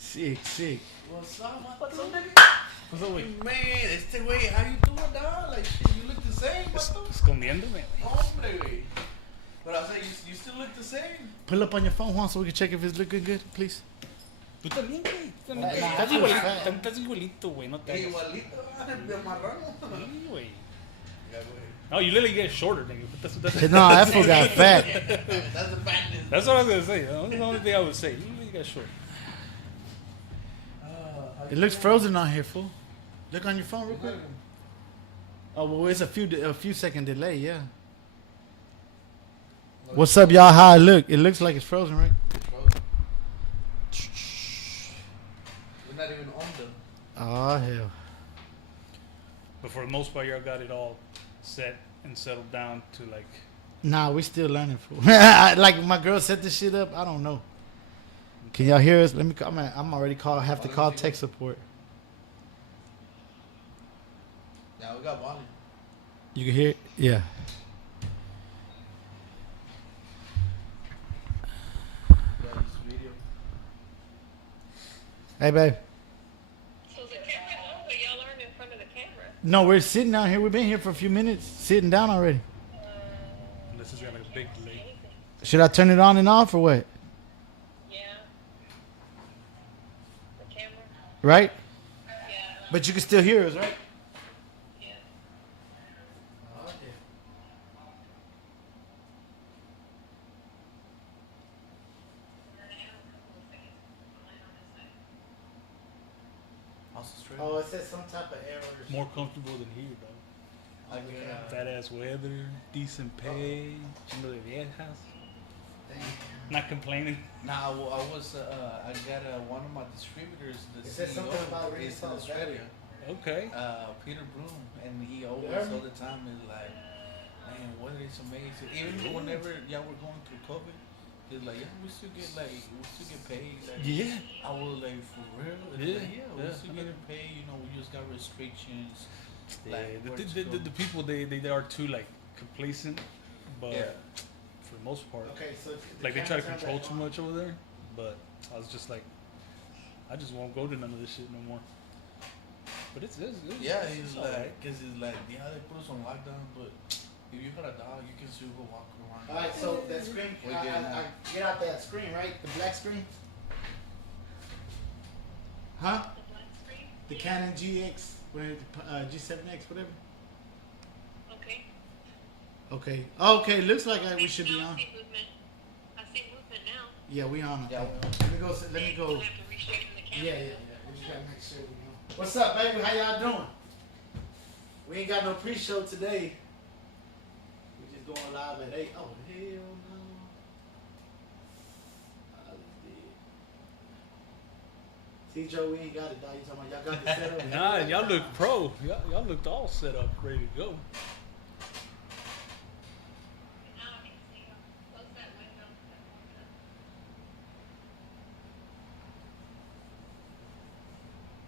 Sick. What's up, What's vato? up, nigga? What's up, güey? Man, güey, how you doing, dog? Like, shit, you look the same, vato. Escondiéndome, güey. Hombre, güey. But I say, you still look the same. Pull up on your phone, Juan, so we can check if it's looking good, please. Tú también, güey. Tú también. Nah, Estás nah, igualito, nah. estás igualito, güey. No te hagas. Igualito, de marrano. Sí, güey. Yeah, güey. No, you literally get shorter, nigga. That's, No, that fool got fat. That's the fatness. that's what I was gonna say. That's the only thing I would say. You really got short. It looks frozen on here, fool. Look on your phone real quick. Oh, well, it's a few second delay, yeah. What's up, y'all? How it look? It looks like it's frozen, right? We're not even on them. Oh, hell. But for the most part, y'all got it all set and settled down to like. Nah, we still learning, fool. Like, my girl set this shit up. I don't know. Can y'all hear us? Let me. I'm already have to call tech support. Yeah, we got volume. You can hear it? Yeah. Yeah, this video. Hey, babe. So the camera's on, but y'all aren't in front of the camera. No, we're sitting down here. We've been here for a few minutes, sitting down already. Unless it's got like a big delay. Should I turn it on and off or what? Yeah. The camera? Right? Yeah. But you can still hear us, right? Yeah. Also straight. Oh, it says some type of error. More comfortable than here, though. Like, Fat ass weather, decent pay, chingo de viejas. Not complaining. Nah, well, I got one of my distributors, the It says CEO, something about is in reinstall Australia. Okay. Peter Bloom, and he always Yeah. all the time is like, man, weather is amazing. Even whenever y'all were going through COVID, he's like, yeah, we still get paid. Like, Yeah. I was like, for real? It's Yeah, like, yeah, we yeah. still getting paid. You know, we just got restrictions. Yeah, Like, where to the go. people they are too like complacent, but Yeah. for the most part, Okay, so like they try to control too much over there. But I was just like, I just won't go to none of this shit no more. But it's Yeah, it's he's alright. like, cause he's like, yeah, they put us on lockdown, but if you got a dog, you can still go walk around. All right, so that screen, We I getting out. get out that screen, right? The black screen? Huh? The black screen? The Canon GX, G7X, whatever. Okay. Okay. Okay, looks like we should be Now on. I see movement. I see movement now. Yeah, we on. Yeah, Let me go. Let me You'll go. have to restraighten the Yeah. camera. We just gotta make sure we know. What's up, baby? How y'all doing? We ain't got no pre-show today. We just going live at 8. Oh, hell no. I did. See, Joe, we ain't got it, dog. You talking about y'all got the setup? Nah, y'all look pro. Y'all looked all set up, ready to go. Now I can see you. Close that window.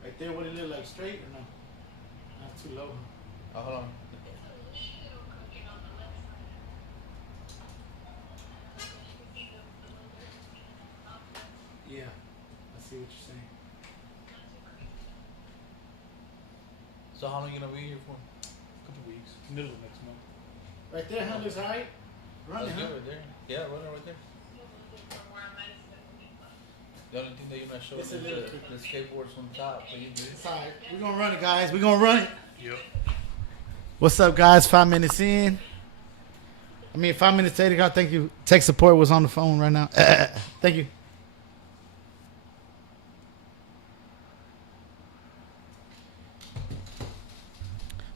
Right there, what it look like, straight or no? Not too low. Oh, hold on. It's a little crooked on the left side. You can see the little dirt off the Yeah, I see what you're saying. not too crazy. So how long you gonna be here for? Couple weeks, middle of next month. Right there, huh? Looks alright. Run it, That's huh? good right there. Yeah, right there. Still moving from where I'm at is 70 bucks. The only thing that you're not showing It's is a little the skateboards on top. But you do. It's alright. We're gonna run it, guys. We're gonna run it. Yep. What's up, guys? 5 minutes in. 5 minutes later. God, thank you. Tech support was on the phone right now. Thank you.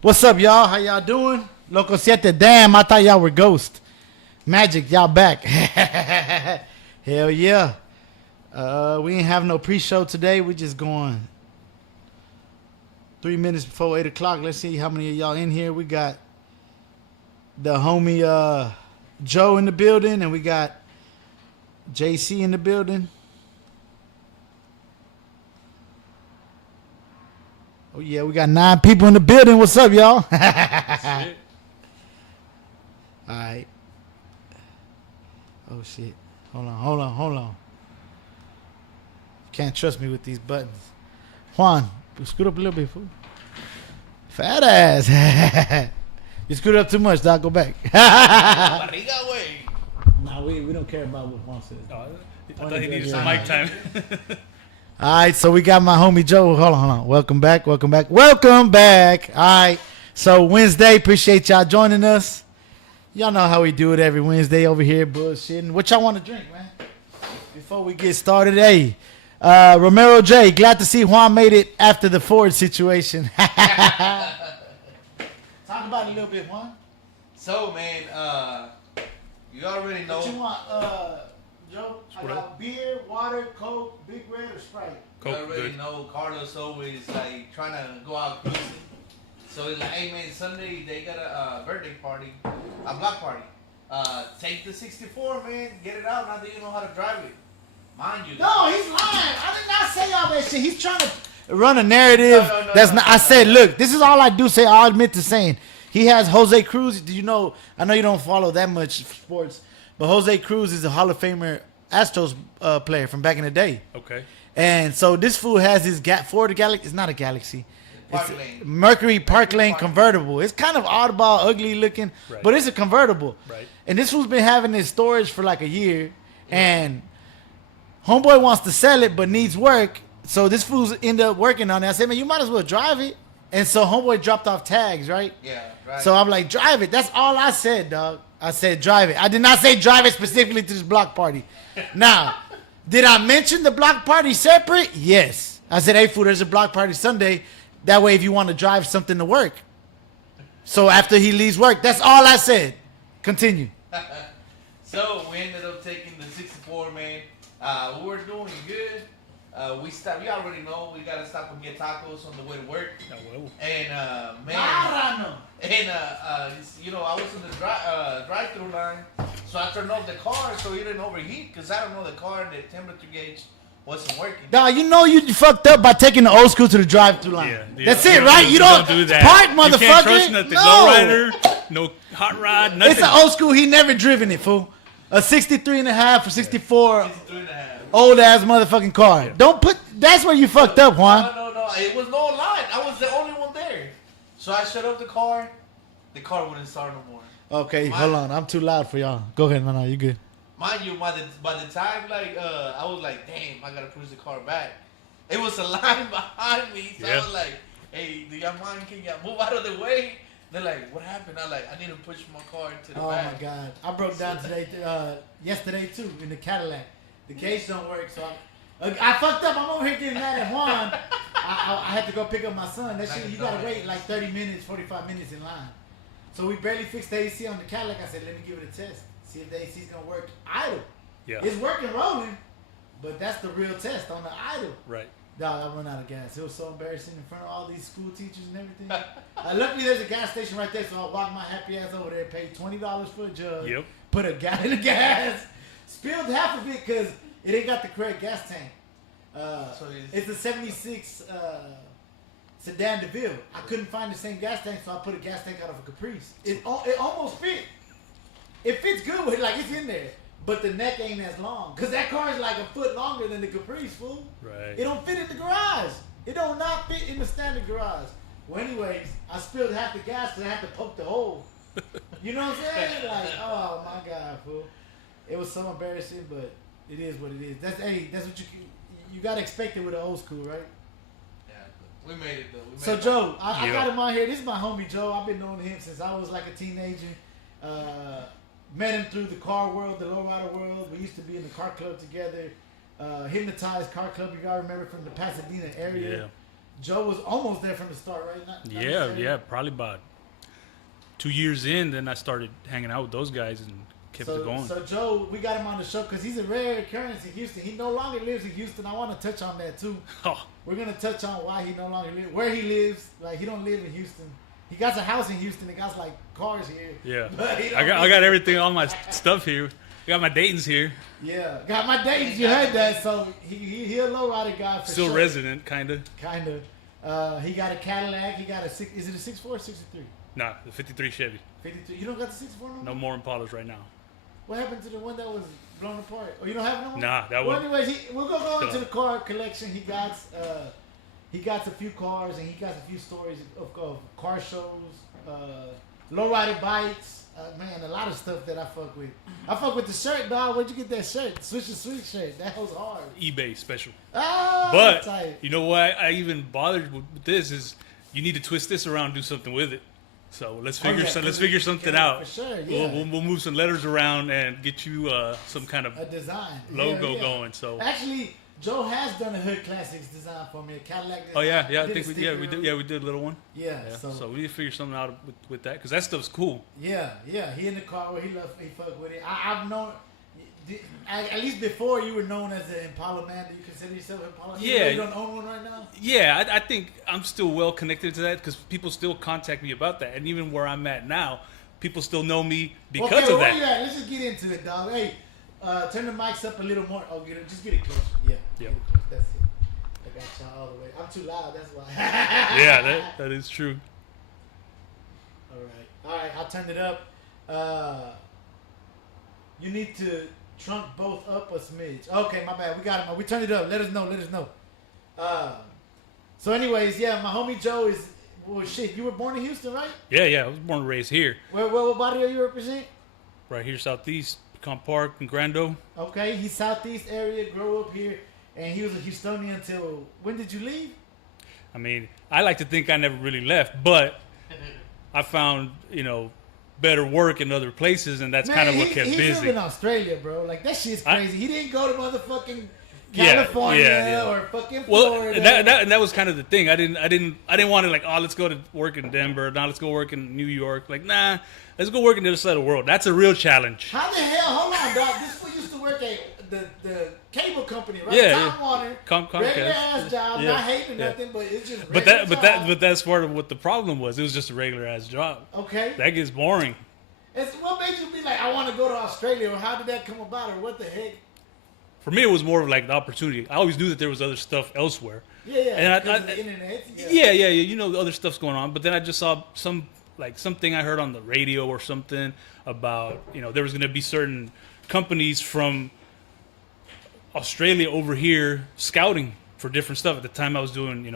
What's up, y'all? How y'all doing? Loco Siete. Damn, I thought y'all were Ghost. Magic, y'all back. Hell yeah. We ain't have no pre-show today. We just going 3 minutes before 8 o'clock. Let's see how many of y'all in here. We got the homie Joe in the building, and we got JC in the building. Oh yeah, we got 9 people in the building. What's up, y'all? That's it. All right. Oh shit. Hold on. Can't trust me with these buttons. Juan, scoot up a little bit, fool. Fat ass. You screwed up too much, Doc. Go back. Barriga, way. Nah, we don't care about what Juan says. Oh, I thought he needed some mic time. All right, so we got my homie Joe. Hold on. Welcome back. All right, so Wednesday, appreciate y'all joining us. Y'all know how we do it every Wednesday over here, bullshitting. What y'all want to drink, man? Before we get started, hey, Romero J, glad to see Juan made it after the Ford situation. Talk about it a little bit, Juan. So, man, you already know. What you want, Joe? I got beer, water, Coke, Big Red, or Sprite. You already know Carlos always like trying to go out cruising. So he's like, hey man, Sunday they got a birthday party, a block party. Take the 64, man, get it out now that you know how to drive it. Mind you. No, he's lying. I did not say all that shit. He's trying to run a narrative. I said, look, this is all I do say. I'll admit to saying. He has Jose Cruz. Do you know? I know you don't follow that much sports, but Jose Cruz is a Hall of Famer Astros player from back in the day. Okay. And so this fool has his Ford Galaxy. It's not a Galaxy. It's Parkland. Mercury Parkland convertible. It's kind of oddball, ugly looking, Right. but it's a convertible. Right. And this fool's been having his storage for like a year, and homeboy wants to sell it but needs work. So this fool's end up working on it. I said, man, you might as well drive it. And so homeboy dropped off tags, right? Yeah, right. So I'm like, drive it. That's all I said, dog. I said, drive it. I did not say drive it specifically to this block party. Now, did I mention the block party separate? Yes. I said, hey, fool, there's a block party Sunday. That way, if you want to drive something to work. So after he leaves work, that's all I said. Continue. So we ended up taking the 64, man. We were doing good. We stopped. You already know we gotta stop and get tacos on the way to work. Oh, well. And man, Marrano. and you know, I was in the drive-through line, so I turned off the car so it didn't overheat because I don't know the car, the temperature gauge wasn't working. Dog, you know you fucked up by taking the old school to the drive-through line. Yeah. That's it, right? You don't do that. park, You motherfucker. can't trust nothing. No. Lowrider, no hot rod, nothing. It's an old school. He never driven it, fool. A 63 and a half or 64 3.5. old ass motherfucking car. Yeah. Don't put. That's where you fucked up, Juan. No. It was no line. I was the only one there. So I shut off the car. The car wouldn't start no more. Okay, hold on. I'm too loud for y'all. Go ahead, no, you good. Mind you, by the time like I was like, damn, I gotta push the car back. It was a line behind me, so I Yeah. was like, hey, do y'all mind? Can y'all move out of the way? They're like, what happened? I need to push my car to the Oh back. my god, I broke down today, yesterday too in the Cadillac. The gauge don't work, so I fucked up. I'm over here getting mad at Juan. I had to go pick up my son. That shit, you gotta wait like 30 minutes, 45 minutes in line. So we barely fixed the AC on the Cadillac. I said, let me give it a test. See if the AC's gonna work idle. Yeah. It's working rolling, but that's the real test on the idle. Right. Dog, I run out of gas. It was so embarrassing in front of all these school teachers and everything. Luckily, there's a gas station right there, so I walked my happy ass over there, paid $20 for a jug, Yep. put a gallon of gas, spilled half of it because it ain't got the correct gas tank. So It's a 76 sedan DeVille. I couldn't find the same gas tank, so I put a gas tank out of a Caprice. It almost fit. It fits good with it, like it's in there. But the neck ain't as long. Because that car is like a foot longer than the Caprice, fool. Right. It don't fit in the garage. It don't not fit in the standard garage. Well, anyways, I spilled half the gas because I had to poke the hole. You know what I'm saying? Like, oh my God, fool. It was so embarrassing, but it is what it is. That's what you gotta expect it with an old school, right? yeah, we made it though. So Joe, I Yeah. got him on here. This is my homie Joe. I've been knowing him since I was like a teenager. Met him through the car world, the lowrider world. We used to be in the car club together. Hypnotized Car Club, you gotta remember, from the Pasadena area. Yeah. Joe was almost there from the start, right? Not Yeah, necessarily. yeah. Probably about 2 years in, then I started hanging out with those guys and kept it going. So Joe, we got him on the show because he's a rare occurrence in Houston. He no longer lives in Houston. I want to touch on that too. Oh, We're gonna touch on why he no longer lives, where he lives. Like, he don't live in Houston. He got a house in Houston. He got like cars here. yeah. But he don't I live- got everything, all my stuff here. I got my Dayton's here. Yeah, got my dates. You heard that? So he a lowrider guy for Still sure. resident, kind of. Kind of. He got a Cadillac. He got a six. Is it a 64 or 63? Nah, the 53 Chevy. 53. You don't got the 64 no more? No more Impalas right now. What happened to the one that was blown apart? Oh, you don't have no one? Nah, that well, one. anyways, we'll go into Still. the car collection. He got a few cars and he got a few stories of car shows, lowrider bikes. Man, a lot of stuff that I fuck with. I fuck with the shirt, dog. Where'd you get that shirt? Swish and Sweet shirt. That was hard. eBay special. Ah, But tight. you know why I even bothered with this is you need to twist this around, and do something with it. So let's figure yeah, let's 'cause figure it- something yeah, out. for sure, yeah. We'll move some letters around and get you some kind of A design logo Hell yeah. going. So Actually, Joe has done a Hood Classics design for me, a Cadillac design. oh yeah, I did a think we sticker did on- we did a little one. Yeah, Yeah. so, So we need to figure something out with that because that stuff's cool. yeah, he in the car where he fuck with it. I've known, at least before you were known as an Impala man. Do you consider yourself an Impala? Even Yeah. though you don't own one right now. Yeah, I think I'm still well connected to that because people still contact me about that, and even where I'm at now, people still know me because okay, of where you that. at? Let's just get into it, dog. Hey, turn the mics up a little more. Oh, just get it closer. Yeah. Yep. Get it close. That's it. I got y'all all the way. I'm too loud. That's why. Yeah, that is true. All right. I'll turn it up. You need to trunk both up a smidge. Okay, my bad. We got it. We turned it up. Let us know. So, anyways, yeah, my homie Joe is. Well, shit. You were born in Houston, right? Yeah, I was born and raised here, What body are you represent? right here southeast, Pecan Park and Grando. Okay, he's southeast area. Grew up here, and he was a Houstonian until when did you leave? I mean, I like to think I never really left, but I found, better work in other places, and that's kind of what kept he lived busy. in Australia, bro. Like that shit's crazy. He didn't go to motherfucking Yeah, California yeah. or fucking Well, Florida. and that was kind of the thing. I didn't want to like, oh, let's go to work in Denver. Now let's go work in New York. Like, nah, let's go work in the other side of the world. That's a real challenge. How the hell? Hold on, dog. This fool used to work at the cable company, right? Yeah, Time yeah. Warner. Comcast. Regular ass job. Yeah, Not hating yeah. nothing, but it's just. But regular job. that's part of what the problem was. It was just a regular ass job. Okay. That gets boring. And so what made you be like, I want to go to Australia, or how did that come about, or what the heck? For me, it was more of like the opportunity. I always knew that there was other stuff elsewhere. Yeah. And because of the internet. Yeah. You know, the other stuff's going on. But then I just saw something I heard on the radio or something about, there was going to be certain companies from Australia over here scouting for different stuff. At the time I was doing,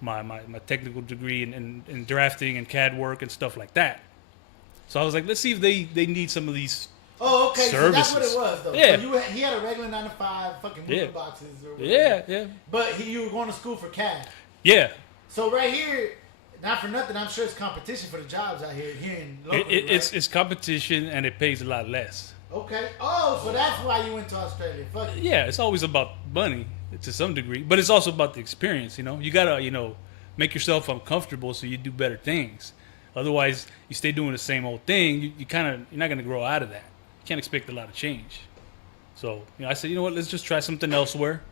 my technical degree in drafting and CAD work and stuff like that. So I was like, let's see if they need some of these. Oh, okay. So that's what it Services. was, though. Yeah. So he had a regular 9 to 5, fucking moving Yeah. boxes or whatever. Yeah. But you were going to school for CAD. Yeah. So right here, not for nothing, I'm sure it's competition for the jobs out here in locally, right? It's competition and it pays a lot less. Okay. Oh, so that's why you went to Australia. Fuck it. Yeah, it's always about money to some degree, but it's also about the experience. You gotta make yourself uncomfortable so you do better things. Otherwise, you stay doing the same old thing. You're not gonna grow out of that. You can't expect a lot of change. So I said, you know what? Let's just try something elsewhere.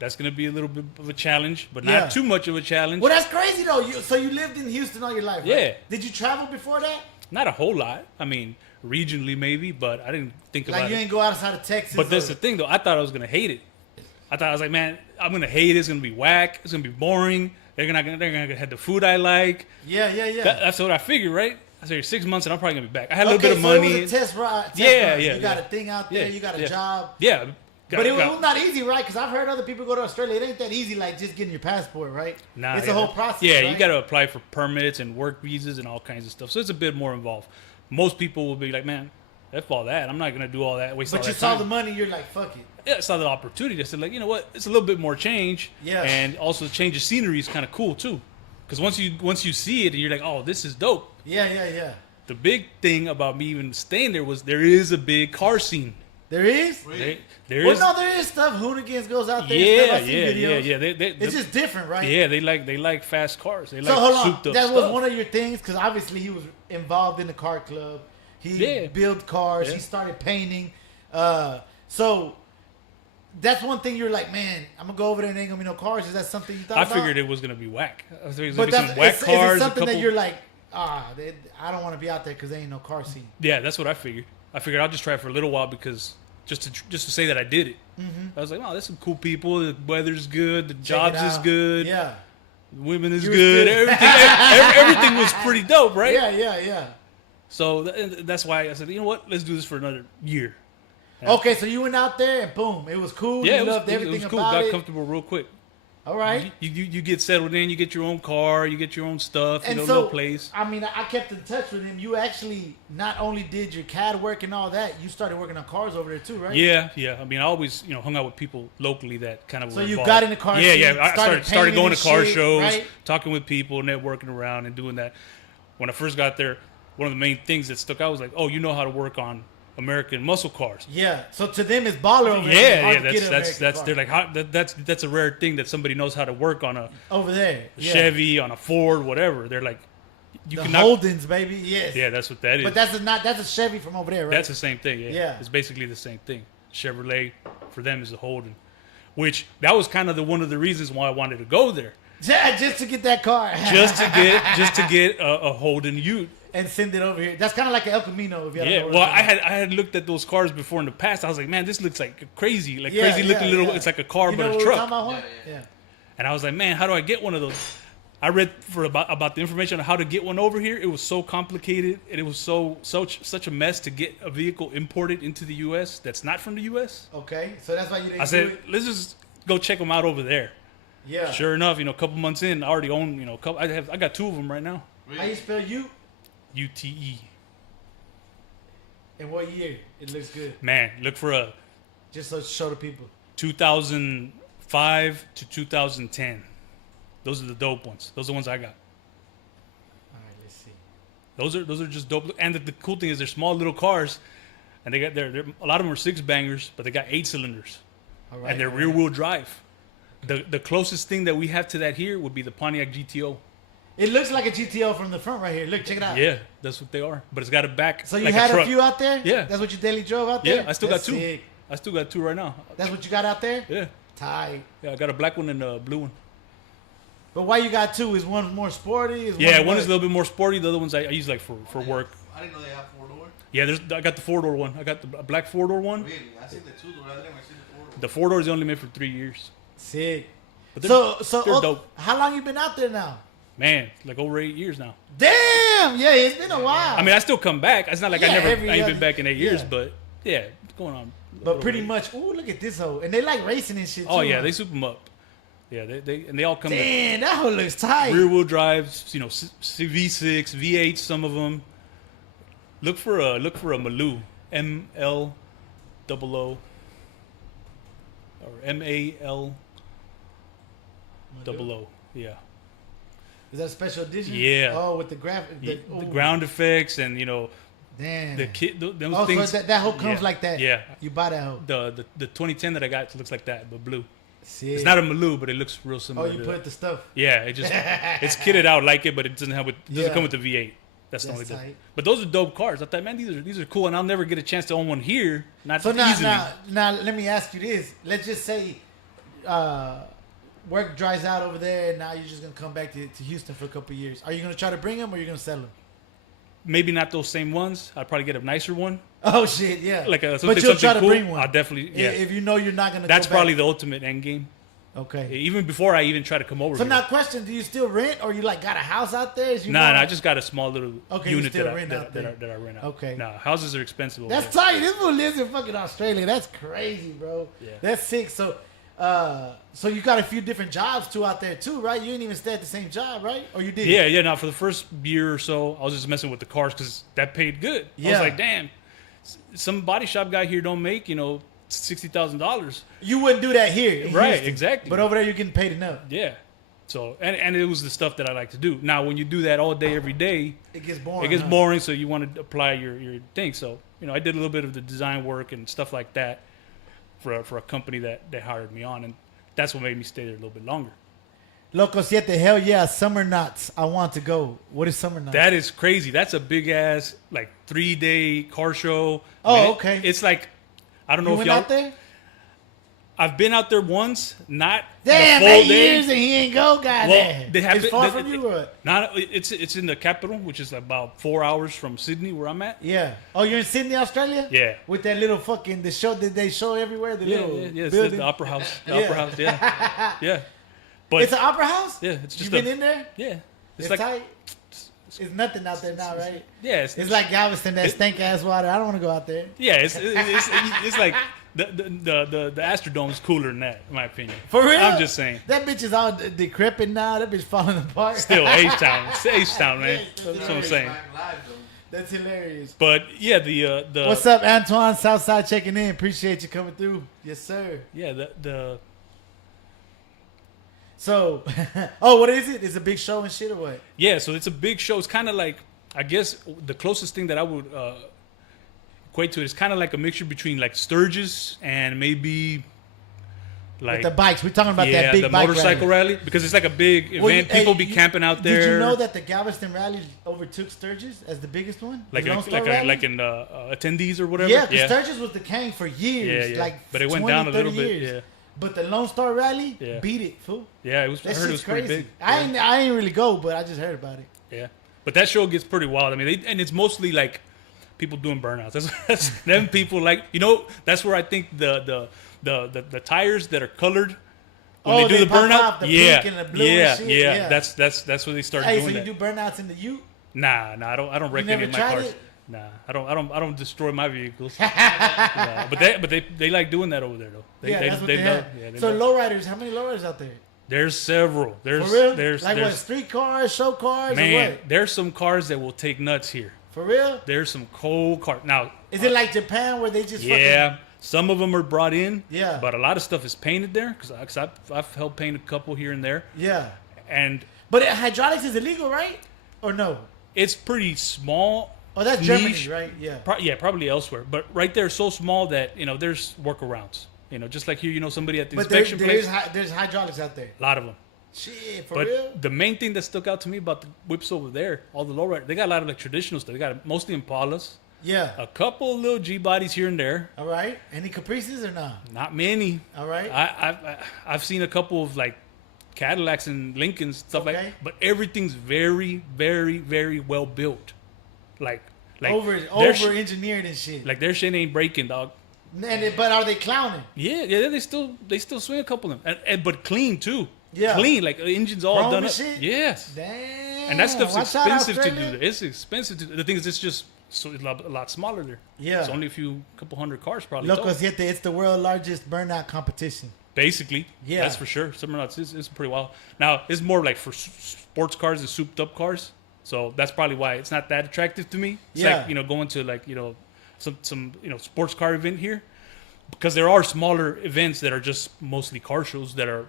That's gonna be a little bit of a challenge, but Yeah. not too much of a challenge. Well, that's crazy though. So you lived in Houston all your life, right? Yeah. Did you travel before that? Not a whole lot. I mean, regionally maybe, but I didn't think Like about you it. ain't go outside of Texas. But that's or- the thing, though. I thought I was gonna hate it. I was like, man, I'm gonna hate it. It's gonna be whack. It's gonna be boring. They're gonna have the food I like. Yeah. That's what I figured, right? I said 6 months and I'm probably gonna be back. I had a little Okay, bit of so money. it was a test ride. Yeah. You got yeah. a thing out there. Yeah, You got a yeah. job. Yeah. But it was not easy, right? Because I've heard other people go to Australia. It ain't that easy, like just getting your passport, right? Nah, it's yeah. a whole process. Yeah, right? you got to apply for permits and work visas and all kinds of stuff. So it's a bit more involved. Most people will be like, man, F all that. I'm not gonna do all that. Waste all But that you saw time. the money, you're like, fuck it. Yeah, I saw the opportunity. I said, like, you know what? It's a little bit more change. Yeah. And also the change of scenery is kind of cool too, because once you see it and you're like, oh, this is dope. Yeah. The big thing about me even staying there was there is a big car scene. There is? There Well, is. no, there is stuff. Hoonigans goes out there. and stuff. I see videos. yeah. It's just different, right? Yeah, they like fast cars. They like So hold on, souped up that stuff. was one of your things because obviously he was involved in the car club. He Yeah. built cars. Yeah. He started painting. So that's one thing you're like, man, I'm gonna go over there and ain't gonna be no cars. Is that something you thought I about? figured it was gonna be whack. I figured it was But gonna be that's some whack is it cars. something a couple, that you're like, I don't want to be out there because there ain't no car scene. Yeah, that's what I figured. I figured I'll just try it for a little while because just to say that I did it. I was like, oh, there's some cool people. The weather's good. The Check it jobs is out. good. Yeah. The women is You was good. good. Everything was pretty dope, right? Yeah. So that's why I said, you know what? Let's do this for another year. Okay, so you went out there and boom, it was cool. Yeah, you it was, loved everything it was cool. about Got it. comfortable real quick. All right. You get settled in. You get your own car. You get your own stuff. And You know, so, little place. I mean, I kept in touch with him. You actually not only did your CAD work and all that, you started working on cars over there too, right? Yeah. I mean, I always hung out with people locally that kind of. So were you involved. got in the car Yeah, scene, yeah. I started started painting going and to car shit, shows, right? talking with people, networking around, and doing that. When I first got there, one of the main things that stuck out was like, oh, you know how to work on American muscle cars. Yeah. So to them, it's baller over there. It's Yeah, hard yeah. to That's get an that's American that's car. they're like how, that's a rare thing that somebody knows how to work on a over there. Yeah. Chevy, on a Ford, whatever. They're like, you The can Holdens, baby. Yes. Yeah, that's what that is. But that's a Chevy from over there, right? That's the same thing. Yeah. Yeah. It's basically the same thing. Chevrolet for them is a Holden, which that was kind of one of the reasons why I wanted to go there, yeah, just to get that car. just to get a Holden Ute. and send it over here. That's kind of like an El Camino. If you Yeah. know what Well, I'm talking I had looked at those cars before in the past. I was like, man, this looks like crazy, like Yeah, crazy looking yeah, little. yeah. It's like a car You but know a what we're truck. talking about, Juan? Yeah, Yeah. And I was like, man, how do I get one of those? I read about the information on how to get one over here. It was so complicated, and it was such a mess to get a vehicle imported into the U.S. that's not from the U.S. Okay, so that's why you didn't I do said, it. let's just go check them out over there. Yeah. Sure enough, a couple months in, I already own, I got two of them right now. How you spell you? UTE. And what year? It looks good. Man, look for a Just so show the people. 2005 to 2010. Those are the dope ones. Those are the ones I got. All right, let's see. Those are just dope. And the cool thing is they're small little cars, and they got they're a lot of them are 6-bangers, but they got 8 cylinders, All right. and they're all rear right. wheel drive. The closest thing that we have to that here would be the Pontiac GTO. It looks like a GTO from the front right here. Look, check it out. Yeah, that's what they are. But it's got a back. So you like had a a truck. few out there? Yeah. That's what you daily drove out there? Yeah, I still That's got 2. sick. I still got 2 right now. That's what you got out there? Yeah, Tight. yeah. I got a black one and a blue one. But why you got 2? Is one more sporty? Is Yeah, one what? is a little bit more sporty. The other ones I use like for work. I didn't know they have 4-door. Yeah, I got the 4-door one. I got the black 4-door one. Really? I seen the 2-door. I never seen the 4-door. The 4-door is only made for 3 years. Sick. But they're, So they're dope. how long you been out there now? Man, like over 8 years now. Damn! Yeah, it's been a while. I mean, I still come back. It's not like Yeah, I every ain't other- been back in 8 years, yeah. but yeah, it's going on. but pretty much, ooh, look at this hoe. And they like racing and shit too. Oh yeah, huh? they soup them up. Yeah, they all come with Damn, that hoe looks tight. rear wheel drives. V6, V8, some of them. Look for a Maloo, MLOO, or MAL00. Yeah. Is that a special edition? Yeah. Oh, with the graphic. The ooh, ground effects and Damn. the kit. Those Oh, things. so that hoe comes yeah, like that. Yeah. You buy that hoe. The 2010 that I got looks like that, but blue. Sick. It's not a Maloo, but it looks real Oh, similar. you to put that. the stuff. Yeah, it's kitted out like it, but it doesn't Yeah. come with the V8. That's the That's only thing. tight. But those are dope cars. I thought, man, these are cool, and I'll never get a chance to own one here. Not So easily. now, let me ask you this. Let's just say work dries out over there, and now you're just gonna come back to Houston for a couple of years. Are you gonna try to bring them, or are you gonna sell them? Maybe not those same ones. I'd probably get a nicer one, Oh shit, yeah. like but something, you'll try something to cool. bring one. I'll definitely, yeah. If you know you're not gonna. That's go back. probably the ultimate end game. Okay. Even before I even try to come over So here. now, question: do you still rent, or you like got a house out there? Is you Nah, know- I just got a small little Okay, you unit still that I, rent that, out that, I, there. that I rent out. Okay. Nah, houses are expensive over That's there. tight. This one lives in fucking Australia. That's crazy, bro. Yeah. That's sick. So, so you got a few different jobs too out there too, right? You didn't even stay at the same job, right? Or you did? Yeah. Now for the first year or so, I was just messing with the cars because that paid good. I Yeah. was like, damn, some body shop guy here don't make $60,000. You wouldn't do that here, in Right, Houston. exactly. But over there, you're getting paid enough. Yeah. So and it was the stuff that I like to do. Now when you do that all day every day, It gets boring. it gets huh? boring. So you want to apply your thing. So I did a little bit of the design work and stuff like that for a company that hired me on, and that's what made me stay there a little bit longer. Loco Siete, hell yeah, Summer Knots. I want to go. What is Summer Knots? That is crazy. That's a big ass 3-day car show. Oh, Man, okay. It's like I don't know you if went y'all. out there? I've been out there once, not Damn, the full 8 day. years and he ain't go, goddamn. Well, they have it's far from you, or what? Not it's in the capital, which is about 4 hours from Sydney, where I'm at. Yeah. Oh, you're in Sydney, Australia? Yeah. With that little fucking the show that they show everywhere, the little It's building. the opera house. The Yeah. opera house, yeah, yeah. But It's an opera house. yeah, it's You just been in there? yeah. It's It's like tight. It's nothing out there now, right? Yeah, It's like Galveston, that stank ass water. I don't want to go out there. yeah, it's like the Astrodome is cooler than that, in my opinion. For real? I'm just saying. That bitch is all decrepit now. That bitch falling apart. Still, H-Town. It's H-Town, man. Yes, That's what I'm saying. Live, though. That's hilarious. But yeah, the What's up, Antoine? Southside checking in. Appreciate you coming through. Yes, sir. yeah the So, oh, what is it? It's a big show and shit or what? yeah. So it's a big show. It's kind of like, I guess the closest thing that I would equate to it is kind of like a mixture between like Sturgis and maybe like With the bikes. We're talking about yeah, that big the bike motorcycle rally because it's like a big event. Well, People hey, be camping out there. Did you know that the Galveston rally overtook Sturgis as the biggest one? like The Lone Star like rally? like in attendees or whatever? Yeah, because Sturgis was the king for years. Yeah, yeah. Like But it went 20, down a 30 little bit, years. yeah. But the Lone Star rally Yeah. beat it, fool. Yeah, it was. I That heard it was shit's pretty crazy. big. I ain't really go, but I just heard about it. Yeah, but that show gets pretty wild. I mean, and it's mostly like people doing burnouts. That's them people like That's where I think the tires that are colored when Oh, they do they the pop burnout. off, the Yeah, pink and the blue and yeah, shit, yeah. yeah. That's where they started Hey, doing so you that. do burnouts in the Ute? Nah, I don't wreck never any of my tried cars. it? Nah, I don't destroy my vehicles. Nah, but they like doing that over there though. That's what they love- have. yeah, they So love- lowriders, how many lowriders out there? there's several. There's For real? there's like what, street cars, show cars, or man. what? There's some cars that will take nuts here. For real? There's some cold cars now. Is it like Japan where they just Yeah, some of them are brought in. Yeah. But a lot of stuff is painted there because I've helped paint a couple here and there, fucking... Yeah. and But hydraulics is illegal, right? Or no? it's pretty small. Oh, that's niche. Germany, right? Yeah. Yeah, probably elsewhere, but right there, so small that there's workarounds. Just like here, somebody at the But inspection place. there's hydraulics out there. A lot of them. Shit, for But real? the main thing that stuck out to me about the whips over there, all the lowrider, they got a lot of like traditional stuff. They got mostly Impalas, Yeah. a couple little G bodies here and there. All right. Any caprices or not? Not many. All right. I've seen a couple of like Cadillacs and Lincolns stuff Okay. like, but everything's very, very, very well built. Like over their sh- engineered and shit. like their shit ain't breaking, dog. But are they clowning? Yeah, they still swing a couple of them, but clean too. Yeah. Clean, like the engine's all Chrome done and up. shit? Yes, Damn. and that stuff's Watch out, expensive to Australia. do. It's expensive to. The thing is, it's just a lot smaller there. Yeah. It's only couple hundred cars probably. Loco total. Siete, it's the world's largest burnout competition. Basically, Yeah. that's for sure. Summer Nuts is pretty wild. Now it's more like for sports cars and souped up cars, so that's probably why it's not that attractive to me. It's Yeah. like going to like some sports car event here, because there are smaller events that are just mostly car shows that are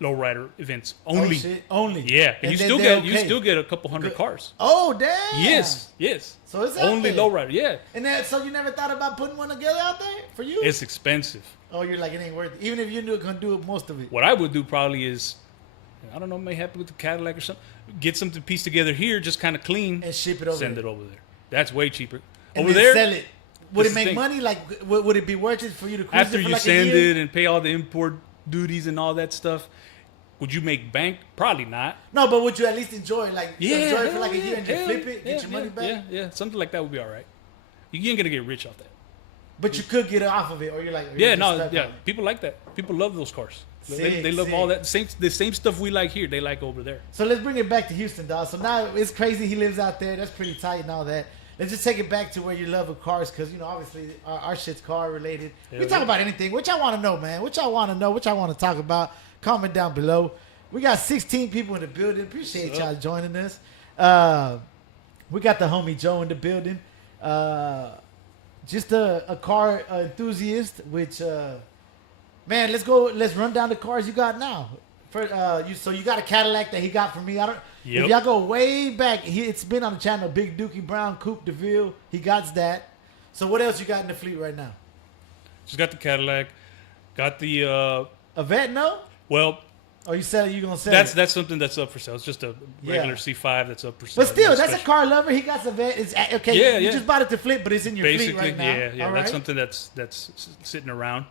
lowrider events only. Oh, shit. Only. Yeah, and And you they're you okay. still get a couple hundred Good. cars. Oh, damn. Yes. So it's out only there. lowrider. Yeah, And then, so you never thought about putting one together out there for you? it's expensive. Oh, you're like, it ain't worth it. Even if you knew it gonna do most of it. What I would do probably is, I don't know, may happen with the Cadillac or something. Get something pieced together here, just kind of clean, And ship it over send there. it over there. That's way cheaper. And Over then there, sell it. Would this it make is the thing. money? Like, would it be worth it for you to cruise after it for you like send a year? it and pay all the import duties and all that stuff, would you make bank? Probably not. No, but would you at least enjoy it? Like, enjoy it for like a hell year and just yeah, flip it, get yeah, your money yeah, back? Yeah, something like that would be all right. You ain't gonna get rich off that. But you could get it off of it, or you're like, Yeah, no, yeah. People like that. People love those cars. Sick, They love sick. all that. The same stuff we like here, they like over there. So let's bring it back to Houston, dog. So now it's crazy he lives out there. That's pretty tight and all that. Let's just take it back to where you love of cars, because obviously our shit's car related. We Yeah, talk yeah. about anything. What y'all want to know, man? What y'all want to know? What y'all want to talk about? Comment down below. We got 16 people in the building. Appreciate What's y'all up? joining us. We got the homie Joe in the building. Just a car enthusiast, which man, let's run down the cars you got now. So you got a Cadillac that he got from me. If Yep. y'all go way back, it's been on the channel. Big Dookie Brown Coupe DeVille. He got that. So what else you got in the fleet right now? Just got the Cadillac, got the A Vet, no? well. Or you gonna sell it? That's something that's up for sale. It's just a regular Yeah. C5 that's up for sale. But still, No that's a special. car lover. He got a Vet. It's okay. Yeah, you yeah. just bought it to flip, but it's in your Basically, fleet right now. yeah. All That's right? something that's sitting around.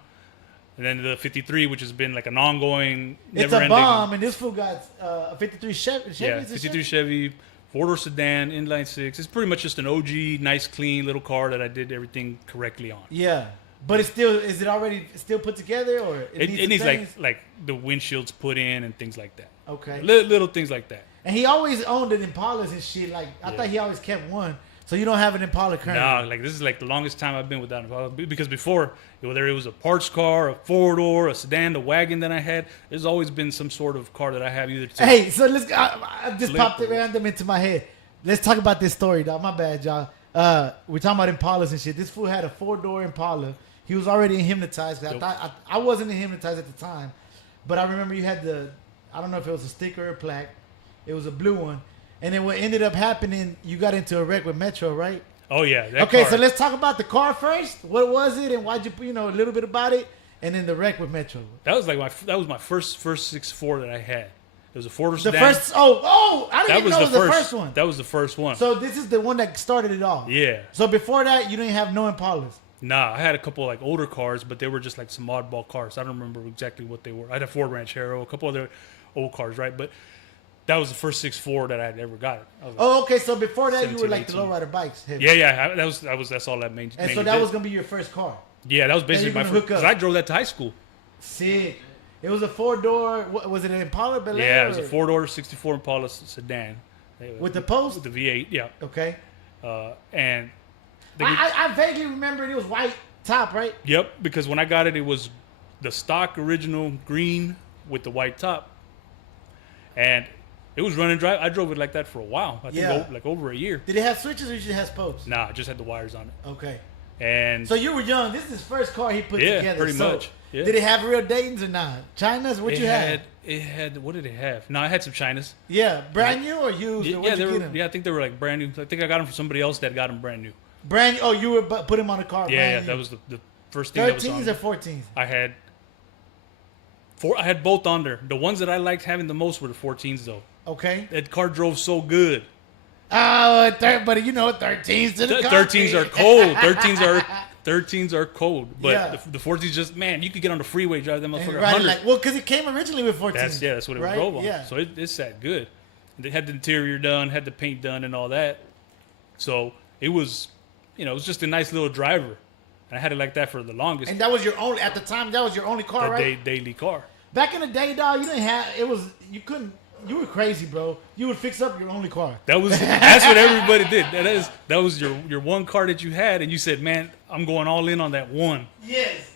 And then the 53, which has been like an ongoing, It's a never-ending. bomb, and this fool got a 53 Chevy. Yeah, is it 53 Chevy, 4-door sedan, inline six. It's pretty much just an OG, nice, clean little car that I did everything correctly on. Yeah, but it's still. Is it already still put together, or It needs some things? like the windshields put in and things like that. Okay. Little things like that. And he always owned an Impalas and shit. Like I thought he always kept one. So you don't have an Impala currently? No, like this is like the longest time I've been without Impala because before, whether it was a parts car, a four door, a sedan, the wagon that I had, there's always been some sort of car that I have either. Hey, so let's. I just Flip popped it or- random into my head. Let's talk about this story, dog. My bad, y'all. We're talking about Impalas and shit. This fool had a 4-door Impala. He was already hypnotized. Yep. I thought I wasn't hypnotized at the time, but I remember you had the. I don't know if it was a sticker or a plaque. It was a blue one. And then what ended up happening, you got into a wreck with Metro, right? Oh yeah. That Okay, car. so let's talk about the car first. What was it, and why'd you a little bit about it, and then the wreck with Metro. That was like my first 6'4" that I had. It was a 4-door The sedan. first, I didn't that even was know it the was first. the first one. That was the first one. So this is the one that started it all. Yeah. So before that, you didn't have no Impalas. Nah, I had a couple like older cars, but they were just like some oddball cars. I don't remember exactly what they were. I had a Ford Ranchero, a couple other old cars, right? But that was the first 6'4" that I had ever got. I was like, Oh, okay. So before that, you were 17, like the 18. lowrider bikes. heavy. yeah. That's all that main. And so mainly that did. was gonna be your first car. Yeah, that was basically you're my gonna first. hook up. Because I drove that to high school. Sick. It was a 4-door. Was it an Impala Bel Air? Yeah, it was a or- 4-door 64 Impala sedan. With the post? With the V8, yeah. Okay. And the, I vaguely remember it was white top, right? yep, because when I got it, it was the stock original green with the white top, and it was running dry. I drove it like that for a while. I think Yeah. like over a year. Did it have switches or did it have spokes? Nah, I just had the wires on it. Okay. And So you were young. This is his first car he put Yeah, together. pretty So much. Yeah. Did it have real Dayton's or not? China's? What it you had, had? it had what did it have? No, I had some Chinas. Yeah, brand new or used? Yeah, or what'd they you were. get 'em? Yeah, I think they were like brand new. I think I got them from somebody else that got them brand new. Brand new. Oh, you were put him on the car. Yeah, brand that new. was the first thing that was 13s on. or 14s? I had I had both on there. The ones that I liked having the most were the 14s, though. Okay. That car drove so good. Oh, but you know, 13s to the 13s are cold. 13s are cold. But Yeah. the 14s just, man, you could get on the freeway, drive them motherfucker Right, 100. like, well, because it came originally with 14s. That's what it right? drove on. Yeah. So it sat good. They had the interior done, had the paint done, and all that. So it was, it was just a nice little driver. And I had it like that for the longest. And that was your only, at the time, that was your only car, right? Daily car. Back in the day, dog, you didn't have, you were crazy, bro. You would fix up your only car. That's what everybody did. That was your one car that you had, and you said, "Man, I'm going all in on that one." Yes.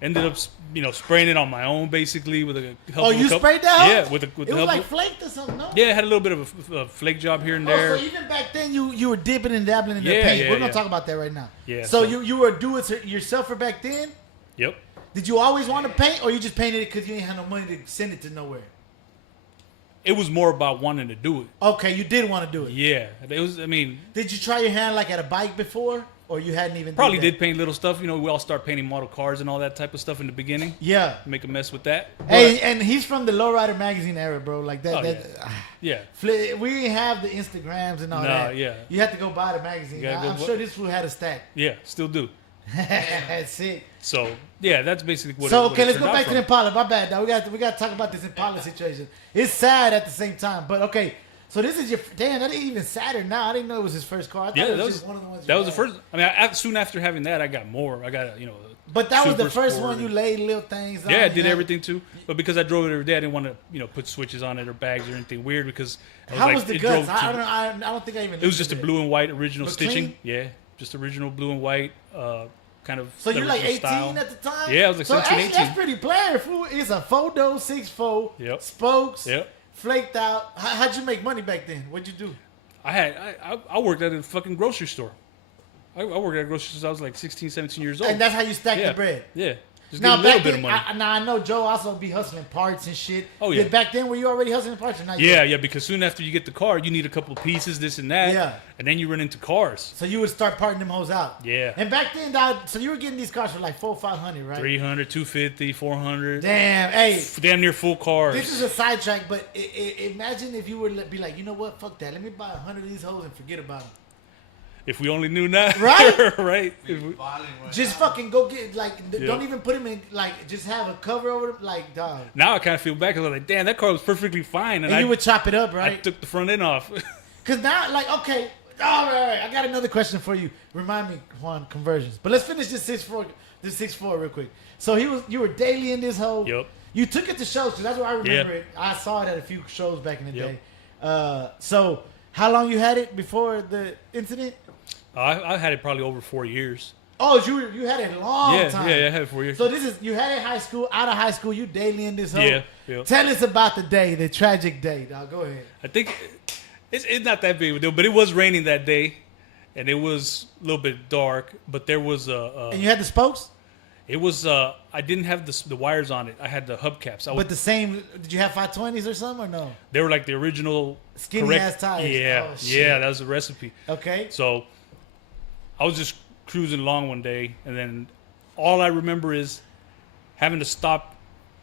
Ended up spraying it on my own basically with a help Oh, of a you couple- sprayed that? Yeah, with It the was help like of, flaked or something, no? yeah, it had a little bit of a flake job here and Oh, there. so even back then you were dipping and dabbling in the Yeah, paint. yeah, We're gonna yeah. talk about that right now. Yeah, So so- you were do it yourself for back then? Yep. Did you always want to paint, or you just painted it because you didn't have no money to send it to nowhere? It was more about wanting to do it. Okay, you did want to do it. Yeah, it was. I mean, Did you try your hand like at a bike before, or you hadn't even? probably that? did paint little stuff. We all start painting model cars and all that type of stuff in the beginning. Yeah. Make a mess with that. Hey, and he's from the Lowrider magazine era, bro. Like that. Oh, Yeah. We didn't have the Instagrams and all No, that. yeah. You had to go buy the magazine. You gotta go I'm bu- sure this fool had a stack. Yeah, still do. That's it. So yeah, that's basically what. So it, what okay, it let's go turned out back to the from. Impala. My bad, dog. We got to talk about this Impala situation. It's sad at the same time, but okay. So this is your damn. That ain't even sadder now. I didn't know it was his first car. I thought Yeah, it was that was just one of the ones. that you was the had. first. I mean, soon after having that, I got more. I got But that was the Super first Sport. one you laid little things on. Yeah, I You did had- everything too. But because I drove it every day, I didn't want to put switches on it or bags or anything weird because I How like, was the it guts? drove too- I don't think I even. It was just a blue and white original But stitching. clean? Yeah, just original blue and white kind of. So you're like 18 style. at the time? Yeah, I was like so 17, actually, 18. that's pretty player. Fool. It's a 4-door, 6'4", Yep. spokes, Yep. flaked out. How'd you make money back then? What'd you do? I worked at a fucking grocery store. I worked at a grocery store since I was like 16, 17 years old. And that's how you stack yeah. the bread. Yeah. Just Now get a little back bit then, of money. I know Joe also be hustling parts and shit. Oh, yeah. Back then, were you already hustling parts or not? Yeah, yet? yeah, because soon after you get the car, you need a couple of pieces, this and that. Yeah. And then you run into cars. So you would start parting them hoes out. Yeah. And back then, dog, so you were getting these cars for like $400, $500, right? 300, 250, 400. Damn. Hey, Damn near full cars. this is a sidetrack, but imagine if you were to be like, you know what? Fuck that. Let me buy 100 of these hoes and forget about them. If we only knew now. Right? right? We If we- balling right Just now. fucking go get like. Yeah. Don't even put them in like. Just have a cover over them, like dog. now I kind of feel bad because I'm like, damn, that car was perfectly fine. And I, you would chop it up, I right? took the front end off. Because now, like, okay, all right, I got another question for you. Remind me, Juan, conversions. But let's finish this 6'4", real quick. So you were daily in this hole. Yup. You took it to shows because that's where I remember Yeah. it. I saw it at a few shows back in the Yep. day. So how long you had it before the incident? I had it probably over 4 years. Oh, you had it a long Yeah, time. yeah, I had it 4 years. So this is you had it in high school. Out of high school, you daily in this hole. Yeah, yeah. Tell us about the day, the tragic day, dog. Go ahead. I think it's not that big of a deal, but it was raining that day, and it was a little bit dark. But there was And you had the spokes, it was I didn't have the wires on it. I had the hubcaps. but the same. Did you have 520s or something or no? They were like the original Skinny correct, ass tires. Yeah, Oh, shit. yeah, that was the recipe. Okay. So I was just cruising along one day, and then all I remember is having to stop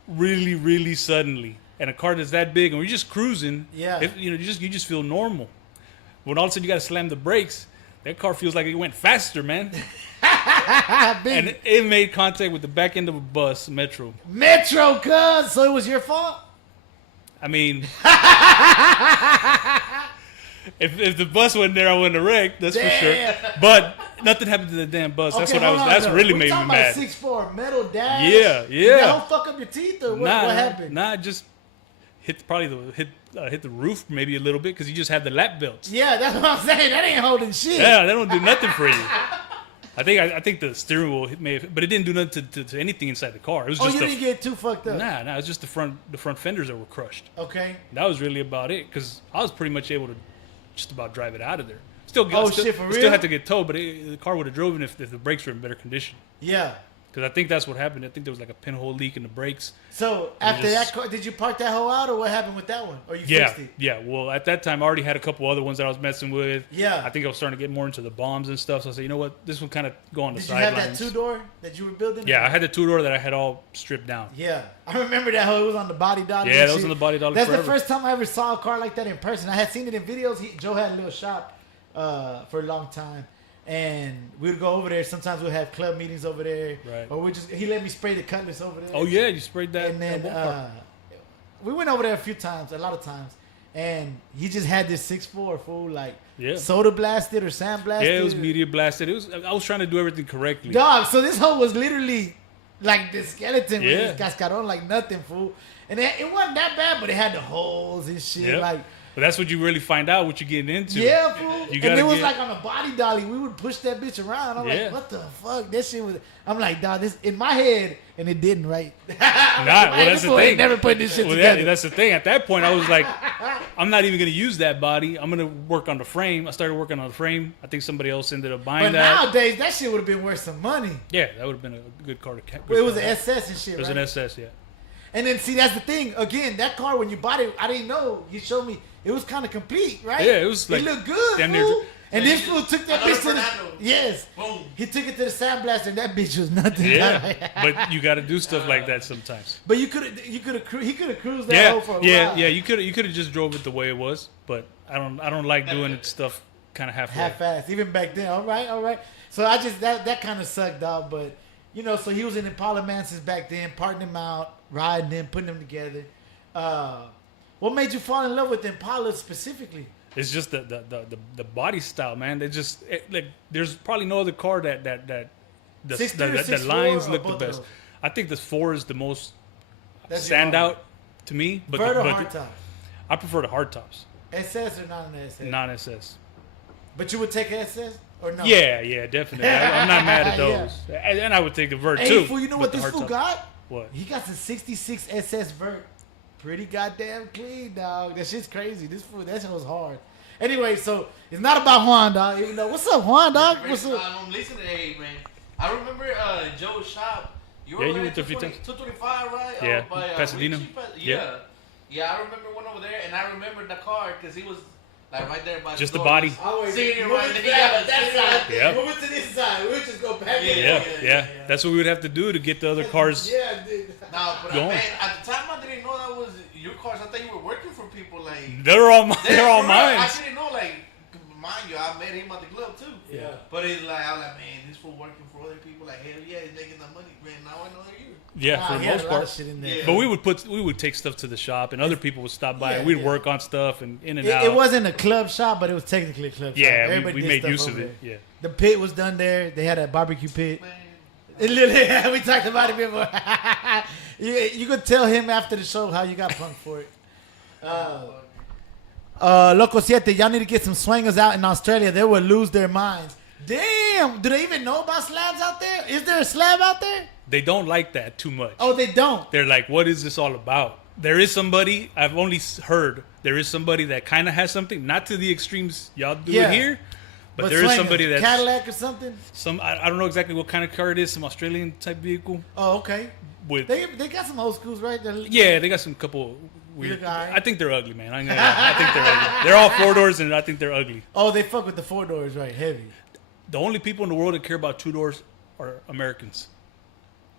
really, really suddenly. And a car that's that big, and we're just cruising. Yeah. You just feel normal. When all of a sudden you got to slam the brakes, that car feels like it went faster, man. Big And it made contact with the back end of a bus, Metro. Metro, cuz. So it was your fault. I mean, if the bus wasn't there, I wouldn't have wrecked. That's for sure. Damn. But nothing happened to the damn bus. That's what I was. That's really made me mad. 6'4" metal dash. Yeah, Did yeah. that whole fuck up your teeth or what happened? Nah, just hit the roof maybe a little bit because you just had the lap belts. Yeah, that's what I'm saying. That ain't holding shit. Yeah, they don't do nothing for you. I think the steering wheel may have, but it didn't do nothing to anything inside the car. It was Oh, just you didn't get too fucked up. nah, it was just the front fenders that were crushed. Okay. That was really about it because I was pretty much able to just about drive it out of there. Still, Oh, still, shit, for still real? had to get towed, but the car would have driven if the brakes were in better condition. Yeah. Because I think that's what happened. I think there was like a pinhole leak in the brakes. So after just- that car, did you park that hoe out or what happened with that one? Or you Yeah, fixed it? yeah. Well, at that time, I already had a couple other ones that I was messing with. Yeah. I think I was starting to get more into the bombs and stuff. So I said, you know what, this one kind of go on the Did you have sidelines. that 2-door that you were building? Yeah, I had the 2-door that I had all stripped down. Yeah. I remember that hoe. It was on the body dolly. Yeah, and that was shit. on the body dolly That's forever. the first time I ever saw a car like that in person. I had seen it in videos. Joe had a little shop for a long time. And we would go over there. Sometimes we'd have club meetings over there. Right. Or he let me spray the Cutlass over there. Oh yeah, you sprayed that. And then that one car. we went over there a lot of times. And he just had this 6'4" fool, like Yeah. soda blasted or sandblasted. Yeah, it was media blasted. I was trying to do everything correctly. Dog, so this hoe was literally like the skeleton with Yeah. this cascaron like nothing, fool. And it wasn't that bad, but it had the holes and shit. Yeah. Like, But that's what you really find out what you're getting into. yeah, fool. You And gotta it was get- like on a body dolly. We would push that bitch around. I'm Yeah. like, what the fuck? That shit was. I'm like, dog, this in my head, and it didn't, right? Nah, well, that's the thing. Never put this shit Well, together. that's the thing. At that point, I was like, I'm not even going to use that body. I'm going to work on the frame. I started working on the frame. I think somebody else ended up buying But that. nowadays, that shit would have been worth some money. Yeah, that would have been a good car to catch. Well, it was an SS and shit, It was right? an SS, yeah. And then see, that's the thing. Again, that car when you bought it, I didn't know. You showed me it was kind of complete, right? Yeah, it was like it looked good, damn near- fool. And this fool took that Another bitch to the Fernando. yes. Boom. He took it to the sandblaster, and that bitch was nothing. Yeah, but you got to do stuff like that sometimes. But he could have he could have cruised that Yeah, hoe for a yeah, while. yeah. You could have just drove it the way it was, but I don't like doing it stuff kind of halfway. half-assed, even back then. All right. So I just that kind of sucked, dog. But you know, so he was in Impala Mansons back then, parting them out, riding them, putting them together. What made you fall in love with Impala specifically? It's just the body style, man. They just like there's probably no other car that 6'3" or the 6'4" lines or look the both of best. those? I think the 4 is the most That's your standout to me. But Bird or but hardtop? I prefer the hard tops, SS or not an SS? non-SS. But you would take SS or no? Yeah, definitely. I'm not mad at Yeah. those, and I would take the Vert Hey, too. fool, you know but what the this hard fool top- got? What? He got the 66 SS Vert. Pretty goddamn clean, dog. That shit's crazy. That shit was hard. Anyway, so it's not about Juan, dog. Even though, what's up, Juan, dog? What's up? I'm listening. Hey, man. I remember Joe's shop. Yeah, were you over went there to a few at times. 225, right? Yeah, By, Pasadena. Richie Yeah. Yeah, I remember one over there, and I remember the car because he was like right there by Just the the door. body. Sitting Move right it there. back, that side. Yeah. Move it to this side. We'll just go back. Yeah. Yeah, and yeah. That's what we would have to do to get the other cars. Yeah, dude. No, but Go on. man, at the time I didn't know that was your cars. I thought you were working for people like. They're all they're all for real. I mine. didn't know, like, mind you, I met him at the club too. Yeah. But it's like, I was like, man, this fool working for other people. Like, hell yeah, he's making the money. Man, now I know you. Yeah, Nah, for the he had most a lot of part. shit in there. Yeah. But we would take stuff to the shop, and other people would stop by, Yeah, and we'd yeah. work on stuff and in and out. It wasn't a club shop, but it was technically a club shop. Yeah, Everybody we did made stuff use of over it. there. Yeah. The pit was done there. They had a barbecue pit. Man. It literally, we talked about it before. You could tell him after the show how you got punked for it. Loco Siete, y'all need to get some swingers out in Australia. They will lose their minds. Damn, do they even know about slabs out there? Is there a slab out there? They don't like that too much. Oh, they don't. They're like, what is this all about? There is somebody, I've only heard, there is somebody that kind of has something, not to the extremes y'all do Yeah. it here, but there swingers, is somebody that's Cadillac or something. I don't know exactly what kind of car it is, some Australian type vehicle Oh, okay. with They got some old schools, right? yeah, they got some couple weird. Look alright. I think they're ugly, man. I think they're ugly. They're all 4-doors, and I think they're ugly. Oh, they fuck with the 4-doors, right? Heavy. The only people in the world that care about 2-doors are Americans.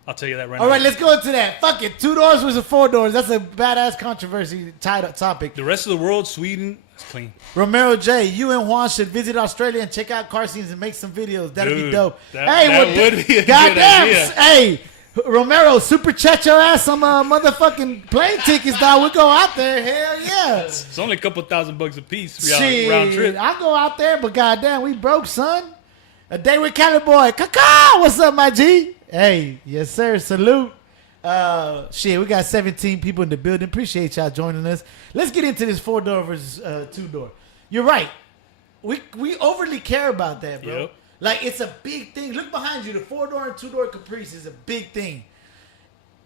I'll tell you that right now. All right, let's go into that. Fuck it. 2-doors versus 4-doors. That's a badass controversy topic. The rest of the world, Sweden, is clean. Romero J, you and Juan should visit Australia and check out car scenes and make some videos. That'd be Dude, dope. that would be a good goddamn. idea. Hey, Romero, super chat your ass some motherfucking plane tickets, dog. We go out there. Hell yeah. It's only a couple $1,000 a piece Shit, round trip. I go out there, but goddamn, we broke, son. A day with Cali Boy. Kaka, what's up, my G? Hey, yes, sir. Salute. Shit, we got 17 people in the building. Appreciate y'all joining us. Let's get into this 4-door versus 2-door. You're right. We overly care about that, bro. Yep. Like, it's a big thing. Look behind you. The 4-door and 2-door Caprice is a big thing.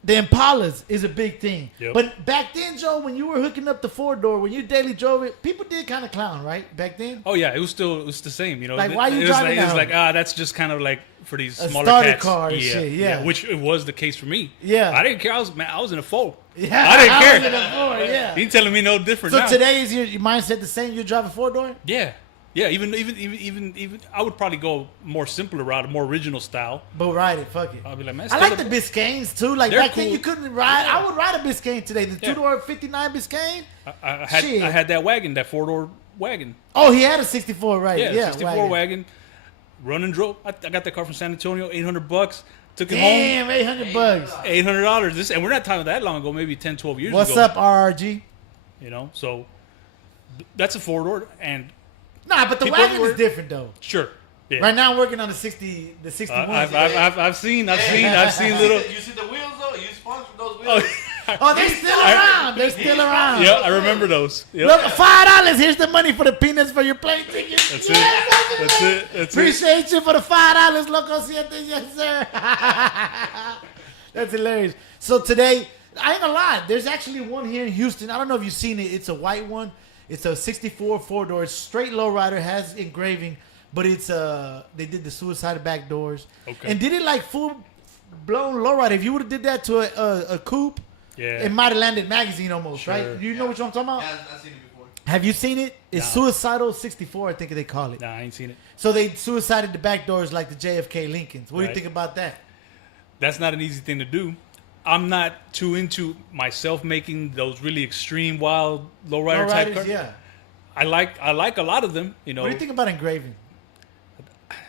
The Impalas is a big thing. Yep. But back then, Joe, when you were hooking up the 4-door, when you daily drove it, people did kind of clown, right? Back then? Oh yeah, it was the same, you know. Like, why you it was driving like, It was that like, that's just kind of like for these A smaller starter cats. car and shit, yeah. Which it was the case for me. Yeah. I didn't care. I was in a 4. Yeah, I didn't care. was in a 4, yeah. He telling me no different So now. today is your mindset the same? You drive a 4-door? Yeah. Yeah, even I would probably go more simpler route, a more original style. But ride it, fuck it. I'll be like, man, I like the Biscaynes too. Like They're back then, cool. you couldn't ride. Yeah. I would ride a Biscayne today. The Yeah. 2-door 59 Biscayne. I Shit. had that wagon, that 4-door wagon. Oh, he had a 64, right? Yeah, Yeah, 64 wagon. Run and drove. I got that car from San Antonio, $800. Took it Damn, home, $800. $800. And we're not talking that long ago, maybe 10, 12 years What's ago. up, RRG? You know, so that's a 4-door, and Nah, but the People wagon were- is different though. sure. Yeah. Right now, I'm working on the 61. I've seen little. You see the wheels though? You sponsored those wheels. Oh, Oh, they're still around. They're still around. yeah, I remember those. Yep. Look, $5. Here's the money for the peanuts for your plane ticket. That's Yes, it. That's it. That's it. Appreciate you for the $5, Loco Siete. Yes, sir. That's hilarious. So today, I ain't gonna lie. There's actually one here in Houston. I don't know if you've seen it. It's a white one. It's a 64 4-door, straight lowrider, has engraving, but it's they did the suicide back doors. Okay. And did it like full blown lowrider. If you would have did that to a coupe, Yeah. it might have landed magazine almost, Sure. right? You know what I'm talking about? Yeah, I've seen it before. Have you seen it? It's No. Suicidal 64, I think they call it. Nah, I ain't seen it. So they suicided the back doors like the JFK Lincolns. What do you Right. think about that? That's not an easy thing to do. I'm not too into myself making those really extreme, wild, lowrider type Lowriders, cars. yeah. I like a lot of them. You know, What do you think about engraving?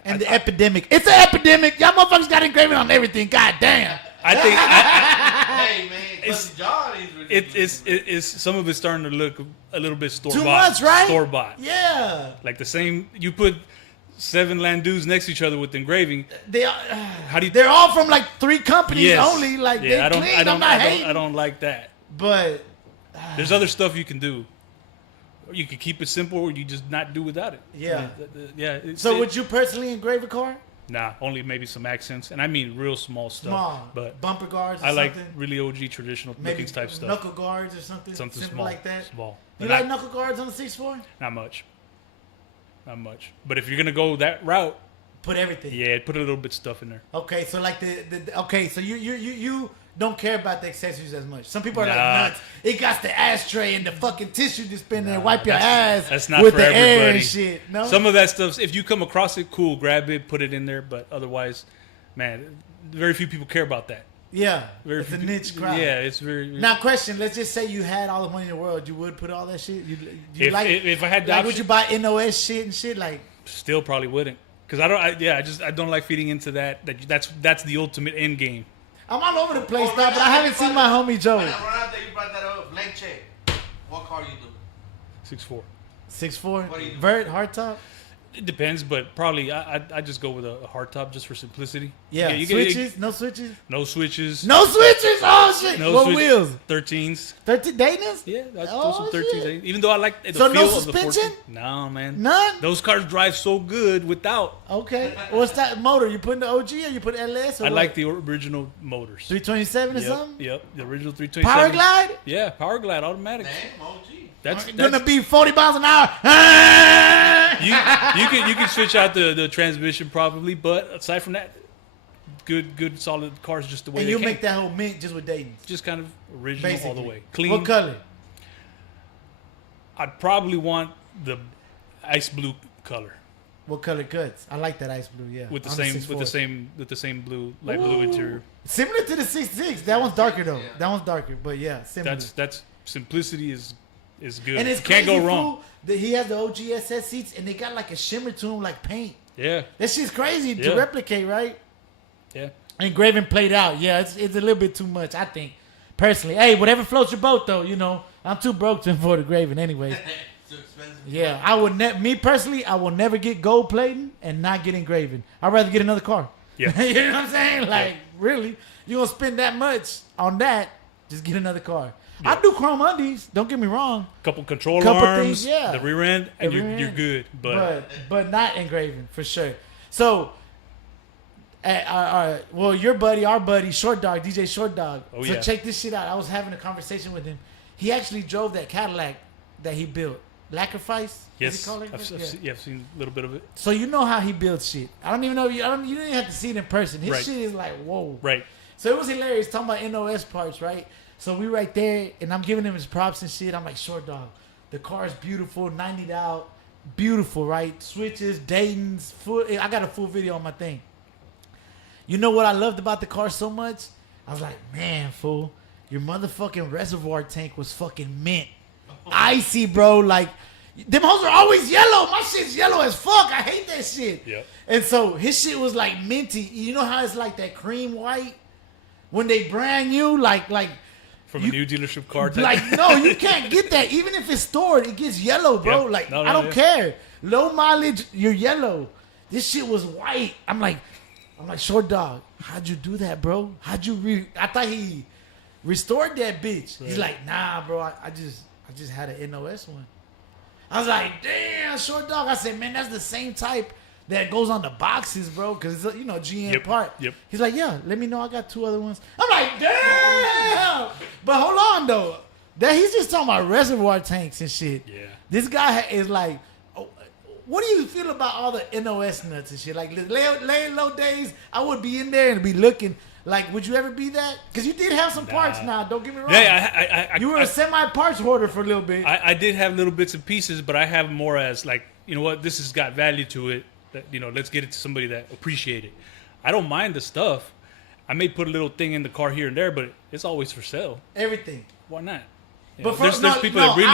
And the epidemic. It's an epidemic. Y'all motherfuckers got engraving on everything. God damn. I think Hey man, It's- Cousin John is it's some of it's starting to look a little bit store bought. Too much, right? Store bought. Yeah. Like the same. You put 7 Landus next to each other with engraving. They are, How do you? they're all from like 3 companies Yes. only. Like Yeah, they I don't. clean. I don't. I'm not I don't. hating. I don't like that. But There's other stuff you can do. You can keep it simple, or you just not do without it. Yeah. Yeah. so would you personally engrave a car? Nah, only maybe some accents, and I mean real small stuff. Small. But Bumper guards or I like something? really OG traditional Maybe looking type stuff. knuckle guards or something. Something simple small, like that. Small. You But like not, knuckle guards on the 6.4? not much. Not much. But if you're gonna go that route, Put everything. yeah, put a little bit stuff in there. Okay, so like the okay, so you don't care about the accessories as much. Some people are like Nah. nuts. It got the ashtray and the fucking tissue dispenser and Nah, wipe your ass That's not with for the air everybody. and shit. No, Some of that stuff, if you come across it, cool, grab it, put it in there. But otherwise, man, very few people care about that. yeah, Very it's a few niche people- crowd. Yeah, it's very. Now, question: let's just say you had all the money in the world, you would put all that shit. You if I had the like, would option, you buy NOS shit and shit like? still probably wouldn't. Because I don't like feeding into that. That's the ultimate end game. I'm all over the place Oh, now, but I haven't seen my homie Joey. Right after you brought that up, blank check. What car you do? 6'4". 6'4", What do you do? vert, hardtop. It depends, but probably I just go with a hard top just for simplicity. Yeah, You switches, no switches, no switches, no switches. Oh shit! no What switch- wheels? 13s. 13 Dayton's? Yeah, that's Oh, those some 13s. shit. Even though I like the So feel no of the suspension? 14. No, man. None. Those cars drive so good without. Okay. What's that motor? You putting the OG or you put LS? Or I what? like the original motors. 327 or Yep, something. yep, the original Power 327. glide? Yeah, Power Glide automatic. Damn, OG. That's Gonna be 40 miles an hour. Ah! you can switch out the transmission probably, but aside from that, good solid cars just the way And they you came. make that whole mint just with Dayton's. Just kind of original Basically. all the way, clean. What color? I'd probably want the ice blue color What color cuts? I like that ice blue. Yeah. with the On same 6'4". with the same blue light blue interior. Similar to the 66. That one's darker though. Yeah. That one's darker, but yeah, similar. That's simplicity is good. and it's Can't crazy, go wrong. fool, that he has the OGSS seats and they got like a shimmer to them like paint. Yeah, That shit's crazy Yeah. to replicate, right? yeah. Engraving played out. Yeah, it's a little bit too much, I think. Personally. Hey, whatever floats your boat though, you know. I'm too broke to afford a engraving anyway. Too expensive. Yeah, I would me personally, I will never get gold plating and not get engraving. I'd rather get another car. Yeah. You know what I'm saying? Like, really? You gonna spend that much on that? Just get another car. I do chrome undies. Don't get me wrong. Couple control Couple arms, things, yeah. the rear end, and The rear you're end. good. But not engraving for sure. So, well, our buddy, Short Dog, DJ Short Dog. Oh, so yeah. check this shit out. I was having a conversation with him. He actually drove that Cadillac that he built. Sacrifice? yes, Call it? I've seen a little bit of it. So you know how he builds shit. I don't even know. You didn't even have to see it in person. His Right. shit is like whoa. Right. So it was hilarious talking about NOS parts, right? So we right there, and I'm giving him his props and shit. I'm like, Short Dog, the car is beautiful, 90'd out, beautiful, right? Switches, Dayton's, I got a full video on my thing. You know what I loved about the car so much? I was like, man, fool, your motherfucking reservoir tank was fucking mint. Icy, bro. Like, them hoes are always yellow. My shit's yellow as fuck. I hate that shit. Yep. And so his shit was like minty. You know how it's like that cream white? When they brand new, like From you- a new dealership car type. like no, you can't get that. Even if it's stored, it gets yellow, bro. Yeah. Like No, I don't yeah. care. Low mileage, you're yellow. This shit was white. I'm like, Short Dog, how'd you do that, bro? How'd you I thought he restored that bitch. He's Right. like, nah, bro. I just had an NOS one. I was like, damn, Short Dog. I said, man, that's the same type that goes on the boxes, bro. Because it's GM Yep, part. yep. He's like, yeah, let me know. I got 2 other ones. I'm like, damn. But hold on, though. That he's just talking about reservoir tanks and shit. Yeah. This guy is like, oh, what do you feel about all the NOS nuts and shit? Like, lay low days, I would be in there and be looking. Like, would you ever be that? Because you did have some parts now. Don't get me wrong. Yeah, you were a semi-parts hoarder for a little bit. I did have little bits and pieces, but I have more as like, you know what, this has got value to it. That, you know, let's get it to somebody that appreciate it. I don't mind the stuff. I may put a little thing in the car here and there, but it's always for sale. Everything. Why not? You But know, there's people that really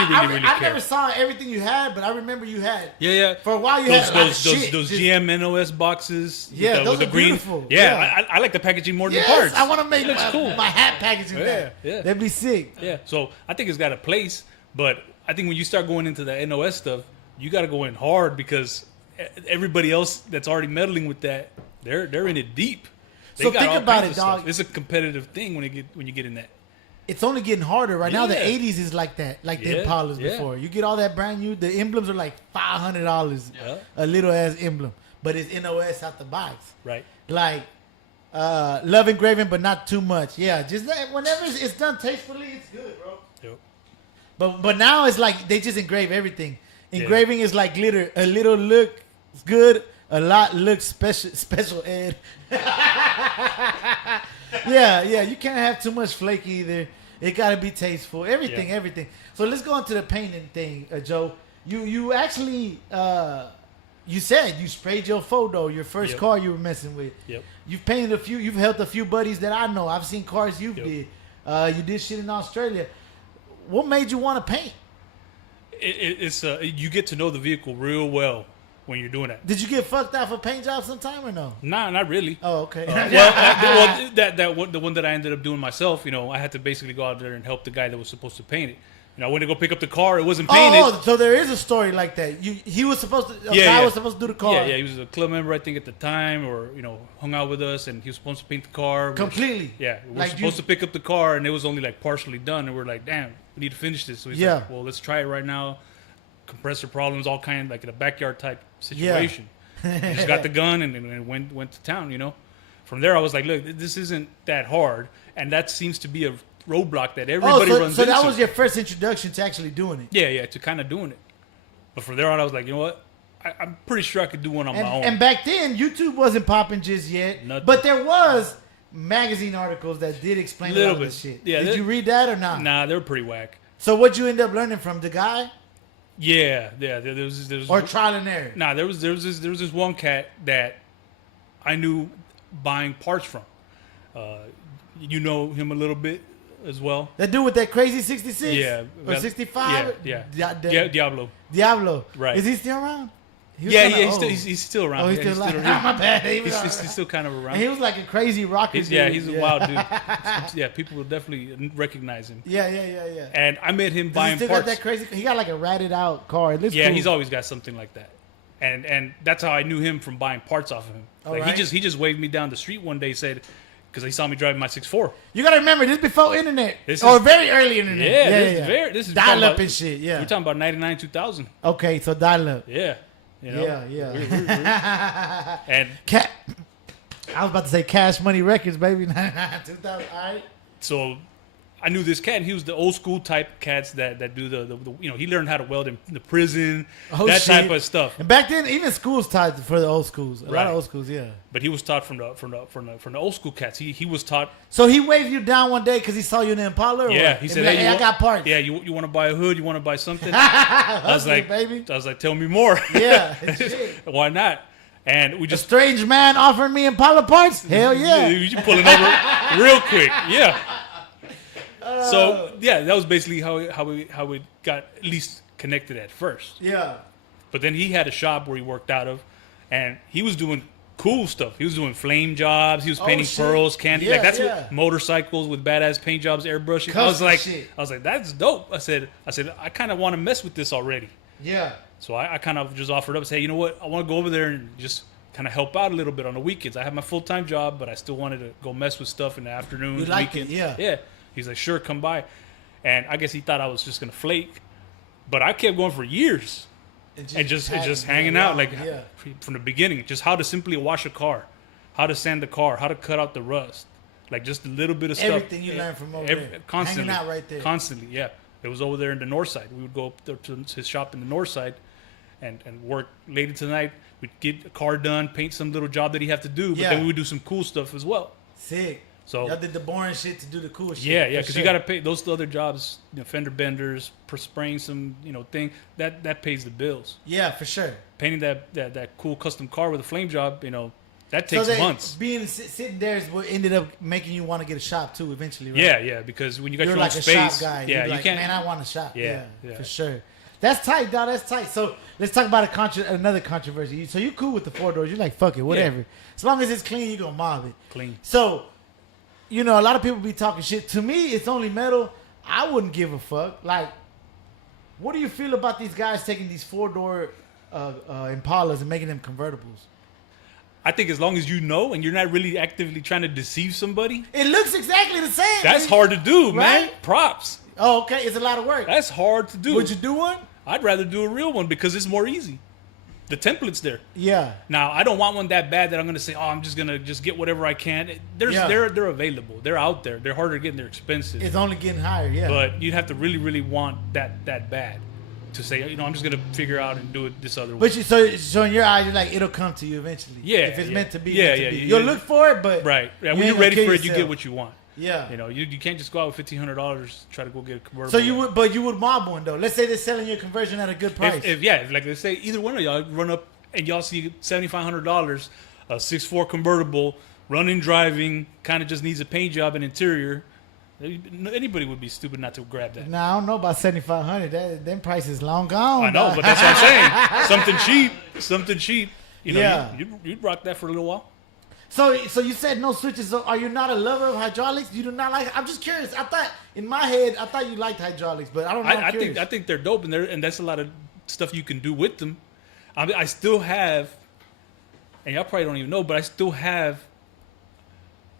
I care. never saw everything you had, but I remember you had. Yeah. For a while, you had a lot of shit. Those Just- GM NOS boxes. Yeah, with those the are green. beautiful. Yeah, Yeah. I like the packaging more than Yes, the parts. I want to make It looks my, cool. my hat packaging Yeah, that. yeah. That'd be sick. Yeah, so I think it's got a place, but I think when you start going into the NOS stuff, you got to go in hard because everybody else that's already meddling with that, they're in it deep. They So got think all about kinds it, of stuff. dog. It's a competitive thing when you get in that. It's only getting harder right now. The Yeah. 80s is like that, like the Yeah, Impalas yeah. before. You get all that brand new. The emblems are like $500, Yeah. a little ass emblem, but it's NOS out the box. Right. Like love engraving, but not too much. Yeah, just whenever it's done tastefully, it's good, bro. Yep. But now it's like they just engrave everything. Yeah. Engraving is like glitter. A little looks good, a lot looks special ed. yeah. You can't have too much flake either. It gotta be tasteful. Everything, Yeah. everything. So let's go into the painting thing, Joe. You actually you said you sprayed your photo, your first Yep. car you were messing with. Yep. You've painted a few. You've helped a few buddies that I know. I've seen cars you Yep. did. You did shit in Australia. What made you want to paint? It's you get to know the vehicle real well when you're doing that. Did you get fucked out for paint job sometime or no? Nah, not really. Oh, okay. The one that I ended up doing myself, you know, I had to basically go out there and help the guy that was supposed to paint it. I went to go pick up the car. It wasn't painted. Oh, so there is a story like that. He was supposed to. A guy was supposed to do the car. Yeah, he was a club member, I think, at the time, or hung out with us, and he was supposed to paint the car. Completely. Yeah, we were Like supposed to pick up the car, and it was only like partially done, and we're like, damn, we need to finish this. So he's Yeah. like, well, let's try it right now. Compressor problems, all kind, like in a backyard type situation. He just got the gun and went to town. From there, I was like, look, this isn't that hard, and that seems to be a roadblock that everybody runs so into. that was your first introduction to actually doing it. Yeah, to kind of doing it. But from there on, I was like, you know what? I'm pretty sure I could do one on my own. And back then, YouTube wasn't popping just yet. Nothing. But there was magazine articles that did explain a lot Little of bit. this shit. Yeah, Did you read that or not? Nah, they were pretty whack. So what'd you end up learning from the guy Yeah. There was or trial and error? Nah, there was this one cat that I knew buying parts from. You know him a little bit as well. That dude with that crazy 66? Yeah. Or 65? Yeah. Dia- Diablo. Diablo. Right. Is he still around? He was Yeah, kinda he's old. he's still around. Oh, he's Yeah, still like, around. my bad. He was He's, all he's right. still kind of around. And he was like a crazy rocker dude. He's a wild dude. Yeah, people will definitely recognize him. Yeah. And I met him Does he buying still parts. got that crazy? He got like a ratted out car. It looks Yeah, cool. he's always got something like that. And that's how I knew him from buying parts off of him. All Like right. he just waved me down the street one day, said, because he saw me driving my 6'4". You gotta remember this before internet. This Or is- very early internet. Yeah, this is dial talking up about- and shit. Yeah. We're talking about 99, 2000. Okay, so dial up. Yeah. Yeah. And I was about to say Cash Money Records, baby. 2000. All right. so I knew this cat, and he was the old school type cats that do the he learned how to weld in the prison, Oh, that shit. type of stuff. And back then, even schools taught for the old schools. A lot Right. of old schools, yeah. But he was taught from the old school cats. He was taught. So he waved you down one day because he saw you in the Impala. Or Yeah, what? he And said, be like, "Hey, I got parts." Yeah, you want to buy a hood? You want to buy something?" I was Hustle, like, baby. tell me more. Yeah, shit. Why not? And we A just strange man offering me Impala parts? Hell yeah. you pulling over real quick. Yeah. So yeah, that was basically how we got at least connected at first. Yeah. But then he had a shop where he worked out of, and he was doing cool stuff. He was doing flame jobs. He was painting shit. pearls, candy. Yeah, Like that's yeah. what motorcycles with badass paint jobs, airbrushing. Custom shit. I was like, that's dope. I said, I kind of want to mess with this already. Yeah. So I kind of just offered up, say, you know what, I want to go over there and just kind of help out a little bit on the weekends. I have my full-time job, but I still wanted to go mess with stuff in the afternoons, You liked weekends. it, yeah. Yeah. He's like, sure, come by. And I guess he thought I was just gonna flake, but I kept going for years and just hanging out, like from the beginning, just how to simply wash a car, how to sand the car, how to cut out the rust, like just a little bit of stuff. Everything you learned from over there. Constantly, Hanging out right there. Constantly, yeah. It was over there in the north side. We would go up there to his shop in the north side and work late into the night. We'd get a car done, paint some little job that he had to do, but Yeah. then we would do some cool stuff as well. Sick. So Y'all did the boring shit to do the cool shit. yeah, for because sure. you got to pay those other jobs, fender benders, spraying some, thing that pays the bills. Yeah, for sure. Painting that cool custom car with a flame job, that takes so months. Being sitting there is what ended up making you want to get a shop too eventually, right? Yeah, because when you got You're your like own a space, shop guy. yeah, You're you like, can't. man, I want a shop. Yeah, Yeah, yeah. for sure. That's tight, dog. That's tight. So let's talk about another controversy. So you cool with the 4 doors? You're like, fuck it, whatever. As long as it's clean, you gonna mob it. Clean. So, a lot of people be talking shit. To me, it's only metal. I wouldn't give a fuck. Like, what do you feel about these guys taking these 4-door Impalas and making them convertibles? I think as long as you know and you're not really actively trying to deceive somebody, It looks exactly the same. that's hard to do, man. Right? Props. Oh, okay. It's a lot of work. That's hard to do. Would you do one? I'd rather do a real one because it's more easy. The template's there. Yeah. Now, I don't want one that bad that I'm going to say, I'm just going to get whatever I can. Yeah. They're available. They're out there. They're harder to get and they're expensive. It's only getting higher, yeah. But you'd have to really, really want that bad to say, I'm just going to figure out and do it this other way. But so in your eyes, you're like, it'll come to you eventually. Yeah, If it's yeah. meant to be, Yeah, meant to yeah, be. yeah. You'll look for it, but Right. Yeah, you when ain't you're gonna ready kill for it, you yourself. get what you want. Yeah. You can't just go out with $1,500 try to go get a convertible. So you would mob one though. Let's say they're selling you a conversion at a good price. If like let's say either one of y'all run up and y'all see $7,500, a 6'4" convertible, running, driving, kind of just needs a paint job and interior. Anybody would be stupid not to grab that. Now I don't know about 7,500. Them prices long gone. I know, dog. but that's what I'm saying. Something cheap. Yeah. Yeah. You'd rock that for a little while. So you said no switches. So are you not a lover of hydraulics? You do not like. I'm just curious. I thought in my head, I thought you liked hydraulics, but I don't know. I think they're dope, and that's a lot of stuff you can do with them. I mean, I still have, and y'all probably don't even know, but I still have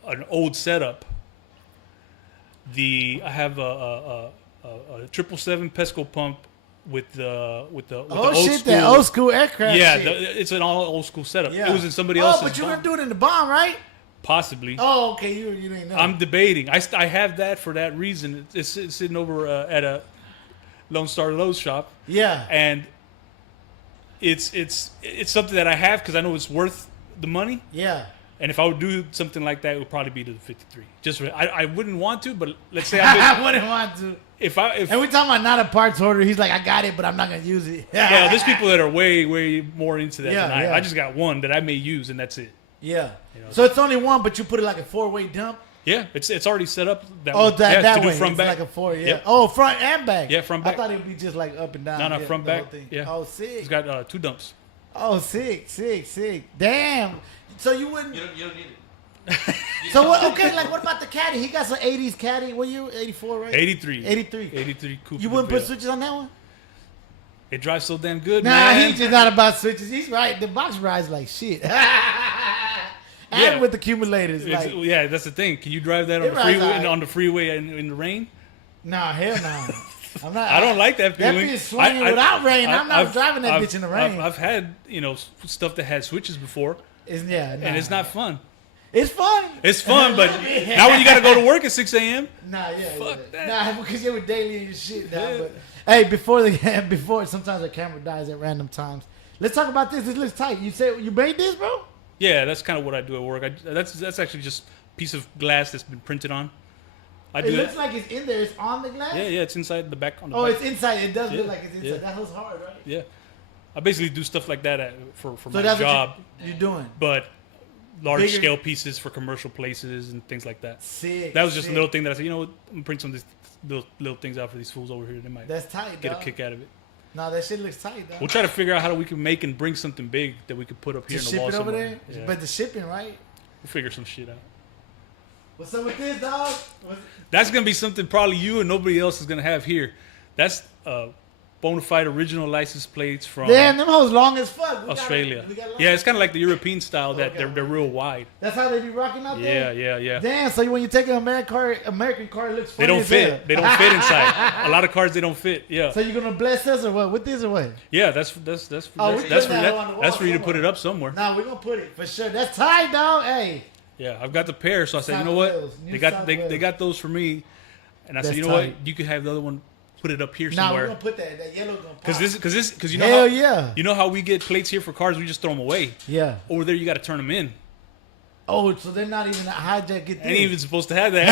an old setup. I have a 777 Pesco pump with the old shit, school, that old school aircraft. yeah, shit. it's an all old school setup. Yeah. It was in somebody else's. Oh, but you're bomb. gonna do it in the bomb, right? Possibly. Oh, okay. You didn't know. I'm debating. I have that for that reason. It's sitting over at a Lone Star Lowe's shop, yeah. and it's something that I have because I know it's worth the money. Yeah. And if I would do something like that, it would probably be to the 53. Just I wouldn't want to, but let's say I wouldn't want to. if And we're talking about not a parts order. He's like, I got it, but I'm not gonna use it. well, there's people that are way more into that Yeah, than I. yeah. I just got one that I may use, and that's it. Yeah. You know, So it's only one, but you put it like a 4-way dump. Yeah, it's already set up. That Oh, way. that yeah, that to do way. front It's back. like a 4. Yeah. Yep. Oh, front and back. Yeah, front back. I thought it would be just like up and down. No, yeah, front the whole back. thing. Yeah. Oh, sick. It's got 2 dumps. Oh, sick. Damn. So you wouldn't. You don't need it. So what? Okay, like what about the caddy? He got some 80s caddy. What year? 84, right? 83. 83 coupe. You wouldn't put switches on that one? It drives so damn good, Nah, man. he's just not about switches. He's right. The box rides like shit. And Yeah. with accumulators, like Yeah, that's the thing. Can you drive that on It the rides freeway? alright. On the freeway in the rain? nah, hell no. I'm not. I don't like that That feeling. bitch swinging without rain. I'm not driving that bitch in the rain. I've had stuff that had switches before, It's, yeah, nah. and it's not fun. It's fun. It's fun, but now when you got to go to work at 6 a.m. Nah, yeah, Fuck yeah. that. Nah, because you were daily and your shit now. Yeah. But hey, before sometimes the camera dies at random times. Let's talk about this. This looks tight. You said you made this, bro? Yeah, that's kind of what I do at work. That's actually just a piece of glass that's been printed on. I It do looks that. like it's in there. It's on the glass. Yeah, it's inside the back on the Oh, back. it's inside. It does look Yeah, like it's inside. yeah. That was hard, right? Yeah, I basically do stuff like that for So my that's job, what you're doing. but large Bigger- scale pieces for commercial places and things like that. Sick. That was just sick. a little thing that I said, you know what, I'm gonna print some of these little things out for these fools over here. They might That's tight, get dog. a kick out of it. No, that shit looks tight, dog. We'll try to figure out how we can make and bring something big that we could put up To here in the ship wall it over somewhere. there, Yeah. but the shipping, right? We'll figure some shit out. What's up with this, dog? That's gonna be something probably you and nobody else is gonna have here. That's bona fide original license plates from Damn, them hoes long as fuck. We Australia. we got long- Yeah, it's kind of like the European style that Okay. they're real wide. That's how they be rocking out there. Yeah. Damn, so when you take an American car, it looks funny They don't as hell. fit. They don't fit inside. A lot of cars they don't fit. Yeah. So you're gonna bless us or what? With this or what? Yeah, that's Oh, we that's put that on the that's for wall you to put somewhere. it up somewhere. Nah, we're gonna put it for sure. That's tight, dog. Hey, Yeah, I've got the pair, so I said, South you know what? Wales, New They got South they Wales. got those for me, and I said, That's you know tight. what? You could have the other one. Put it up here nah, we're somewhere. gonna put that yellow gonna pop. Because you know Hell how, yeah. you know how we get plates here for cars, we just throw them away. Yeah. Over there, you got to turn them in. Oh, so they're not even a hijack. Get Ain't this. even supposed to have that.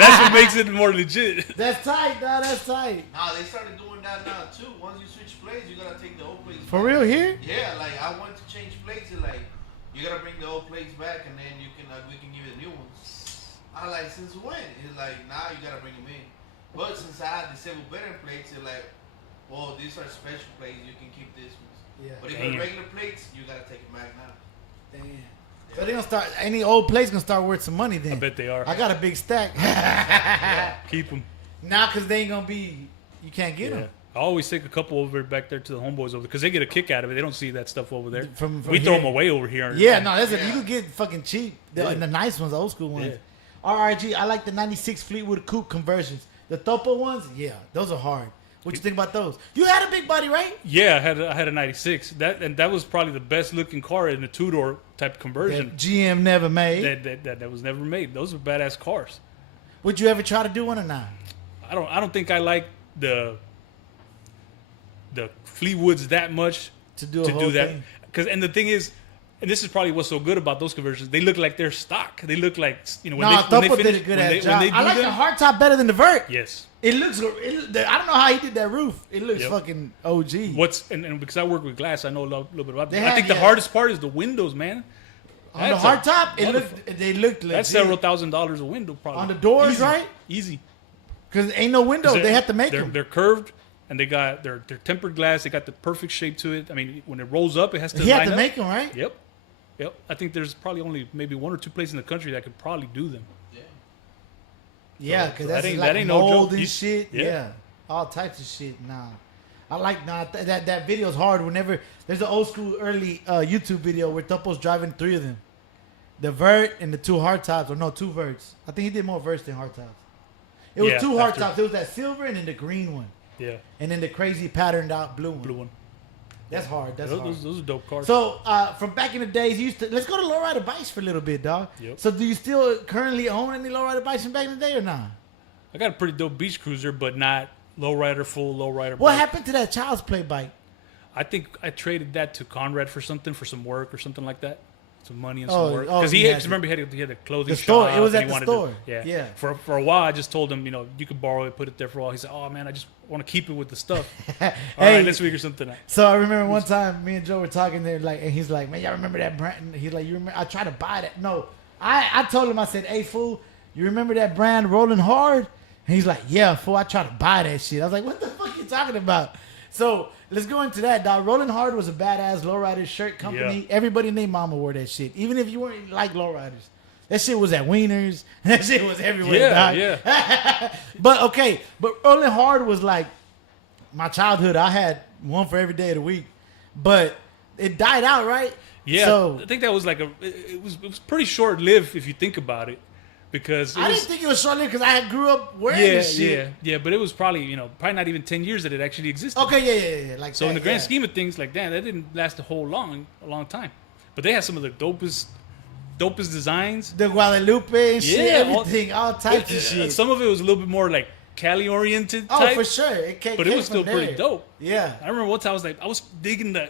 That's what makes it more legit. That's tight, dog. That's tight. Nah, they started doing that now too. Once you switch plates, you gotta take the old plates. For back. real here? Yeah, like I went to change plates, and like you gotta bring the old plates back, and then you can we can give you the new ones. I like since when? It's like now you gotta bring them in. But since I had the civil better plates, it's like, well, these are special plates. You can keep this ones. Yeah. But if Damn. they're regular plates, you gotta take them back now. Damn. So they gonna start. Any old place gonna start worth some money then. I bet they are. I got a big stack. Keep them. Now, cause they ain't gonna be. You can't get Yeah. them. I always take a couple over back there to the homeboys over because they get a kick out of it. They don't see that stuff over there. From We throw here. them away over here. Yeah, no, that's it. Yeah. You could get fucking cheap. Yeah. The nice ones, the old school ones. Yeah. RRG, I like the 96 Fleetwood Coupe conversions. The Topo ones, yeah, those are hard. What you think about those? You had a big body, right? Yeah, I had a 96. That was probably the best looking car in the 2-door type conversion That GM never made. that was never made. Those were badass cars. Would you ever try to do one or not? I don't think I like the Fleetwoods that much To do a whole that. thing? Because and the thing is, and this is probably what's so good about those conversions. They look like they're stock. They look like when Nah, they Topo finish, did a good when ass they, job. when they do I like them, the hardtop better than the vert. Yes. It looks. I don't know how he did that roof. It looks Yep. fucking OG. And because I work with glass, I know a little bit about They that. I had- think the yeah. hardest part is the windows, man. On the That's a hardtop, it motherfucker. looked. They looked legit. That's several $1,000s a window, probably. On the doors, Easy. right? Easy. Because ain't no window. They have to make they're, them. They're curved, and they're tempered glass. They got the perfect shape to it. I mean, when it rolls up, it has to He had line to up. make them, right? Yep. Yep. I think there's probably only maybe 1 or 2 places in the country that could probably do them. Yeah. Yeah, So because that that's ain't- like that ain't no mold joke. and You- shit. Yeah. yeah. All types of shit. Nah, I like that video's hard. Whenever there's an old school early YouTube video where Topo's driving 3 of them, the vert and the 2 hard tops, or no, 2 verts. I think he did more verts than hard tops. It was Yeah, 2 hard after- tops. It was that silver and then the green one, Yeah. and then the crazy patterned out blue one. Blue one. That's hard. That's Those, hard. those are dope cars. So from back in the days, you used to let's go to lowrider bikes for a little bit, dog. Yep. So do you still currently own any lowrider bikes from back in the day or not? I got a pretty dope beach cruiser, but not lowrider, full lowrider. What bike. happened to that Child's Play bike? I think I traded that to Conrad for something, for some work or something like that. Some money and Oh, some work. oh, Because he he had had, it. remember he had a clothing The store. shop. It was and at he the wanted store. To, yeah. Yeah. For a while, I just told him, you could borrow it, put it there for a while. He said, oh, man, I just want to keep it with the stuff. All Hey, right, let's figure something out. so I remember one time me and Joe were talking there, like, and he's like, "Man, y'all remember that brand?" And he's like, "You remember?" I tried to buy that. No, I told him, I said, "Hey, fool, you remember that brand Rolling Hard?" And he's like, "Yeah, fool, I tried to buy that shit." I was like, "What the fuck you talking about?" So let's go into that, dog. Rolling Hard was a badass lowrider shirt company. Yeah. Everybody named Mama wore that shit, even if you weren't like lowriders. That shit was at Wieners. That shit was everywhere, Yeah, dog. yeah. But Rolling Hard was like my childhood. I had one for every day of the week, but it died out, right? Yeah, So I think that was it was pretty short lived if you think about it, because it I was, didn't think it was short lived because I grew up wearing yeah, this shit. yeah, but it was probably probably not even 10 years that it actually existed. Okay, yeah. Like So that, in the grand yeah. scheme of things, like that didn't last a long time. But they had some of the dopest designs. the Guadalupe and shit, Yeah, everything, all types of shit. Some of it was a little bit more like Cali oriented Oh, type, for sure. It came, but it came was still from pretty there. dope. Yeah. I remember one time I was digging the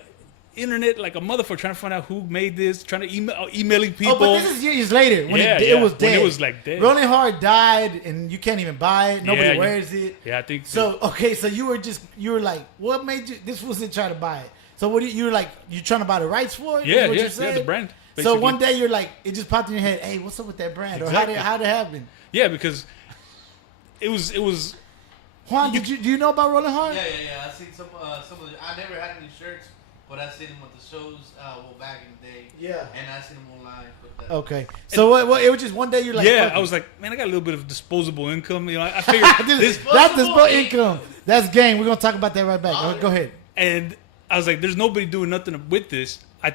internet like a motherfucker, trying to find out who made this, trying to emailing people. Oh, but this is years later when Yeah, it yeah, was when dead. it was, like, dead. Rolling Hard died, and you can't even buy it. Nobody Yeah, wears it. Yeah, I think So okay, so you were like, what made you? This wasn't trying to buy it. So what you were like? You trying to buy the rights for it? Yeah, Is what yeah, you're saying? the brand. So basically. one day you're like, it just popped in your head. Hey, what's up with that brand? Or Exactly. how did it happen? Yeah, because it was Juan, do you know about Rolling Hard? Yeah. I seen some of the. I never had any shirts, but I seen them at the shows. Back in the day. Yeah. And I seen them online. But, Okay. So what? It was just one day you're like, yeah. fuck I it. was like, man, I got a little bit of disposable income. I figured this, That's the income. That's game. We're gonna talk about that right back. Go ahead. and I was like, there's nobody doing nothing with this. I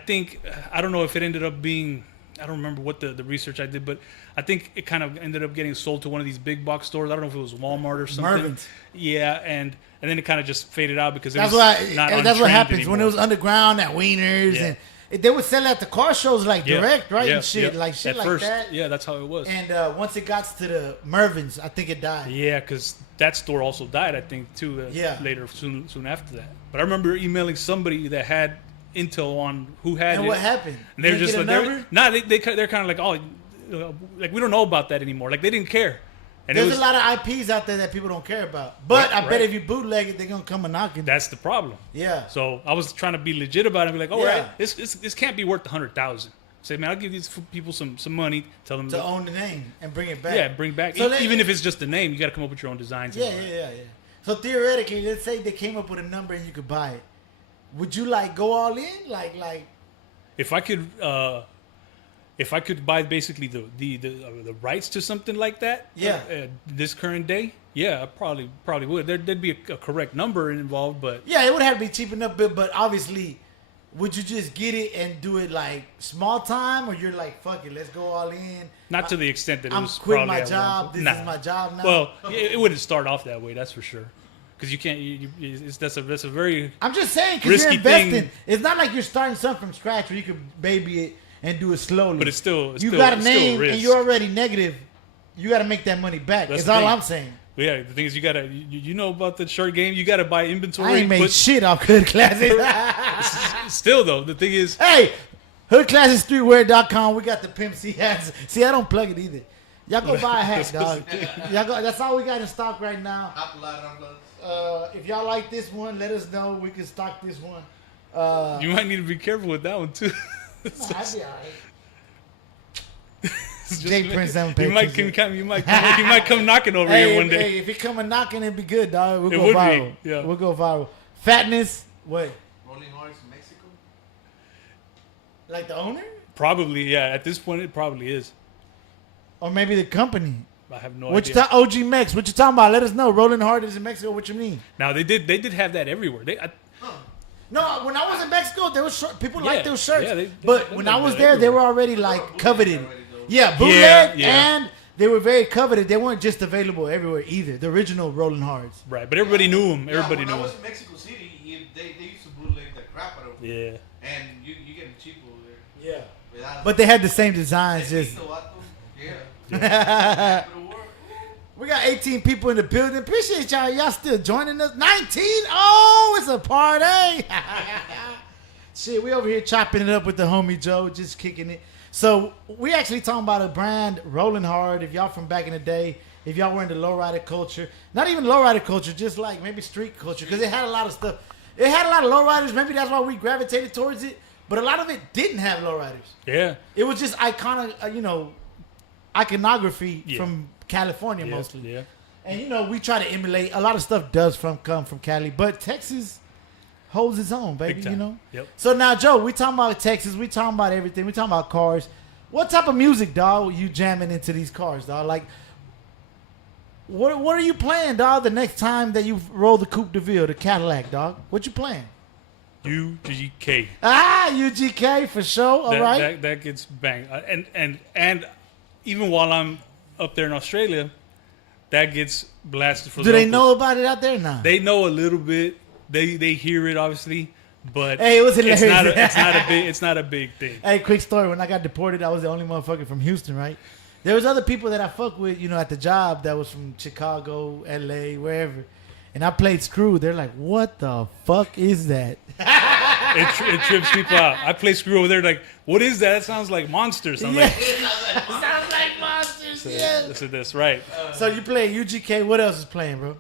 don't know if it ended up being, I don't remember what the research I did, but I think it kind of ended up getting sold to one of these big box stores. I don't know if it was Walmart or something. Mervyn's. Yeah, and then it kind of just faded out because it That's was what not on that's what trend happens when it anymore. was underground at Wieners Yeah. and they would sell it at the car shows like Yeah, direct, right? yeah, And shit, yeah. like shit At like first, that. yeah, that's how it was. And once it got to the Mervyn's, I think it died. Yeah, because that store also died, I think, too. Yeah. Later, soon after that. But I remember emailing somebody that had intel on who had And it. what happened? And they're You just get like, a number? they're kind of like, oh, like we don't know about that anymore. Like they didn't care. And There's it was, a lot of IPs out there that people don't care about. But I bet right. if you bootleg it, they're gonna come a knocking. that's the problem. Yeah. So I was trying to be legit about it and be like, all Yeah. right, this can't be worth 100,000. Say, man, I'll give these people some money. Tell them To own the name and bring it back. yeah, bring back. So let- Even if it's just a name, you got to come up with your own designs. and Yeah, all that. yeah. So theoretically, let's say they came up with a number and you could buy it. Would you like go all in? Like If I could buy basically the rights to something like that, Yeah. this current day, yeah, I probably would. There'd be a correct number involved, but yeah, it would have to be cheap enough, but obviously, would you just get it and do it like small time, or you're like, fuck it, let's go all in? not to the extent that it I'm was quitting probably my at job. one- This Nah. is my job now. Well, it wouldn't start off that way, that's for sure. Because you can't. That's a very I'm just saying because you're risky investing. thing. It's not like you're starting something from scratch where you could baby it and do it slowly. But it's still- you got a it's still a name and risk. you're already negative. You got to make that money back. That's That's the all thing. I'm saying. But yeah, the thing is, you know about the short game. You got to buy inventory. I ain't made but shit off Hood Classics. still, though, the thing is, Hey, hoodclassicstreetwear.com. We got the Pimp C hats. See, I don't plug it either. Y'all go buy a hat, dog. Y'all go. That's all we got in stock right now. If y'all like this one, let us know. We can stock this one. you might need to be careful with that one too. I'd be all right. Just Jay make- Prince haven't you paid might attention. you might come knocking over Hey, here one day. hey, if he come a knocking, it'd be good, dog. We'll It go would be, viral. yeah. We'll go viral. Fatness. What? Rolling Horse, Mexico. Like the owner? Probably, yeah. At this point, it probably is. Or maybe the company. I have no What you idea. OG Mex? What you talking about? Let us know. Rolling Hard is in Mexico. What you mean? Now they did have that everywhere. No, when I was in Mexico, there was people Yeah, like those shirts. yeah, they but they when like I was that there, they everywhere. were already like bootleg coveted. already, though. Yeah, bootleg, yeah. and they were very coveted. They weren't just available everywhere either. The original Rolling Hards. Right, but everybody knew him. Everybody when knew I was him. in Mexico City, they used to bootleg the crap out of them. Yeah. And you get them cheap over there. Yeah, Without but they had the same designs. Just yeah. we got 18 people in the building. Appreciate y'all. Y'all still joining us. 19. Oh, it's a party. Shit, we over here chopping it up with the homie Joe, just kicking it. So we actually talking about a brand, Rolling Hard. If y'all from back in the day, if y'all were into lowrider culture, not even lowrider culture, just like maybe street culture, because it had a lot of stuff. It had a lot of lowriders. Maybe that's why we gravitated towards it. But a lot of it didn't have lowriders. Yeah. It was just iconography Yeah. from California Yeah, mostly. Yeah. And we try to emulate. A lot of stuff does come from Cali, but Texas holds its own, baby. Big time. Yep. So now, Joe, we talking about Texas. We talking about everything. We talking about cars. What type of music, dog, you jamming into these cars, dog? Like, what are you playing, dog? The next time that you roll the Coupe de Ville, the Cadillac, dog. What you playing? UGK. UGK for sure. All right. That gets banged. And even while I'm up there in Australia, that gets blasted for Do they locals. know about it out there now? They know a little bit. They hear it obviously, but Hey, it was it's hilarious. it's not a big thing. Hey, quick story. When I got deported, I was the only motherfucker from Houston, right? There was other people that I fuck with, at the job that was from Chicago, LA, wherever. And I played Screw. They're like, what the fuck is that? It trips people out. I play Screw over there. Like, what is that? That sounds like monsters. I'm like, Sounds like monsters. Yeah. listen to this, right? So you play UGK. What else is playing, bro?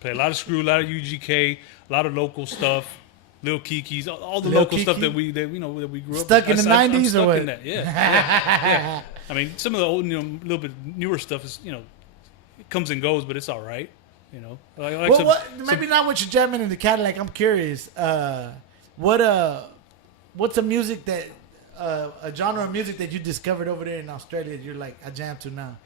Play a lot of Screw, a lot of UGK, a lot of local stuff. Lil Kiki's, all the Lil local stuff Kiki? that we grew up Stuck with. in the I'm 90s or stuck what? in that. Yeah. I mean, some of the old, little bit newer stuff is, it comes and goes, but it's all right. Like Well, maybe not what you're jamming in the Cadillac. I'm curious. What's a music that a genre of music that you discovered over there in Australia? You're like, I jam to now.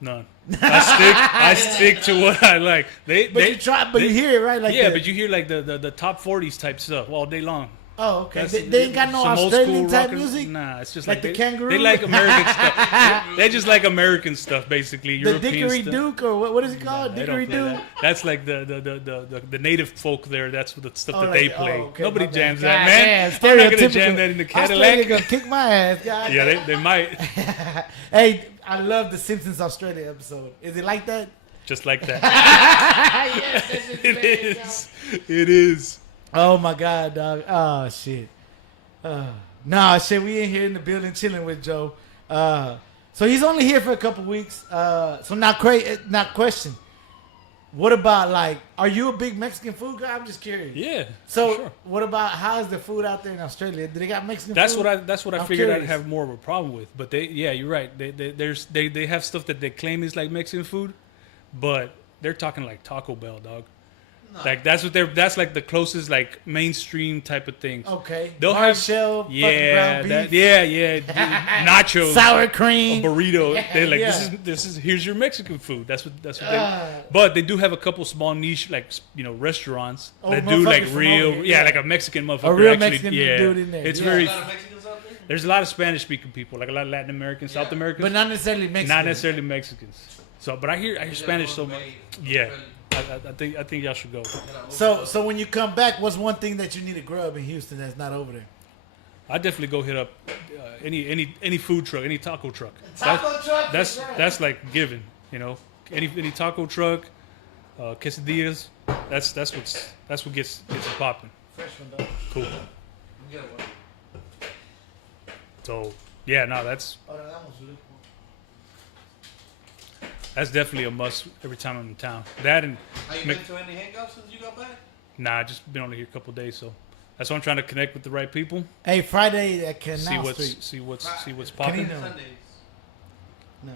none. I stick to what I like. But you hear it, right? Like yeah, but you hear like the top 40s type stuff all day long. Oh, okay. That's- They ain't got no some old Australian school type rock and- music. Nah, it's just Like like, the they, Kangaroo? They like American stuff. They just like American stuff, basically. The European Dickory stuff. Duke, or what is it called? They don't Dickory play Duke. that. That's like the native folk there. That's the stuff Oh, that like- they play. okay, Nobody my bad. jams God that, man. damn, I'm not gonna stereotypical. jam that in the Australia Cadillac. gonna kick my ass. God Yeah, damn. they might. Hey, I love the Simpsons Australia episode. Is it like that? Just like that. Yes, that's just It bad, is. It is. Oh my god, dog. Oh shit. Nah, shit. We in here in the building chilling with Joe. So he's only here for a couple weeks. So now, question. What about like? Are you a big Mexican food guy? I'm just curious. Yeah. So for sure. what about how's the food out there in Australia? Do they got Mexican That's food? what I I'm figured curious. I'd have more of a problem with. But you're right. They have stuff that they claim is like Mexican food, but they're talking like Taco Bell, dog. Like that's like the closest like mainstream type of things. Okay. They'll Hard have shell, fucking yeah, ground beef, nachos, sour a cream. burrito. They're like Yeah. this is here's your Mexican food. That's what they. But they do have a couple small niche like restaurants Oh, that do like motherfuckers from real over here, yeah. like a Mexican motherfucker. A real actually, Mexican yeah. dude in there, It's yeah. very. A lot of Mexicans out there? There's a lot of Spanish speaking people, like a lot of Latin Americans, South Americans, But not necessarily Mexican. not necessarily Mexicans. So, but I hear Spanish so much. Yeah, I think y'all should go. So when you come back, what's one thing that you need to grub in Houston that's not over there? I definitely go hit up any food truck, any taco truck. Taco truck, That's right. that's like given, any taco truck, quesadillas. That's what gets it popping. Fresh one, dog. Cool. Get one. So yeah, no, that's definitely a must every time I'm in town. That and Have you Mc- been to any hangouts since you got back? nah, just been only here a couple days, so that's why I'm trying to connect with the right people. Hey, Friday at Canal Street. See what's Canino. popping. Sundays. No.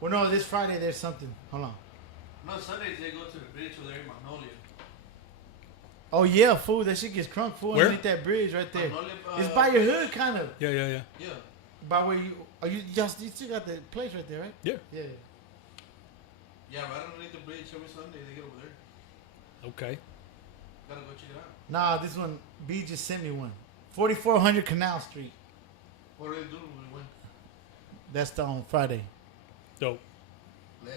Well, no, this Friday there's something. Hold on. No, Sundays they go to the bridge over there in Magnolia. Oh yeah, fool. That shit gets crunk, fool. Where? Underneath that bridge right there. Manole, It's by your hood, kind of. Yeah. Yeah. By where you? Are you just? You still got the place right there, right? Yeah. Yeah. Yeah, right underneath the bridge every Sunday they get over there. Okay. Gotta go check it out. Nah, this one. B just sent me one. 4400 Canal Street. What are they doing when we win? That's on Friday. Dope. Let's.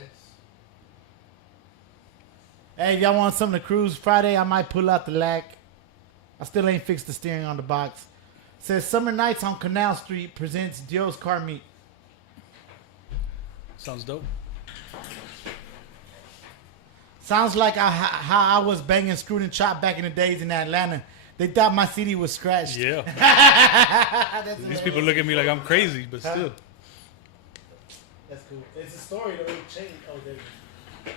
Hey, if y'all want something to cruise Friday, I might pull out the lack. I still ain't fixed the steering on the box. Says Summer Nights on Canal Street presents Dio's Car Meet. Sounds dope. Sounds like how I was banging Screwed and Chopped back in the days in Atlanta. They thought my CD was scratched. Yeah. That's These people look at me like I'm crazy, but still. That's cool. It's a story though. It changed. Oh, there you go.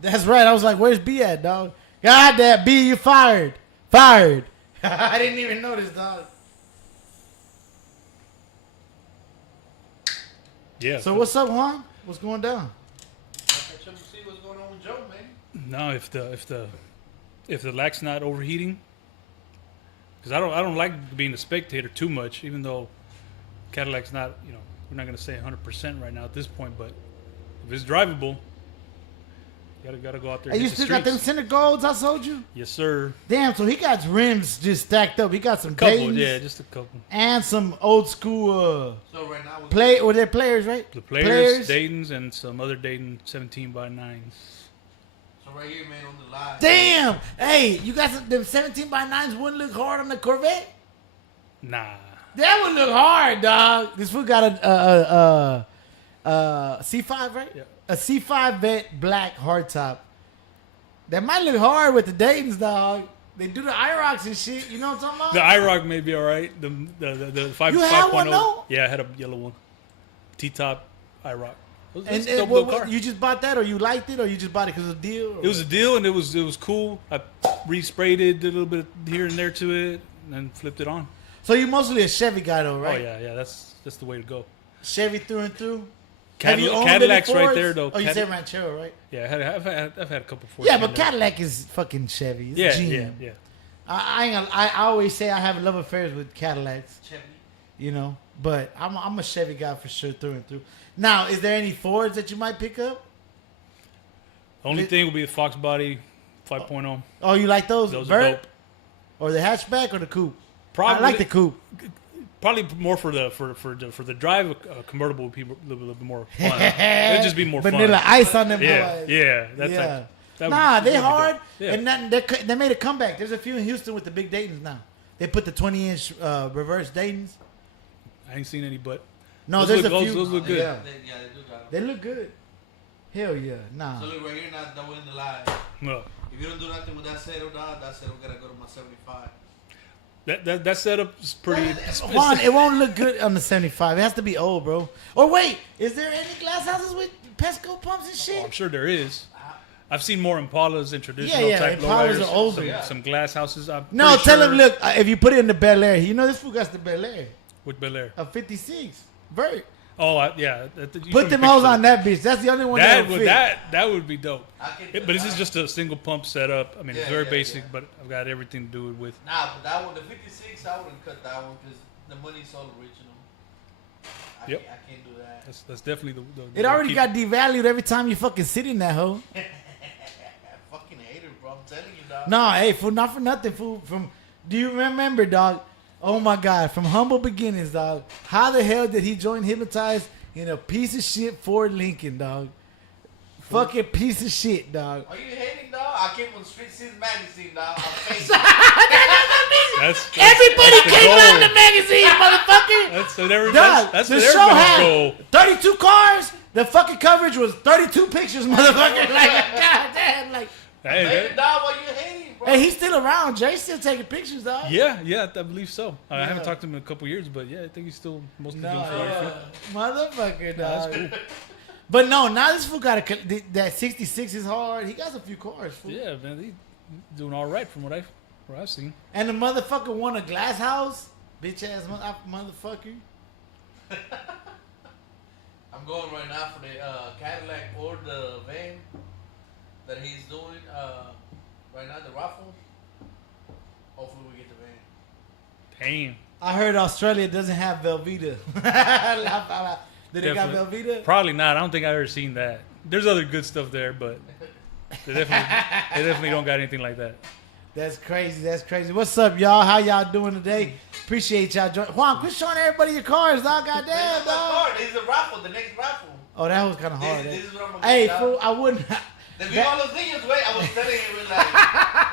That's right. I was like, "Where's B at, dog?" God damn, B, you fired. Fired. I didn't even notice, dog. Yeah. So what's up, Juan? What's going down? I'll catch up and see what's going on with Joe, man. No, if the lack's not overheating, because I don't like being a spectator too much, even though Cadillac's not, we're not gonna say 100% right now at this point, but if it's drivable, you gotta go out there. Hey, And you hit the still got them streets. center golds I sold you? Yes, sir. Damn, so he got rims just stacked up. He got some Couple, Dayton's yeah, just a couple. and some old school So right now play. Were they players, right? The players, Dayton's, and some other Dayton 17x9s. So right here, man, on the live. Damn. Hey, you got some them 17x9s wouldn't look hard on the Corvette? Nah. That would look hard, dog. This fool got a C5, right? Yeah. A C5 vet black hardtop. That might look hard with the Dayton's, dog. They do the IROCs and shit. You know what I'm talking The about? IROC may be all right. The 5, You had 5.0. one, though? Yeah, I had a yellow one. T-top IROC. It And was a dope little car. you just bought that, or you liked it, or you just bought it because of the deal? Or It was a deal, and it was cool. I resprayed it, did a little bit here and there to it, and then flipped it on. So you mostly a Chevy guy, though, right? Oh yeah, that's the way to go. Chevy through and through. Have you owned Cadillac's any right Fords? there though. Oh, you said Ranchero, right? Yeah, I've had a couple Fords. Yeah, here but and there. Cadillac is fucking Chevy. It's Yeah, GM. yeah. I always say I have love affairs with Cadillacs, Chevy. you know, but I'm a Chevy guy for sure through and through. Now, is there any Fords that you might pick up? Only thing will be the Fox Body 5.0. Oh, you like those? Those are Vert? dope. Or the hatchback or the coupe? Probably I like the coupe. Probably more for the drive. Convertible would be a little bit more fun. It'd just be more Vanilla fun. ice on them Yeah, boys. yeah. That's Yeah. like, that Nah, would- they that'd be hard, dope. Yeah. and they made a comeback. There's a few in Houston with the big Daytons now. They put the 20-inch reverse Daytons. I ain't seen any, but No, Those there's look- a few. those look good. Yeah, They do got they them. look good. Hell yeah, nah. So look right here, now that we're in the live. no. If you don't do nothing with that setup, dog, that setup gotta go to my 75. That setup is pretty. Juan, it won't look good on the 75. It has to be old, bro. Or wait, is there any glass houses with Pesco pumps and Oh, shit? I'm sure there is. I've seen more Impalas and traditional Yeah, type Impalas lowriders. are older. Some, Yeah. some glass houses. I'm No, pretty tell sure. him, look, if you put it in the Bel Air, you know this fool got the Bel Air. With Bel Air. A 56. Vert. Oh, yeah. You Put showed me them hoes pictures. on that bitch. That's the only one that That would would fit. that would be dope. I can But this is just a single pump setup. I mean, it's Yeah, very yeah, basic, yeah. but I've got everything to do it with. Nah, but that one, the 56, I wouldn't cut that one because the money's all original. Yep. I can't do that. That's definitely the It already keep- got devalued every time you fucking sit in that hoe. I fucking hate it, bro. I'm telling you, dog. No, hey, fool, not for nothing, fool. Do you remember, dog? Oh my God, from humble beginnings, dog. How the hell did he join Hypnotize in a piece of shit Ford Lincoln, dog? Fucking piece of shit, dog. Are you hating, dog? I came from Street City Magazine, dog. I'm famous. That's Everybody that's the came goal. out in the magazine, motherfucker. That's what every, Dog, that's the what show everybody's goal. had 32 cars. The fucking coverage was 32 pictures, motherfucker. Like, God damn, like, Hey, Hating, that- dog, why you hating, bro? hey, he's still around. Jay's still taking pictures, dog. yeah, I believe so. I Yeah. haven't talked to him in a couple years, but yeah, I think he's still mostly No, doing photography. motherfucker, dog. That's cool. But no, now this fool got that 66 is hard. He got a few cars, fool. Yeah, man, he's doing all right from what I've seen. And the motherfucker won a glass house. Bitch ass motherfucker. I'm going right now for the Cadillac or the van that he's doing. Right now, the raffle. Hopefully, we get the van. Damn. I heard Australia doesn't have Velveeta. Did they got Definitely. Velveeta? Probably not. I don't think I ever seen that. There's other good stuff there, but they definitely don't got anything like that. That's crazy. That's crazy. What's up, y'all? How y'all doing today? Appreciate y'all joining. Juan, quit showing everybody your cars, dog. Goddamn, This is my dog. car. This is a raffle. The next raffle. Oh, that was kind of hard. This eh? is what I'm gonna Hey, get, fool, dog. I wouldn't. The Viva Los Niños way. I was telling him like,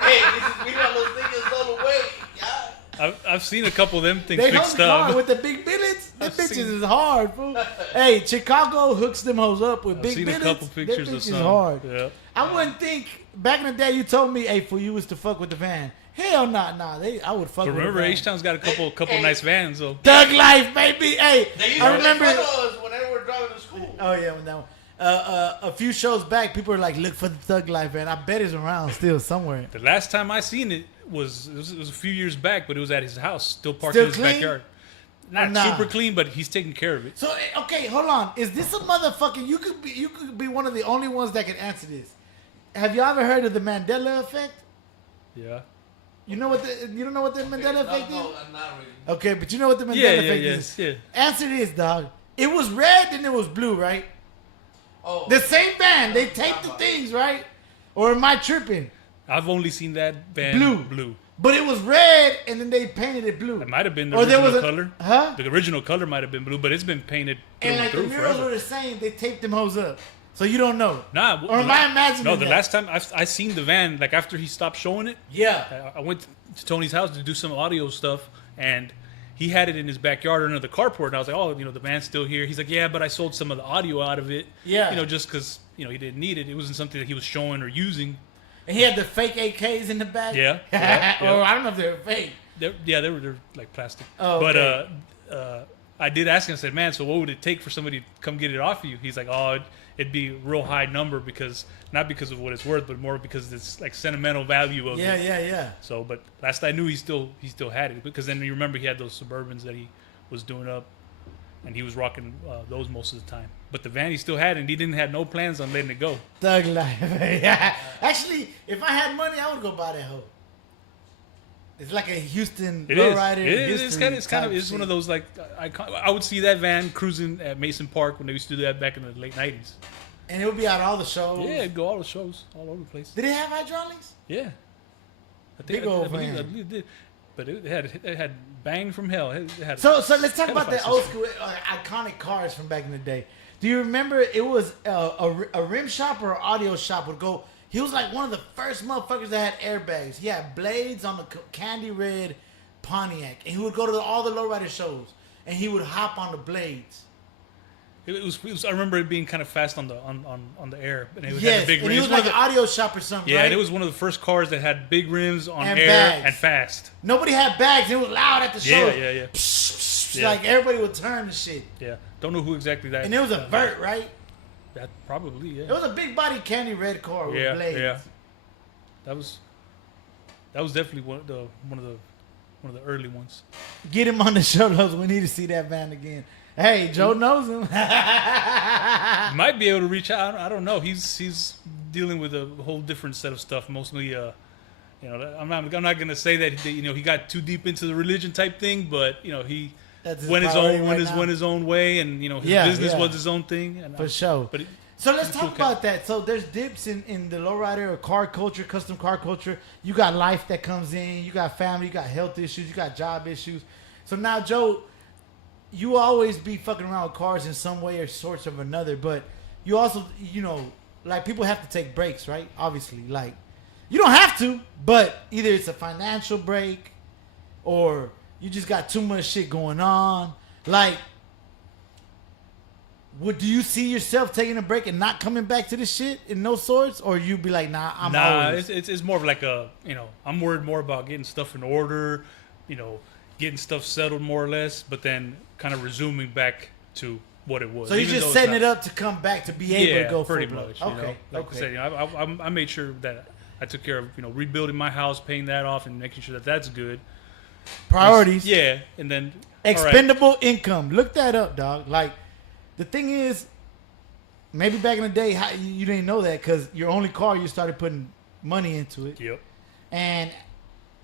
hey, this is Viva Los Niños all the way. Yeah. I've seen a couple of them things They hold fixed the car up. with the big billets. Them I've bitches seen- is hard, fool. Hey, Chicago hooks them hoes up with I've big seen billets. a couple Them pictures of bitches some. hard. Yeah. I wouldn't think back in the day you told me, hey, fool, you was to fuck with the van. Hell nah. I would fuck But with remember, the van. H-Town's got a couple Hey. nice vans, though. Thug life, baby. Hey, They used I to remember. make fun of us whenever we're driving to school. Oh yeah, when that one. A few shows back, people were like, "Look for the Thug Life," and I bet it's around still somewhere. The last time I seen it was a few years back, but it was at his house, still parked Still in his clean? backyard. Not Nah. super clean, but he's taking care of it. So okay, hold on. Is this a motherfucking? You could be one of the only ones that can answer this. Have you ever heard of the Mandela effect? Yeah. You know what you don't know what the Mandela effect No, is? I'm not really. Okay, but you know what the Mandela Yeah, effect yeah, is. yeah. Answer this, dog. It was red and it was blue, right? Oh, The same band. They taped the things, right? Or am I tripping? I've only seen that van blue. But it was red and then they painted it blue. It might have been the Or there original was a- color. Huh? The original color might have been blue, but it's been painted through And and like the through murals forever. were the same. They taped them hoes up. So you don't know. Nah, Or am I imagining No, the that? last time I seen the van, like after he stopped showing it, Yeah. I went to Tony's house to do some audio stuff, and he had it in his backyard under the carport. And I was like, oh, the van's still here. He's like, yeah, but I sold some of the audio out of it. Yeah. Just because he didn't need it. It wasn't something that he was showing or using. And he had the fake AKs in the back. Yeah, yeah, yeah. Or I don't know if they were fake. They're like plastic. Oh, But okay. I did ask him. I said, man, so what would it take for somebody to come get it off of you? He's like, oh, it'd be a real high number not because of what it's worth, but more because it's like sentimental value of Yeah, it. yeah. So, but last I knew, he still had it, because then you remember he had those Suburbans that he was doing up, and he was rocking those most of the time. But the van he still had, and he didn't have no plans on letting it go. Thug life. Yeah. Actually, if I had money, I would go buy that hoe. It's like a Houston It is. lowrider. It's kind of one of those like I would see that van cruising at Mason Park when they used to do that back in the late '90s. And it would be at all the shows. Yeah, it'd go all the shows all over the place. Did it have hydraulics? Yeah, Big old van. I believe it did. But it had bang from hell. It had So let's talk about the Hellfire old system. school iconic cars from back in the day. Do you remember it was a rim shop or an audio shop would go? He was like one of the first motherfuckers that had airbags. He had blades on the candy red Pontiac, and he would go to all the lowrider shows, and he would hop on the blades. It was. I remember it being kind of fast on the air, and it had Yes, the big and he rims. was like an audio shop or something. Yeah, right? and it was one of the first cars that had big rims on And air bags. and fast. Nobody had bags. It was loud at the Yeah, shows. yeah. Psh, Yeah. Like everybody would turn and shit. Yeah, don't know who exactly that. And it was a vert, right? That probably, yeah. It was a big body candy red car with Yeah, blades. yeah. That was definitely one of the early ones. Get him on the show, those. We need to see that van again. Hey, Joe knows him. Might be able to reach out. I don't know. He's dealing with a whole different set of stuff. Mostly, I'm not gonna say that he got too deep into the religion type thing, but he That's his went his priority own right now. went his own way, and his Yeah, business yeah. was his own thing. And For sure. But So let's it's talk okay. about that. So there's dips in the lowrider or car culture, custom car culture. You got life that comes in. You got family. You got health issues. You got job issues. So now, Joe, you always be fucking around with cars in some way or sorts of another. But you also, like people have to take breaks, right? Obviously, like you don't have to, but either it's a financial break or you just got too much shit going on. Like, do you see yourself taking a break and not coming back to this shit in no sorts, or you be like, nah, I'm always. it's more of like I'm worried more about getting stuff in order, getting stuff settled more or less, but then kind of resuming back to what it was. So you're even though just it's setting not- it up to come back to be able yeah, to go pretty full blown. much. Okay, Like okay. I said, I made sure that I took care of rebuilding my house, paying that off, and making sure that that's good. Priorities. Yeah, and then Expendable income. Look that up, dog. Like, the thing is, maybe back in the day you didn't know that because your only car you started putting money into it, Yep. and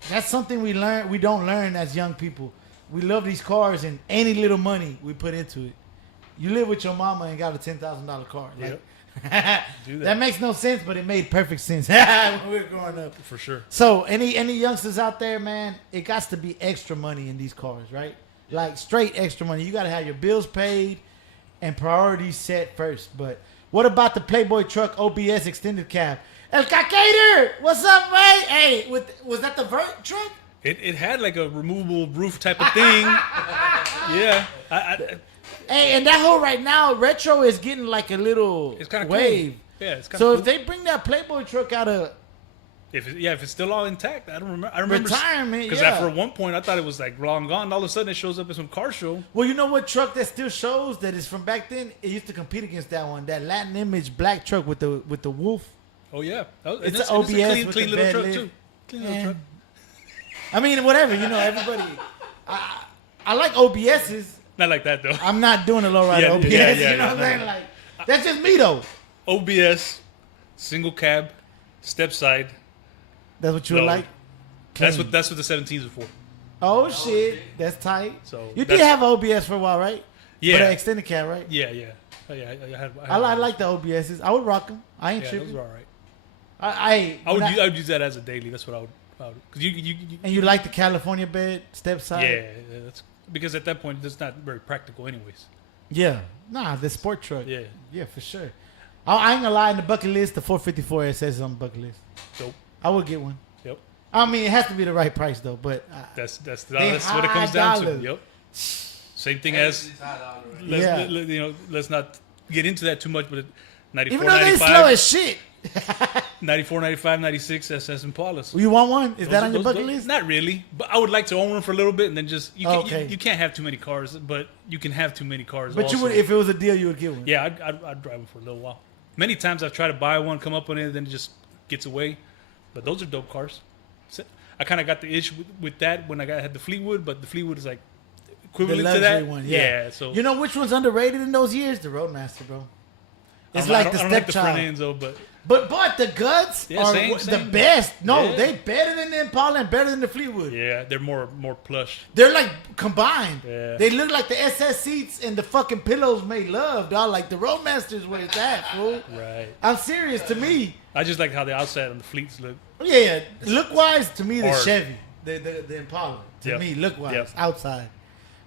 that's something we don't learn as young people. We love these cars and any little money we put into it. You live with your mama and got a $10,000 car. Like, Do that that. makes no sense, but it made perfect sense when we were growing up. For sure. So any youngsters out there, man, it got to be extra money in these cars, right? Like straight extra money. You got to have your bills paid and priorities set first. But what about the Playboy truck OBS extended cab? El Cacator, what's up, man? Hey, was that the Vert truck? It had like a removable roof type of thing. Yeah. Hey, and that whole right now, retro is getting like a little It's kind of wave. Cool. Yeah, it's kind of So cool. if they bring that Playboy truck out of If it's still all intact, I don't remember. I remember retirement, because yeah. for one point I thought it was like long gone. All of a sudden it shows up at some car show. Well, you know what truck that still shows that is from back then? It used to compete against that one, that Latin image black truck with the wolf. Oh yeah, It's and an OBS clean, with clean the little bed truck lid. too. Clean Yeah. little truck. I mean, whatever, everybody. I like OBSs. Not like that though. I'm not doing a lowrider Yeah, OBS. yeah, you know what I'm no, saying? no. Like that's just me though. OBS, single cab, step side. That's what you would No. like. That's Clean. what the 17s are for. Oh shit, that's tight. So You did that's- have OBS for a while, right? Yeah. For the extended cab, right? Yeah, yeah. Oh, yeah, I had I like the OBSs. I would rock them. I ain't Yeah, those tripping. are all right. I I would use that as a daily. That's what I would. Because you and you like the California bed step side? yeah, that's because at that point it's not very practical, anyways. Yeah. Nah, the sport truck. Yeah. Yeah, for sure. I ain't gonna lie, in the bucket list, the 454 SS is on the bucket list. Dope. I would get one. Yep. I mean, it has to be the right price though. But That's They what it comes high down dollars. to. Yep. Same thing as Everything's high dollar right Yeah. let's not get into that too much, but 94, even though they 95, slow as shit, 94, 95, 96 SS Impalas. you want one? Is Those that are- on your those- bucket those- list? Not really, but I would like to own one for a little bit, and then just Okay. you can't have too many cars, but you can have too many cars. But also. you would, if it was a deal, you would get one. Yeah, I'd drive one for a little while. Many times I've tried to buy one, come up on it, then it just gets away. But those are dope cars. So I kind of got the issue with that when had the Fleetwood, but the Fleetwood is like The equivalent luxury to that. one. Yeah. So You know which one's underrated in those years? The Roadmaster, bro. It's I like don't- the I don't like the front stepchild. ends though, but But the guts Yeah, are same, the same. best. No, Yeah. they better than the Impala and better than the Fleetwood. yeah, they're more plush. They're like combined. Yeah. They look like the SS seats and the fucking pillows made love, dog. Like the Roadmaster's where it's at, fool. Right. I'm serious. To me, I just like how the outside on the Fleets look. yeah, look wise, to me, the Hard. Chevy, the Impala, to Yep. me, look wise, Yep. outside.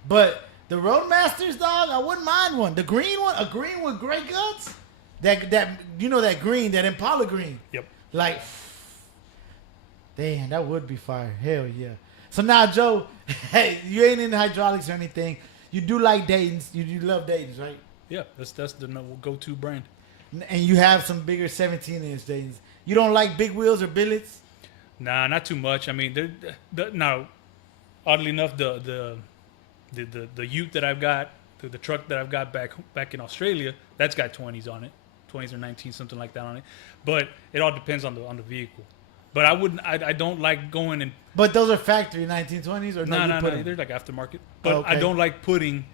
But the Roadmasters, dog, I wouldn't mind one. The green one, a green with gray guts. That you know that green, that Impala green. Yep. Like, damn, that would be fire. Hell yeah. So now, Joe, hey, you ain't into hydraulics or anything. You do like Dayton's. You do love Dayton's, right? Yeah, that's the go-to brand. And you have some bigger 17-inch Dayton's. You don't like big wheels or billets? Nah, not too much. I mean, now, oddly enough, the Ute that I've got, the truck that I've got back in Australia, that's got 20s on it, 20s or 19s, something like that on it. But it all depends on the vehicle. But I don't like going and But those are factory 1920s or no? no, you put 'em? they're like aftermarket. But Okay. I don't like putting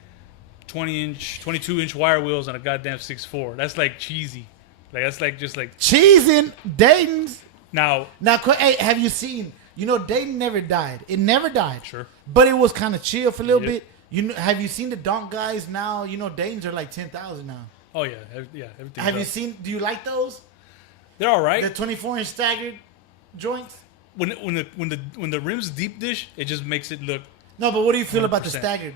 20-inch, 22-inch wire wheels on a goddamn 6.4. That's like cheesy. Like that's like just like Cheesing Dayton's. now. Now, hey, have you seen? You know, Dayton never died. It never died. Sure. But it was kind of chill for a little Yep. bit. You know, have you seen the donk guys now? You know, Dayton's are like 10,000 now. Oh yeah, yeah. Everything. Have you seen? Do you like those? They're all right. The 24-inch staggered joints. When the rim's deep dish, it just makes it look. No, but what do you feel about the 100%. staggered?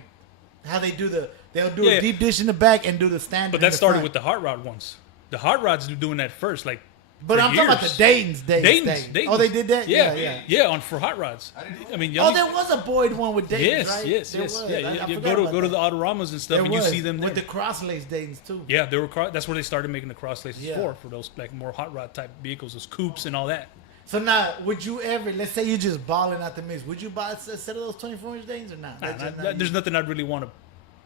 How they do they'll do Yeah. a deep dish in the back and do the standard. But in that the started front. with the hot rod ones. The hot rods are doing that first, like. But for I'm talking about years. the Dayton's. Dayton's. Oh, they did that. Yeah, yeah, on for hot rods. I mean, Oh, there was a Boyd one with Dayton's, yes, right? yes, There yes. was. Yeah, I you forgot about go to that. the Autoramas and stuff, There and you was, see them there. with the crosslace Dayton's too. Yeah, they were. That's where they started making the cross laces Yeah. for those like more hot rod type vehicles, those coupes and all that. So now, would you ever? Let's say you just balling out the mix. Would you buy a set of those 24-inch Dayton's or not? Nah, That's just there's you. nothing I'd really want to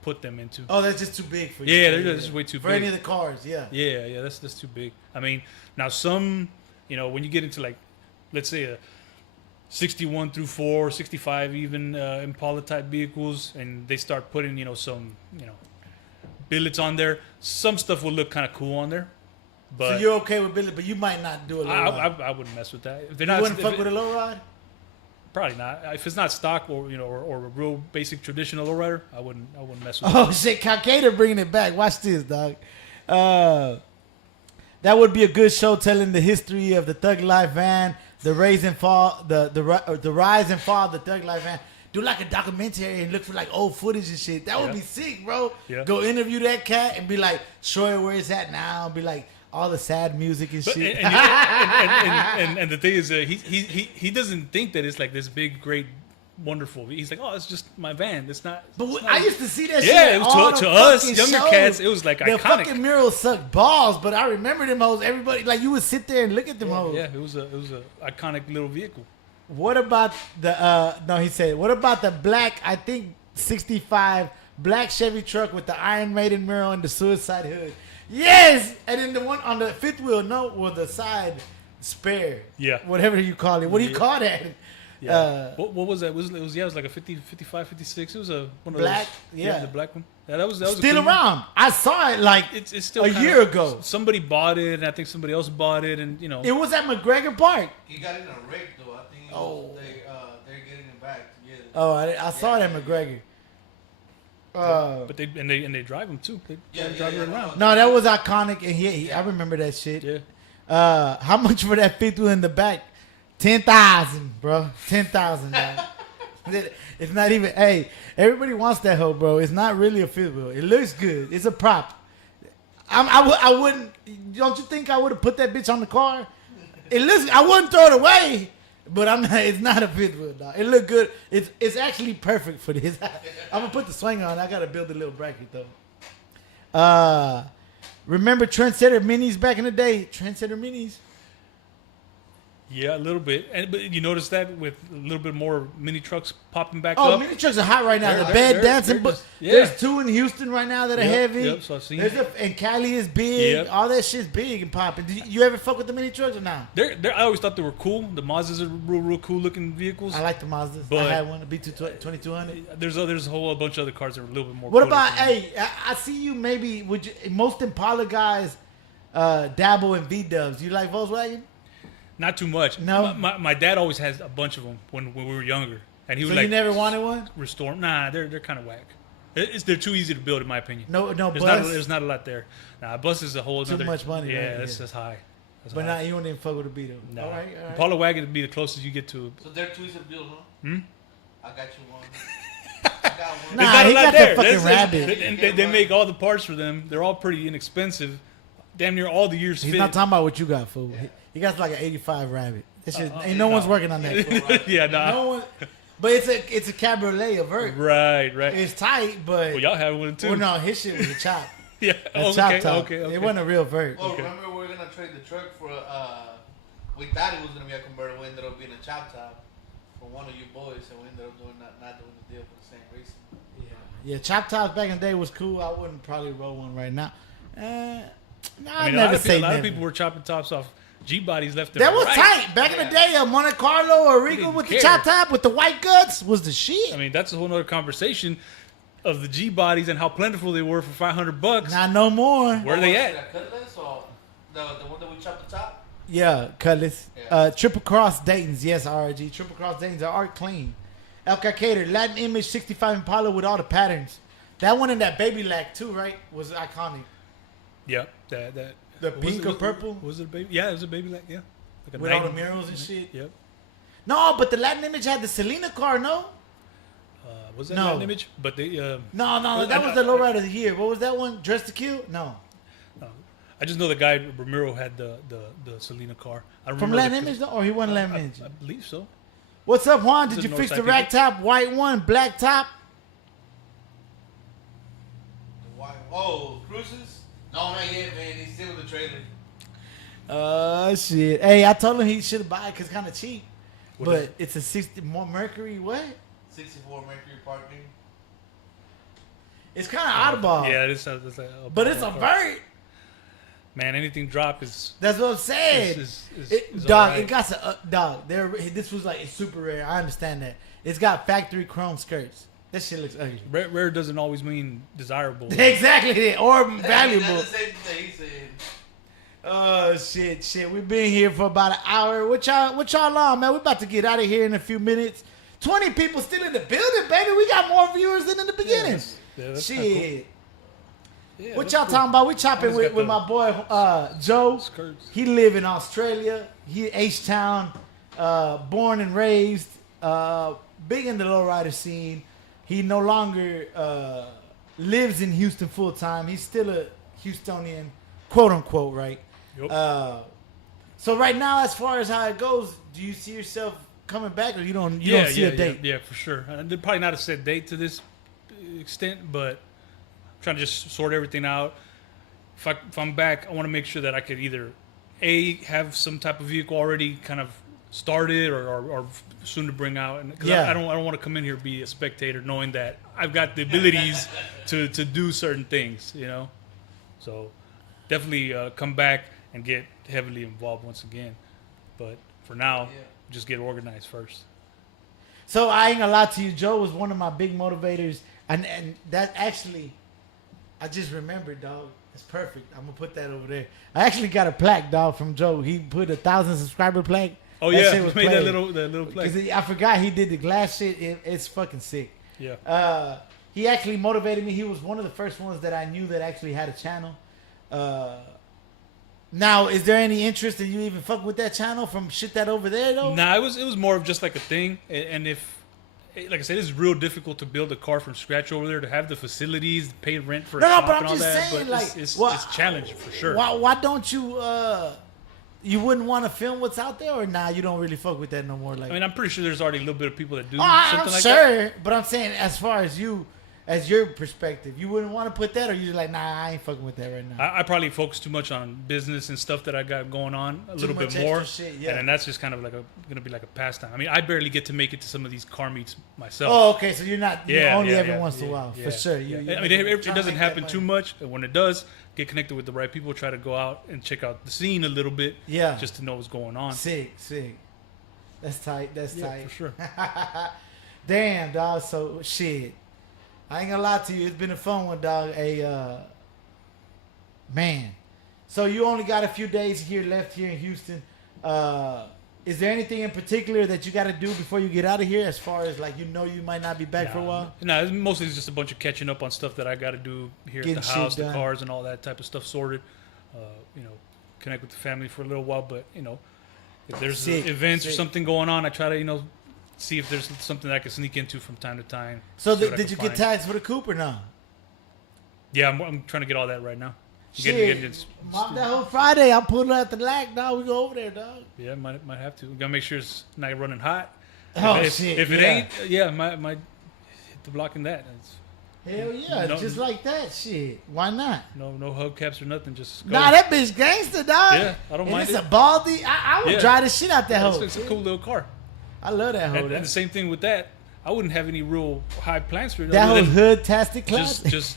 put them into. Oh, that's just too big for you. Yeah, they're just way too for big. any of the cars. Yeah. Yeah, that's too big. I mean, now some, when you get into like, let's say a 61 through 4, 65 even Impala type vehicles, and they start putting, some, billets on there. Some stuff will look kind of cool on there, but So you're okay with Billy, but you might not do a low ride. I wouldn't mess with that. If they're You not, wouldn't if fuck it- with a low ride? probably not. If it's not stock or or a real basic traditional lowrider, I wouldn't mess with. Oh shit, Calcater bringing it back. Watch this, dog. That would be a good show telling the history of the Thug Life van, the rise and fall, the rise and fall of the Thug Life van. Do like a documentary and look for like old footage and shit. That would Yeah. be sick, bro. Yeah. Go interview that cat and be like, show her where it's at now. Be like all the sad music and But, shit. and the thing is, he doesn't think that it's like this big, great, wonderful. He's like, oh, it's just my van. It's not. But it's not- I used to see that shit. Yeah, at it was all to the us fucking younger shows. cats, it was like the iconic. fucking murals suck balls, but I remember them hoes. Everybody like you would sit there and look at them hoes. yeah, it was a iconic little vehicle. What about the no? He said, what about the black? I think 65 black Chevy truck with the Iron Maiden mural and the Suicide hood. Yes, and then the one on the fifth wheel, no, with the side spare. Yeah. whatever you call it. What do you Yeah. call that? Yeah. What was that? It was yeah, it was like a 50, 55, 56. It was a one of Black? those. Yeah. The black one. Yeah, that was a Still cool one. around. I saw it like It's still a kinda- year ago. Somebody bought it, and I think somebody else bought it, and It was at McGregor Park. He got in a wreck though. I think they're getting him back together. Oh, I saw it at McGregor. but they drive them too. They drive it around. No, that was iconic, and I remember that shit. Yeah. How much for that fifth wheel in the back? 10,000, bro. 10,000. It's not even. Hey, everybody wants that hoe, bro. It's not really a fifth wheel. It looks good. It's a prop. I wouldn't. Don't you think I would have put that bitch on the car? It looks. I wouldn't throw it away, but I'm not. It's not a fifth wheel, dog. It looked good. It's actually perfect for this. I'm gonna put the swing on. I gotta build a little bracket though. Remember Trendsetter Minis back in the day? Trendsetter Minis. Yeah, a little bit. But you notice that with a little bit more mini trucks popping back Oh, up. mini trucks are hot right now. They're- The they're- bed dancing, they're but just- yeah. there's two in Houston right now that are Yep, heavy. yep, so I've seen There's it. and Cali is big. Yep. All that shit's big and popping. Did you ever fuck with the mini trucks or not? I always thought they were cool. The Mazdas are real cool looking vehicles. I like the Mazdas. I But- had one, the B2200. There's a whole bunch of other cars that are a little bit more. What cooler about? for me. Hey, I see you. Maybe would you? Most Impala guys dabble in V Dubs. You like Volkswagen? Not too much. No? My dad always has a bunch of them when we were younger, and he So would like you never wanted one? restore them. Nah, they're kind of whack. They're too easy to build, in my opinion. No, There's not, bus. there's not a lot there. Nah, bus is a whole Too other. much money, Yeah, right? that's Yeah. high. That's But high. not you don't even fuck with a B Dub. Nah. All right. Impala wagon would be the closest you get to. So they're two easy to build, huh? Hmm? I got you one. I got one. Nah, There's not he a lot got there. the fucking There's- rabbit. and they make all the parts for them. They're all pretty inexpensive. Damn near all the years He's fit. not talking about what you got, fool. He got like an 85 Rabbit. That shit, ain't no no. one's working on that. fool. yeah, nah. No one. But it's a cabriolet, a vert. Right. It's tight, but Well, y'all have one too. well, no, his shit was a chop. Yeah. A Oh, chop okay, top. okay. It wasn't a real vert. Oh, remember we were gonna trade the truck for we thought it was gonna be a convertible, ended up being a chop top for one of you boys, and we ended up doing not doing the deal for the same reason. Yeah, chop tops back in the day was cool. I wouldn't probably roll one right now. No, I I mean, never a say lot of never. people were chopping tops off G bodies left and That was right. tight back in the day. A Monte Carlo or Rico didn't with the care. chop top with the white guts was the shit. I mean, that's a whole other conversation of the G bodies and how plentiful they were for $500. Not no more. Where are they Was at? it a Cutlass or the one that we chopped the top? Yeah, Cutlass. Yeah. Triple Cross Dayton's, yes, RG. Triple Cross Dayton's are art clean. El Cacator, Latin Image 65 Impala with all the patterns. That one in that baby lack too, right? Was iconic. Yep. That. The was pink it- or was- purple? Was it a baby? Yeah, it was a baby like yeah. Like a With all the night- murals and shit. Yep. No, but the Latin Image had the Selena car, no? Was that No. an image? But they. No, Well, that was the lowrider of the year. What was that one? Dressed to Kill? No. I just know the guy Ramiro had the Selena car. I don't From remember Latin the- Image, though? Or he wasn't Latin Image? I believe so. What's up, Juan? Did This you is fix the Northside rack top? White one, black top? The white. Oh, cruises? No, not yet, man. He's still in the trailer. Shit. Hey, I told him he should buy it because it's kind of cheap. What but is- it's a 60 more Mercury. What? 64 Mercury Parking. It's kind of oddball. Yeah, it's like But it's a vert. Man, anything drop is That's what I'm saying. is Dog, alright. it got dog. This was like it's super rare. I understand that. It's got factory chrome skirts. That shit looks ugly. Rare doesn't always mean desirable. Exactly, or That's valuable. the same thing he said. Oh shit. We've been here for about an hour. What y'all on, man? We're about to get out of here in a few minutes. 20 people still in the building, baby. We got more viewers than in the beginning. that's Shit. kinda cool. Yeah, What that's y'all cool. talking about? We chopping Always with, got with the my boy Joe. skirts. He live in Australia. He H-Town, born and raised. Big in the lowrider scene. He no longer lives in Houston full time. He's still a Houstonian, quote unquote, right? Yep. So right now, as far as how it goes, do you see yourself coming back, or you don't see a date? Yeah, for sure. They're probably not a set date to this extent, but I'm trying to just sort everything out. If I'm back, I want to make sure that I could either have some type of vehicle already kind of started or soon to bring out, and because Yeah. I don't want to come in here and be a spectator knowing that I've got the abilities to do certain things, you know. So definitely come back and get heavily involved once again. But for now, just get organized first. So I ain't gonna lie to you, Joe was one of my big motivators, and that actually, I just remembered, dog. It's perfect. I'm gonna put that over there. I actually got a plaque, dog, from Joe. He put 1,000 subscriber plaque. Oh That yeah, shit was made that played. little play. 'Cause I forgot he did the glass shit. It's fucking sick. Yeah. He actually motivated me. He was one of the first ones that I knew that actually had a channel. Now, is there any interest in you even fucking with that channel from shit that over there though? Nah, it was more of just like a thing, and if, like I said, it's real difficult to build a car from scratch over there, to have the facilities, pay rent for a No, shop but I'm and all just that. saying, But like, it's well, challenging for sure. Why don't you? You wouldn't want to film what's out there, or nah? You don't really fuck with that no more. Like, I mean, I'm pretty sure there's already a little bit of people that do I'm something like sure, that. but I'm saying as far as you, as your perspective, you wouldn't want to put that, or you're like, nah, I ain't fucking with that right now. I probably focus too much on business and stuff that I got going on a little much bit more, extra shit, yeah. and then that's just kind of like gonna be like a pastime. I mean, I barely get to make it to some of these car meets myself. Oh, okay, so you're not only every yeah, once in a while, for sure. Yeah. You I mean, it trying to doesn't make that happen money. too much. And when it does, get connected with the right people. Try to go out and check out the scene a little bit. Yeah. Just to know what's going on. Sick. That's tight. That's Yeah, tight. for sure. Damn, dog. So shit. I ain't gonna lie to you. It's been a fun one, dog. Man. So you only got a few days here left here in Houston. Is there anything in particular that you got to do before you get out of here, as far as like you might not be back for a while? No, it's mostly just a bunch of catching up on stuff that I got to do here Getting at the shit house, the done. cars, and all that type of stuff sorted. Connect with the family for a little while, but if there's Sick, events or sick. something going on, I try to see if there's something that I can sneak into from time to time. So see what I did can you get find. tags for the coupe or not? Yeah, I'm trying to get all that right now. Shit, mop that whole Friday. I'm pulling out the lack, dog. We go over there, dog. Yeah, might have to. We gotta make sure it's not running hot. Oh, if shit, If it yeah. ain't, yeah, might hit the block in that. Hell yeah, No- just like that shit. Why not? No hubcaps or nothing. Just go. Nah, that bitch gangster, dog. Yeah, I don't and mind it's it. a baldy. I would Yeah. drive the shit out that Yeah, hoe. it's a cool little car. I love that hoe. And the same thing with that. I wouldn't have any real high plans for it. That other whole than hood-tastic class. just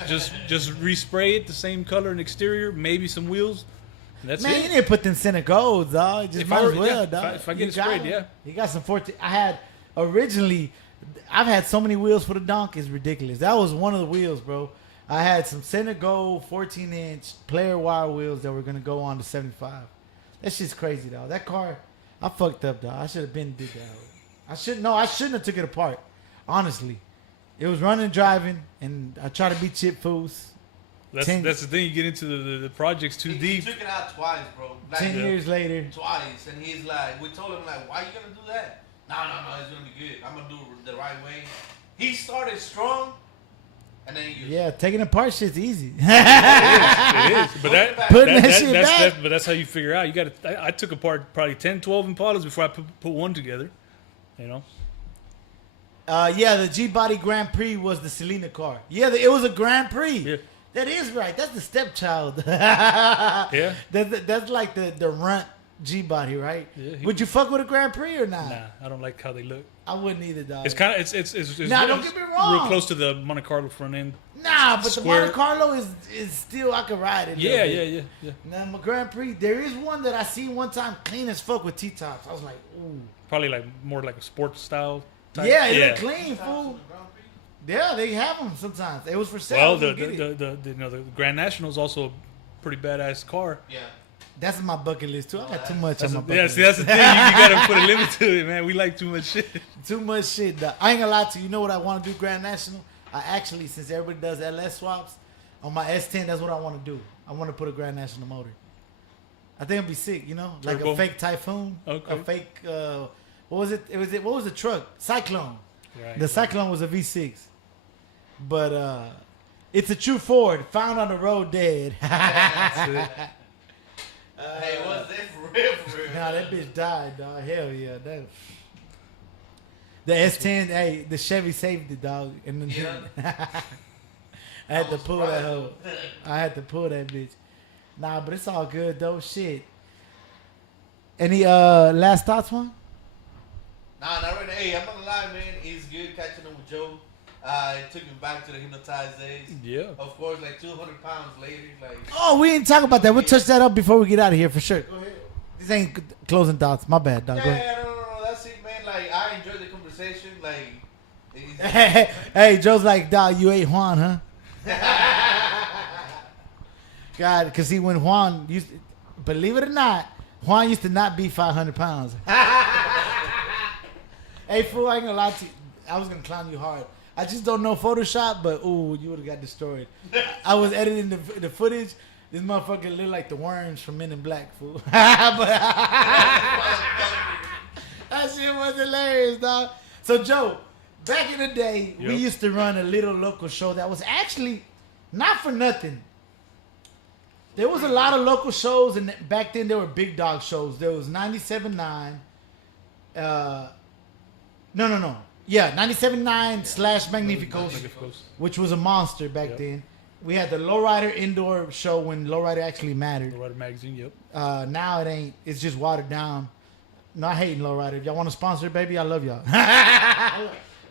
respray it the same color and exterior, maybe some wheels. And that's Man, it. you need to put them center golds, dog. Just If might I as were- well, yeah, dog. if I get You it got sprayed, them. yeah. You got some 14. I had originally, I've had so many wheels for the donk, it's ridiculous. That was one of the wheels, bro. I had some center gold 14-inch player wire wheels that were gonna go on to 75. That shit's crazy, dog. That car, I fucked up, dog. I should have been did that. I shouldn't have took it apart. Honestly, it was running, driving, and I tried to be Chip Foose. That's 10 the thing. You get into the projects too He deep. took it out twice, bro. Like, 10 years later. twice, and he's like, we told him like, why you gonna do that? No, it's gonna be good. I'm gonna do it the right way. He started strong, and then he Yeah, taking apart shit's easy. It is, but Putting that shit back. but that's how you figure out. You got to. I took apart probably 10, 12 Impalas before I put one together. Yeah, the G-Body Grand Prix was the Selena car. Yeah, it was a Grand Prix. Yeah. That is right. That's the stepchild. Yeah. That's like the runt G-Body, right? Yeah, Would you fuck with a Grand Prix or not? Nah, I don't like how they look. I wouldn't either, dog. It's kind of it's Nah, don't get me wrong. Real close to the Monte Carlo front end. Nah, but Square. the Monte Carlo is still, I could ride it. a Yeah, little bit. yeah. Now, my Grand Prix, there is one that I seen one time clean as fuck with T-tops. I was like, ooh. Probably like more like a sports style. Type. Yeah, it looked clean, fool. Yeah, they have them sometimes. It was for sale. Well, Let's get it. the Grand National is also a pretty badass car. Yeah. That's on my bucket list too. I got too much That's on my a, bucket yeah, list. see, that's the thing. You gotta put a limit to it, man. We like too much shit. Too much shit. Dog. I ain't gonna lie to you. You know what I want to do, Grand National? I actually, since everybody does LS swaps, on my S10, that's what I want to do. I want to put a Grand National motor. I think it'd be sick, you know? Like Turbo? a fake Typhoon. Okay. A fake, what was it? What was the truck? Cyclone. Right. The Cyclone was a V6. But it's a true Ford, found on the road dead. Hey, what's that for real? For real? Nah, that bitch died, dog. Hell yeah. The S10, hey, the Chevy saved it, dog. And then Yeah. I had to was pull that surprised. hoe. I had to pull that bitch. Nah, but it's all good though. Shit. Any last thoughts, man? Nah, not right now. Hey, I'm not gonna lie, man. It's good catching up with Joe. It took me back to the hypnotized days. Yeah. Of course, like 200 pounds later, like. Oh, we didn't talk about that. We'll touch that up before we get out of here for sure. Go ahead. This ain't closing thoughts. My bad, dog. Go ahead. Yeah, no. That's it, man. Like, I enjoyed the conversation. Like, Hey, Joe's like, dog, you ate Juan, huh? God, because see, when Juan used to, believe it or not, Juan used to not be 500 pounds. Hey, fool, I ain't gonna lie to you. I was gonna clown you hard. I just don't know Photoshop, but ooh, you would have got destroyed. I was editing the footage. This motherfucker looked like the worms from Men in Black, fool. But that shit was hilarious, dog. So, Joe, back in the day, we Yep. used to run a little local show that was actually not for nothing. There was a lot of local shows, and back then there were big dog shows. There was 97.9. No. Yeah, 97.9 / Magnificos, Magnificos. which was a monster back Yep. then. We had the Lowrider indoor show when Lowrider actually mattered. The Rider magazine. Yep. Now it ain't. It's just watered down. Not hating Lowrider. If y'all want to sponsor it, baby, I love y'all.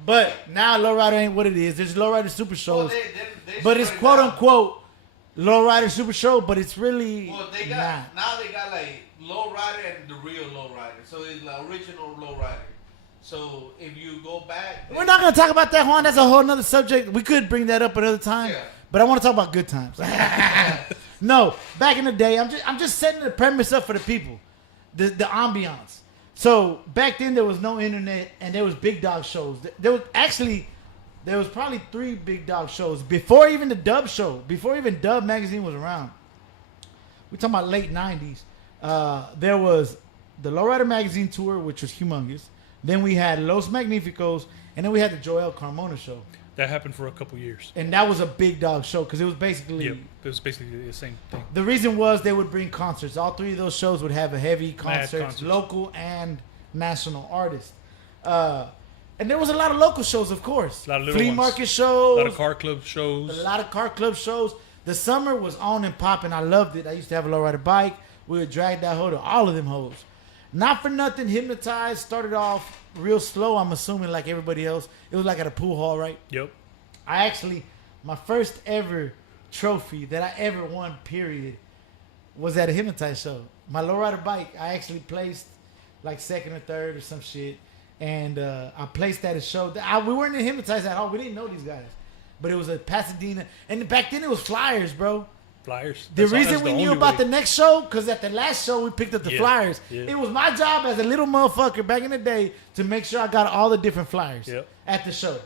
But now Lowrider ain't what it is. There's Lowrider Super Shows, but it's quote unquote Lowrider Super Show, but it's really Well, they not. got now they got like low rider and the real low rider. So it's the original low rider. So if you go back, We're not gonna talk about that, Juan. That's a whole nother subject. We could bring that up another time. Yeah. But I want to talk about good times. No, back in the day, I'm just setting the premise up for the people, the ambiance. So back then there was no internet and there was big dog shows. There was probably 3 big dog shows before even the Dub show, before even Dub magazine was around. We're talking about late 90s. There was the Lowrider magazine tour, which was humongous. Then we had Los Magnificos, and then we had the Joel Carmona show. That happened for a couple years. And that was a big dog show because it was basically Yep. It was basically the same thing. the reason was they would bring concerts. All 3 of those shows would have a heavy concerts, concerts. local and national artists. And there was a lot of local shows, of course. A lot of little Flea ones. market A shows, lot of car club shows. a lot of car club shows. The summer was on and popping. I loved it. I used to have a lowrider bike. We would drag that hoe to all of them hoes. Not for nothing, Hypnotized started off real slow, I'm assuming, like everybody else. It was like at a pool hall, right? Yep. I actually, my first ever trophy that I ever won, period, was at a Hypnotized show. My lowrider bike, I actually placed like 2nd or 3rd or some shit. And I placed at a show. We weren't in Hypnotized at all. We didn't know these guys. But it was a Pasadena. And back then it was flyers, bro. Flyers. The That's all- reason that's we the knew only about way. the next show, because at the last show we picked up the Yeah, flyers. yeah. It was my job as a little motherfucker back in the day to make sure I got all the different flyers Yep. at the show.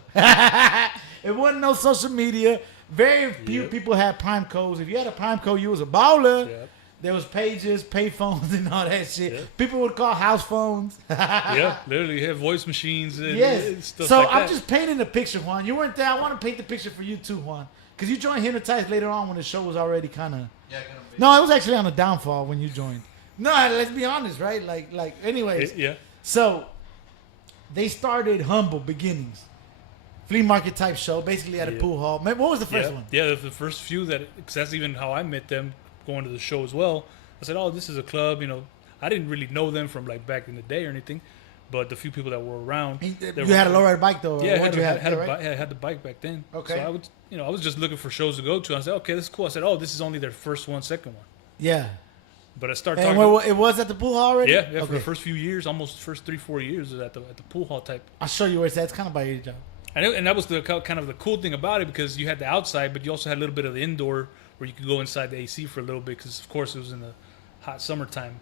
It wasn't no social media. Very few Yep. people had prime codes. If you had a prime code, you was a baller. Yep. There was pages, pay phones, and all that shit. Yep. People would call house phones. Yeah, literally have voice machines and Yes. stuff So like I'm that. just painting the picture, Juan. You weren't there. I want to paint the picture for you too, Juan. Because you joined Hypnotized later on when the show was already kind of... yeah, kind of. No, it was actually on the downfall when you joined. No, let's be honest, right? Anyways. Yeah. So, they started humble beginnings. Flea market type show, basically at a Yeah. pool hall. What was the first yeah. one? Yeah, the first few because that's even how I met them going to the show as well. I said, oh, this is a club, I didn't really know them from like back in the day or anything, but the few people that were around. You they had a were- lowrider bike though. or Yeah, I what had, you had, yeah, a right? bike, I had the bike back then. Okay. So I was just looking for shows to go to. I said, okay, this is cool. I said, oh, this is only their first one, second one. Yeah. But I started And talking. it was at the pool hall already? Yeah, for Okay. the first few years, almost first 3-4 years, at the pool hall type. I'll show you where it's at. It's kind of by your job. And that was the kind of the cool thing about it, because you had the outside, but you also had a little bit of the indoor where you could go inside the AC for a little bit, because of course it was in the hot summertime,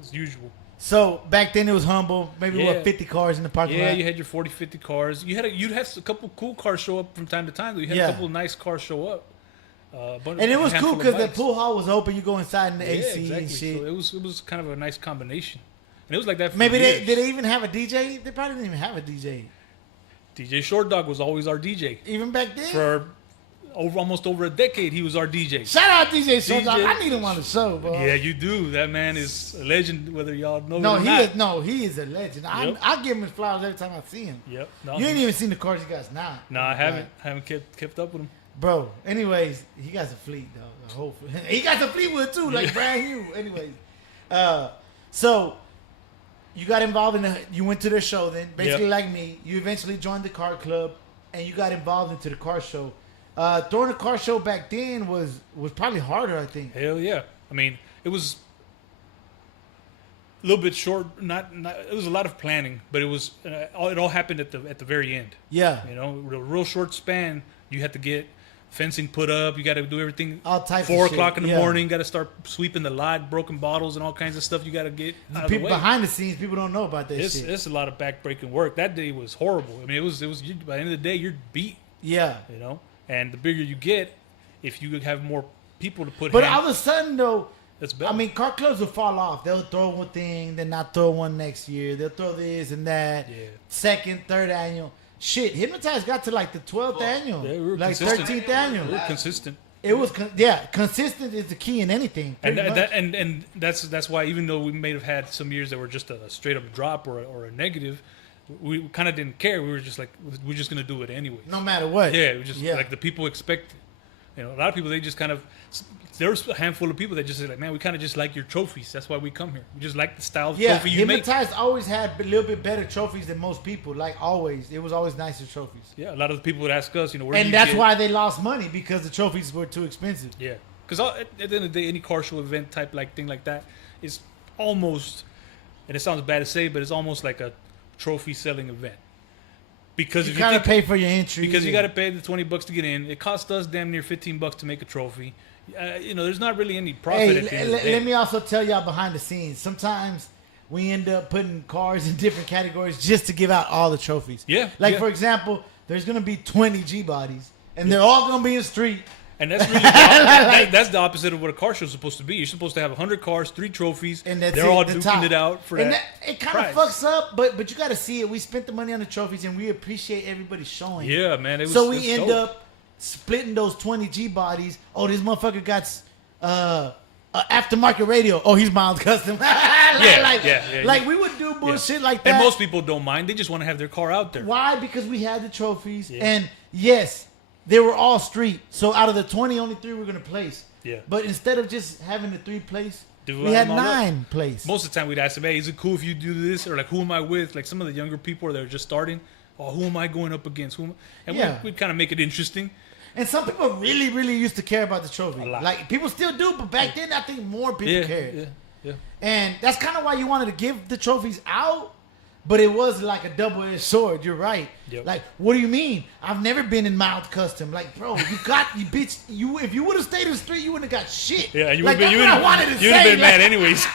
as usual. So back then it was humble. Maybe Yeah. 50 cars in the parking Yeah, lot. you had your 40, 50 cars. You'd have a couple cool cars show up from time to time. Though. You had Yeah. a couple nice cars show up. And it was cool because the bikes. pool hall was open. You go inside in the Yeah, AC exactly. and shit. So it was kind of a nice combination, and it was like that. For Maybe years. did they even have a DJ? They probably didn't even have a DJ DJ Short Dog was always our DJ even back then. for almost over a decade. He was our DJ. Shout out DJ Soulja. DJ I need him on the show, bro. Yeah, you do. That man is a legend, whether y'all know No, it or he not. is. No, he is a legend. Yep. I give him his flowers every time I see him. Yep. No, You ain't even seen the cars he got now. No, I haven't kept up with him. Bro, anyways, he got a fleet though. The whole he got a Fleetwood too, like brand new. Anyways, so you got involved you went to their show then, basically Yep. like me. You eventually joined the car club, and you got involved into the car show. Throwing a car show back then was probably harder, I think. Hell yeah. I mean, it was a little bit short. Not. It was a lot of planning, but it was. It all happened at the very end. Yeah, You know, real short span. You had to get fencing put up. You got to do everything. all types. 4 of shit. o'clock in the Yeah. morning. Got to start sweeping the lot, broken bottles, and all kinds of stuff. You got to get out of the People way. behind the scenes, people don't know about that shit. It's a lot of backbreaking work. That day was horrible. I mean, it was. By the end of the day, you're beat. Yeah, You know, and the bigger you get, if you have more people to put. but hand- all of a sudden though. that's better. I mean, car clubs will fall off. They'll throw one thing, then not throw one next year. They'll throw this and that. Yeah. Second, third annual. Shit, Hypnotize got to like the 12th annual, Yeah, we were like consistent. 13th annual. we're consistent. It was consistent is the key in anything. And pretty much. and that's why, even though we may have had some years that were just a straight up drop or a negative, we kind of didn't care. We were just like, we're just gonna do it anyway. No matter what. Yeah, it was just like the people expect. You know, a lot of people, they just kind of. There was a handful of people that just said, like, man, we kind of just like your trophies. That's why we come here. We just like the style of Yeah, trophy you make. Hypnotize always had a little bit better trophies than most people. Like always, it was always nicer trophies. Yeah, a lot of the people would ask us, you know, where do And you that's get- why they lost money because the trophies were too expensive. Yeah, because at the end of the day, any car show event type like thing like that is almost, and it sounds bad to say, but it's almost like a trophy selling event. Because You if you gotta think, pay for your entry. because you got to pay the $20 to get in, it cost us damn near $15 to make a trophy. You know, there's not really any profit Hey, at the end of the day. let me also tell y'all behind the scenes. Sometimes we end up putting cars in different categories just to give out all the trophies. Yeah, Like yeah. for example, there's gonna be 20 G bodies, and they're all gonna be in street. And that's really that's the opposite of what a car show is supposed to be. You're supposed to have 100 cars, 3 trophies, And that's they're all the duking top. it out for and that. it kind of prize. fucks up, but you got to see it. We spent the money on the trophies, and we appreciate everybody showing. Yeah, man. It was, So we it's end dope. up splitting those 20 G bodies. Oh, this motherfucker got aftermarket radio. Oh, he's mild custom. Yeah. Like we would do bullshit like that. And most people don't mind. They just want to have their car out there. Why? Because we had the trophies, Yeah. and yes, they were all street. So out of the 20, only 3 were gonna place. Yeah. But instead of just having the 3 place, Divide we had them all up. 9 place. Most of the time we'd ask them, hey, is it cool if you do this? Or like, who am I with? Like some of the younger people that are just starting. Oh, who am I going up against? And Yeah. we'd kind of make it interesting. And some people really, really used to care about the trophy. A lot. Like people still do, but back then I think more people cared. Yeah. And that's kind of why you wanted to give the trophies out, but it was like a double-edged sword. You're right. Yep. Like, what do you mean? I've never been in mild custom. Like, bro, you bitch. If you would have stayed in the street, you wouldn't have got shit. Yeah, you like, would that's what I wanted to you'd have say. been like, mad anyways.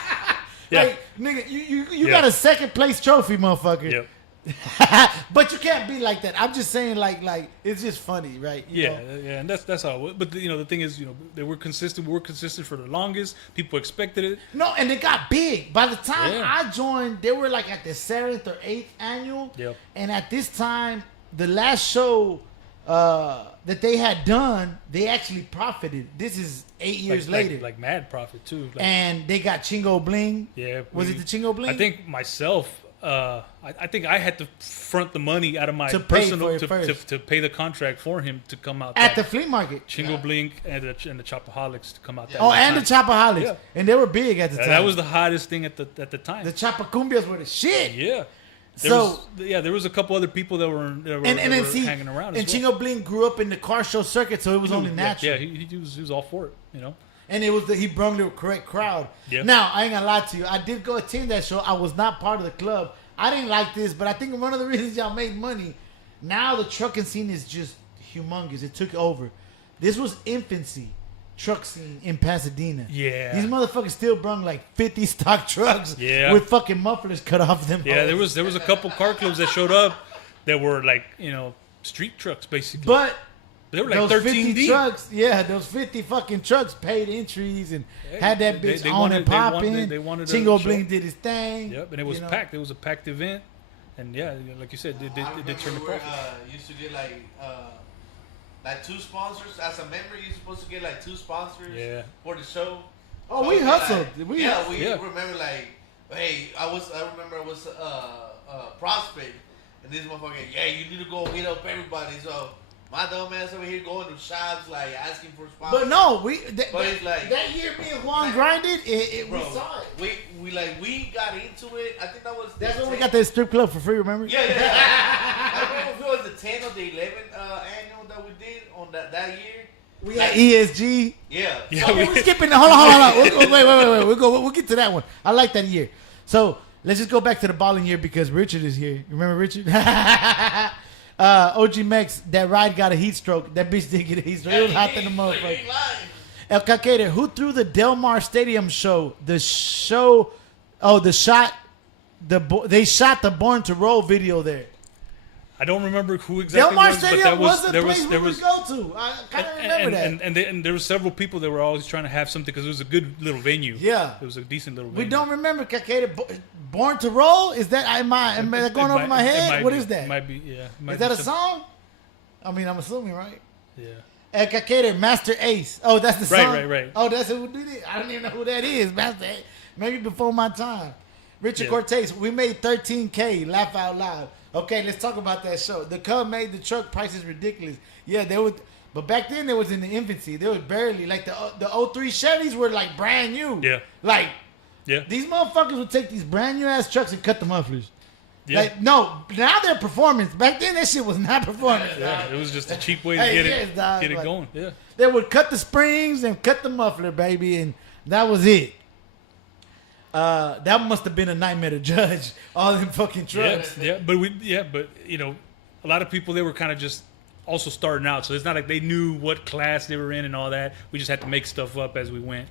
Yeah. Like, nigga, you Yeah. got a second place trophy, motherfucker. Yep. But you can't be like that. I'm just saying, like it's just funny, right? You Yeah, know? yeah, and that's how. But the thing is, they were consistent. We were consistent for the longest. People expected it. No, and it got big. By the time Yeah. I joined, they were like at the 7th or 8th annual. Yep. And at this time, the last show that they had done, they actually profited. This is 8 years later. like mad profit too. Like, And they got Chingo Bling. yeah, Was it the Chingo Bling? I think myself. I think I had to front the money out of my To pay personal for it first. to pay the contract for him to come out At the that flea market. Chingo Blink and the Chopaholics to come out. That Oh, one and the time. Chopaholics. Yeah. And they were big at the time. That was the hottest thing at the time. The Chapacumbias were the shit. Yeah. So- There was a couple other people that were And that then were see, hanging around. and as well. Chingo Bling grew up in the car show circuit, so it was only natural. Yeah, he was all for it. And it was he brought the correct crowd. Yeah. Now I ain't gonna lie to you. I did go attend that show. I was not part of the club. I didn't like this, but I think one of the reasons y'all made money, Now the trucking scene is just humongous. It took over. This was infancy truck scene in Pasadena. Yeah. These motherfuckers still brung like 50 stock trucks Yeah. with fucking mufflers cut off them. Yeah, hoes. there was a couple car clubs that showed up that were like, street trucks basically. But they were like those 13 50 deep. trucks, those 50 fucking trucks paid entries and had that They- bitch they on wanted- and they wanted- popping. they wanted a Chingo show. Bling did his thing. Yep, and it was you know. packed. It was a packed event, and yeah, like you said, it did turn the we profit. used to get like 2 sponsors. As a member, you're supposed to get like 2 sponsors Yeah. for the show. Oh, So we it'd be hustled. Like, We yeah, hustled. we Yeah. remember like, hey, I remember I was prospect, and this motherfucker, yeah, you need to go hit up everybody. So my dumb ass over here going to shops like asking for sponsors. But no, But it's like- that year me and Juan grinded. We Bro, saw it. we got into it. I think that was That's the when we 10 got that strip club for free. Remember? Yeah. I don't remember if it was the 10 or the 11 annual that we did on that year. We had ESG. Yeah. Yeah, So- we- We're skipping. Hold on. Wait. We'll get to that one. I like that year. So let's just go back to the balling year because Richard is here. You remember Richard? OG Mex, that ride got a heat stroke. That bitch did get a heat stroke. It was hot than the Like, motherfucker. ain't lying. El Caquete, who threw the Del Mar Stadium show? They shot the Born to Roll video there. I don't remember who exactly Del Mar it was, but Stadium that was was the there place was we there would was go to. I kind of remember that. and there were several people that were always trying to have something because it was a good little venue. Yeah. it was a decent little. We venue. don't remember Caquete. Born to Roll? Is that am I that going over my head? What is that? It might be, yeah. It might Is that be a song? I mean, I'm assuming, right? Yeah. El Caquete, Master Ace. Oh, that's the Right, song? right. Oh, that's who did it. I don't even know who that is. Master Ace. Maybe before my time. Richard Yeah. Cortez, we made $13K. Laugh out loud. Okay, let's talk about that show. The Cub made the truck prices ridiculous. Yeah, they would, but back then they was in the infancy. They was barely like the 03 Chevys were like brand new. Yeah. Like Yeah. these motherfuckers would take these brand new ass trucks and cut the mufflers. Yeah. Like no, now they're performance. Back then that shit was not performance. Yeah, it was just a cheap way to Hey, get yes, dog, it like- going. Yeah. They would cut the springs and cut the muffler, baby, and that was it. That must have been a nightmare to judge all them fucking trucks. But a lot of people, they were kind of just also starting out, so it's not like they knew what class they were in and all that. We just had to make stuff up as we went,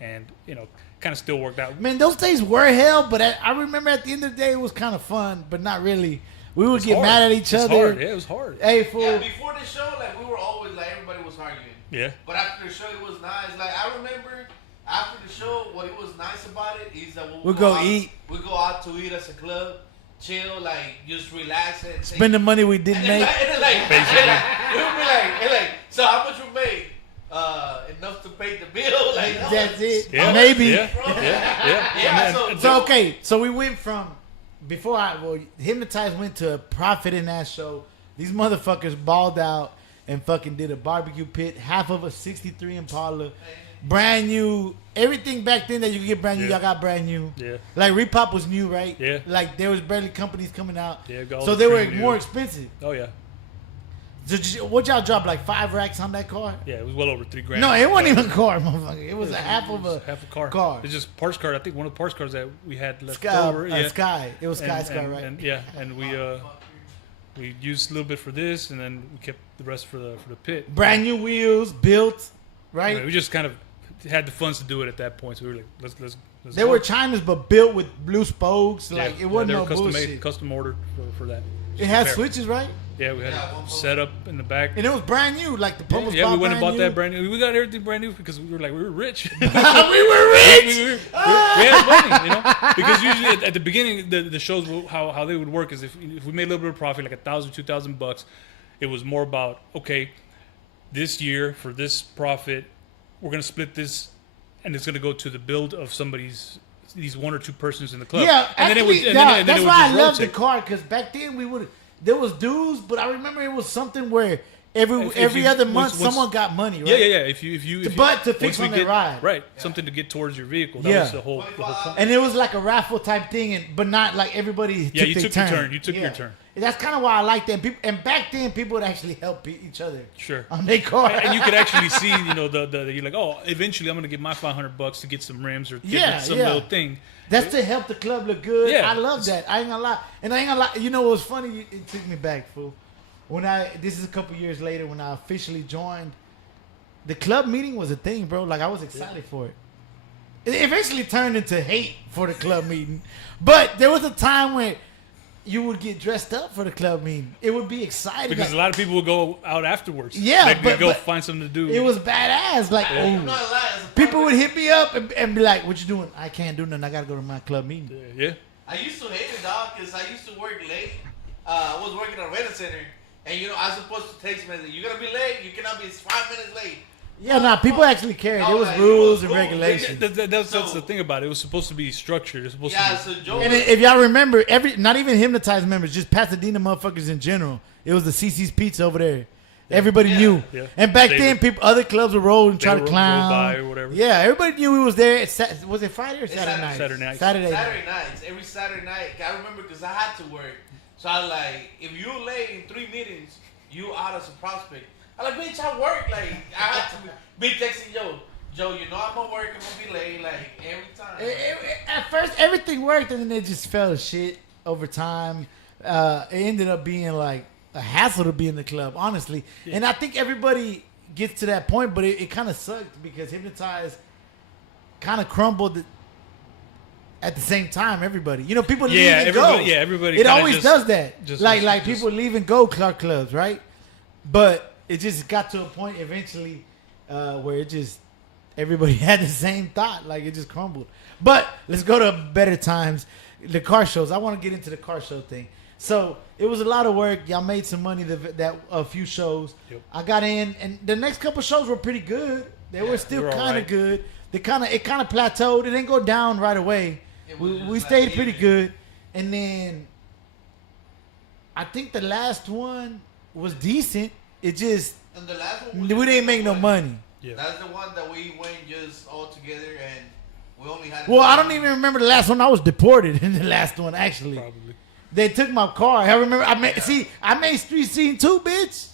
and kind of still worked out. Man, those days were hell, but I remember at the end of the day it was kind of fun, but not really. We would get Hard. mad at each It's other. hard. Yeah, it was hard. Hey, fool. Yeah, before the show, like we were always like everybody was arguing. Yeah. But after the show, it was nice. Like I remember after the show, what it was nice about it is that We'll go out, eat. We go out to eat as a club, chill, like just relax and take- Spend the money we didn't and then, make. like, and then, like, Basically. it would be like, so how much we made? Enough to pay the bill. Like no, That's it. Yeah. Maybe. Yeah. Bro. Yeah. Yeah, And So okay, so we went from Hypnotized went to a profiting ass show. These motherfuckers balled out and fucking did a barbecue pit, half of a '63 Impala, brand new. Everything back then that you could get brand new, Yeah. y'all got brand new. Yeah. Like Repop was new, right? Yeah. Like there was barely companies coming out. Yeah, got all So the they were premium. more expensive. Oh yeah. So what y'all drop like 5 racks on that car? Yeah, it was well over $3,000. No, it wasn't even a car, motherfucker. It was a half of a half a car. car. It's just parts card. I think one of the parts cards that we had left Sky. over. Yeah. Sky. It was Sky, and, right? And, yeah, and we used a little bit for this, and then we kept the rest for the pit. Brand new wheels, built, right? Yeah, we just kind of had the funds to do it at that point, so we were like, let's They go. were Chinas, but built with blue spokes. Like Yeah, it wasn't they no were custom bullshit. made, custom ordered for that. It had Repair. switches, right? Yeah, we had Yeah, it one set up in the back. And it was brand new. Like the pump was Yeah, we went and bought new. that brand new. We got everything brand new because we were rich. we were rich. we had money, because usually at the beginning the shows how they would work is if we made a little bit of profit, like $1,000-$2,000, it was more about, okay, this year for this profit we're gonna split this and it's gonna go to the build of these 1 or 2 persons in the club. Yeah, and actually, then it that's would why I just love the rotate. car because back then there was dues, but I remember it was something where every If you- other month once- someone got money, right? Yeah. If you But to fix once we on their get- ride. right? Something to get towards your vehicle. That Yeah. was the whole point. And it was like a raffle type thing, but not like everybody. Yeah, took you their took your turn. turn. You took your turn. That's kind of why I like that. And back then, people would actually help each other. Sure. On their car. And you could actually see, the you're like, oh, eventually I'm gonna get my $500 to get some rims or get some little thing. That's to help the club look good. Yeah. I love that. I ain't gonna lie. And I ain't gonna lie. You know what was funny? It took me back, fool. this is a couple years later when I officially joined, the club meeting was a thing, bro. Like I was excited for it. It eventually turned into hate for the club meeting, but there was a time where you would get dressed up for the club meeting. It would be exciting Because like, a lot of people would go out afterwards. Yeah, They'd but- go but find something to do. it was badass. Like, I'm oh, not lying. as a people part would of hit me up and be like, "What you doing?" I can't do nothing. I gotta go to my club meeting. Yeah. I used to hate it, dog, because I used to work late. I was working at a rent center, and I was supposed to text message. You're gonna be late. You cannot be 5 minutes late. Yeah, nah, people actually cared. No, There was like, rules and rules. regulations. That's So- the thing about it. It was supposed to be structured. It's supposed Yeah, to be. so Joe. And if y'all remember, not even hypnotized members, just Pasadena motherfuckers in general. It was the CC's Pizza over there. Everybody Yeah. knew. Yeah. And back They then, would- other clubs would roll and try to would roll clown. by or whatever. Yeah, everybody knew we was there. Was it Friday or It's Saturday night? Saturday night. Saturday. Saturday nights, every Saturday night. I remember because I had to work. So I was like, if you're late in 3 meetings, you out as a prospect. I'm like, bitch, I work. Like, I had to be texting Joe, you know I'm gonna work, I'm gonna be late, like, every time. At first, everything worked, and then it just fell to shit over time. It ended up being like a hassle to be in the club, honestly. Yeah. And I think everybody gets to that point, but it kind of sucked because Hypnotize kind of crumbled at the same time. Everybody, people leave Yeah, and go. everybody. Yeah, everybody. It kinda always just- does that. just- Like just- people leave and go clubs, right? But it just got to a point eventually where it just everybody had the same thought. Like it just crumbled. But let's go to better times. The car shows. I want to get into the car show thing. So it was a lot of work. Y'all made some money. That a few shows. Yep. I got in, and the next couple shows were pretty good. They were still they were kind of alright. good. It kind of plateaued. It didn't go down right away. It was We just stayed like pretty even. good, and then I think the last one was decent. It just And the last one we didn't make no money. Yeah. That's the one that we went just all together and we only had. Well, I don't even remember the last one. I was deported in the last one. Actually, Probably. they took my car. I remember. I made Street Scene too, bitch.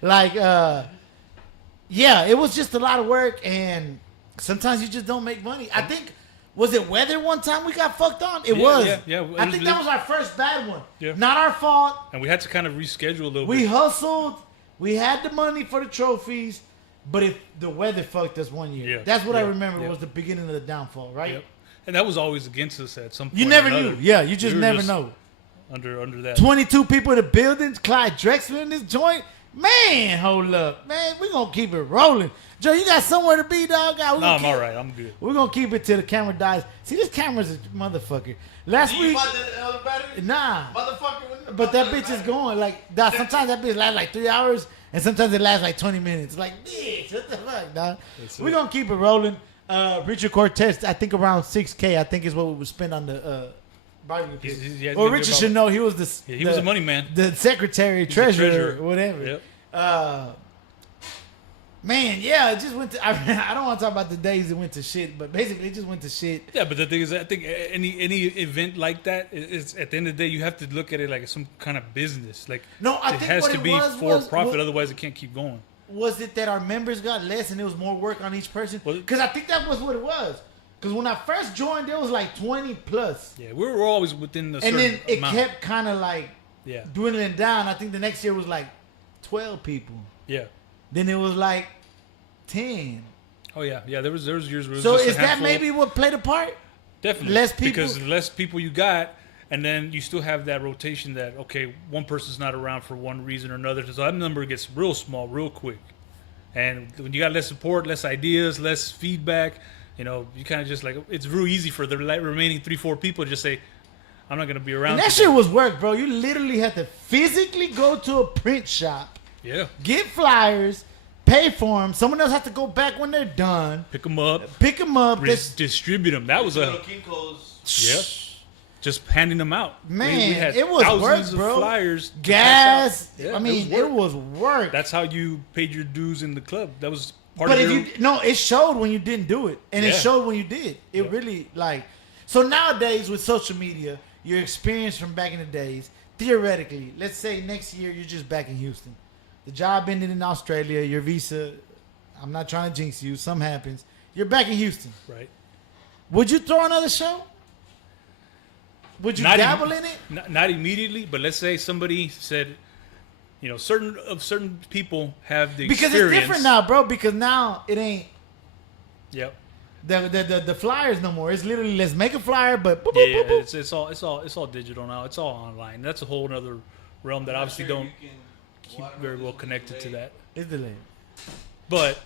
Like, yeah, it was just a lot of work, and sometimes you just don't make money. I think. Was it weather one time we got fucked on? It Yeah, was. yeah. It I was- think that was our first bad one. Yeah. Not our fault. And we had to kind of reschedule a little We bit. hustled. We had the money for the trophies, but if the weather fucked us one year, Yeah, that's what I yeah, remember yeah. was the beginning of the downfall, right? Yep. And that was always against us at some point. You never or another. knew. Yeah, you just We were never know. Under that. 22 people in the building. Clyde Drexler in this joint. Man, hold up, man. We gonna keep it rolling. Joe, you got somewhere to be, dog? No, I'm all right. I'm good. We're gonna keep it till the camera dies. See, this camera's a motherfucker. Last Did you week, buy the other battery? nah. Motherfucker. But that bitch is going like, dog, sometimes that bitch lasts like 3 hours, and sometimes it lasts like 20 minutes. Like, bitch, what the fuck, dog? We're gonna keep it rolling. Richard Cortez, I think around 6K, I think is what we would spend on the barbecue pit. he's Well, gonna Richard be should about- know he was Yeah, he was a money man. the secretary, He's the treasurer, whatever. Yep. Man, yeah, it just went to. I don't want to talk about the days it went to shit, but basically it just went to shit. Yeah, but the thing is, I think any event like that is at the end of the day, you have to look at it like some kind of business. Like, No, I it think has what to it be was for was- profit, what- otherwise it can't keep going. Was it that our members got less and it was more work on each person? Well, Because I think that was what it was. Because when I first joined, there was like 20 plus, Yeah, we were always within the and certain then it amount. kept kind of like Yeah, dwindling down. I think the next year was like 12 people. yeah. Then it was like 10. Oh yeah, yeah. There was years where it was So just a is that handful. maybe what played a part? Definitely less people- because the less people you got, and then you still have that rotation that okay, one person's not around for one reason or another, so that number gets real small real quick. And when you got less support, less ideas, less feedback, you kind of just like it's real easy for the remaining 3-4 people to just say, "I'm not gonna be around." And that today." shit was work, bro. You literally had to physically go to a print shop, Yeah, get flyers, pay for them. Someone else has to go back when they're done, pick them up, pick them up. distribute them. That was Little a Kinko's. just handing them out. Man, had it was thousands work, of bro. Flyers, to Gas. pass out. Yeah, I mean, it was work. That's how you paid your dues in the club. That was part But of if your. you no, it showed when you didn't do it, and it Yeah. showed when you did. It Yeah. really like. So nowadays with social media, your experience from back in the days, theoretically, let's say next year you're just back in Houston, the job ended in Australia, your visa. I'm not trying to jinx you. Something happens. You're back in Houston. Right. Would you throw another show? Would you Not dabble im- in it? Not immediately, but let's say somebody said, you know, certain people have the Because experience. it's different now, bro. Because now it ain't Yep. the flyers no more. It's literally let's make a flyer, but boop, Yeah, boop, boop, boop. it's all digital now. It's all online. That's a whole other realm that obviously don't keep very well connected to that. It's delayed. But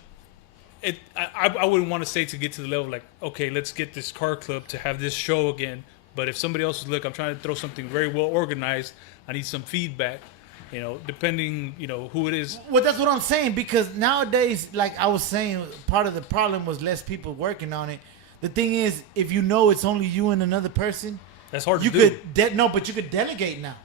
I wouldn't want to say to get to the level like, okay, let's get this car club to have this show again. But if somebody else is, look, I'm trying to throw something very well organized. I need some feedback. You know, depending, you know, who it is. Well, that's what I'm saying, because nowadays, like I was saying, part of the problem was less people working on it. The thing is, if you know it's only you and another person, That's hard you to do. could but you could delegate now.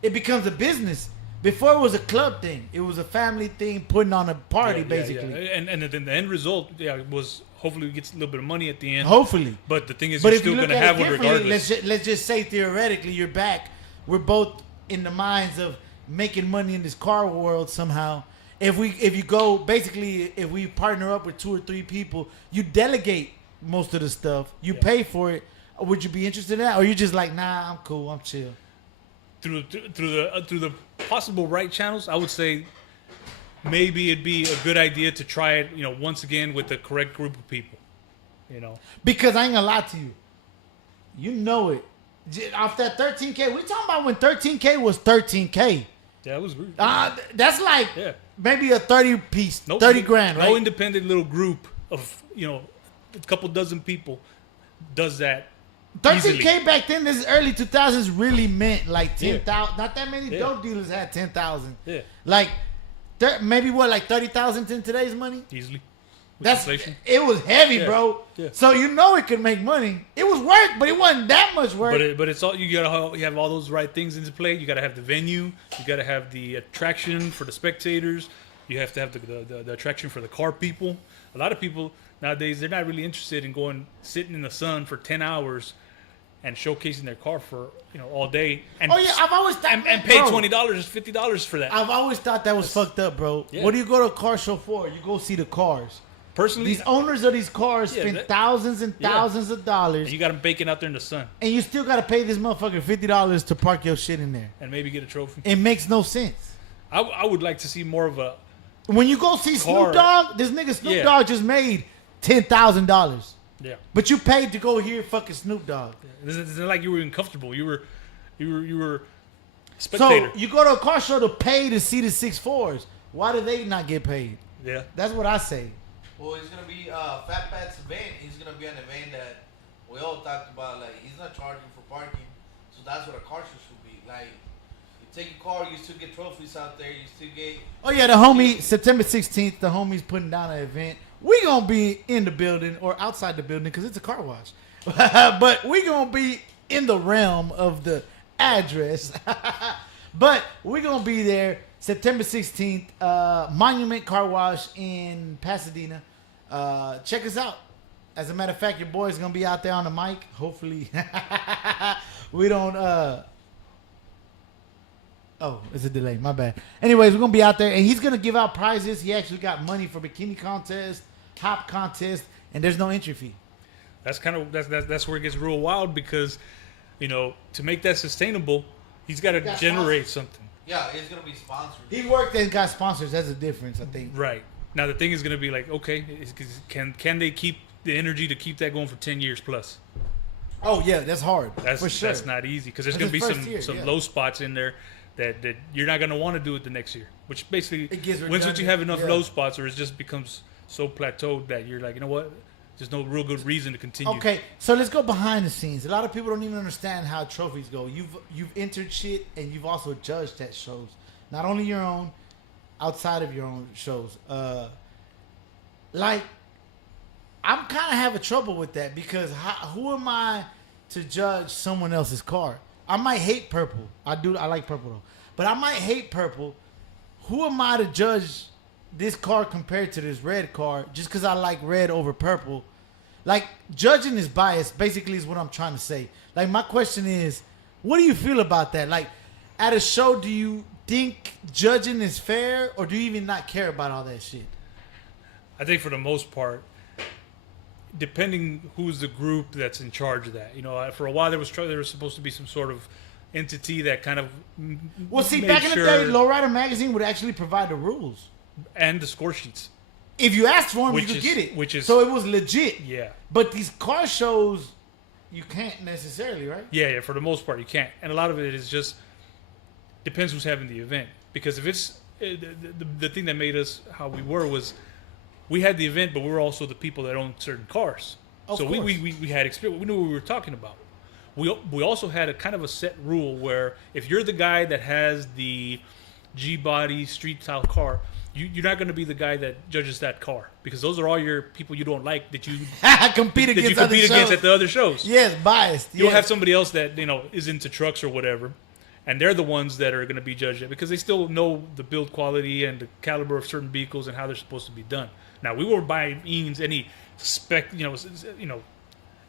It becomes a business. Before it was a club thing. It was a family thing, putting on a party, basically. And then the end result, was hopefully we get a little bit of money at the end. Hopefully. But the thing is, But you're if you still look going to at have it one differently, regardless. let's just say theoretically you're back. We're both in the minds of making money in this car world somehow. If you go basically, if we partner up with 2 or 3 people, you delegate most of the stuff. You pay for it. Would you be interested in that, or you just like, nah, I'm cool, I'm chill? Through the possible right channels, I would say maybe it'd be a good idea to try it. You know, once again with the correct group of people. You know. Because I ain't gonna lie to you, you know it. Off that 13K, we talking about when 13K was 13K. Yeah, it was weird. That's like Yeah. maybe a 30 piece, No- 30 grand, right? No independent little group of, you know, a couple dozen people does that. 13K easily. back then, this early 2000s really meant like 10,000. Yeah. Not that many Yeah. dope dealers had 10,000. Yeah. Like, maybe what, like 30,000 in today's money? Easily. With That's inflation. it was heavy, Yeah. bro. Yeah. So you know it could make money. It was work, but it wasn't that much work. But it's all you have all those right things into play. You gotta have the venue. You gotta have the attraction for the spectators. You have to have the attraction for the car people. A lot of people nowadays, they're not really interested in sitting in the sun for 10 hours and showcasing their car for, you know, all day and oh yeah, I've always thought, and pay bro, $20, $50 for that. I've always thought that was fucked up, bro. Yeah. What do you go to a car show for? You go see the cars. Personally, These owners of these cars Yeah, spend that- thousands and Yeah. thousands of dollars, and you got them baking out there in the sun and you still gotta pay this motherfucker $50 to park your shit in there. and maybe get a trophy. It makes no sense. I would like to see more of a When you go see Snoop Car. Dogg, this nigga Snoop Yeah. Dogg just made $10,000, yeah. but you paid to go hear fucking Snoop Dogg. It's not like you were uncomfortable. You were So spectator. you go to a car show to pay to see the 6'4s. Why do they not get paid? Yeah. That's what I say. Well, it's gonna be Fat Pat's event. He's gonna be an event that we all talked about. Like, he's not charging for parking, so that's what a car show should be. Like, you take your car, you still get trophies out there. You still get. Oh yeah, the homie September 16th. The homie's putting down an event. We gonna be in the building or outside the building because it's a car wash, but we gonna be in the realm of the address. But we gonna be there September 16th. Monument Car Wash in Pasadena. Check us out. As a matter of fact, your boy's gonna be out there on the mic. Hopefully, we don't. Oh, it's a delay. My bad. Anyways, we're gonna be out there, and he's gonna give out prizes. He actually got money for bikini contest, hop contest, and there's no entry fee. That's kind of that's where it gets real wild because, you know, to make that sustainable, he's got to Got generate something. Yeah, it's gonna be sponsored. He worked and got sponsors. That's the difference, I think. Right. Now the thing is going to be like, okay, can they keep the energy to keep that going for 10 years plus? Oh yeah, that's hard. That's for sure. that's not easy because there's That's going to be his first some year, yeah. low spots in there that you're not going to want to do it the next year. Which basically, It gets once you redundant, have enough yeah. low spots, or it just becomes so plateaued that you're like, you know what? There's no real good reason to continue. Okay, so let's go behind the scenes. A lot of people don't even understand how trophies go. You've entered shit and you've also judged at shows, not only your own, outside of your own shows. Like, I'm kind of having trouble with that because who am I to judge someone else's car? I might hate purple. I like purple though, but I might hate purple. Who am I to judge this car compared to this red car just because I like red over purple? Like, judging is biased, basically, is what I'm trying to say. Like, my question is, what do you feel about that? Like, at a show, do you think judging is fair, or do you even not care about all that shit? I think for the most part, depending who's the group that's in charge of that. For a while there was supposed to be some sort of entity that kind of Well, see, made back in the sure- day, Lowrider Magazine would actually provide the rules. and the score sheets. If you asked for them, Which you could is- get it. which is- so it was legit. Yeah. But these car shows, you can't necessarily, right? Yeah, for the most part you can't, and a lot of it is just depends who's having the event. Because if it's the thing that made us how we were was we had the event, but we were also the people that owned certain cars. Of So course. we had experience. We knew what we were talking about. We also had a kind of a set rule where if you're the guy that has the G-body street style car, you're not going to be the guy that judges that car, because those are all your people you don't like that you compete that you against other compete shows. against at the other shows. Yes, biased. You'll yes. have somebody else that is into trucks or whatever, and they're the ones that are going to be judged it because they still know the build quality and the caliber of certain vehicles and how they're supposed to be done. Now, we weren't by means any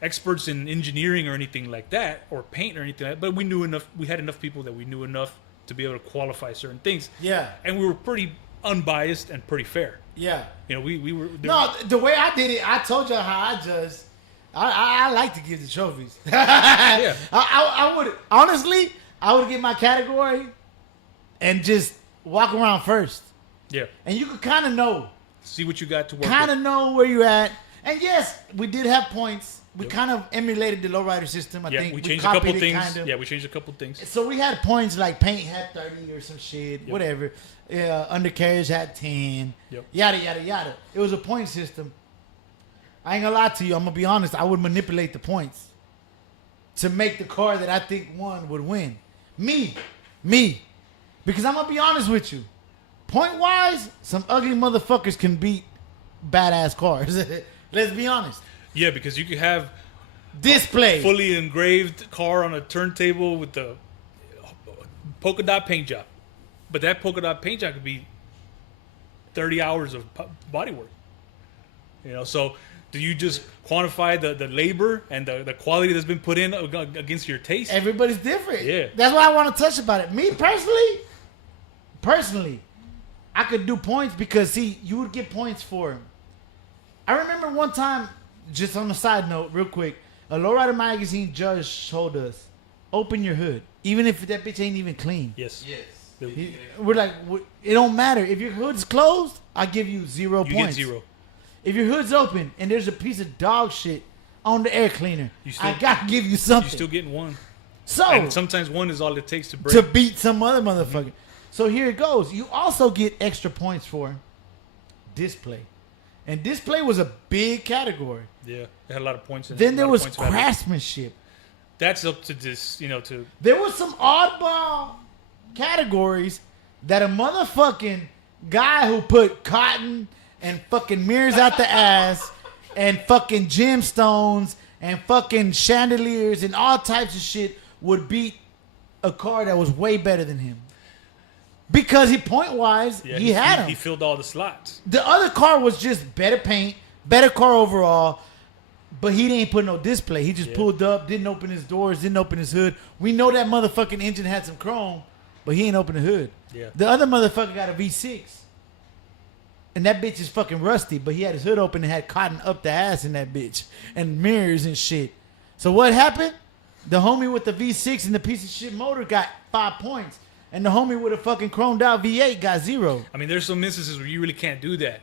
experts in engineering or anything like that, or paint or anything like that, but we knew enough. We had enough people that we knew enough to be able to qualify certain things. Yeah. And we were pretty unbiased and pretty fair. Yeah. We were No, the way I did it, I told you how I judged. I like to give the trophies. Yeah. I would honestly, I would get my category and just walk around first, yeah. and you could kind of know, See what you got to work kind with. of know where you're at. And yes, we did have points. We Yep. kind of emulated the lowrider system. I Yeah, think we changed a couple copied it things. kind of. Yeah, we changed a couple things. So we had points like paint had 30 or some shit, whatever. Undercarriage had 10. Yep. Yada, yada, yada. It was a point system. I ain't gonna lie to you. I'm gonna be honest. I would manipulate the points to make the car that I think won would win. Me. Because I'm gonna be honest with you. Point wise, some ugly motherfuckers can beat badass cars. Let's be honest. Yeah, because you could have Display. fully engraved car on a turntable with the polka dot paint job, but that polka dot paint job could be 30 hours of body work. So do you just quantify the labor and the quality that's been put in against your taste? Everybody's different. Yeah. That's why I want to touch about it. Me personally, I could do points because see, you would get points for him. I remember one time, just on a side note, real quick, a Lowrider Magazine judge told us, open your hood, even if that bitch ain't even clean. Yes. Yes. We're like, it don't matter. If your hood's closed, I give you 0 You points. get 0. If your hood's open and there's a piece of dog shit on the air cleaner, You still- I gotta give you something. You're still getting 1. So And sometimes 1 is all it takes to break. to beat some other motherfucker. So here it goes. You also get extra points for display. And display was a big category. Yeah, it had a lot of points in it. Then a there lot of was points value. craftsmanship. That's up to this, to There was some oddball categories that a motherfucking guy who put cotton and fucking mirrors out the ass and fucking gemstones and fucking chandeliers and all types of shit would beat a car that was way better than him. Because point wise, yeah, he had him. He filled all the slots. The other car was just better paint, better car overall, but he didn't put no display. He just Yeah. pulled up, didn't open his doors, didn't open his hood. We know that motherfucking engine had some chrome, but he ain't open the hood. Yeah. The other motherfucker got a V6. And that bitch is fucking rusty, but he had his hood open and had cotton up the ass in that bitch and mirrors and shit. So what happened? The homie with the V6 and the piece of shit motor got 5 points. And the homie with a fucking chromed out V8 got 0. I mean, there's some instances where you really can't do that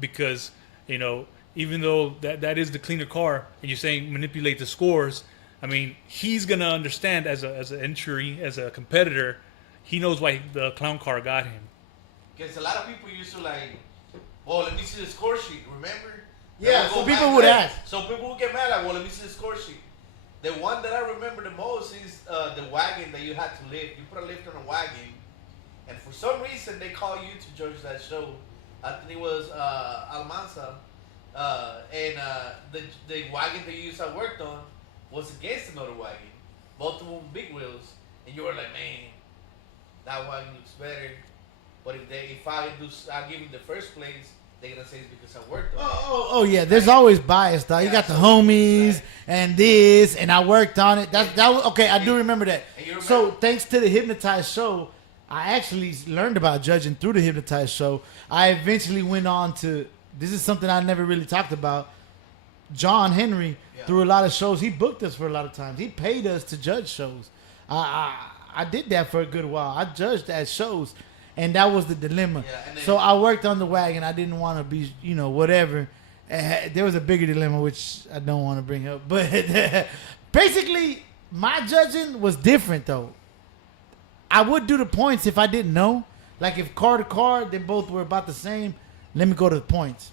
because, even though that is the cleaner car and you're saying manipulate the scores, I mean, he's going to understand as an entry, as a competitor, he knows why the clown car got him. Because a lot of people used to let me see the score sheet, remember? Yeah, They so go people back would there. ask. So people would get mad let me see the score sheet. The one that I remember the most is the wagon that you had to lift. You put a lift on a wagon, and for some reason they call you to judge that show. I think it was Almanza, and the wagon that you used I worked on was against another wagon, both of them big wheels, and you were like, man, that wagon looks better. But if I give you the first place, they're gonna say it's because I worked on it. Oh yeah, there's always bias, dog. You Yeah, got the so- homies right. and this, and I worked on it. That was okay. I do remember that. And you So remember- thanks to the Hypnotized show, I actually learned about judging through the Hypnotized show. I eventually went on to. This is something I never really talked about. John Henry Yeah. through a lot of shows. He booked us for a lot of times. He paid us to judge shows. I did that for a good while. I judged at shows, and that was the dilemma. Yeah, and then- So I worked on the wagon. I didn't want to be, whatever. There was a bigger dilemma, which I don't want to bring up. But basically, my judging was different, though. I would do the points if I didn't know. Like if car to car, they both were about the same. Let me go to the points.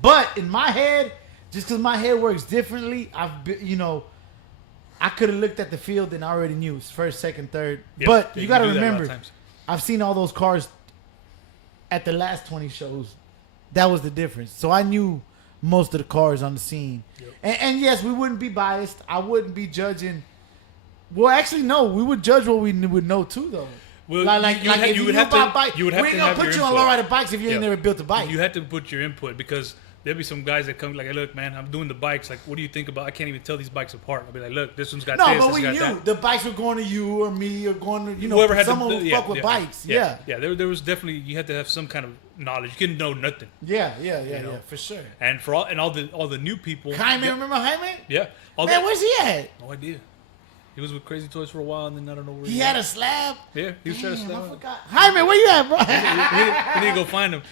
But in my head, just because my head works differently, I could have looked at the field and I already knew it's first, second, third. Yeah, But yeah, you got to do that a lot of remember, times. I've seen all those cars at the last 20 shows. That was the difference. So I knew most of the cars on the scene. Yep. And yes, we wouldn't be biased. I wouldn't be judging. Well, actually, no. We would judge what we would know too, though. Well, Like if you knew about bikes, we ain't gonna put you on lowrider bikes if you ain't Yeah. never built a bike. You had to put your input because there'll be some guys that come like, hey, look, man, I'm doing the bikes. Like, what do you think about? I can't even tell these bikes apart. I'll be like, look, this one's got No, this, but this we got knew that. the bikes were going to you or me or going to Whoever had someone to, who fuck with bikes. Yeah. There was definitely you had to have some kind of knowledge. You couldn't know nothing. Yeah, know. for sure. And for all the new people, Jaime, yeah, remember Jaime? yeah, all Man, the, where's he at? no idea. He was with Crazy Toys for a while, and then I don't know where He had a slab. yeah, he was trying to Damn, sell I it. forgot. Jaime, where you at, bro? We need to go find him.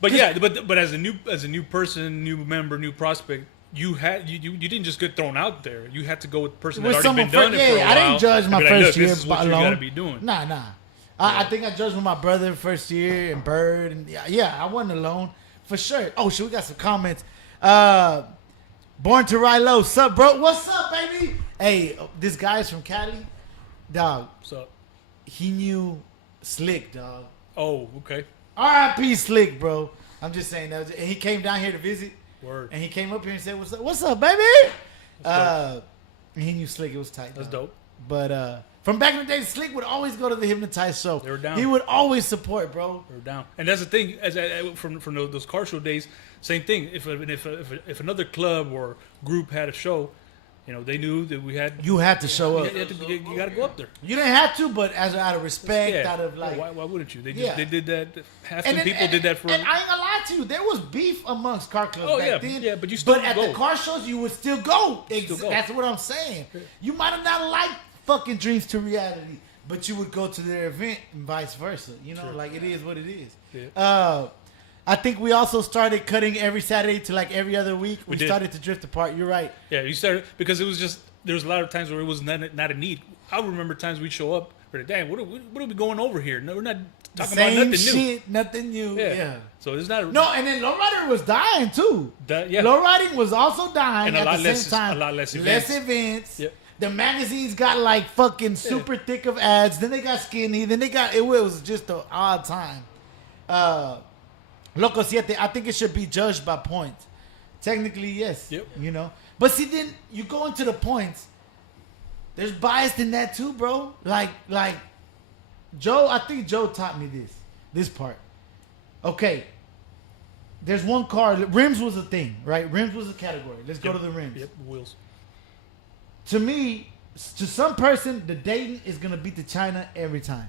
But yeah, but as a new person, new member, new prospect, you didn't just get thrown out there. You had to go with the person that With already someone been done first, it for a while. I didn't judge my and be like, first look, year this is what alone. you gotta be doing. Nah. I think I judged with my brother first year and Bird and yeah, I wasn't alone for sure. Oh shit, we got some comments. Born to Ride Low, sup, bro? What's up, baby? Hey, this guy's from Cali, dog. So, He knew Slick, dog. oh, okay, R.I.P. Slick, bro. I'm just saying that. And he came down here to visit, word. and he came up here and said, "What's up? What's up, baby?" And he knew Slick. It was tight. That's dog. dope. But from back in the day, Slick would always go to the Hypnotized show. They were down. He would always support, bro. We're down, and that's the thing. From those car show days, same thing. If another club or group had a show, they knew that we had. You had to show up. You got to go up there. You didn't have to, but out of respect, out of like. why wouldn't you? They Yeah. they did that. Half the And then- people did that for. And I ain't gonna lie to you, there was beef amongst car clubs Oh, back yeah, then. yeah, but you still at go. the car shows, you would still go. Still go. That's what I'm saying. You might have not liked fucking Dreams to Reality, but you would go to their event and vice versa. Like it is what it is. Yeah. I think we also started cutting every Saturday to like every other week. We did. started to drift apart. You're right. Yeah, you started because it was just there was a lot of times where it was not a need. I remember times we'd show up. We're like, damn, what are we going over here? No, we're not talking Same about nothing shit, nothing new. new. Yeah. So it's not No, and then lowrider was dying too. Yeah. Lowriding was also dying And a at lot the less- same time. a lot less Less events. events. Yep. The magazines got like fucking super thick of ads. Then they got skinny. Then they got it was just an odd time. Loco Siete, I think it should be judged by points. Technically, yes. Yep. But see, then you go into the points. There's bias in that too, bro. Like Joe, I think Joe taught me this part. Okay. There's one car. Rims was a thing, right? Rims was a category. Let's go to the rims. Yep, wheels. To me, to some person, the Dayton is gonna beat the China every time,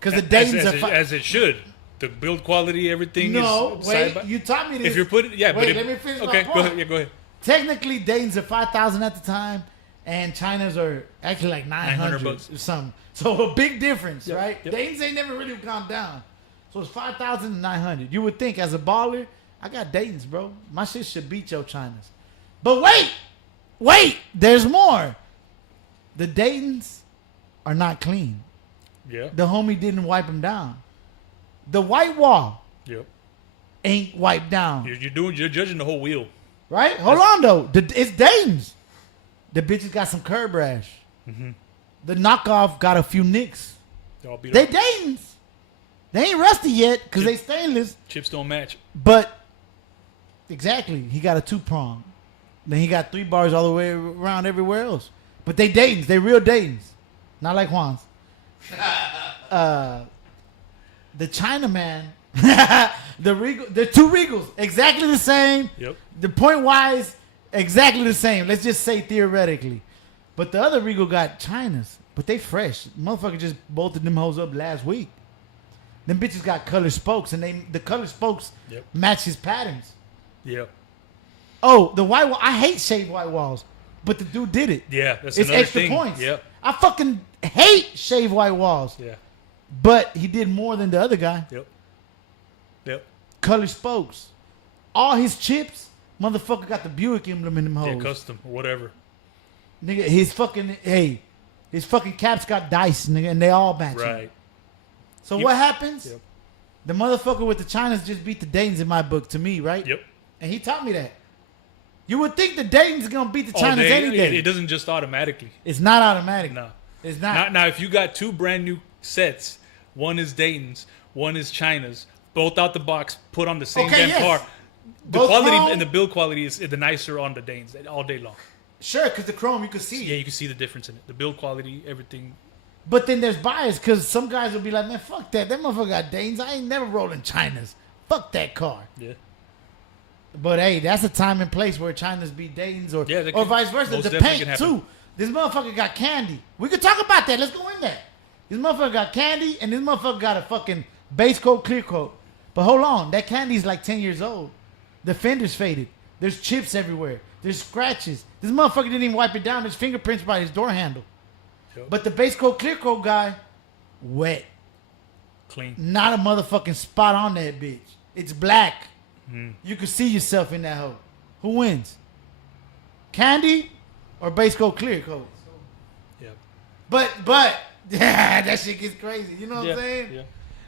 because the Dayton's as it should. The build quality, everything. No, is wait. side by- You taught me this. If you're putting, yeah, wait, but let me finish my okay, point. go ahead. Yeah, go ahead. Technically, Dayton's are 5,000 at the time, and China's are actually like 900 bucks. or something. So a big difference, Yep, right? yep. Dayton's ain't never really gone down. So it's 5,000 and 900. You would think as a baller, I got Dayton's, bro. My shit should beat your China's. But wait, there's more. The Dayton's are not clean. Yeah. The homie didn't wipe them down. The white wall Yep. ain't wiped down. You're judging the whole wheel. Right? Hold on though. It's Dayton's. The bitches got some curb rash. Mm-hmm. The knockoff got a few nicks. They're all beat They up. Dayton's. They ain't rusty yet because they stainless. Chips don't match. But exactly, he got a 2-prong. Then he got 3 bars all the way around everywhere else. But they Dayton's. They real Dayton's. Not like Juan's. The Chinaman, the Regal, the 2 Regals, exactly the same. Yep. The point wise, exactly the same. Let's just say theoretically. But the other Regal got China's, but they fresh. Motherfucker just bolted them hoes up last week. Them bitches got colored spokes, and the colored spokes Yep. match his patterns. Yep. Oh, the white wall. I hate shaved white walls, but the dude did it. Yeah, that's It's another extra thing. points. Yep. I fucking hate shaved white walls, Yeah. but he did more than the other guy. Yep. Yep. Color spokes. All his chips, motherfucker got the Buick emblem in them Yeah, hoes. custom or whatever. Nigga, his fucking caps got dice, nigga, and they all match. Right. So Yep. what happens? Yep. The motherfucker with the Chinas just beat the Daytons in my book to me, right? Yep. And he taught me that. You would think the Dayton's gonna beat the All Chinas day, any day. It doesn't just automatically. It's not automatic. No. It's not. Now, if you got two brand new sets, one is Dayton's, one is China's, both out the box, put on the same Okay, damn yes. car. The Both quality chrome. and the build quality is the nicer on the Dayton's all day long. Sure, because the chrome you can see. Yeah, you can see the difference in it. The build quality, everything. But then there's bias because some guys will be like, man, fuck that. That motherfucker got Dayton's. I ain't never rolling Chinas. Fuck that car. Yeah. But hey, that's a time and place where China's beat Dayton's or, Yeah, that or can- vice versa. most The definitely paint can happen. too. This motherfucker got candy. We could talk about that. Let's go in there. This motherfucker got candy and this motherfucker got a fucking base coat, clear coat. But hold on, that candy's like 10 years old. The fender's faded. There's chips everywhere. There's scratches. This motherfucker didn't even wipe it down. There's fingerprints by his door handle. Yep. But the base coat, clear coat guy, wet. Clean. Not a motherfucking spot on that bitch. It's black. Mm-hmm. You can see yourself in that hoe. Who wins? Candy or base coat, clear coat? Yeah. But that shit gets crazy. You know what Yeah. I'm saying? Yeah.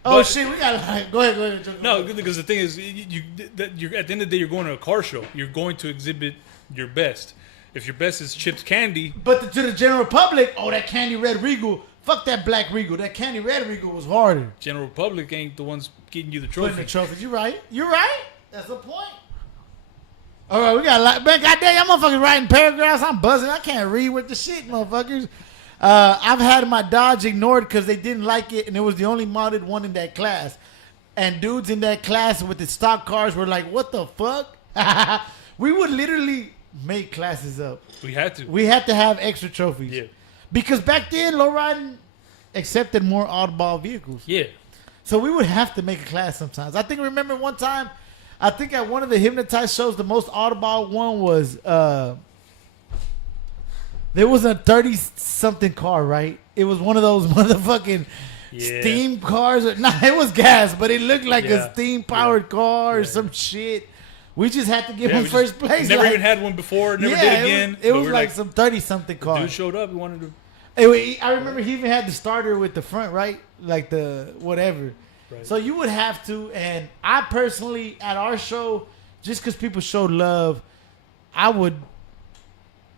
Oh But- shit, we gotta go ahead. Joe. No, because the thing is, you're at the end of the day, you're going to a car show. You're going to exhibit your best. If your best is chips candy, But to the general public, oh, that candy red Regal. Fuck that black Regal. That candy red Regal was harder. General Public ain't the ones getting you the Putting trophy. the trophies. You right. You're right. That's the point. All right, we got a lot. Man, goddamn, y'all motherfuckers writing paragraphs. I'm buzzing. I can't read with the shit, motherfuckers. I've had my Dodge ignored because they didn't like it, and it was the only modded one in that class. And dudes in that class with the stock cars were like, what the fuck? We would literally make classes up. We had to. We had to have extra trophies. Yeah. Because back then, lowriding accepted more oddball vehicles. Yeah. So we would have to make a class sometimes. Remember one time, I think at one of the Hypnotized shows, the most oddball one was, there was a 30-something car, right? It was one of those motherfucking Yeah. steam cars. Nah, it was gas, but it looked like Yeah. a steam-powered car or Yeah. some shit. We just had to give Yeah, him we first just place. Never like- even had one before. Never yeah, did again. It but was we're like some 30-something car. dude showed up. We wanted to. Anyway, I remember he even had the starter with the front, right? Like the whatever. Right. So you would have to, and I personally, at our show, just because people showed love, I would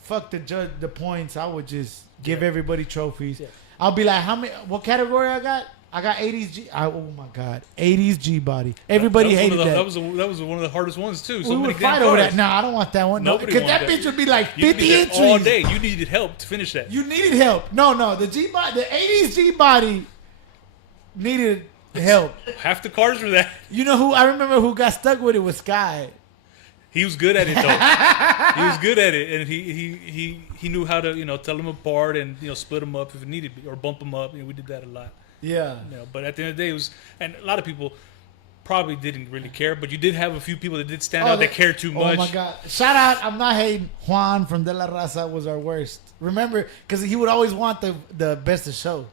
fuck the judge, the points. I would just give Yeah. everybody trophies. Yeah. I'll be like, how many? What category I got? I got 80s G. Oh my god, 80s G body. Everybody that was hated one of the, that. That was one of the hardest ones too. So We many would damn fight over cars. that. Nah, I don't want that one. No, Nobody because that wanted bitch that. would be like You 50 did that entries all day. You needed help to finish that. You needed help. No, the G body, the 80s G body needed help. Half the cars were that. You know who? I remember who got stuck with it was Sky. He was good at it though. He was good at it, and he knew how to tell them apart and split them up if it needed be, or bump them up. We did that a lot. Yeah. But at the end of the day, it was, and a lot of people probably didn't really care, but you did have a few people that did stand out that cared too much. Oh my god! Shout out! I'm not hating. Juan from De La Raza was our worst. Remember, because he would always want the best of show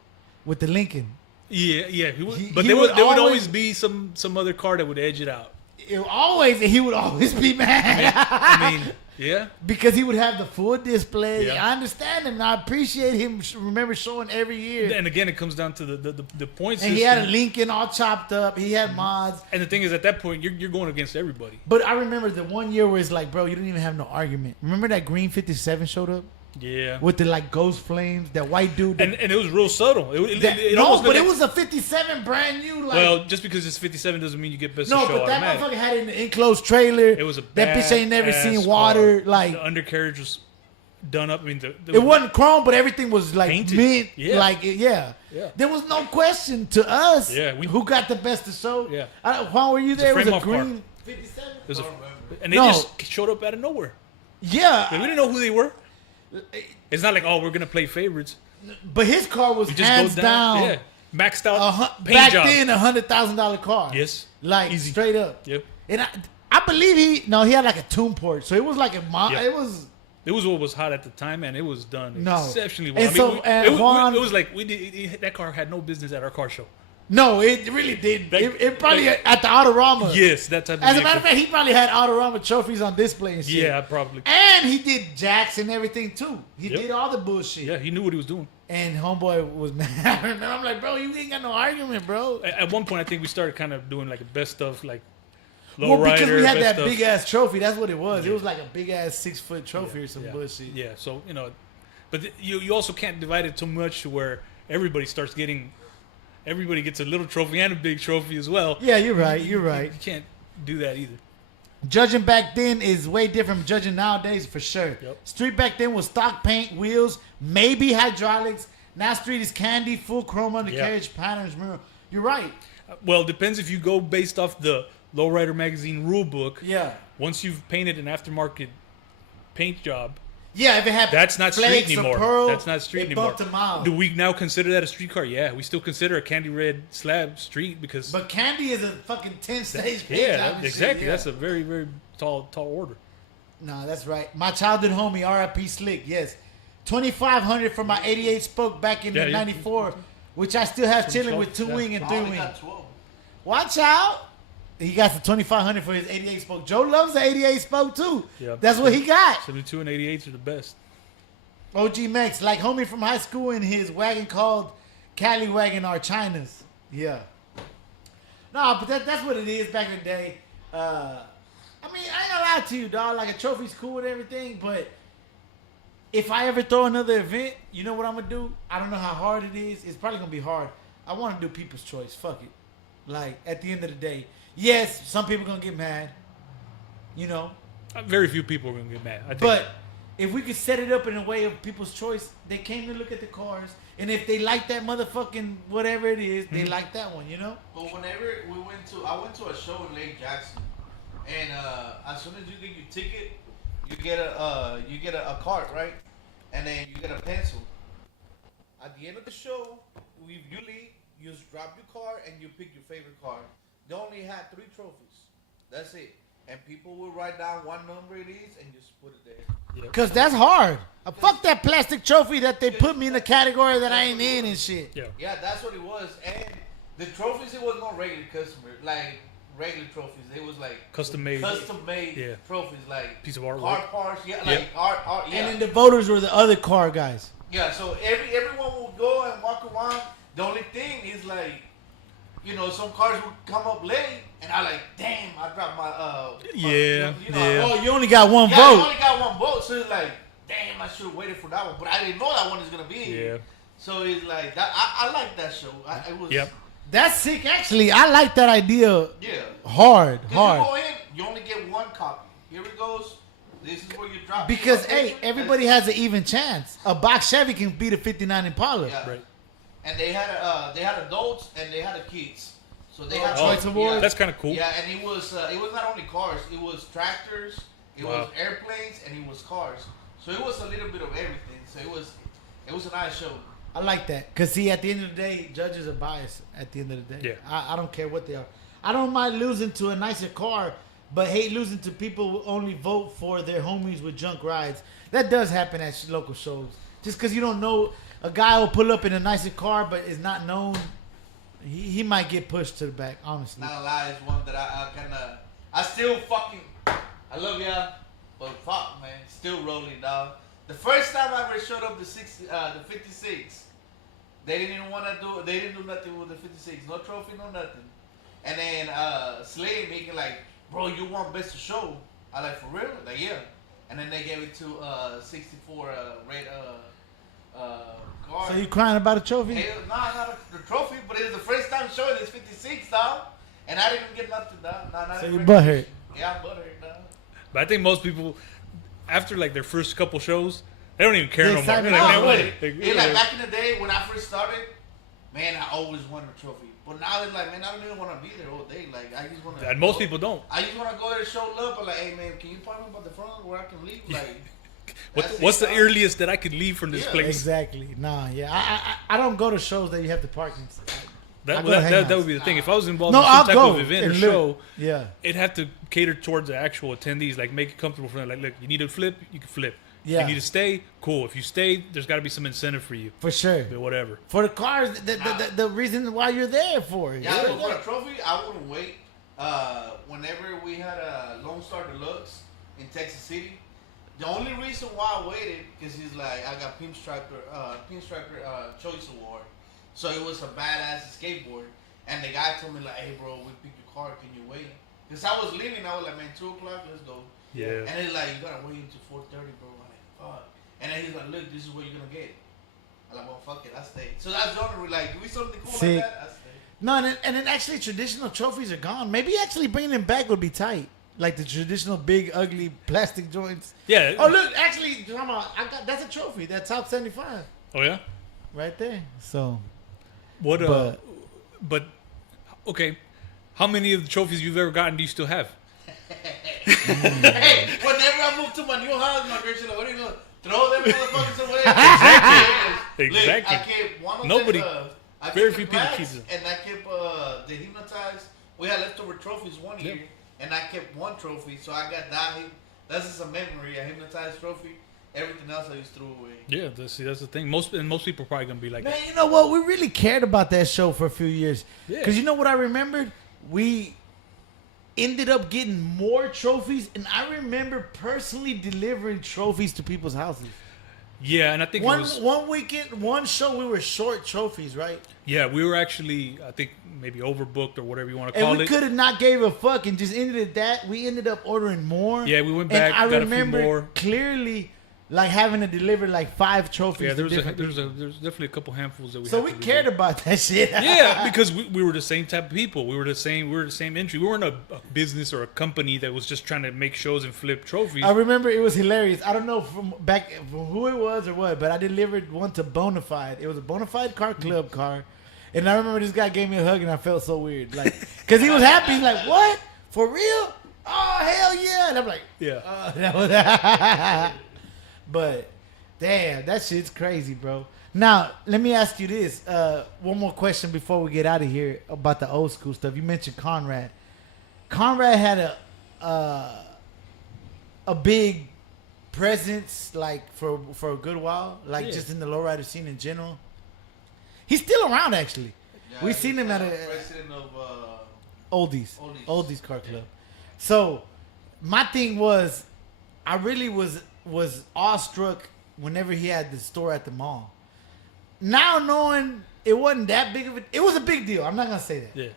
with the Lincoln. Yeah. But he there would would always always be some other car that would edge it out. He would always be mad. I mean, yeah. Because he would have the full display. Yeah. I understand him. And I appreciate him. Remember showing every year. And again, it comes down to the points. And he had a Lincoln all chopped up. He had mods. And the thing is, at that point, you're going against everybody. But I remember the one year where it's like, bro, you didn't even have no argument. Remember that green 57 showed up Yeah. with the like ghost flames? That white dude. And it was real subtle. It no, almost but looked it like- was a 57 brand new. Like, well, just because it's 57 doesn't mean you get best no, of show but that automatic. motherfucker had it in the enclosed trailer. It was a that bitch ain't never badass seen water. car. Like the undercarriage was done up. I mean, it wasn't chrome, but everything was like Painted. mint. Yeah. Like yeah. Yeah. There was no question to us. Yeah, who got the best of show? Yeah. Juan, were you a there? It was a frame-off car. green 57. It was and they No. just showed up out of nowhere. Yeah, We didn't know who they were. It's not like, oh, we're gonna play favorites. but his car was We just hands go down. down. Yeah, maxed out paint Back job. then, $100,000 car. Yes. like Easy. straight up. Yep. And I believe he had like a tune port, so it was like Yeah. it was what was hot at the time, and it was done No. exceptionally well. And so, it Juan- was like that car had no business at our car show. no, it really didn't. Like- it probably like- at the Autorama. Yes, that type of As a vehicle. matter of fact, he probably had Autorama trophies on display and shit. Yeah, probably. And he did jacks and everything too. He Yep. did all the bullshit. Yeah, he knew what he was doing. And homeboy was mad. And I'm like, bro, you ain't got no argument, bro. At one point, I think we started kind of doing like a best of like low Well, rider. because we had best that of- big ass trophy. That's what it was. It was like a big ass 6-foot trophy or some yeah. bullshit. Yeah, so but you also can't divide it too much to where everybody gets a little trophy and a big trophy as well. Yeah, you're right. You're right. You can't do that either. Judging back then is way different from judging nowadays for sure. Yep. Street back then was stock paint, wheels, maybe hydraulics. Now street is candy, full chrome undercarriage, patterns, mirror. You're right. Well, it depends if you go based off the Lowrider Magazine rule book. Yeah. Once you've painted an aftermarket paint job, Yeah, if it had that's not flakes street or anymore. pearl, That's not street it anymore. bumped them out. Do we now consider that a street car? Yeah, we still consider a candy red slab street because But candy is a fucking 10-stage paint yeah, job and shit, exactly. yeah. That's a very very tall order. No, that's right. My childhood homie, R.I.P. Slick. Yes, 2,500 for my 88 spoke back in Yeah, the yeah. '94, which I still have chilling with 12, 2-wing and I only 3-wing. got 12. Watch out. He got the 2,500 for his 88 spoke. Joe loves the 88 spoke too. Yeah. That's what he got. 72 and 88s are the best. OG Max, like homie from high school in his wagon called Cali Wagon or China's. Yeah. No, but that's what it is back in the day. I mean, I ain't gonna lie to you, dog. Like a trophy's cool and everything, but if I ever throw another event, you know what I'm gonna do? I don't know how hard it is. It's probably gonna be hard. I want to do people's choice. Fuck it. Like at the end of the day, yes, some people gonna get mad. You know, Very few people are gonna get mad. I think. but if we could set it up in a way of people's choice, they came to look at the cars, and if they like that motherfucking whatever it is, they like that one, you know? But whenever I went to a show in Lake Jackson, and as soon as you get your ticket, you get a card, right? And then you get a pencil. At the end of the show, you leave, you just drop your car and you pick your favorite car. They only had 3 trophies. That's it. And people will write down what number it is and just put it there. Because that's hard. Fuck that plastic trophy that they put me in the category that I ain't in and shit. yeah. Yeah, that's what it was. And the trophies, it was not regular customer, like regular trophies. It was like Custom made. Yeah. trophies, like Piece of artwork. car parts. Yeah, Yeah. like art. Yeah. And then the voters were the other car guys. Yeah, so everyone will go and walk around. The only thing is like, you know, some cars will come up late, and I like, damn, I dropped my Yeah, you know, yeah. Oh, you only got one yeah, I vote. only got one vote, so it's like, damn, I should have waited for that one, but I didn't know that one is gonna be here. Yeah. So it's like that. I like that show. It was. Yep. That's sick, actually. I like that idea. Yeah. Hard. Because you go Hard. in, you only get one copy. Here it goes. This is where you drop. Because, your hey, paper, everybody has an even chance. A box Chevy can beat a 59 Impala. Yeah. Right. And they had adults and they had kids. So they had Choice Awards? That's kind of cool. Yeah, and it was not only cars. It was tractors. It was airplanes, and it was cars. So it was a little bit of everything. So it was a nice show. I like that. Because, see, at the end of the day, judges are biased at the end of the day. Yeah. I don't care what they are. I don't mind losing to a nicer car, but hate losing to people who only vote for their homies with junk rides. That does happen at local shows. Just because you don't know, a guy will pull up in a nicer car but is not known, he might get pushed to the back, honestly. Not a lie, it's one that I still fucking, I love y'all, but fuck, man, still rolling, dog. The first time I ever showed up the 56, they didn't do nothing with the 56, no trophy, no nothing. And then Slade making like, bro, you want best of show? I like, for real? Like, yeah. And then they gave it to 64 red car. So you crying about a trophy? Hey, not the trophy, but it was the first time showing this 56, dog. And I didn't get nothing, dog. Not So even you butthurt. Yeah, I'm butthurt, dog. But I think most people, after like their first couple shows, they don't even care The no more. excitement They're like, goes man, what? away. Yeah, like back in the day when I first started, man, I always wanted a trophy. But now it's like, man, I don't even want to be there all day. Like, I just want to. And most people don't. I just want to go there and show love. But like, hey, man, can you point me about the front where I can leave? Like, that's What's it, the dog. earliest that I could leave from this Yeah. place? Exactly. Nah, yeah. I don't go to shows that you have to park inside. That, I'll well, go that, to that, Hangouts. that would be the thing. If I was involved No, in some I'll type go of event or and look. show, Yeah. it had to cater towards the actual attendees. Like make it comfortable for them. Like, look, you need to flip, you can flip. Yeah. You need to stay, cool. If you stay, there's got to be some incentive for you. For sure. But whatever. For the cars, the reason why you're there for it. Yeah, but for a trophy, I wouldn't wait. Whenever we had a Lone Star Deluxe in Texas City, the only reason why I waited because he's like, I got Pinstriper Choice Award, so it was a badass skateboard. And the guy told me like, hey bro, we picked your car, can you wait? Because I was leaving, I was like, man, 2 o'clock, let's go. Yeah. And he's like, you gotta wait until 4:30, bro. I'm like, fuck. And then he's like, look, this is what you're gonna get. I'm like, well, fuck it, I stay. So that's the only like, do we something cool See, like that? I stay. No, and then actually traditional trophies are gone. Maybe actually bringing them back would be tight. Like the traditional big ugly plastic joints. Yeah. Oh look, actually, I got that's a trophy. That top 75 Oh yeah. right there. So What? But- Okay. How many of the trophies you've ever gotten do you still have? Hey, whenever I move to my new house, my girl, she's like, what are you gonna throw them motherfuckers away? Exactly. Look, Exactly. I kept one of Nobody- them. I very kept few the people plaques, keep them. and I kept the hypnotized. We had leftover trophies one year, and I kept one trophy. So I got that. That's just a memory, a hypnotized trophy. Everything else I just threw away. Yeah. That's the thing. Most people are probably gonna be like, man, you know what? We really cared about that show for a few years. Yeah. Because you know what I remembered? We ended up getting more trophies, and I remember personally delivering trophies to people's houses. yeah, and I think it was. One weekend, one show, we were short trophies, right? Yeah, we were actually, I think, maybe overbooked or whatever you want to And call we it. could have not gave a fuck and just ended at that. We ended up ordering more. Yeah, we went back, And I got a few remember more. clearly, like having to deliver like 5 trophies. Yeah, to there was different there's people. definitely a couple handfuls that we. So had we to cared redo. about that shit. Yeah, because we were the same type of people. We were the same entry. We weren't a business or a company that was just trying to make shows and flip trophies. I remember it was hilarious. I don't know from who it was or what, but I delivered one to Bonafide. It was a Bonafide car club car, and I remember this guy gave me a hug, and I felt so weird, like, because he was happy. He's like, "What? For real? Oh hell yeah!" And I'm like, Yeah. that was but damn, that shit's crazy, bro. Now let me ask you this: one more question before we get out of here about the old school stuff. You mentioned Conrad. Conrad had a big presence, like for a good while, like Yeah. just in the lowrider scene in general. He's still around, actually. Yeah, We seen him he's at a president of Oldies Oldies. Car Club. So my thing was, I really was awestruck whenever he had the store at the mall. Now knowing it wasn't that big of a, it was a big deal. I'm not gonna say that. Yeah.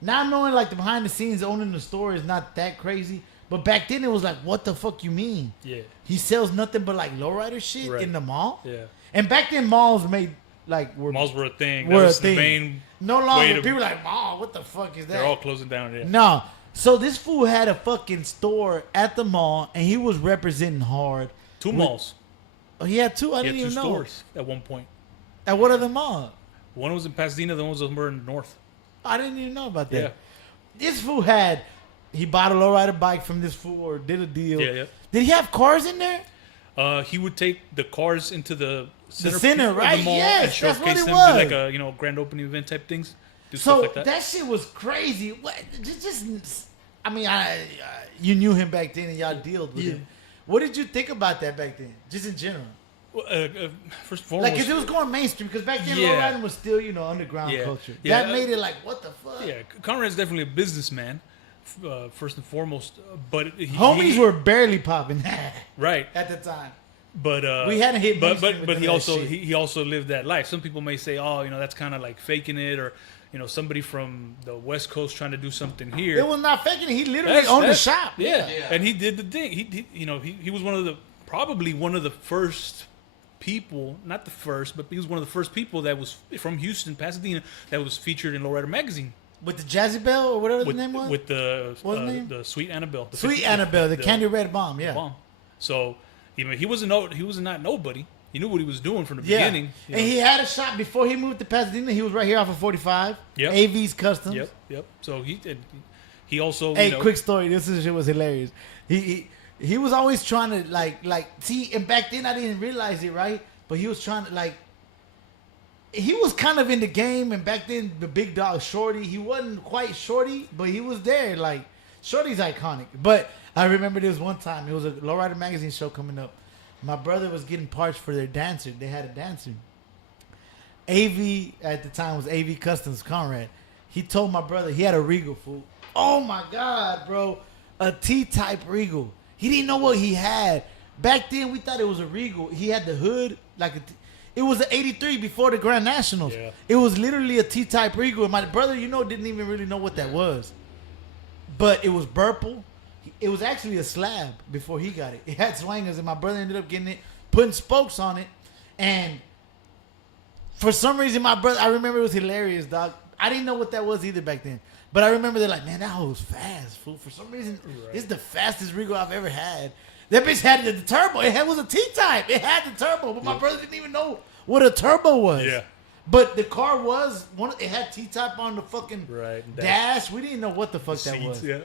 Now knowing like the behind the scenes owning the store is not that crazy. But back then it was like, what the fuck you mean? Yeah. He sells nothing but like lowrider shit Right. in the mall. Yeah. And back then malls made like were Malls were a thing. were That a was thing. the main. no way longer. to- People were like, mall, what the fuck is that? They're all closing down. Yeah. No. So this fool had a fucking store at the mall, and he was representing hard. Two With- malls. Oh, he had 2. I He had didn't two even know. stores at one point. At what other mall? One was in Pasadena. The one was somewhere in the north. I didn't even know about that. Yeah. This fool had. He bought a lowrider bike from this fool or did a deal. Yeah, yeah. Did he have cars in there? He would take the cars into the center, center, of right? the mall Yes, and that's showcase what it them. was. Do like a grand opening event type things. Do So stuff like that. shit was crazy. What? Just I mean, you knew him back then, and y'all dealt with Yeah. him. What did you think about that back then, just in general? Well, first and foremost, Like, cause it was going mainstream. Because back then, Yeah. lowriding was still, underground Yeah. culture. Yeah. That made it like, what the fuck? yeah, Conrad's definitely a businessman, first and foremost. But Homies were barely popping right. at the time. But We hadn't hit But mainstream but with he that also shit. he also lived that life. Some people may say, oh, that's kind of like faking it, or somebody from the West Coast trying to do something here. It was not faking it. He literally owned the shop. Yeah. Yeah. And he did the thing. He was probably one of the first people, not the first, but he was one of the first people that was from Houston, Pasadena, that was featured in Lowrider magazine With the Jazzy Bell or whatever with the name was. with the What was the name? the Sweet Annabelle, Sweet Annabelle, the Candy Red Bomb. Yeah. bomb. So he was not nobody. He knew what he was doing from the Yeah. beginning. And he had a shop before he moved to Pasadena. He was right here off of 45. Yep. AV's Customs. Yep. So he also Hey, quick story. This shit was hilarious. He was always trying to like see, and back then I didn't realize it, right? But he was trying to he was kind of in the game, and back then the big dog Shorty, he wasn't quite Shorty, but he was there. Like Shorty's iconic. But I remember there was one time, it was a Lowrider magazine show coming up. My brother was getting parts for their dancer. They had a dancer. AV at the time was AV Customs Conrad. He told my brother he had a Regal, fool. Oh my God, bro, a T-type Regal. He didn't know what he had. Back then we thought it was a Regal. He had the hood like it was an '83 before the Grand Nationals. Yeah. It was literally a T-type Regal. And my brother, didn't even really know what that was. But it was purple. It was actually a slab before he got it. It had swangers, and my brother ended up getting it, putting spokes on it. And for some reason, my brother, I remember it was hilarious, dog. I didn't know what that was either back then. But I remember they're like, man, that hoe was fast, fool. For some reason, it's the fastest Regal I've ever had. That bitch had the turbo. It was a T-type. It had the turbo, but my brother didn't even know what a turbo was. Yeah. But the car was it had T-type on the fucking Right. dash. We didn't know what the fuck that Seats, was. yeah.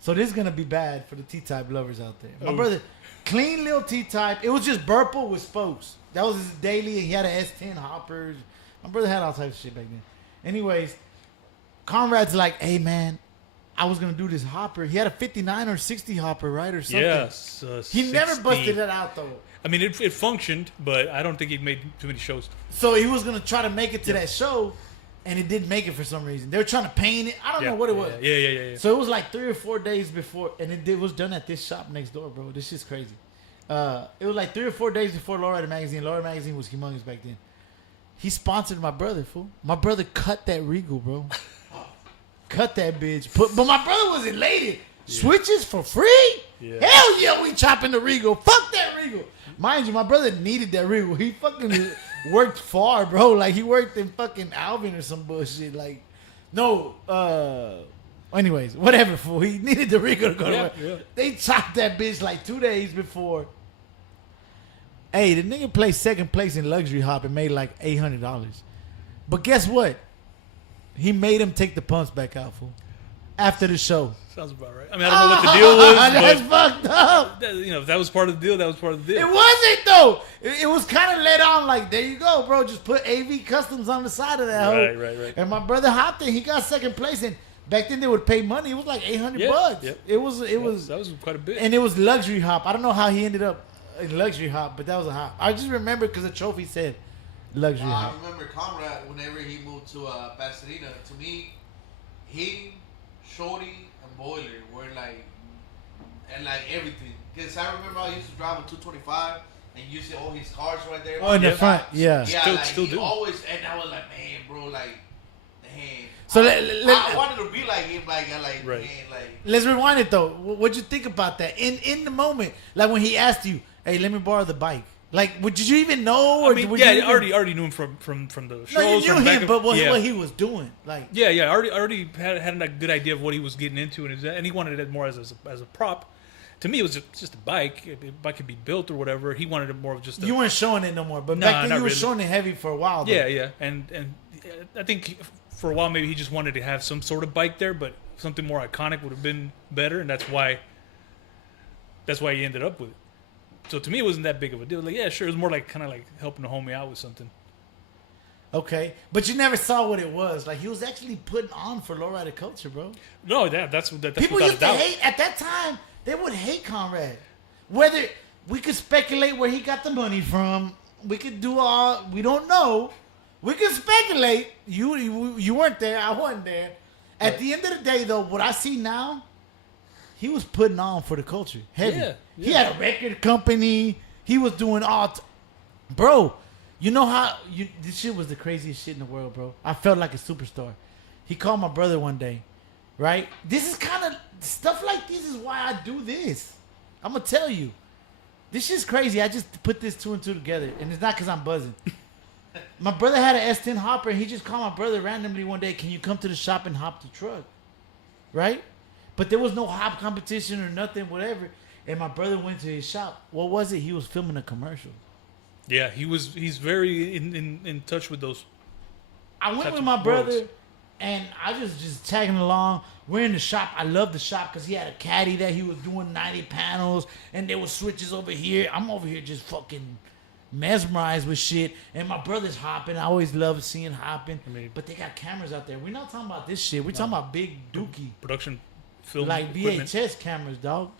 So this is gonna be bad for the T-type lovers out there. My Oh. brother, clean little T-type. It was just Burple with spokes. That was his daily. And he had an S10 hoppers. My brother had all types of shit back then. Anyways, Conrad's like, hey man, I was gonna do this hopper. He had a 59 or 60 hopper, right, or something. Yes. He never 60. busted it out though. I mean, it functioned, but I don't think he made too many shows. So he was gonna try to make it to that show, and it didn't make it for some reason. They were trying to paint it. I don't know what it was. Yeah. So it was like 3 or 4 days before, and it was done at this shop next door, bro. This shit's crazy. It was like 3 or 4 days before Lowrider Magazine. Lowrider Magazine was humongous back then. He sponsored my brother, fool. My brother cut that Regal, bro. Cut that bitch. But my brother was elated. Switches for free? Yeah. Hell yeah, we chopping the Regal. Fuck that Regal. Mind you, my brother needed that Regal. He fucking worked far, bro. Like, he worked in fucking Alvin or some bullshit. Like, no, anyways, whatever, fool. He needed the Regal to go to work. Yeah. They chopped that bitch like 2 days before. Hey, the nigga placed second place in luxury hop and made like $800. But guess what? He made him take the pumps back out, fool. After the show. Sounds about right. I mean, I don't know what the deal was, That's but fucked up. if that was part of the deal, that was part of the deal. It wasn't though. It was kind of let on like, there you go, bro. Just put AV Customs on the side of that hoe. Right. And my brother hopped in. He got second place. And back then they would pay money. It was like $800 bucks. Yep. It was, that was quite a bit. and it was luxury hop. I don't know how he ended up in luxury hop, but that was a hop. I just remember because the trophy said luxury I hop. remember Conrad, whenever he moved to Pasadena, to me, he, Shorty, and Boiler were like, and like everything. Because I remember I used to drive a 225 and you see all his cars right there. Oh, in the front, yeah. Yeah, Still he do. always, and I was like, man, bro, like, man. So I wanted to be like him, like, Right. man, like. let's rewind it though. What'd you think about that in the moment? Like when he asked you, "Hey, let me borrow the bike." Like, did you even know? Or I mean, would yeah, you I even- already knew him from the shows. No, you from knew back him, of- but what yeah. he was doing, like, Yeah, I already had a good idea of what he was getting into, and he wanted it more as a prop. To me, it was just a bike. A bike could be built or whatever. He wanted it more of just a... you weren't showing it no more. But Nah, back then not you were really. showing it heavy for a while. Though. Yeah, and I think for a while maybe he just wanted to have some sort of bike there, but something more iconic would have been better, and that's why he ended up with it. So to me, it wasn't that big of a deal. Like, yeah, sure, it was more like kind of like helping a homie out with something. Okay, but you never saw what it was. Like he was actually putting on for lowrider culture, bro. No, that's People without a used to doubt. hate at that time. They would hate Conrad. Whether we could speculate where he got the money from, we could do all. We don't know. We could speculate. You weren't there. I wasn't there. At the end of the day, though, what I see now, he was putting on for the culture. Heavy. Yeah, He had a record company. He was doing all. Bro, you know how this shit was the craziest shit in the world, bro. I felt like a superstar. He called my brother one day, right? This is kind of stuff like this is why I do this. I'm gonna tell you, this shit's crazy. I just put this 2 and 2 together, and it's not because I'm buzzing. My brother had an S10 hopper, and he just called my brother randomly one day. Can you come to the shop and hop the truck, right? But there was no hop competition or nothing, whatever. And my brother went to his shop. What was it? He was filming a commercial. Yeah, he's very in touch with those. I went Types with of my brother, worlds. and I just tagging along. We're in the shop. I love the shop because he had a caddy that he was doing 90 panels, and there was switches over here. I'm over here just fucking mesmerized with shit. And my brother's hopping. I always love seeing hopping. I mean- but they got cameras out there. We're not talking about this shit. We're talking about big dookie. Production film Like equipment. VHS cameras, dog.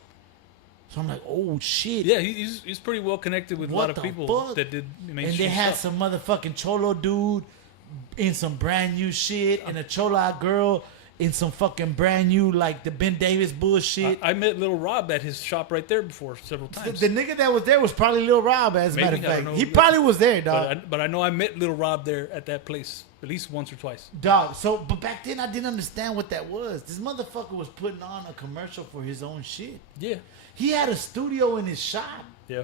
So I'm like, oh shit. Yeah, he's pretty well connected with a What lot of the people fuck? that did And mainstream they had stuff. some motherfucking cholo dude in some brand new shit, and a chola girl in some fucking brand new, like the Ben Davis bullshit. I met Little Rob at his shop right there before several The, times. the nigga that was there was probably Lil Rob, as a Maybe, matter of I don't fact. know. He probably was there, dog. but I know I met Little Rob there at that place at least once or twice. Dog. So, but back then I didn't understand what that was. This motherfucker was putting on a commercial for his own shit. Yeah, He had a studio in his shop. yeah,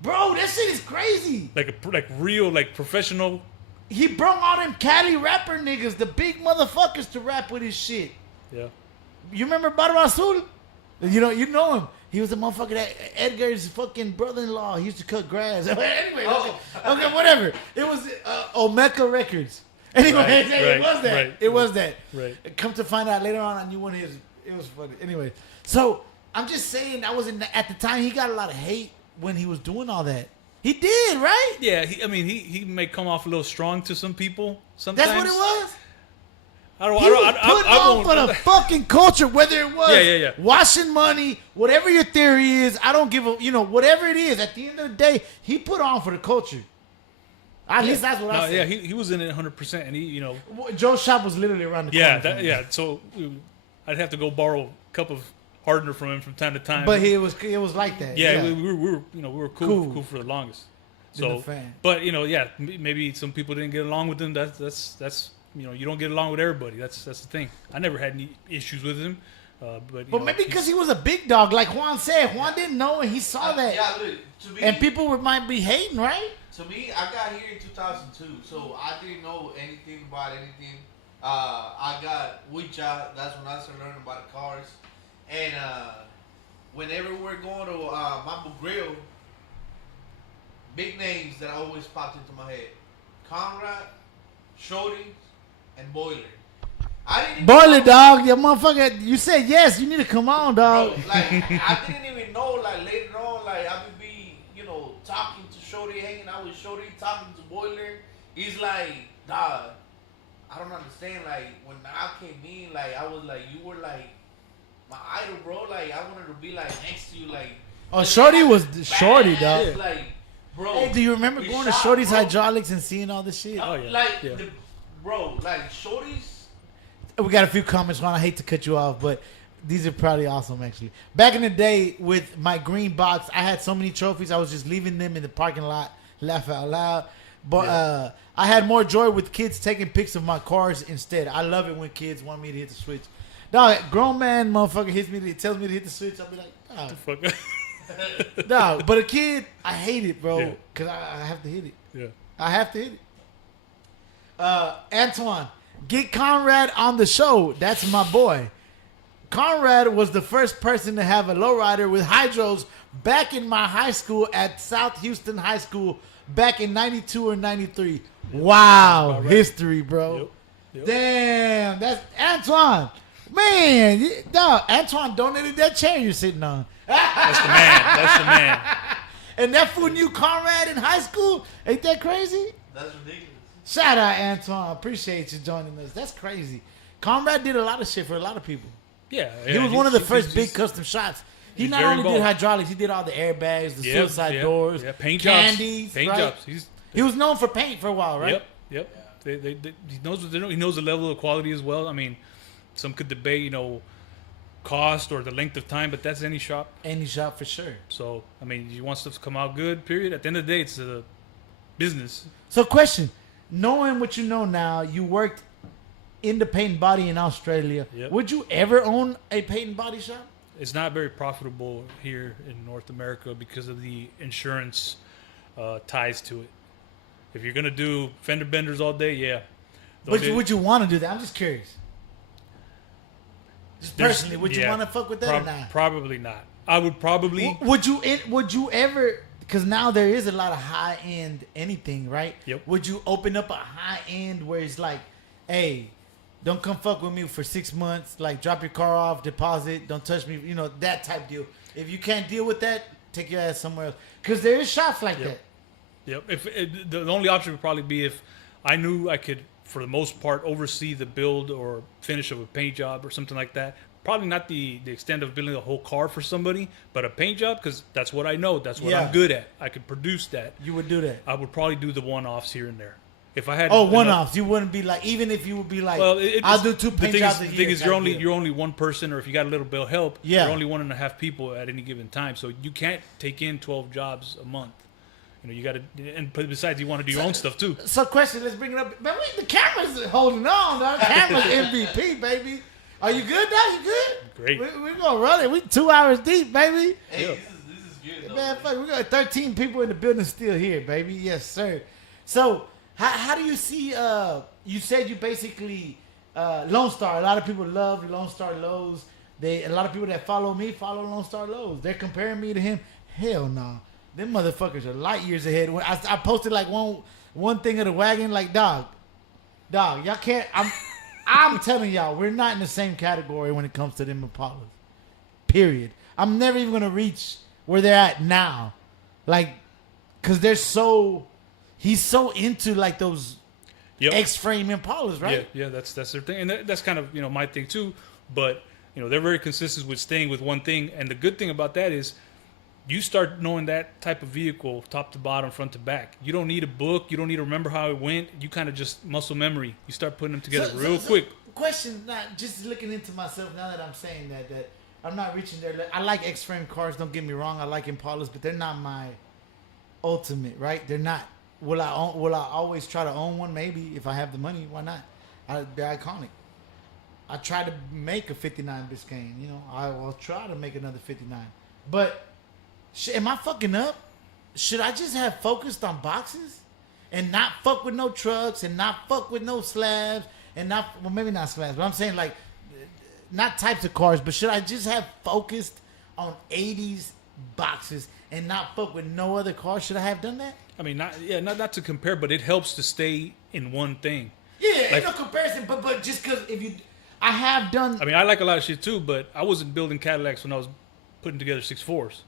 Bro, that shit is crazy. like real professional. He brought all them Cali rapper niggas, the big motherfuckers, to rap with his shit. Yeah, You remember Barba Azul? You know him. He was the motherfucker that Edgar's fucking brother-in-law. He used to cut grass. Anyway, okay, whatever. It was Omeka Records. Anyway, it was that. right. It was that. Right. Come to find out later on, I knew one of his. It was funny. Anyway, so I'm just saying, at the time he got a lot of hate when he was doing all that. He did, right? yeah. He may come off a little strong to some people sometimes. That's what it was. I don't. He I was don't. putting I on won't. for the fucking culture, whether it was Yeah. washing money, whatever your theory is. I don't give a, whatever it is. At the end of the day, he put on for the culture. At least that's what I No, said. yeah, he was in it 100%, and he, Joe's shop was literally around the corner. from him. So I'd have to go borrow a cup of hardener from him from time to time. But it was like that. yeah, we were cool for the longest. Been a So, fan. but maybe some people didn't get along with him. That's you don't get along with everybody. That's the thing. I never had any issues with him. But Maybe because he was a big dog, like Juan said. Juan didn't know, and he saw that. Yeah, look, to me, And people might be hating, right? To me, I got here in 2002, so I didn't know anything about anything. I got Ouija, that's when I started learning about cars. And whenever we're going to Mambo Grill, big names that always popped into my head. Conrad, Shorty, and Boiler. I didn't even Boiler know- dog, your motherfucker. You said yes. You need to come on, dog. Bro, like, I didn't even know, like, later on, like, I would be, talking to Shorty, hanging out with Shorty, talking to Boiler. He's like, dog, I don't understand. Like, when I came in, like, I was like, you were like my idol, bro. Like, I wanted to be like next to you, like. Oh, Shorty was Shorty, badass, dog. Like, bro. Hey, do you remember we going to shot, Shorty's bro. Hydraulics and seeing all this shit? Oh, yeah. Like, Yeah. bro, like, Shorty's. We got a few comments, Ron. I hate to cut you off, but these are probably awesome, actually. Back in the day with my green box, I had so many trophies. I was just leaving them in the parking lot, laugh out loud. But I had more joy with kids taking pics of my cars instead. I love it when kids want me to hit the switch. Dog, grown man motherfucker hits me, tells me to hit the switch. I'll be like, fuck. dog. But a kid, I hate it, bro, Yeah. because I have to hit it. Yeah. I have to hit it. Antoine, get Conrad on the show. That's my boy. Conrad was the first person to have a lowrider with hydros back in my high school at South Houston High School back in 92 or 93. Wow. About right. History, bro. Yep. Damn. That's Antoine. Man, dog, Antoine donated that chair you're sitting on. That's the man. That's the man. And that fool knew Conrad in high school? Ain't that crazy? That's ridiculous. Shout out, Antoine. Appreciate you joining us. That's crazy. Conrad did a lot of shit for a lot of people. Yeah. He yeah, was one of the first big he's- custom shots. He he's not very only did involved. hydraulics, he did all the airbags, the Yep, suicide yep, doors, yeah, paint candies, jobs. Paint right? jobs. He was known for paint for a while, right? Yep. He knows what he knows the level of quality as well. I mean, some could debate, cost or the length of time, but that's any shop. Any shop for sure. So, I mean, you want stuff to come out good, period. At the end of the day, it's a business. So, question: knowing what you know now, you worked in the paint and body in Australia. Yep. Would you ever own a paint and body shop? It's not very profitable here in North America because of the insurance ties to it. If you're gonna do fender benders all day, yeah. But would you want to do that? I'm just curious. Just There's- personally, would you yeah, want to fuck with that or not? Probably not. I would probably. Would you ever? Because now there is a lot of high end anything, right? Yep. Would you open up a high end where it's like, hey, don't come fuck with me for 6 months. Like, drop your car off, deposit, don't touch me. That type deal. If you can't deal with that, take your ass somewhere else. Because there is shops like Yep. that. Yep. If the only option would probably be if I knew I could, for the most part, oversee the build or finish of a paint job or something like that. Probably not the extent of building a whole car for somebody, but a paint job, because that's what I know. That's what Yeah. I'm good at. I could produce that. You would do that. I would probably do the one-offs here and there. If I had Oh, enough- one-offs. You wouldn't be like, even if you would be like, Well, I'll do 2 the paint thing jobs is, a year. the thing is, type deal. you're only one person, or if you got a little bit of help, Yeah. you're only 1.5 people at any given time. So you can't take in 12 jobs a month. You know, you got to, and besides, you want to do your own stuff too. So, question, let's bring it up. Man, wait, the camera's holding on, dog. Camera's MVP, baby. Are you good, dog? You good? Great. We're going to run it. We 2 hours deep, baby. Hey, Yeah. this is good though. Man, fuck, we got 13 people in the building still here, baby. Yes, sir. So, how do you see, you said you basically, Lone Star, a lot of people love Lone Star Lowe's. A lot of people that follow me follow Lone Star Lowe's. They're comparing me to him. Hell no. Them motherfuckers are light years ahead. When I posted like one thing of the wagon, like, dog, y'all can't, I'm telling y'all, we're not in the same category when it comes to them Impalas. Period. I'm never even gonna reach where they're at now, like, cause he's so into like those Yep. X-frame Impalas, right? Yeah, that's their thing, and that's kind of my thing too. But they're very consistent with staying with one thing, and the good thing about that is you start knowing that type of vehicle, top to bottom, front to back. You don't need a book. You don't need to remember how it went. You kind of just muscle memory. You start putting them together real quick. Question, not just looking into myself now that I'm saying that I'm not reaching there. I like X-frame cars. Don't get me wrong. I like Impalas, but they're not my ultimate, right? They're not. Will I always try to own one? Maybe if I have the money, why not? They're iconic. I tried to make a 59 Biscayne. I will try to make another 59. But am I fucking up? Should I just have focused on boxes and not fuck with no trucks and not fuck with no slabs and maybe not slabs, but I'm saying like not types of cars, but should I just have focused on 80s boxes and not fuck with no other cars? Should I have done that? I mean, not to compare, but it helps to stay in one thing. Yeah, Like- ain't no comparison, but just because I have done. I mean, I like a lot of shit too, but I wasn't building Cadillacs when I was putting together 6.4s.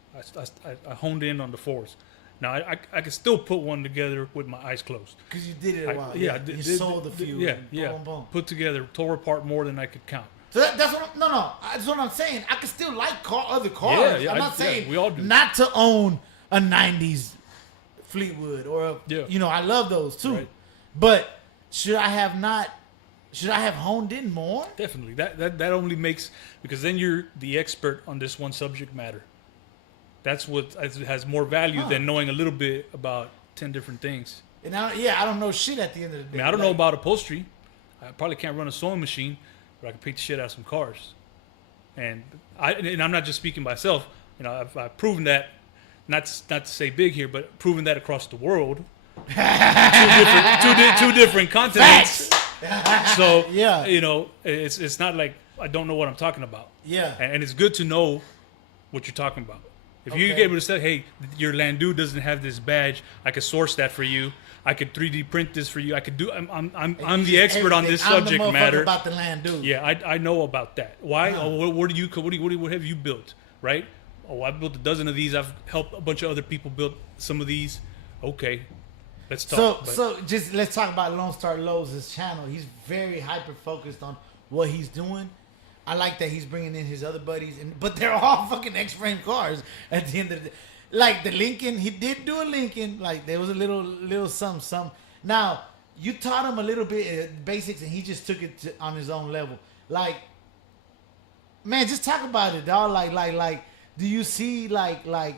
I honed in on the 4s. Now I can still put one together with my eyes closed. Because you did it a while. Yeah, You sold a few. Yeah, and yeah. Boom, boom. Put together, tore apart more than I could count. So that's what. That's what I'm saying. I can still like other cars. Yeah, I'm not saying we all do. not to own a '90s Fleetwood or I love those too. Right. But should I have honed in more? Definitely. That only makes, because then you're the expert on this one subject matter. That's what has more value than knowing a little bit about 10 different things. And I don't know shit at the end of the day. I mean, I don't know about upholstery. I probably can't run a sewing machine, but I can paint the shit out of some cars. And I'm not just speaking myself. I've proven that, not to say big here, but proven that across the world. two different continents. Facts. So Yeah. it's not like I don't know what I'm talking about. Yeah. And it's good to know what you're talking about. If you Okay. get able to say, hey, your Landau doesn't have this badge, I could source that for you. I could 3D print this for you. I could do. I'm the expert on this I'm the subject motherfucker matter. about the land, dude. Yeah, I know about that. Why? Oh, what have you built? Right? Oh, I built a dozen of these. I've helped a bunch of other people build some of these. Okay, let's talk. So just let's talk about Lone Star Lowe's channel. He's very hyper focused on what he's doing. I like that he's bringing in his other buddies, but they're all fucking X-frame cars at the end of the day. Like the Lincoln, he did do a Lincoln. Like there was a little some. Now you taught him a little bit basics, and he just took it on his own level. Like, man, just talk about it, dog. Like, do you see the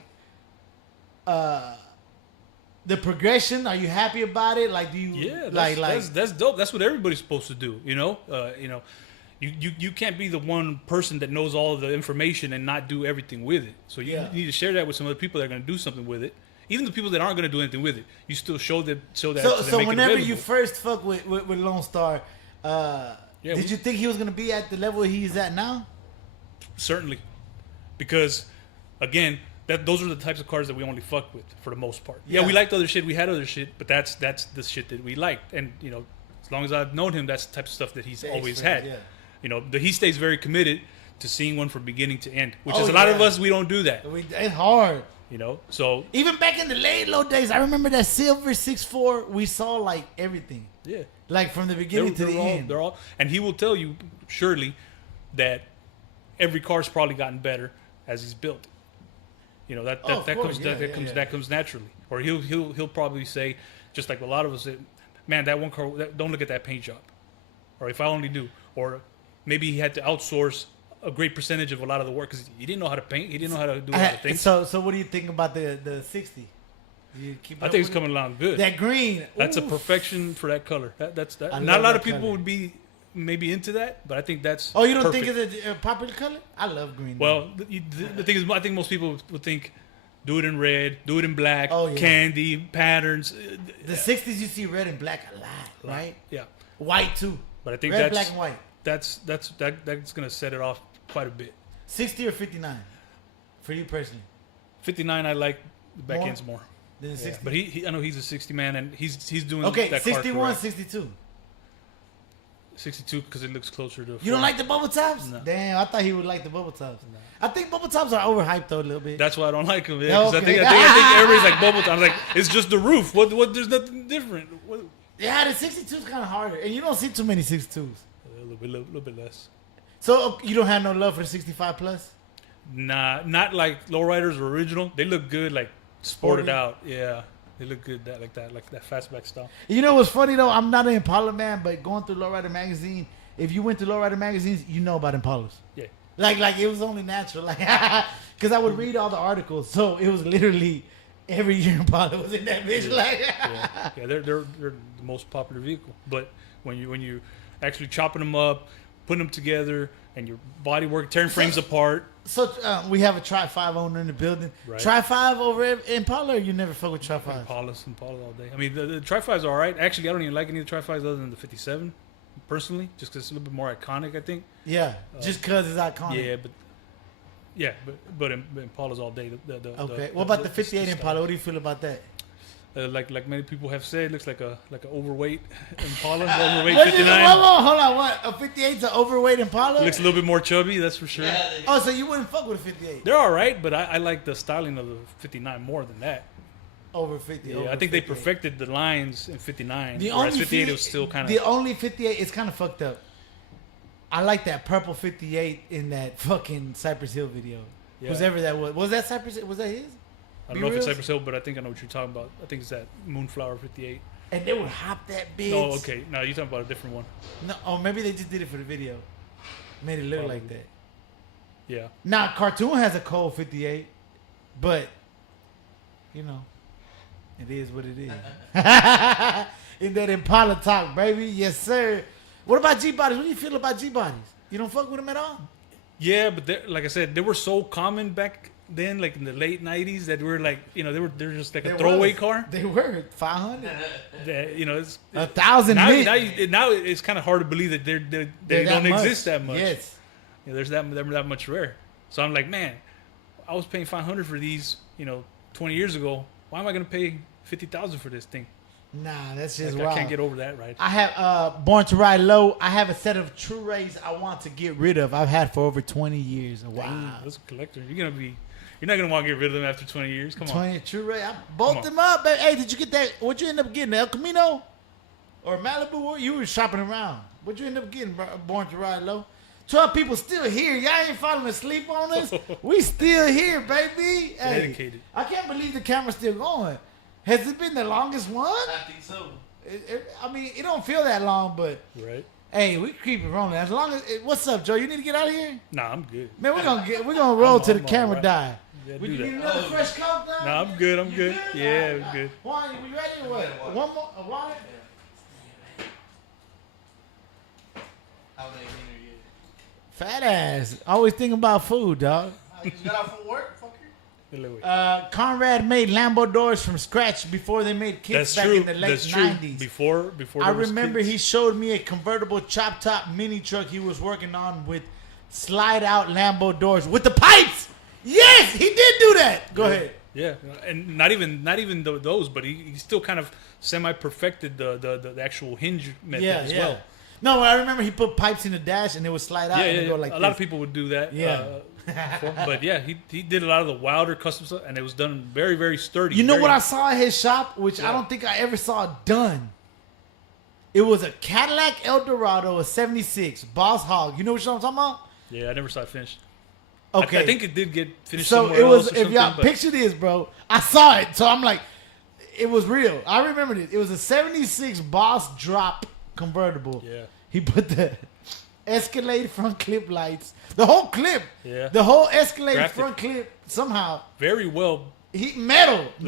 progression? Are you happy about it? Like, do you? Yeah, that's that's dope. That's what everybody's supposed to do. You can't be the one person that knows all of the information and not do everything with it. So you need to share that with some other people that are going to do something with it. Even the people that aren't going to do anything with it, you still show that. So whenever you first fuck with Lone Star, did we- you think he was going to be at the level he's at now? Certainly, because again, those are the types of cars that we only fuck with for the most part. Yeah, Yeah. we liked other shit, we had other shit, but that's the shit that we liked. And as long as I've known him, that's the type of stuff that he's The always X-frame, had. yeah. He stays very committed to seeing one from beginning to end, which Oh, is a lot of yeah. us, we don't do that. It's hard. You know, so Even back in the late low days, I remember that silver 6.4. We saw like everything, yeah, like from the beginning to the end. they're all, and he will tell you surely that every car's probably gotten better as he's built it. You know that Oh, of course, that comes naturally, or he'll probably say, just like a lot of us, say, man, that one car, don't look at that paint job, or if I only knew, or maybe he had to outsource a great percentage of a lot of the work because he didn't know how to paint, he didn't know how to do a lot of things. So what do you think about the 60? You keep I up think it's with coming along good. it? That green. That's a oof. perfection for that color. That's that. I Not a love lot that of people color. would be maybe into that, but I think that's. Oh, you don't perfect. think it's a popular color? I love green. Well, the thing is, I think most people would think, do it in red, do it in black, Oh, yeah. candy patterns. the 60s you see red and black a lot, right? Yeah, White too. but I think Red, that's black, and white. that's gonna set it off quite a bit. 60 or 59 for you personally? 59, I like the back More? ends more. Then Yeah. 60. But he, I know he's a 60 man, and he's doing Okay, that car 61, correct. 62. 62 because it looks closer to. You don't like the bubble tops? No. Damn, I thought he would like the bubble tops. I think bubble tops are overhyped though a little bit. That's why I don't like him. Yeah, 'cause Okay. I think everybody's like bubble top. I'm like, it's just the roof. What? There's nothing different. What, Yeah, the 62 is kind of harder, and you don't see too many 62s. a little bit less. So you don't have no love for 65 plus? Nah, not like lowriders or original. They look good, like sported Sporty? out. Yeah, they look good like that fastback style. You know what's funny though? I'm not an Impala man, but going through Lowrider magazine, if you went to Lowrider magazines, you know about Impalas. Yeah, Like it was only natural, like because I would read all the articles, so it was literally every year Impala was in that bitch. Like, yeah. They're the most popular vehicle. But when you actually chopping them up, putting them together, and your body work, tearing frames apart. so we have a Tri 5 owner in the building. Right. Tri 5 over at Impala, or you never fuck with Tri 5? Impalas all day. I mean, the Tri-5's all right. Actually, I don't even like any of the Tri-5s other than the 57, personally, just because it's a little bit more iconic, I think. Yeah, just because it's iconic. But Impala's all day. Okay. What about the 58 Impala? What do you feel about that? Like many people have said, it looks like an overweight Impala, overweight Hold 59. on, hold on. What? A 58's an overweight Impala? Looks a little bit more chubby, that's for sure. Yeah, Oh, so you wouldn't fuck with a 58 They're all right, but I like the styling of the 59 more than that. over 50? Yeah, over I think they 58. perfected the lines in 59, The whereas only 58 fi- was still kind The of. only 58 is kind of fucked up. I like that purple 58 in that fucking Cypress Hill video. Yeah. Whoever that was. Was that Cypress? Was that his? I don't know if it's Be-Reals? Cypress Hill, but I think I know what you're talking about. I think it's that Moonflower 58. And they would hop that bitch. No, okay. No, you're talking about a different one. No, or maybe they just did it for the video. Made it look Probably. like that. Yeah. Now, Cartoon has a cold 58, but, you know, it is what it is. In that Impala talk, baby. Yes, sir. What about G-Bodies? What do you feel about G-Bodies? You don't fuck with them at all? Yeah, but like I said, they were so common back then, like in the late 90s, that were like, they're just like a They throwaway was. car. They were 500. That, it's 1,000 now, mint. now it's kind of hard to believe that they They're don't that much. exist that much. Yes. There's that much rare. So I'm like, man, I was paying $500 for these, 20 years ago. Why am I gonna pay $50,000 for this thing? Nah, that's just Like, wild. I can't get over that, right? I have Born to Ride Low. I have a set of True Rays I want to get rid of. I've had for over 20 years. Wow. That's a collector. You're not gonna want to get rid of them after 20 years. Come on. 20 True Ray. I bulked Come on. them up. Baby. Hey, did you get that? What you end up getting? El Camino or Malibu? Or you were shopping around. What you end up getting? Born to Ride Low. 12 people still here. Y'all ain't falling asleep on us. We still here, baby. Hey, Dedicated. I can't believe the camera's still going. Has it been the longest one? I think so. I mean, it don't feel that long, but Right? hey, we keep it rolling. As long as what's up, Joe? You need to get out of here. Nah, I'm good. Man, we're gonna roll till the I'm camera alright. die. Yeah, Would do you that. need another fresh coat now? Nah, I'm good. I'm You good. Yeah, I'm good. Juan, you ready or what? Yeah, water. One more, a water? How they dinner yet? Fat ass. Always thinking about food, dog. You just got off from work, fucker. Conrad made Lambo doors from scratch before they made kits That's back true. in the late That's true. 90s. Before I there was remember kids. he showed me a convertible chop top mini truck he was working on with slide out Lambo doors with the pipes. Yes, he did do that. Go ahead. Yeah, and not even those, but he still kind of semi perfected the actual hinge method Yeah, as yeah. well. No, I remember he put pipes in the dash and it would slide out Yeah, and yeah, it'd go like a this. lot of people would do that. Yeah. But yeah, he did a lot of the wilder custom stuff, and it was done very, very sturdy. You know very, what I saw at his shop, which I Yeah. don't think I ever saw done? It was a Cadillac Eldorado, a 76, Boss Hog. You know what I'm talking about? Yeah, I never saw it finished. Okay. I think it did get finished So somewhere it was, else or if y'all something, but- picture this, bro, I saw it. So I'm like, it was real. I remember this. It was a 76 Boss Drop convertible. Yeah. He put the Escalade front clip lights, the whole clip, Yeah. the whole Escalade Graphic. front clip somehow. Very well. He Like-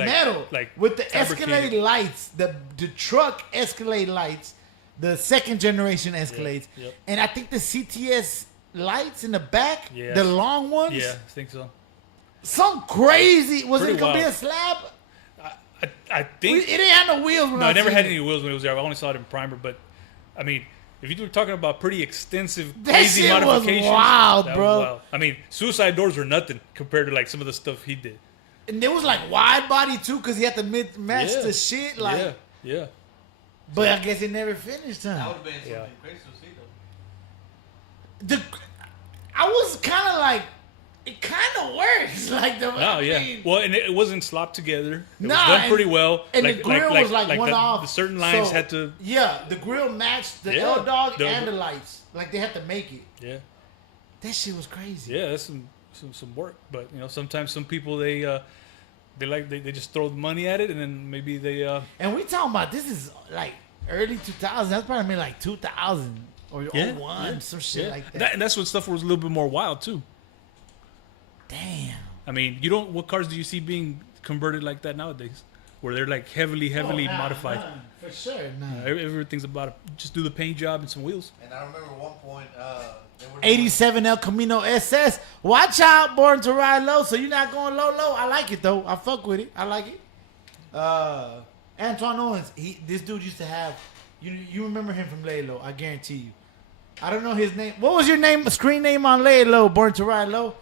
metal, like with the fabricated. Escalade lights, the truck Escalade lights, the second generation Escalades, yep. and I think the CTS lights in the back, Yeah. the long ones. Yeah, I think so. Some crazy. Was Pretty it gonna be a wild. slab? I It think didn't have no wheels. When no, I I never seen had it. any wheels when it was there. I only saw it in primer, but I mean, if you were talking about pretty extensive, That crazy shit was modifications, wild, that bro. was wild. I mean, suicide doors were nothing compared to like some of the stuff he did. And it was like wide body too, because he had to match Yeah. the shit. Like, yeah. but I guess it never finished, That huh? would have been something Yeah. crazy to see though. I was kind of like, it kind of works. Like the. No, I yeah. mean, Well, and it wasn't slopped together. It Nah, was done and- pretty well. And the grill was like one the, off. The certain lines so, had to. Yeah, the grill matched the Yeah, L Dog the- and the lights. Like they had to make it. Yeah, That shit was crazy. yeah. That's some work. But you know, sometimes some people they just throw the money at it, and then maybe they. And we talking about this is like early 2000s. That's probably maybe like 2000 or Yeah, 01, yeah, some shit yeah. like that. And that's when stuff was a little bit more wild too. Damn. I mean, you don't. What cars do you see being converted like that nowadays? Where they're like heavily Oh, nah, modified. nah, for sure. Nah. Everything's about just do the paint job and some wheels. And I remember one point, they were 87 El Camino SS. Watch out, Born to Ride Low. So you're not going low. I like it though. I fuck with it. I like it. Antoine Owens. This dude used to have. You remember him from Lay Low? I guarantee you. I don't know his name. What was your name? Screen name on Lay Low? Born to Ride Low.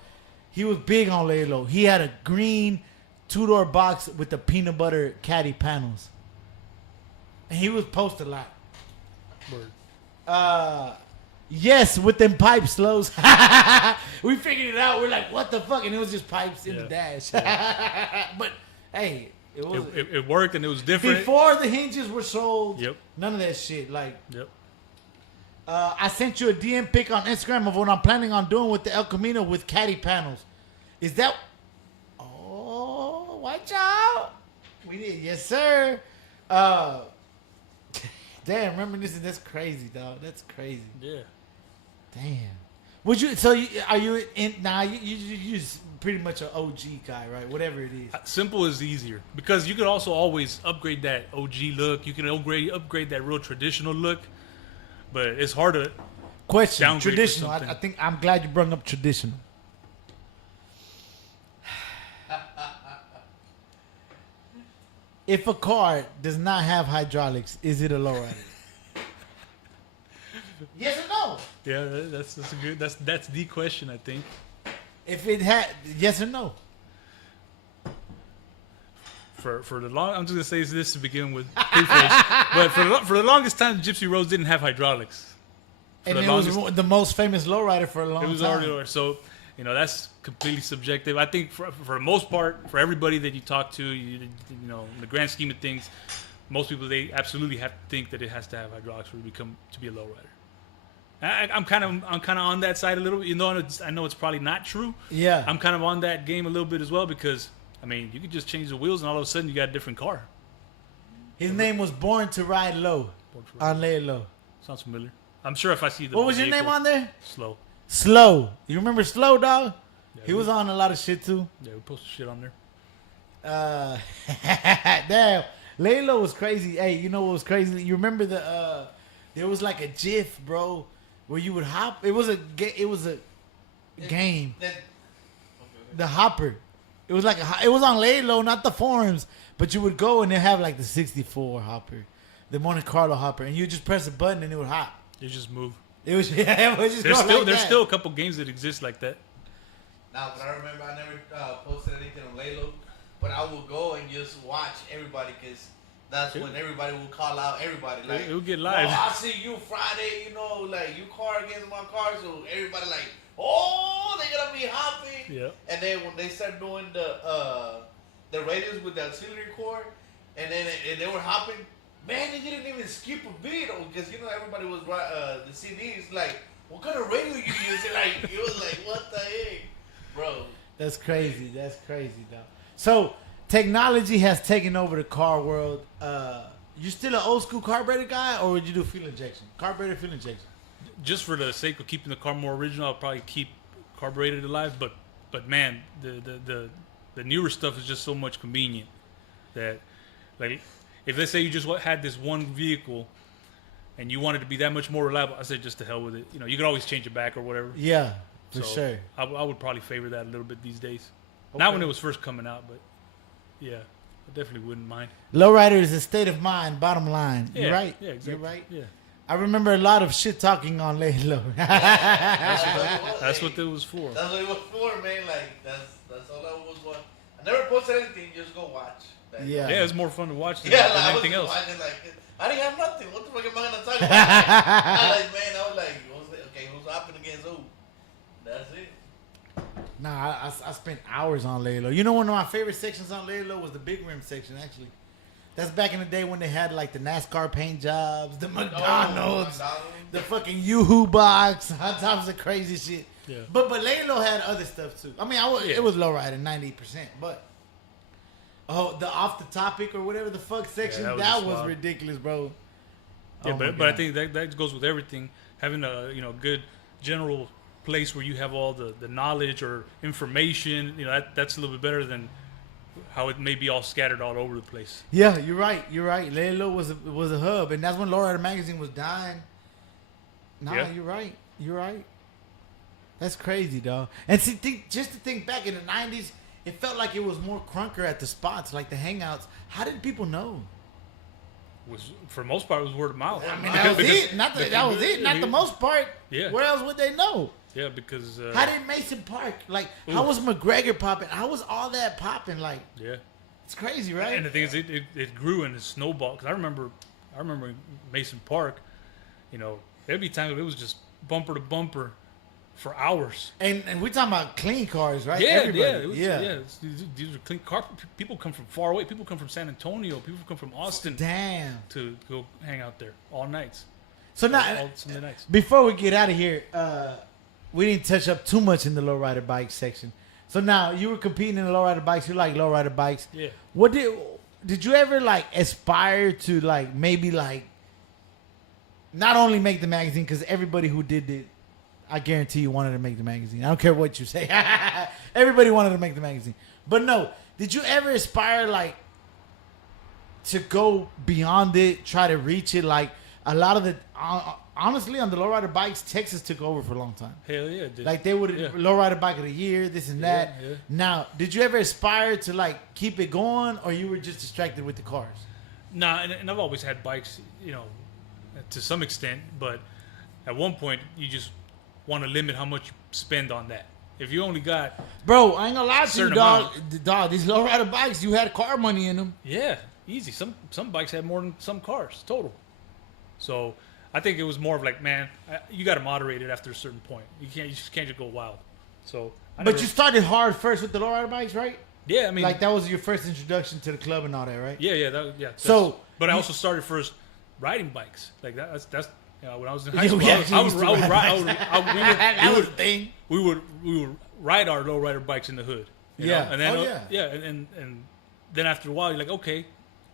He was big on Lay Low. He had a green 2-door box with the peanut butter caddy panels, and he was posted a lot. Word. Yes, with them pipes, Slows. We figured it out. We're like, what the fuck? And it was just pipes in the dash. But hey, it was It worked and it was different. before the hinges were sold. Yep. None of that shit. Like, Yep. I sent you a DM pic on Instagram of what I'm planning on doing with the El Camino with caddy panels. Is that? Oh, watch out! We did, yes, sir. Damn, reminiscing. That's crazy, dog. That's crazy. Yeah. Damn. Would you? So are you in? Nah, you just pretty much an OG guy, right? Whatever it is. Simple is easier because you could also always upgrade that OG look. You can upgrade that real traditional look, but it's hard to. Question: downgrade for traditional. I something. think I'm glad you brought up traditional. If a car does not have hydraulics, is it a lowrider? Yes or no? Yeah, that's a good. That's the question I think. If it had, yes or no? For the long, I'm just gonna say this to begin with, preface. But for the longest time, Gypsy Rose didn't have hydraulics. For And the it longest- was the most famous lowrider for a long It was time. already so. You know, that's completely subjective. I think for the most part, for everybody that you talk to, you know, in the grand scheme of things, most people they absolutely have to think that it has to have hydraulics for it to be a lowrider. I'm kind of on that side a little bit. You know, I know it's probably not true. Yeah. I'm kind of on that game a little bit as well because I mean, you could just change the wheels and all of a sudden you got a different car. His name was Born to Ride Low on Lay Low. Sounds familiar. I'm sure if I see the What was your vehicle- name on there? Slow. Slow. You remember Slow, dog? Yeah, He was on a lot of shit too. Yeah, we posted shit on there. Damn, Laylo was crazy. Hey, you know what was crazy? You remember there was like a GIF, bro, where you would hop. It was a game. The hopper. It was like it was on Laylo, not the forums, but you would go and they have like the 64 hopper, the Monte Carlo hopper, and you just press a button and it would hop. You just move. It was yeah, it was just There's going still like there's that. still a couple games that exist like that. Now, but I remember I never posted anything on Laylo, but I will go and just watch everybody because that's when everybody will call out everybody. Like, It would get live. Oh, I'll see you Friday, you know, like you car against my car. So everybody like, oh, they're gonna be hopping. Yeah. And then when they start doing the radios with the auxiliary cord, and then they were hopping, man, they didn't even skip a beat because you know everybody was the CDs like, what kind of radio you using? Like it was like, what the heck, bro? That's crazy. That's crazy, though. So technology has taken over the car world. You still an old school carburetor guy, or would you do fuel injection? Carburetor, fuel injection. Just for the sake of keeping the car more original, I'll probably keep carbureted alive. But man, the newer stuff is just so much convenient that, like, if let's say you just had this one vehicle and you wanted to be that much more reliable, I said just to hell with it. You know, you could always change it back or whatever. Yeah, for So sure. I would probably favor that a little bit these days. Okay. Not when it was first coming out, but yeah, I definitely wouldn't mind. Lowrider is a state of mind. Bottom line, Yeah, you're right. Yeah, exactly. You're right. Yeah, I remember a lot of shit talking on Lay Low. that's what it was for. That's what it was for, man. Like that's all I was watching. I never posted anything. Just go watch. Like, Yeah. Yeah, it's more fun to watch than, Yeah, than like, I was anything just else. watching, like, I didn't have nothing. What the fuck am I gonna talk about? I was like, okay, who's hopping against who? That's it. Nah, I spent hours on Lay Low. You know, one of my favorite sections on Lay Low was the big rim section, actually. That's back in the day when they had like the NASCAR paint jobs, the McDonald's, the fucking Yoo-Hoo box, all types of crazy shit. Yeah. But Lay Low had other stuff too. I mean, Yeah. it was lowrider 90%, but the off the topic or whatever the fuck section, that was that just was wild. ridiculous, bro. Yeah, Oh my but I God. think that goes with everything. Having a good general place where you have all the knowledge or information, that's a little bit better than how it may be all scattered all over the place. Yeah, you're right. You're right. Lay Low was a hub, and that's when Lowrider magazine was dying. Nah, Yeah. you're right. You're right. That's crazy, dog. And see, just to think back in the '90s, it felt like it was more crunker at the spots, like the hangouts. How did people know? Was for the most part it was word of mouth. I mean, that was it. Not the most part. Yeah. Where else would they know? Yeah, because How did Mason Park? Like, how was McGregor popping? How was all that popping? Like, yeah. it's crazy, right? And the thing is, it grew and it snowballed. Because I remember Mason Park. There'd be times it was just bumper to bumper for hours. And we're talking about clean cars, right? Yeah, Everybody. These are clean car. People come from far away. People come from San Antonio. People come from Austin Damn. to go hang out there all nights. So now, all Sunday nights. before we get out of here, we didn't touch up too much in the lowrider bike section. So now you were competing in the lowrider bikes. You like lowrider bikes. Yeah. What did you ever like aspire to like maybe like not only make the magazine, because everybody who did it, I guarantee you wanted to make the magazine. I don't care what you say. Everybody wanted to make the magazine. But no, did you ever aspire like to go beyond it, try to reach it? Like a lot of the honestly on the lowrider bikes, Texas took over for a long time. Hell yeah. Dude. Like they would Yeah. lowrider bike of the year, this and that. Yeah. Now, did you ever aspire to like keep it going, or you were just distracted with the cars? Nah, and I've always had bikes, to some extent, but at one point you just want to limit how much you spend on that. If you only got, Bro, I ain't gonna lie to you, Certain dog. Dog, these lowrider bikes, you had car money in them. yeah, easy. Some bikes had more than some cars total. So I think it was more of like, man, you got to moderate it after a certain point. You just can't go wild. So, But you started hard first with the lowrider bikes, right? yeah, I mean, Like that was your first introduction to the club and all that, right? yeah. So, but I you- also started first riding bikes. Like that's when I was in high Yeah, school. we I actually would used to ride. ride that was We a thing. would ride our lowrider bikes in the hood. you know? Yeah. And then Oh, yeah. and then after a while you're like, okay,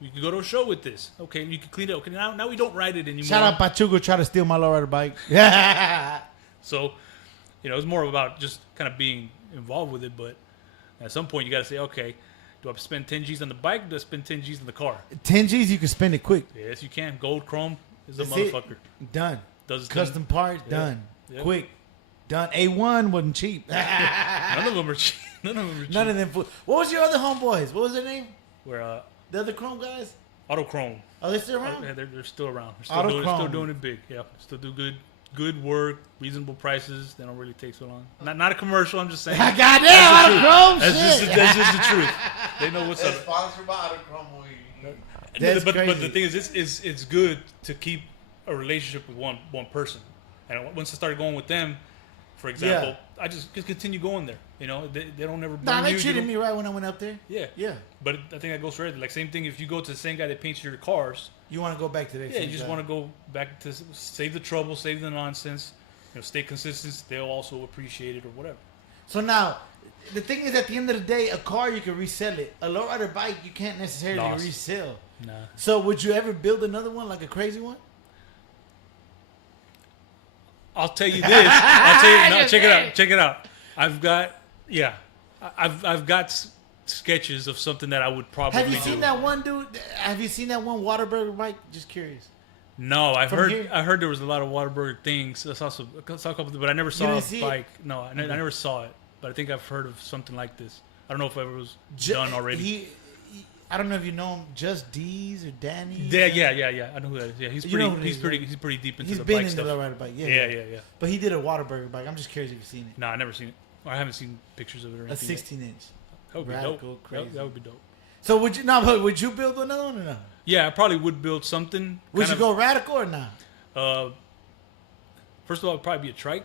you can go to a show with this. Okay, you can clean it. Okay, now we don't ride it anymore. Shout out Pachuco, try to steal my lowrider bike. Yeah. So, it was more about just kind of being involved with it. But at some point, you got to say, okay, do I spend 10 G's on the bike? Or do I spend 10 G's on the car? 10 G's, you can spend it quick. Yes, you can. Gold chrome is a That's it. motherfucker. Done. Does its Custom thing. parts, Yeah. done. Yeah. Quick. Done. A1 wasn't cheap. None of them are cheap. None of them are cheap. None of them. What was your other homeboys? What was their name? Where The other Chrome guys? Autochrome. Are they still around? Yeah, they're still around. They're Autochrome. still doing it big. Yeah, still do good work, reasonable prices. They don't really take so long. Not a commercial. I'm just saying. Goddamn, out of Chrome That's shit. just the truth. They know what's It's up. sponsored by Autochrome. That's but crazy. the thing is, it's good to keep a relationship with one person. And once I started going with them, for example, I just continue going there. You know, they don't ever burn Nah, they you. treated me right when I went up there. Yeah. Yeah. But I think that goes for everything. Like, same thing if you go to the same guy that paints your cars. You want to go back to that? Yeah, you just want to go back to save the trouble, save the nonsense, you know, stay consistent. They'll also appreciate it or whatever. So now, the thing is, at the end of the day, a car you can resell it. A lowrider bike you can't necessarily Lost. resell. Nah. So would you ever build another one, like a crazy one? I'll tell you this. I'll tell you. No, Just check it saying. out. Check it out. I've got I've got sketches of something that I would probably Have you do. seen that one dude? Have you seen that one Whataburger bike? Just curious. No, From here? I heard there was a lot of Whataburger things. I saw a couple, but I never saw didn't a see it? bike. No, I never saw it. But I think I've heard of something like this. I don't know if it was Ju- done already. I don't know if you know him, Just D's or Danny. Yeah. I know who that is. Yeah, he's You pretty. know who it He's is, pretty. right? He's pretty deep into He's the been bike in the stuff. lowrider bike. Yeah. But he did a Whataburger bike. I'm just curious if you've seen it. No, I never seen it. Or I haven't seen pictures of it or A anything. 16 inch. That would be Radical, dope. crazy. That would be dope. So would you? No, but would you build another one or not? Yeah, I probably would build something. Would kind you of- go radical or not? First of all, it'd probably be a trike.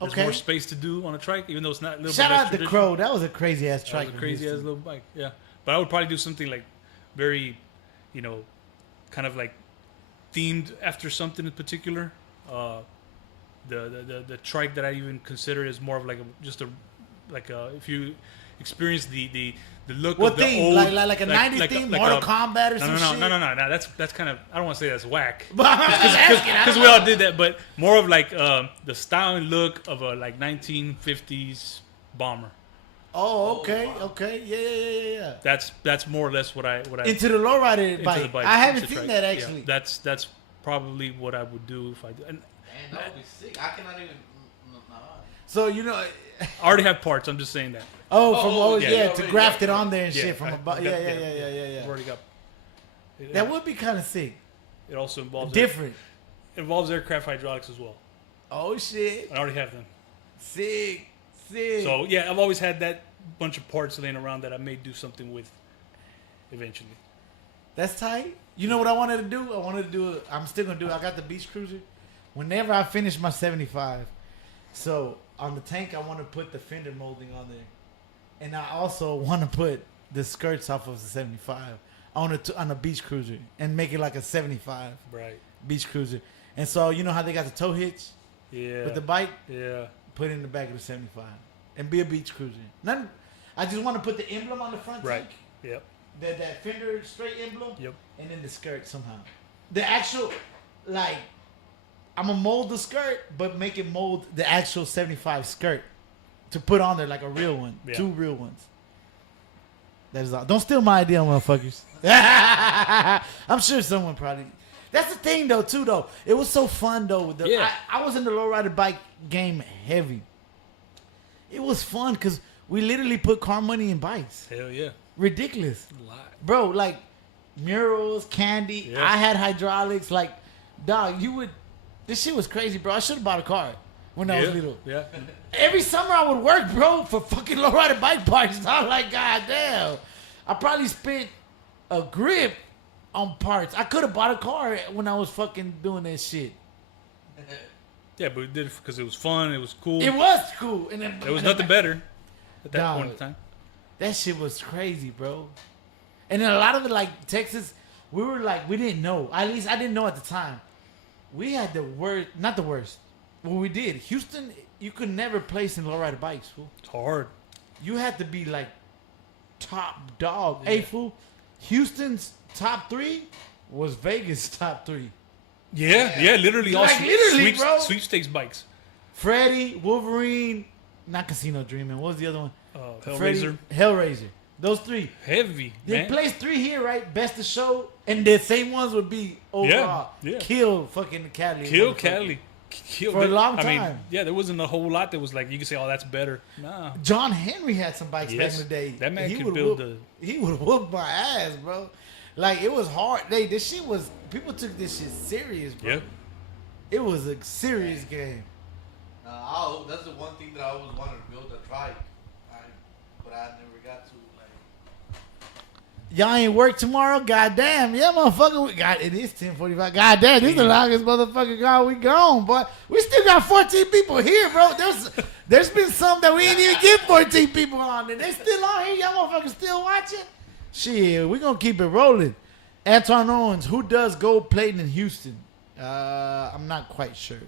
There's Okay. more space to do on a trike, even though it's not a little Shout bit less out the traditional. Crow. That was a crazy ass That trike. was a from crazy ass Houston. little bike. Yeah, but I would probably do something like very, you know, kind of like themed after something in particular. The trike that I even consider is more of like if you experience the look What of the theme? old Like a 90s theme? Mortal Kombat or some shit? No. That's kind of, I don't want to say that's whack. But I'm just asking. I Because don't we know. all did that, but more of like the style and look of a like 1950s bomber. Oh, okay. Yeah. That's more or less what I Into the lowrider into bike. the bike. I haven't into seen trike. that Yeah, actually. that's probably what I would do if I do. And Man, that would be sick. I cannot even. Nah. So you know, I already have parts. I'm just saying that. yeah, to already graft got it on there and Yeah, shit from I- a bike. I've Yeah. I've already got. That would be kind of sick. It also involves Different. It involves aircraft hydraulics as well. Oh shit. I already have them. Sick. So yeah, I've always had that bunch of parts laying around that I may do something with eventually. That's tight. You know what I wanted to do? I'm still gonna do it. I got the Beach Cruiser. Whenever I finish my 75, so on the tank I want to put the fender molding on there, and I also want to put the skirts off of the 75 on a Beach Cruiser and make it like a 75 Right. Beach Cruiser. And so you know how they got the tow hitch Yeah. with the bike? Yeah. Put it in the back of the 75 and be a Beach Cruiser. Nothing. I just want to put the emblem on the front Right. tank. Yep. That fender straight emblem. Yep. And then the skirt somehow. The actual, like, I'm gonna mold the skirt, but make it mold the actual 75 skirt to put on there like a real one. Yeah. 2 real ones. That is all. Don't steal my idea, motherfuckers. I'm sure someone probably. That's the thing, though, too, though. It was so fun, though. With the, Yeah. I was in the lowrider bike game heavy. It was fun because we literally put car money in bikes. Hell yeah. Ridiculous. A lot. Bro, like murals, candy. Yeah. I had hydraulics. Like, dog, this shit was crazy, bro. I should have bought a car when I was little. Yeah. Every summer I would work, bro, for fucking lowrider bike parts. I'm like, god damn. I probably spent a grip on parts. I could have bought a car when I was fucking doing that shit. Yeah, but we did it because it was fun. It was cool. It was cool. And then There was nothing better at that Dog. point in time. That shit was crazy, bro. And then a lot of it, like Texas, we didn't know. At least I didn't know at the time. We had the worst, not the worst. What we did, Houston, you could never place in lowrider bikes, fool. It's hard. You had to be like top dog. Hey, fool, Houston's top 3 was Vegas' top 3. Yeah, literally all Like, literally, bro. sweepstakes bikes. Freddie, Wolverine, not Casino Dreaming. What was the other one? Hellraiser. Freddie, Hellraiser. Those 3. Heavy, They man. placed 3 here, right? Best of show, and the same ones would be overall. Yeah. Kill fucking Cali. Kill motherfucker. Cali. Kill For a long I mean, time. yeah, there wasn't a whole lot that was like, you could say, oh, that's better. Nah. John Henry had some bikes back Yes. in the day. That man He could would build whoop- He would whoop my ass, bro. Like, it was hard. This shit was... People took this shit serious, bro. Yeah. It was a serious game. That's the one thing that I always wanted to build a trike, but I never got to. Like, Y'all ain't work tomorrow? Goddamn. Yeah, motherfucker. God, it is 10:45. Goddamn, this is the longest motherfucking gone we gone, boy. We still got 14 people here, bro. There's been some that we ain't even get 14 people on, and they still on here. Y'all motherfuckers still watching? Shit, we gonna keep it rolling. Anton Owens, who does gold plating in Houston? I'm not quite sure.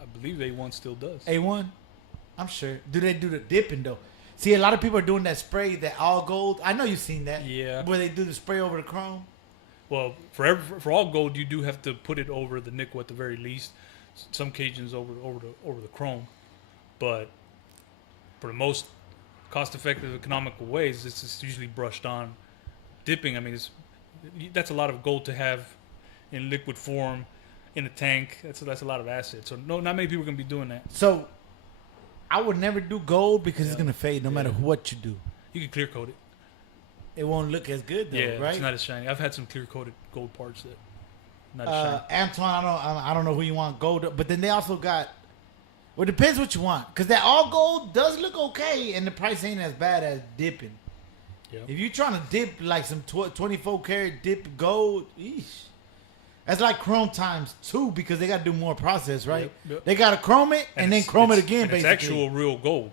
I believe A1 still does. A1? I'm sure. Do they do the dipping, though? See, a lot of people are doing that spray, that all gold. I know you've seen that. Yeah. Where they do the spray over the chrome. Well, for all gold, you do have to put it over the nickel at the very least. Some Cajuns over the chrome, but for the most cost-effective, economical ways, this is usually brushed on. Dipping, I mean, that's a lot of gold to have in liquid form in a tank. That's a lot of assets. So not many people are gonna be doing that. So, I would never do gold because it's gonna fade no matter what you do. You can clear coat it. It won't look as good though, Yeah, right? it's not as shiny. I've had some clear coated gold parts that not as shiny. Antoine, I don't know who you want gold, but then they also got. Well, it depends what you want, because that all gold does look okay, and the price ain't as bad as dipping. Yeah. If you trying to dip like some 24 karat dip gold, eesh, that's like chrome times 2 because they got to do more process, right? Yep. They got to chrome it and then chrome it again, and basically. it's actual real gold.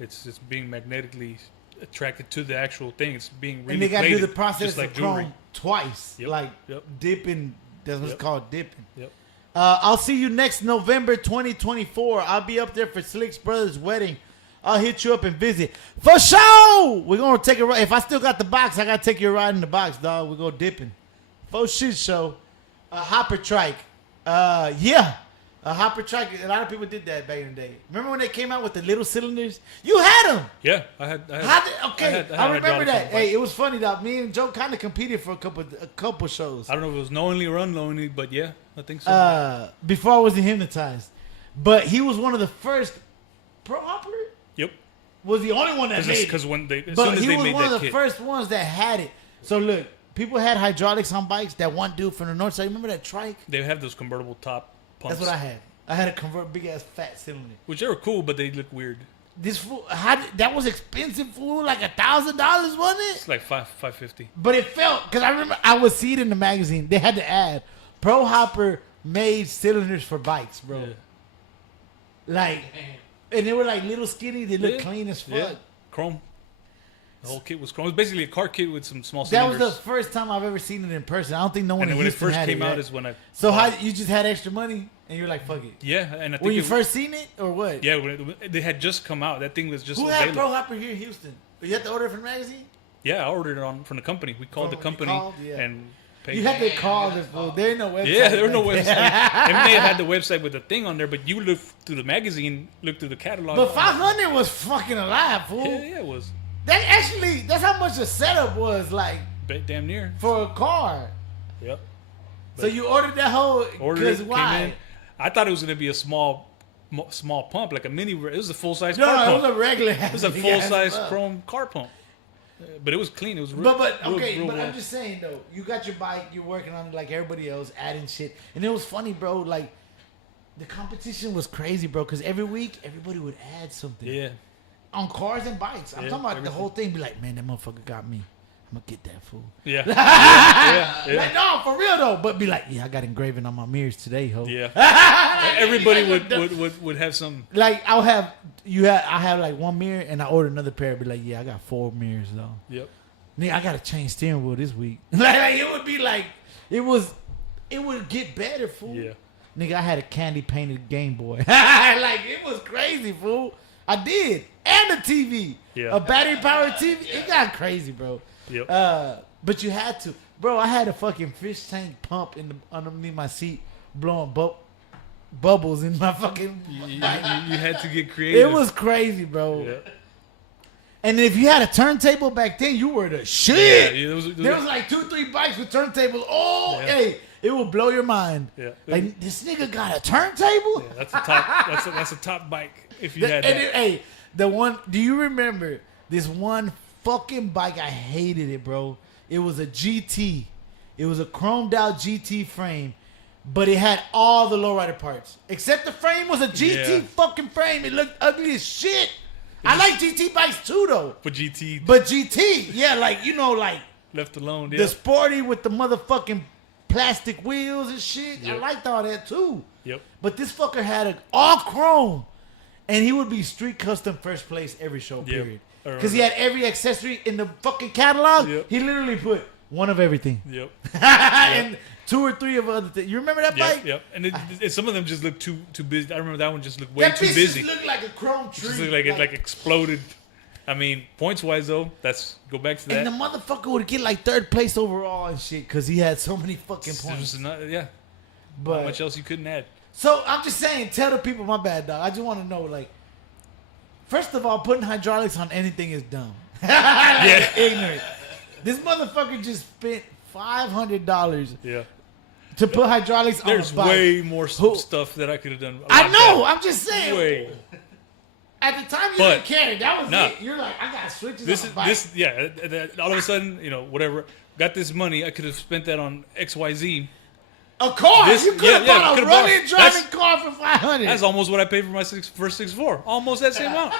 It's being magnetically attracted to the actual thing. It's being really and they got to do plated, the process just like of chrome jewelry. twice, Yep. like Yep. dipping. That's what Yep. it's called, dipping. Yep. I'll see you next November 2024. I'll be up there for Slick's brother's wedding. I'll hit you up and visit. For sure! We're going to take a ride. If I still got the box, I got to take you a ride in the box, dog. We're going dipping. For shit show. A hopper trike. Yeah. A hopper trike. A lot of people did that back in the day. Remember when they came out with the little cylinders? You had them. Yeah, I had Okay, I had I remember hydraulics that. on the Hey, bike. it was funny, dog. Me and Joe kind of competed for a couple shows. I don't know if it was knowingly or unknowingly, but yeah, I think so. Before I wasn't hypnotized. But he was one of the first pro hopper. Yep. Was the only one that made it. Because when as soon But as he they was made one that of the kit, first ones that had it. So look, people had hydraulics on bikes. That one dude from the north side, remember that trike? they have those convertible top pumps. That's what I had. I had a convert big ass fat cylinder. Which they were cool, but they look weird. This fool, that was expensive, fool, like $1,000, wasn't it? It's like $550. But it felt, because I remember I would see it in the magazine. They had to add, Pro Hopper made cylinders for bikes, bro. Yeah. Like, and they were like little skinny. They looked Yeah. clean as fuck. Yeah. Chrome. The whole kit was chrome. It was basically a car kit with some small That was cylinders. the first time I've ever seen it in person. I don't think no one And in then when it Houston first had came it out yet. is when I So bought how you just had extra money and you're like, fuck it. Yeah, and I think When you it- first seen it or what? Yeah, they had just come out. That thing was just Who had available. Pro Hopper here in Houston? You had to order it from the magazine? Yeah, I ordered it from the company. We called From- the you company called? Yeah. and paid. You had to call this fool. There ain't no website. Yeah, there were no back website. then. They may have had the website with the thing on there, but you look through the magazine, look through the catalog. But 500 was fucking alive, fool. Yeah, it was That's how much the setup was like damn near. for a car. Yep. So you ordered that whole, Ordered because it, why? came in. I thought it was gonna be a small pump, like a mini. It was a full size No, car it pump. was a regular. It was a full size chrome car pump. But it was clean. It was real. But real, okay, real but well. I'm just saying though, you got your bike, you're working on it like everybody else, adding shit, and it was funny, bro. Like the competition was crazy, bro, because every week everybody would add something Yeah. on cars and bikes. I'm Yeah, talking about everything. the whole thing. Be like, man, that motherfucker got me. I'm gonna get that fool. Yeah. yeah. Like, no, for real though. But be like, yeah, I got engraving on my mirrors today, ho. Yeah. Everybody would have some. Like I have like one mirror, and I order another pair. Be like, yeah, I got 4 mirrors though. Yep. Nigga, I gotta change steering wheel this week. Like it would be like it would get better, fool. Yeah. Nigga, I had a candy painted Game Boy. Like it was crazy, fool. I did. And a TV. Yeah. A battery powered TV. It got crazy, bro. Yep. But you had to. Bro, I had a fucking fish tank pump underneath my seat blowing bubbles in my fucking you had to get creative. It was crazy, bro. Yeah. And if you had a turntable back then, you were the shit. Yeah, There was like 2-3 bikes with turntables. Oh, Yeah. hey, it will blow your mind. Yeah. Like this nigga got a turntable. Yeah, that's a top. That's a top bike. If you had And that. hey, the one. Do you remember this one fucking bike? I hated it, bro. It was a GT. It was a chromed out GT frame, but it had all the lowrider parts except the frame was a GT Yeah. fucking frame. It looked ugly as shit. I like GT bikes too, though. But GT But GT, yeah, like you know, like left alone. the Yeah. sporty with the motherfucking plastic wheels and shit. I Yep. liked all that too. Yep. But this fucker had it all chrome, and he would be street custom first place every show. Yep. Period. I remember Because he had every accessory in the fucking catalog. Yep. He literally put one of everything, Yep. and 2 or 3 of other things. You remember that Yep. bike? Yep. And some of them just look too busy. I remember that one just looked way That too bitch busy. just looked like a chrome tree. Just looked like it like exploded. I mean, points wise though, that's go back to that. and the motherfucker would get like 3rd place overall and shit because he had so many fucking It's points. just not, yeah. Not But much else you couldn't add. so I'm just saying, tell the people, my bad, dog. I just want to know, like, first of all, putting hydraulics on anything is dumb. Yeah. Ignorant. This motherfucker just spent $500 Yeah. to put hydraulics There's on a bike. way more Who- stuff that I could have done. a I lot know. better. I'm just saying. Way. At the time, you But- didn't care. That was Nah. it. You're like, I got switches This on is a bike. this yeah. All of a sudden, whatever. Got this money. I could have spent that on XYZ. A car. This- You could have yeah, bought a could've bought- running, driving that's- car for $500. That's almost what I paid for my first 6.4. Almost that same amount.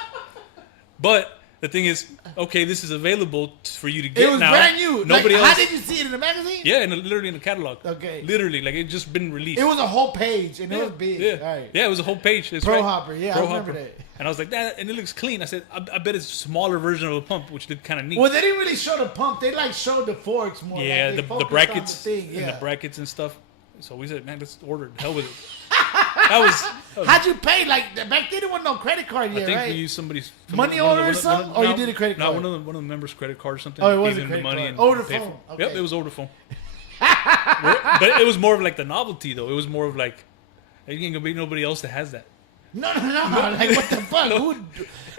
But the thing is, okay, this is available for you to get It was now. brand new. Nobody Like, else. How did you see it in the magazine? Yeah, literally in the catalog. Okay. Literally, like it just been released. It was a whole page, and it was big. Yeah, All right. yeah, it was a whole page. That's Pro right. Hopper, yeah, I remember that. And I was like, that, and it looks clean. I said, I bet it's a smaller version of a pump, which looked kind of neat. Well, they didn't really show the pump. They like showed the forks more. yeah, like, they the focused on brackets the thing. and Yeah. the brackets and stuff. So we said, man, let's order it. Hell with it. that was How'd you pay? Like back then, there wasn't no credit card I yet, think right? we used somebody's Money one of order or something? Or you did a credit No, card? one of the members' credit card or something. Oh, it was Gave a them the credit money card. and Over the paid phone. for it. Yep, Okay. it was over the phone. But it was more of like the novelty, though. It was more of like, there ain't gonna be nobody else that has that. No. Like what the fuck?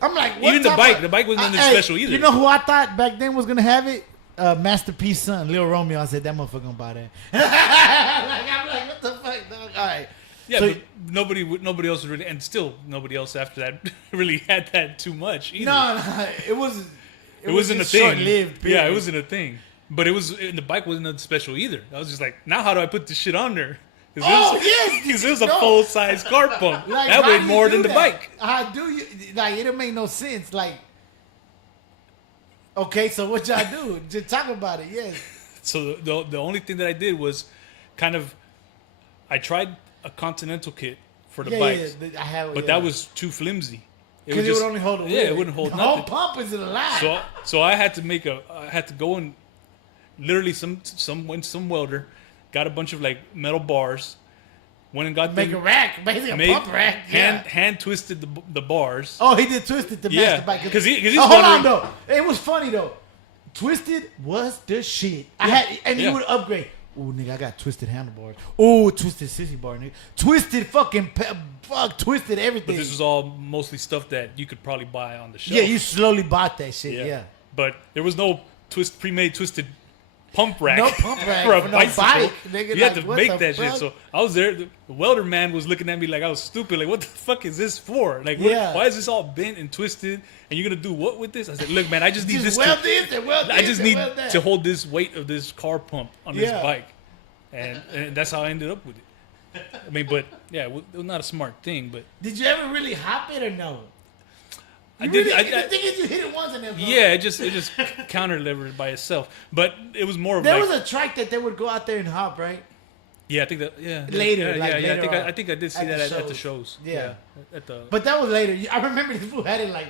I'm like, what Even the type bike. of- The bike wasn't Hey, special either. You know who I thought back then was gonna have it? Masterpiece son, Lil Romeo. I said that motherfucker gonna buy that. I'm like, what the fuck, dog? All right. Yeah, So- but nobody else really, and still nobody else after that really had that too much either. No, it was. it wasn't a just thing. Short-lived. Yeah, it period. wasn't a thing. But it was, and the bike wasn't nothing special either. I was just like, now how do I put this shit on there? Cause Oh, it was, yes! because it was a No. full size car pump. Like, that how weighed do you more do than the that? bike. How do you like? It don't make no sense. Like, okay, so what y'all do? Just talk about it. Yes. So the only thing that I did was kind of, I tried a Continental kit for the bikes, I have. but that was too flimsy. because it would only hold. yeah, it wouldn't hold the nothing. whole pump is alive. So I had to I had to go and literally some welder got a bunch of like metal bars, went and got Make them, a rack, basically a made- pump rack. Yeah. hand twisted the bars. Oh, he did Twisted to match Yeah, the bike. 'cause he's hold on wondering- though. It was funny though. Twisted was the shit. I Yeah, had, and yeah. you would upgrade. Ooh, nigga, I got twisted handlebars. Ooh, twisted sissy bar, nigga. Twisted fucking twisted everything. But this was all mostly stuff that you could probably buy on the shelf. yeah, you slowly bought that shit. Yeah. But there was no pre-made twisted pump rack. No pump rack for a for no bicycle. bike, nigga, You like, had to what make the that shit. fuck? So I was there. The welder man was looking at me like I was stupid. Like, what the fuck is this for? Like, Yeah. why is this all bent and twisted? And you're gonna do what with this? I said, look, man, I just need Just this. weld this and weld I this just and need weld that. to hold this weight of this car pump on this Yeah. bike, and that's how I ended up with it. I mean, but yeah, it was not a smart thing, but Did you ever really hop it or no? I You did. Really, I, the thing is, you hit it once and then. yeah, it just counter levered by itself. But it was more of There like, was a trike that they would go out there and hop, right? yeah, I think that, yeah, Later, yeah, like yeah, later I on. think I did see At that the at the shows. shows. Yeah. at the. But that was later. I remember the fool had it like,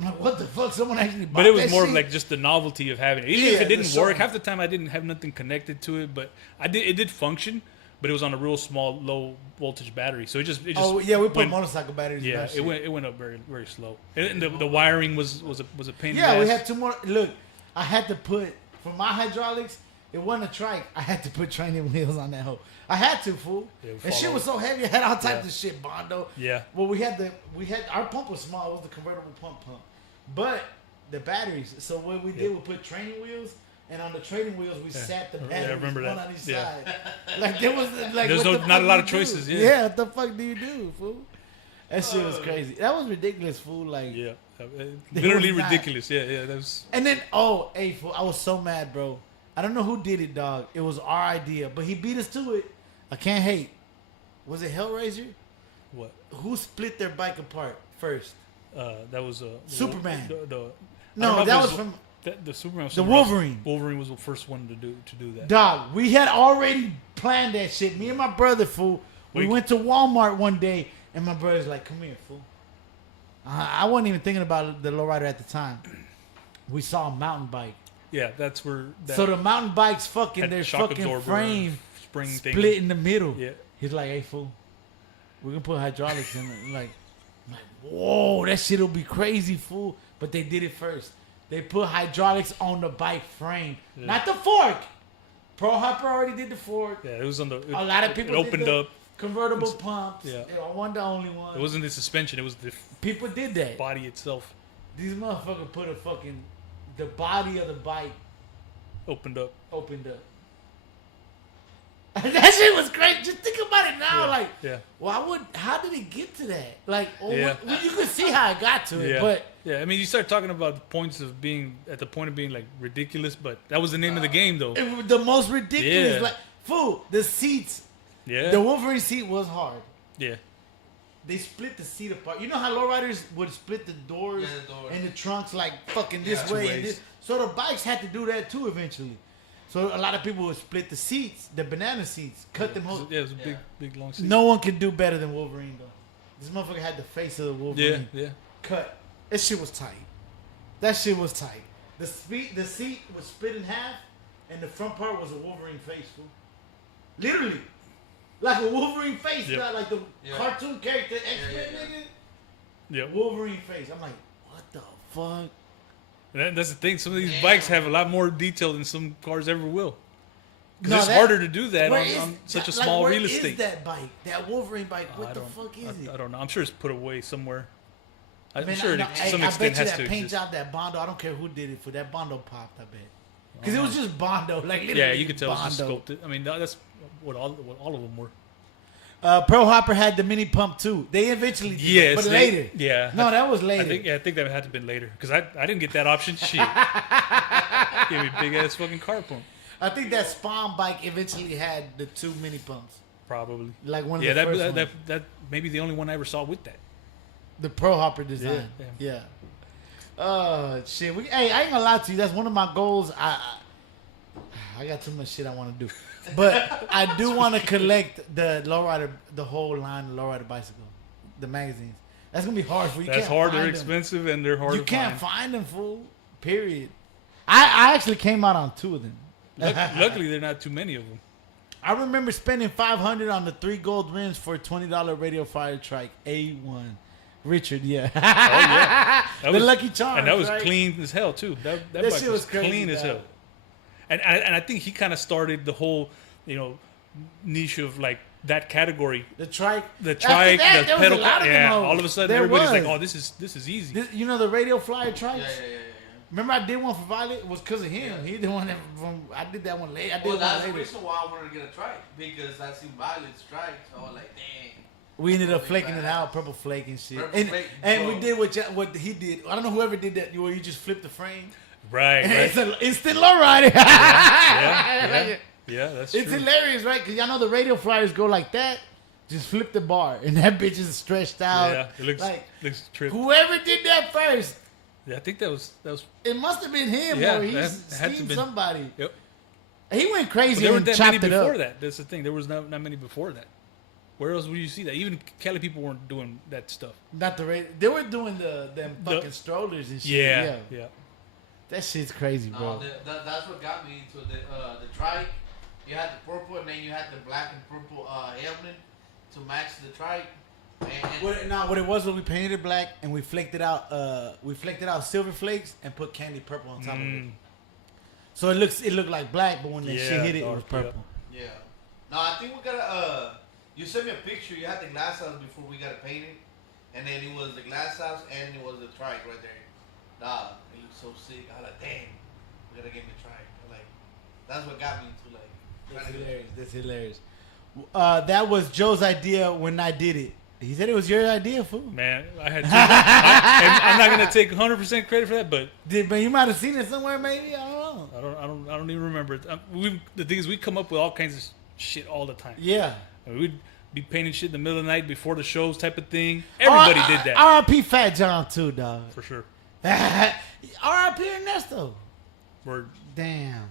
I'm like, what the fuck? Someone actually bought But it was that more shit? of like just the novelty of having it. Even Yeah, if it the didn't work, song. half the time I didn't have nothing connected to it. But it did function. But it was on a real small, low voltage battery, so it just Oh yeah, we put went- motorcycle batteries. in yeah, that it shit. went up very very slow. And the wiring was a pain. Yeah, in we the ass. had two more. Look, I had to put for my hydraulics. It wasn't a trike. I had to put training wheels on that hoe. I had to, fool. Yeah, we and shit follow. was so heavy. I had all types Yeah. of shit, Bondo. Yeah. Well, we had our pump was small. It was the convertible pump, but the batteries. So what we did, we put training wheels. And on the training wheels, we sat the Yeah, I batteries, remember one that. on each Yeah. side. Like there was like There's what no- the not fuck a lot do of you choices, do? yeah. What the fuck do you do, fool? That shit was crazy. That was ridiculous, fool. Like, Yeah, They literally was not. ridiculous. Yeah, that was. and then hey, fool, I was so mad, bro. I don't know who did it, dog. It was our idea, but he beat us to it. I can't hate. Was it Hellraiser? What? Who split their bike apart first? That was Superman. I don't know No, if that it was from the Superman. Was the somewhere else. Wolverine. Wolverine was the first one to do that. Dog. We had already planned that shit. Me and my brother, fool. We Wait. went to Walmart one day, and my brother's like, "Come here, fool." I wasn't even thinking about the lowrider at the time. We saw a mountain bike. Yeah, that's where. That So the mountain bike's fucking had their shock fucking absorber, frame spring split thing. in the middle. Yeah. He's like, "Hey, fool, we can put hydraulics in it." I'm like, whoa, that shit'll be crazy, fool. But they did it first. They put hydraulics on the bike frame, Yeah. not the fork. Pro Hopper already did the fork. Yeah, it was on the. A lot of people It opened did the up. convertible pumps. Yeah. I wasn't the only one. It wasn't the suspension. It was the People did that. body itself These motherfuckers put the body of the bike opened up. opened up. That shit was great. Just think about it now. Yeah. Like, Yeah. how did it get to that? Like, Yeah. you could see how it got to it, Yeah. but Yeah, I mean, you start talking about the points of being at the point of being like ridiculous, but that was the name of the game, though. it was the most ridiculous. Yeah. Like, fool, the seats, Yeah, the Wolverine seat was hard. yeah, They split the seat apart. You know how lowriders would split the doors Yeah, the doors. and the trunks like fucking Yeah, this two way and ways. this. So the bikes had to do that too eventually. So a lot of people would split the seats, the banana seats, cut them whole. yeah. It was a Yeah. big long seat. No one could do better than Wolverine though. This motherfucker had the face of the Yeah, Wolverine. yeah. Cut. That shit was tight. That shit was tight. The seat was split in half, and the front part was a Wolverine face, fool. Literally, like a Wolverine face, Yep. not like the Yeah. cartoon character X-Men yeah. nigga. Yeah, Wolverine face. I'm like, what the fuck? that's the thing. Some of these Yeah. bikes have a lot more detail than some cars ever will. Because No, it's that- harder to do that Where on, is- on such a like, small where real is estate. that bike? That Wolverine bike? What I the don't- fuck is it? I don't know. I'm sure it's put away somewhere. I'm Man, sure I, it, know- to hey, some I extent bet you has that to paint exist. job, that Bondo. I don't care who did it for that Bondo popped. I bet because it was just Bondo. Like literally Yeah, you could tell it's just Bondo. sculpted. I mean, that's what all of them were. Pro Hopper had the mini pump too. They eventually did Yes, that, but they- later. yeah. No, that was later. I think that had to have been later because I didn't get that option. Shit, give me big ass fucking car pump. I think that Spawn bike eventually had the 2 mini pumps. Probably. Like one of Yeah, the first that ones. that maybe the only one I ever saw with that. The Pro Hopper design. Yeah, Yeah. Shit. Hey, I ain't gonna lie to you. That's one of my goals. I got too much shit I want to do, but I do want to collect the lowrider, the whole line of lowrider bicycle, the magazines. That's gonna be hard for you. That's can't hard. find They're them. expensive and they're hard You to can't find. find them, fool. Period. I actually came out on 2 of them. Luckily, there are not too many of them. I remember spending $500 on the 3 gold rims for a $20 Radio Fire Trike A1. Richard, yeah. Oh yeah, That The Lucky Charms, and that was right? clean as hell too. That That bike shit was crazy, clean as dog. hell. And I think he kind of started the whole niche of like that category. The trike. The After trike, that, the there was a pedal. lot of them Yeah, hoes. all of a sudden There everybody's was. like, "Oh, this is easy." You know the Radio Flyer trikes? Yeah. Remember I did one for Violet? It was because of him. He did one that from. I did that one late. I did Well, one that's the later. reason why I wanted to get a trike because I see Violet's trike. So I was like, dang. We ended up Oh, flaking man. it out, purple flake and shit. Purple And, flake, and we bro. did what he did. I don't know whoever did that. Where you just flip the frame. Right. And right. it's an instant lowrider. Yeah, that's It's true. hilarious, right? Because y'all know the Radio Flyers go like that. Just flip the bar, and that bitch is stretched out. Yeah, it looks like looks trip. whoever did that first. Yeah, I think that was. It must have been him, Yeah, or he that had to schemed been- somebody. Yep. He went But crazy there and weren't that many chopped it before up. that. That's the thing. There was not many before that. Where else would you see that? Even Cali people weren't doing that stuff. Not the radio. They were doing them The- fucking strollers and shit. Yeah. That shit's crazy, bro. No, that's what got me into the trike. You had the purple and then you had the black and purple helmet to match the trike. And What it was we painted it black and we flaked it out. We flaked it out silver flakes and put candy purple on top of it. So it looked like black, but when that shit Yeah, hit it, it was dark, purple. yeah. No, I think we gotta. You sent me a picture. You had the glass house before we got it painted, and then it was the glass house and it was the trike right there. Nah, it looked so sick. I was like, damn, we gotta get me a trike. Like, that's what got me into like. That's trying to get- hilarious. That's hilarious. That was Joe's idea when I did it. He said it was your idea, fool. Man, I had. I'm not gonna take 100% credit for that, but But you might have seen it somewhere, maybe. I don't know. I don't even remember it. The thing is, we come up with all kinds of shit all the time. Yeah. I mean, be painting shit in the middle of the night before the shows type of thing. Everybody did that. R.I.P. Fat John too, dog. For sure. R.I.P. Ernesto. Word. Damn.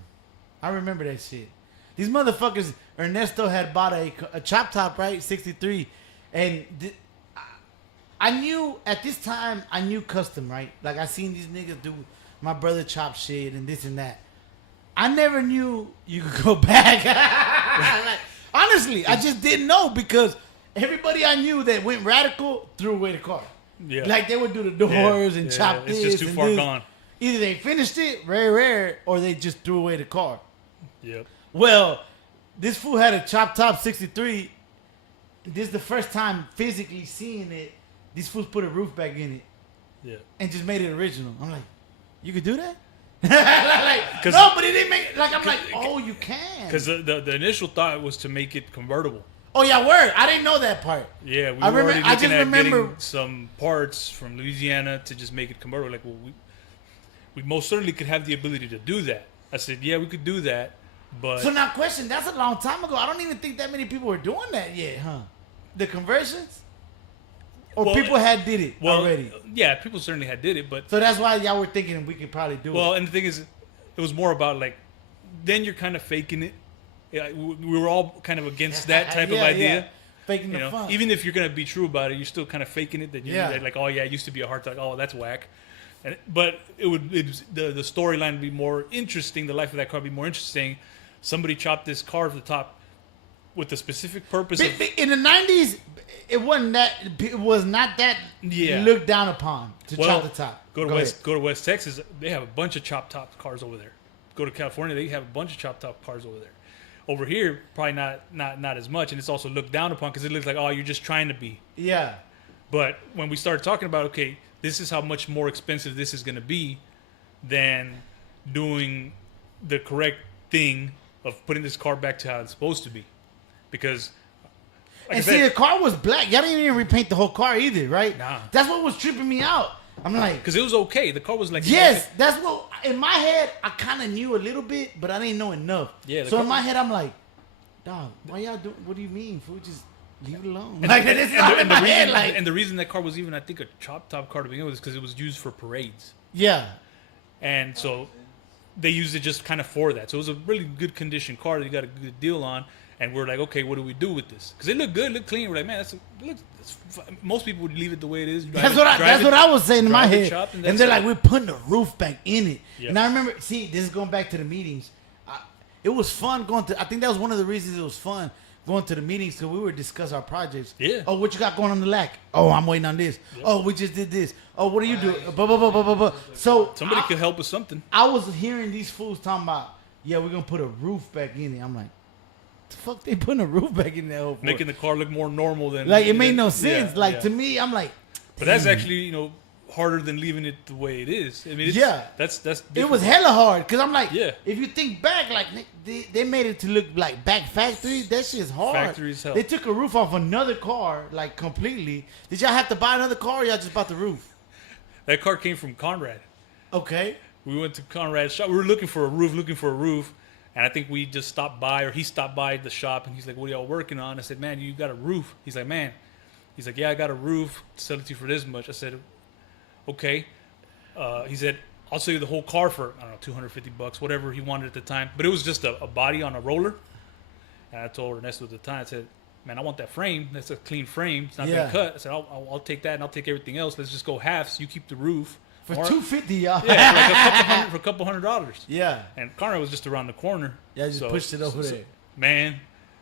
I remember that shit. These motherfuckers, Ernesto had bought a chop top, right? 63. And I knew, at this time, I knew custom, right? Like, I seen these niggas do my brother chop shit and this and that. I never knew you could go back. Like, honestly, I just didn't know because everybody I knew that went radical threw away the car. Yeah. Like, they would do the doors and chop this. It's just too and far this. gone. Either they finished it, very rare, or they just threw away the car. Yep. Well, this fool had a chop top 63. This is the first time physically seeing it. These fools put a roof back in it Yeah. and just made it original. I'm like, you could do that? Like, 'Cause- no, but it didn't make. Like, I'm like, oh, you can. Because the initial thought was to make it convertible. Oh yeah, word. I didn't know that part. Yeah, we I were remember- already I looking just at remember- getting some parts from Louisiana to just make it convertible. Like, well, we most certainly could have the ability to do that. I said, yeah, we could do that, but So now, question. That's a long time ago. I don't even think that many people were doing that yet, huh? The conversions, or Well, people had did it well, already. yeah, people certainly had did it, but So that's why y'all were thinking we could probably do well, it. and the thing is, it was more about like, then you're kind of faking it. Yeah, we were all kind of against that type of Yeah, idea. yeah. Faking You the know, fun. even if you're gonna be true about it, you're still kind of faking it. That you Yeah. that like, oh yeah, it used to be a hard time. Oh, that's whack. But the storyline would be more interesting. The life of that car would be more interesting. Somebody chopped this car off the top with the specific purpose of In the 90s, it wasn't that. It was not that Yeah. looked down upon to well, chop the top. Go to ahead. West Texas. They have a bunch of chop top cars over there. Go to California. They have a bunch of chop top cars over there. Over here, probably not as much, and it's also looked down upon because it looks like, oh, you're just trying to be. Yeah. But when we started talking about, okay, this is how much more expensive this is going to be than doing the correct thing of putting this car back to how it's supposed to be. Because, like And I see, the said, car was black. Y'all didn't even repaint the whole car either, right? Nah. That's what was tripping me out. I'm like, because it was okay. The car was like, yes, okay. that's what, in my head, I kind of knew a little bit, but I didn't know enough. Yeah, the so car- in my head, I'm like, dog, why y'all doing, what do you mean, fool? Just leave it alone. And Like, the- that's and not the- in and my the head, reason- like, and the reason that car was even, I think, a chop top car to begin with is because it was used for parades. yeah. And so they used it just kind of for that. So it was a really good condition car that you got a good deal on. And we're like, okay, what do we do with this? Because it looked good, looked clean. We're like, man, most people would leave it the way it is. That's what I was saying in my drive it, head. chop, and And that's they're it. like, we're putting the roof back in it. Yeah. And I remember, see, this is going back to the meetings. It was fun going to, I think that was one of the reasons it was fun going to the meetings because we would discuss our projects. Yeah. Oh, what you got going on the lack? Oh, I'm waiting on this. Oh, we just did this. Oh, what are you doing? Blah, blah, blah, blah, blah, blah. So Somebody I, could help with something. I was hearing these fools talking about, yeah, we're going to put a roof back in it. I'm like, the fuck they putting a roof back in that hole for? Making the car look more normal than... Like, it made no sense. Yeah, like, yeah. to me, I'm like, But that's actually, harder than leaving it the way it is. I mean, it's, Yeah. That's it was hella hard because I'm like, Yeah. if you think back, like they made it to look like back factory. That shit's hard. Factory as hell. They took a roof off another car, like completely. Did y'all have to buy another car? Or y'all just bought the roof? That car came from Conrad. Okay. We went to Conrad's shop. We were looking for a roof. And I think we just stopped by, or he stopped by the shop, and he's like, what are y'all working on? I said, man, you got a roof. He's like, man. He's like, yeah, I got a roof. Sell it to you for this much. I said, okay. He said, I'll sell you the whole car for, I don't know, $250, whatever he wanted at the time. But it was just a body on a roller. And I told Ernesto at the time, I said, man, I want that frame. That's a clean frame. It's not Yeah. been cut. I said, I'll take that, and I'll take everything else. Let's just go halves. You keep the roof. For Or- $250, y'all. Yeah, for a couple $100. Yeah. And Conrad was just around the corner. Yeah, just pushed it over there. Man,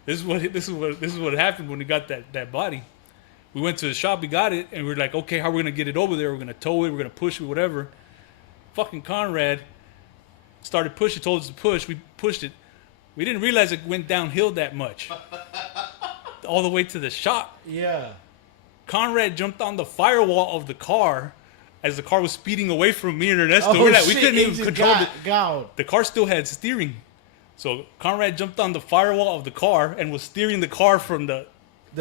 this is what happened when we got that body. We went to the shop, we got it, and we were like, okay, how are we gonna get it over there? We're gonna tow it, we're gonna push it, whatever. Fucking Conrad started pushing, told us to push. We pushed it. We didn't realize it went downhill that much, all the way to the shop. Yeah. Conrad jumped on the firewall of the car as the car was speeding away from me and Ernesto. Oh, We're like, we shit, couldn't it even just control got it. gone. The car still had steering. So Conrad jumped on the firewall of the car and was steering the car from the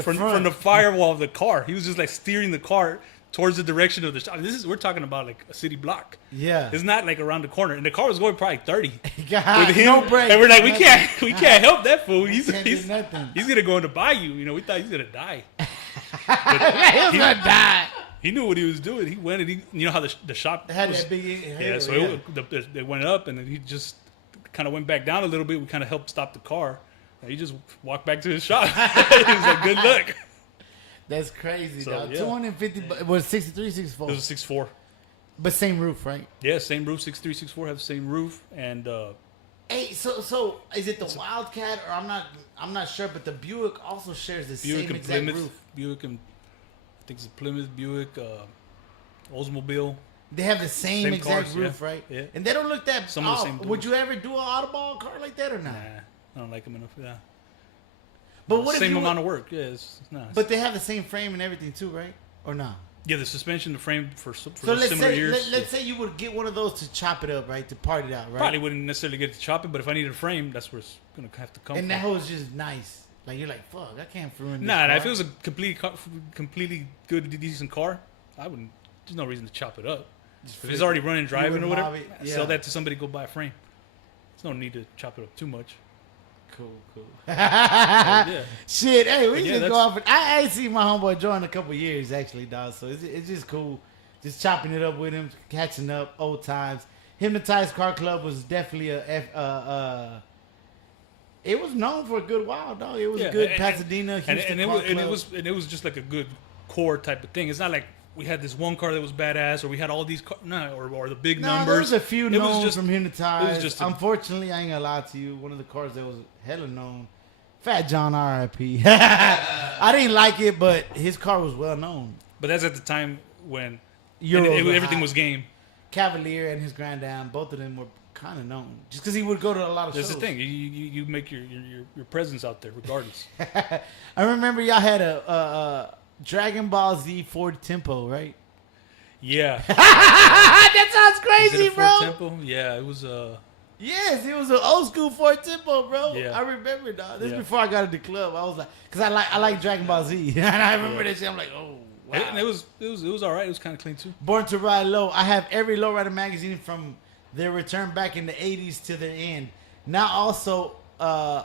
front. from the firewall of the car. He was just like steering the car towards the direction of the shop. We're talking about like a city block. Yeah. It's not like around the corner, and the car was going probably 30 God, with him. no break. And we're like, we Nothing. can't help that fool. He's Can't do nothing. he's gonna go into bayou. You know, we thought he was gonna die. He was gonna die. He knew what he was doing. He went and you know how the shop It had was, that big. yeah. So it went up, and then he just kind of went back down a little bit. We kind of helped stop the car. And he just walked back to his shop. He was like, "Good luck." That's crazy, So, dog. yeah. 250. It was 63, 64. It was a 6.4. But same roof, right? Yeah, same roof. 6.3, 6.4 have the same roof, and Hey, so is it the Wildcat or I'm not sure, but the Buick also shares the Buick same and exact Plymouth. roof. Buick and I think it's a Plymouth, Buick, Oldsmobile. They have the same exact cars, roof, yeah. right? Yeah. And they don't look that Some of the off. same Would doors. you ever do an Autobahn car like that or not? Nah, I don't like them enough for that. But what Same if you amount of work. Yeah, it's nice. But they have the same frame and everything too, right? Or not? yeah, the suspension, the frame for So similar let's years. let's say you would get one of those to chop it up, right? To part it out, right? Probably wouldn't necessarily get to chop it, but if I needed a frame, that's where it's gonna have to come. And from. that was just nice. Like you're like, fuck, I can't ruin this. Nah, car. if it was a completely good, decent car, I wouldn't. There's no reason to chop it up. If it's already running, driving, would or whatever, mob it, yeah. sell that to somebody. Go buy a frame. There's no need to chop it up too much. cool. Yeah. Shit, hey, we But yeah, just go that's- off. I ain't seen my homeboy Joe in a couple years actually, dog. So it's just cool, just chopping it up with him, catching up, old times. Hypnotized Car Club was definitely it was known for a good while, dog. It was a good Pasadena, Houston car club. And it was just like a good core type of thing. It's not like we had this one car that was badass, or we had all these or the big No, numbers. there was a few It was known just- from Hypnotized. it was just a- Unfortunately, I ain't gonna lie to you. One of the cars that was hella known, Fat John R.I.P. I didn't like it, but his car was well known. But that's at the time when Euros were everything hot. was game. Cavalier and his Grand Dam, both of them were kind of known, just because he would go to a lot of That's shows. the thing. You make your presence out there regardless. I remember y'all had a Dragon Ball Z Ford Tempo, right? Yeah. That sounds Is it crazy, a Ford bro. Tempo? Yeah, it was Yes, it was an old school Ford Tempo, bro. Yeah. I remember, dog. This Yeah. before I got into the club. I was like, because I like Dragon Ball Z, and I remember Yeah. that shit. I'm like, oh wow. and it was all right. It was kind of clean too. Born to Ride Low. I have every Lowrider magazine from their return back in the 80s to the end. Now also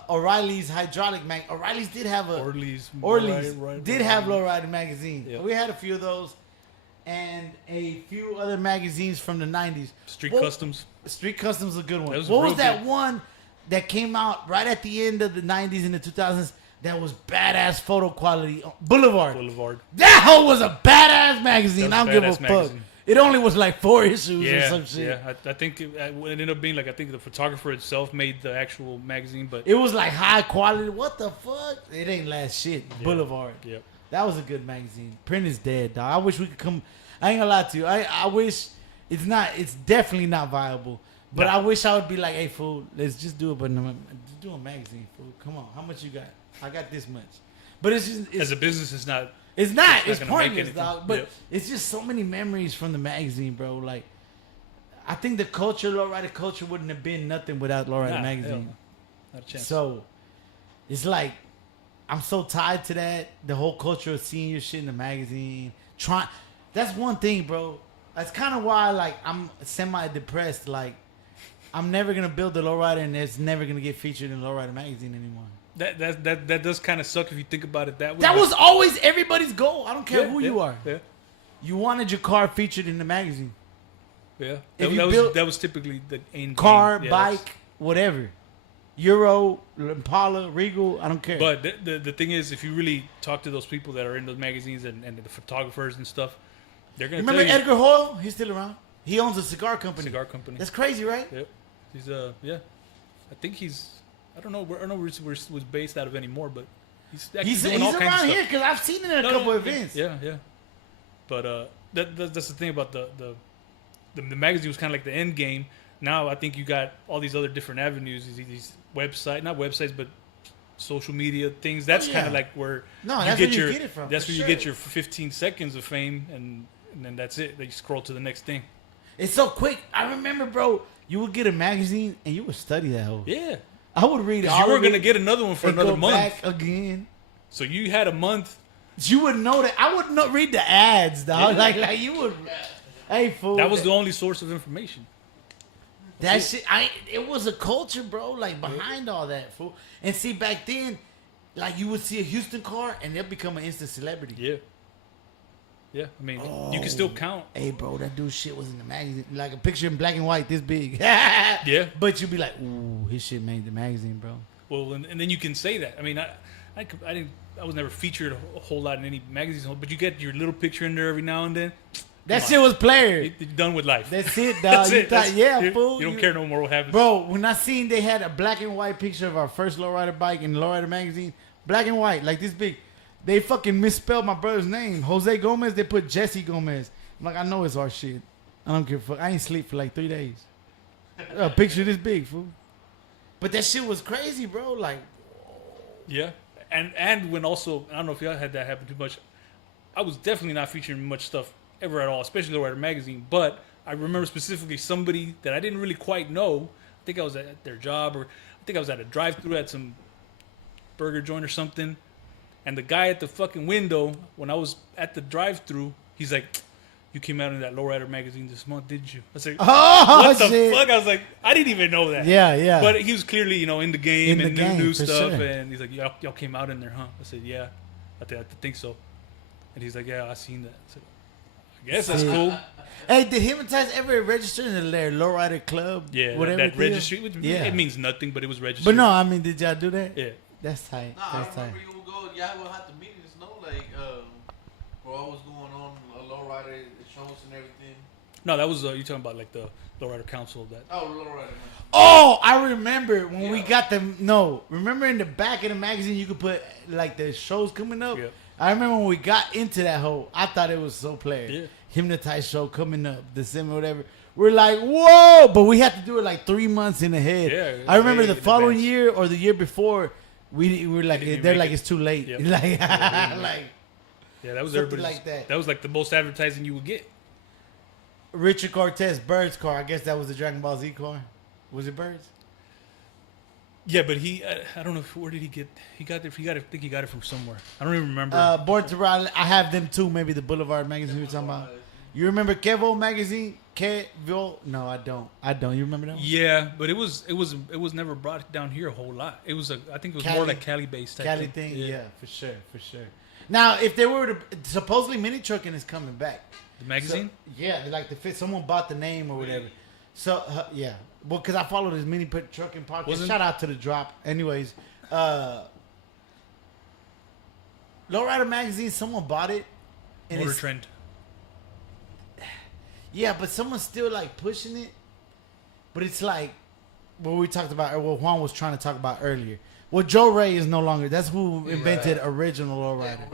O'Reilly's Hydraulic Mag. O'Reilly's did have a Orleans Orleans did have Lowrider. Lowrider magazine. Yep. We had a few of those, and a few other magazines from the 90s. Street What- Customs. Street Customs is a good one. That was What real was that good. one that came out right at the end of the 90s and the 2000s that was badass photo quality? Boulevard. Boulevard. That hoe was a badass magazine. That I was don't a give a badass fuck. magazine. It only was like 4 issues or Yeah, some shit. yeah. I think it ended up being like I think the photographer itself made the actual magazine, but It was like high quality. What the fuck? It ain't last shit. Boulevard. Yep. That was a good magazine. Print is dead, dog. I wish we could come. I ain't gonna lie to you. I wish it's not. It's definitely not viable. But No. I wish I would be like, hey, fool, let's just do it. But no, just do a magazine, fool. Come on, how much you got? I got this much. But it's just. as a business, it's not. It's not. It's It's not gonna make pointless, anything. dog. But Yep. it's just so many memories from the magazine, bro. Like, I think the culture, Lowrider culture, wouldn't have been nothing without Lowrider Nah, magazine. hell no. Not a chance. So, it's like, I'm so tied to that. The whole culture of seeing your shit in the magazine. That's one thing, bro. That's kind of why, like, I'm semi-depressed. Like, I'm never gonna build a Lowrider, and it's never gonna get featured in Lowrider magazine anymore. That does kind of suck if you think about it that way. That but- was always everybody's goal. I don't care Yeah, who yeah, you are. Yeah. You wanted your car featured in the magazine. Yeah. If That, you that build- was that was typically the aim. Car, Yeah, that's- bike, whatever. Euro, Impala, Regal, I don't care. But the thing is, if you really talk to those people that are in those magazines and the photographers and stuff, they're gonna remember tell you Edgar Hoyle? He's still around. He owns a cigar company. cigar company. That's crazy, right? Yep. He's yeah. I think he's. I don't know where was based out of anymore, but he's actually He's doing all kinds of around stuff. here because I've seen him in a No, couple no, events. Yeah, yeah. But that's the thing about the magazine was kind of like the end game. Now I think you got all these other different avenues, these not websites, but social media things. That's yeah. kind of like where No, you that's get where you your get it from, that's for where you sure. get your 15 seconds of fame, and then that's it. Then you scroll to the next thing. It's so quick. I remember, bro, you would get a magazine and you would study that whole. Yeah, I would read because all you were of gonna it get another one for and another go month. back again. So you had a month You would know that. I would not read the ads, dog. Yeah. Like you would. Hey, fool. That was the only source of information. That shit. It was a culture, bro. Like behind all that, fool. And see, back then, like you would see a Houston car, and they'll become an instant celebrity. Yeah. Yeah, I mean, you can still count. Hey, bro, that dude shit was in the magazine, like a picture in black and white, this big. Yeah. But you'd be like, ooh, his shit made the magazine, bro. Well, and then you can say that. I mean, I was never featured a whole lot in any magazines, but you get your little picture in there every now and then. That Come shit on. was player. You're done with life. That's it, dog. That's You it. thought, yeah, you, fool. You don't care no more what happens. Bro, when I seen they had a black and white picture of our first lowrider bike in the lowrider magazine, black and white, like this big. They fucking misspelled my brother's name, Jose Gomez. They put Jesse Gomez. I'm like, I know it's our shit. I don't give a fuck. I ain't sleep for like 3 days. A picture this big, fool. But that shit was crazy, bro. Like, Yeah, and when also, I don't know if y'all had that happen too much. I was definitely not featuring much stuff ever at all, especially the Lowrider magazine. But I remember specifically somebody that I didn't really quite know. I think I was at their job, or I think I was at a drive-through at some burger joint or something. And the guy at the fucking window, when I was at the drive-through, he's like, "You came out in that Lowrider magazine this month, did you?" I was like, oh, "What the shit. fuck?" I was like, "I didn't even know that." Yeah, yeah. But he was clearly, in the game In and the game, new for stuff. sure. And he's like, y'all came out in there, huh? I said, yeah, I think so. And he's like, yeah, I seen that. I said, I guess that's Sick. cool. Hey, did him and Tyson ever register in their lowrider club? Yeah, whatever that deal? registry, which Yeah. it means nothing, but it was registered. But no, I mean, did y'all do that? Yeah. That's tight. Nah, I That's tight. remember you would go. Y'all would have to meetings, no, like for what was going on, a lowrider shows and everything. No, that was, you're talking about like the Lowrider Council that. Oh, lowrider. Man. Oh, I remember when we Yeah. got them. No, remember in the back of the magazine you could put like the shows coming up. Yeah. I remember when we got into that hole. I thought it was so player. Yeah. Hypnotized show coming up December, whatever. We're like, whoa! But we had to do it like 3 months in ahead. Yeah, I remember way the in following advance. year or the year before, we were like, Didn't even they're make like it. it's too late. Yep. Like, Yeah. like Yeah, that was Something everybody's. like that. That was like the most advertising you would get. Richard Cortez, Bird's car. I guess that was the Dragon Ball Z car. Was it Bird's? Yeah, but I don't know where did he get. He got it. I think he got it from somewhere. I don't even remember. Born to Ride. I have them too. Maybe the Boulevard magazine we were talking about. You remember Kevo magazine? Kevo? No, I don't. You remember that one? Yeah, but it was never brought down here a whole lot. It was I think it was more Cali- like Cali based type Cali thing. thing? Yeah, for sure. Now, if they were to, supposedly Mini Trucking is coming back. The magazine. So, yeah, they like the fit. Someone bought the name or whatever. So, yeah. Well, because I follow this Mini Trucking podcast. Wasn't- Shout out to the drop. Anyways, Lowrider magazine, someone bought it. And Motor it's- Trend. Yeah, but someone's still like pushing it. But it's like what we talked about, or what Juan was trying to talk about earlier. Well, Joe Ray is no longer. That's who invented original lowrider.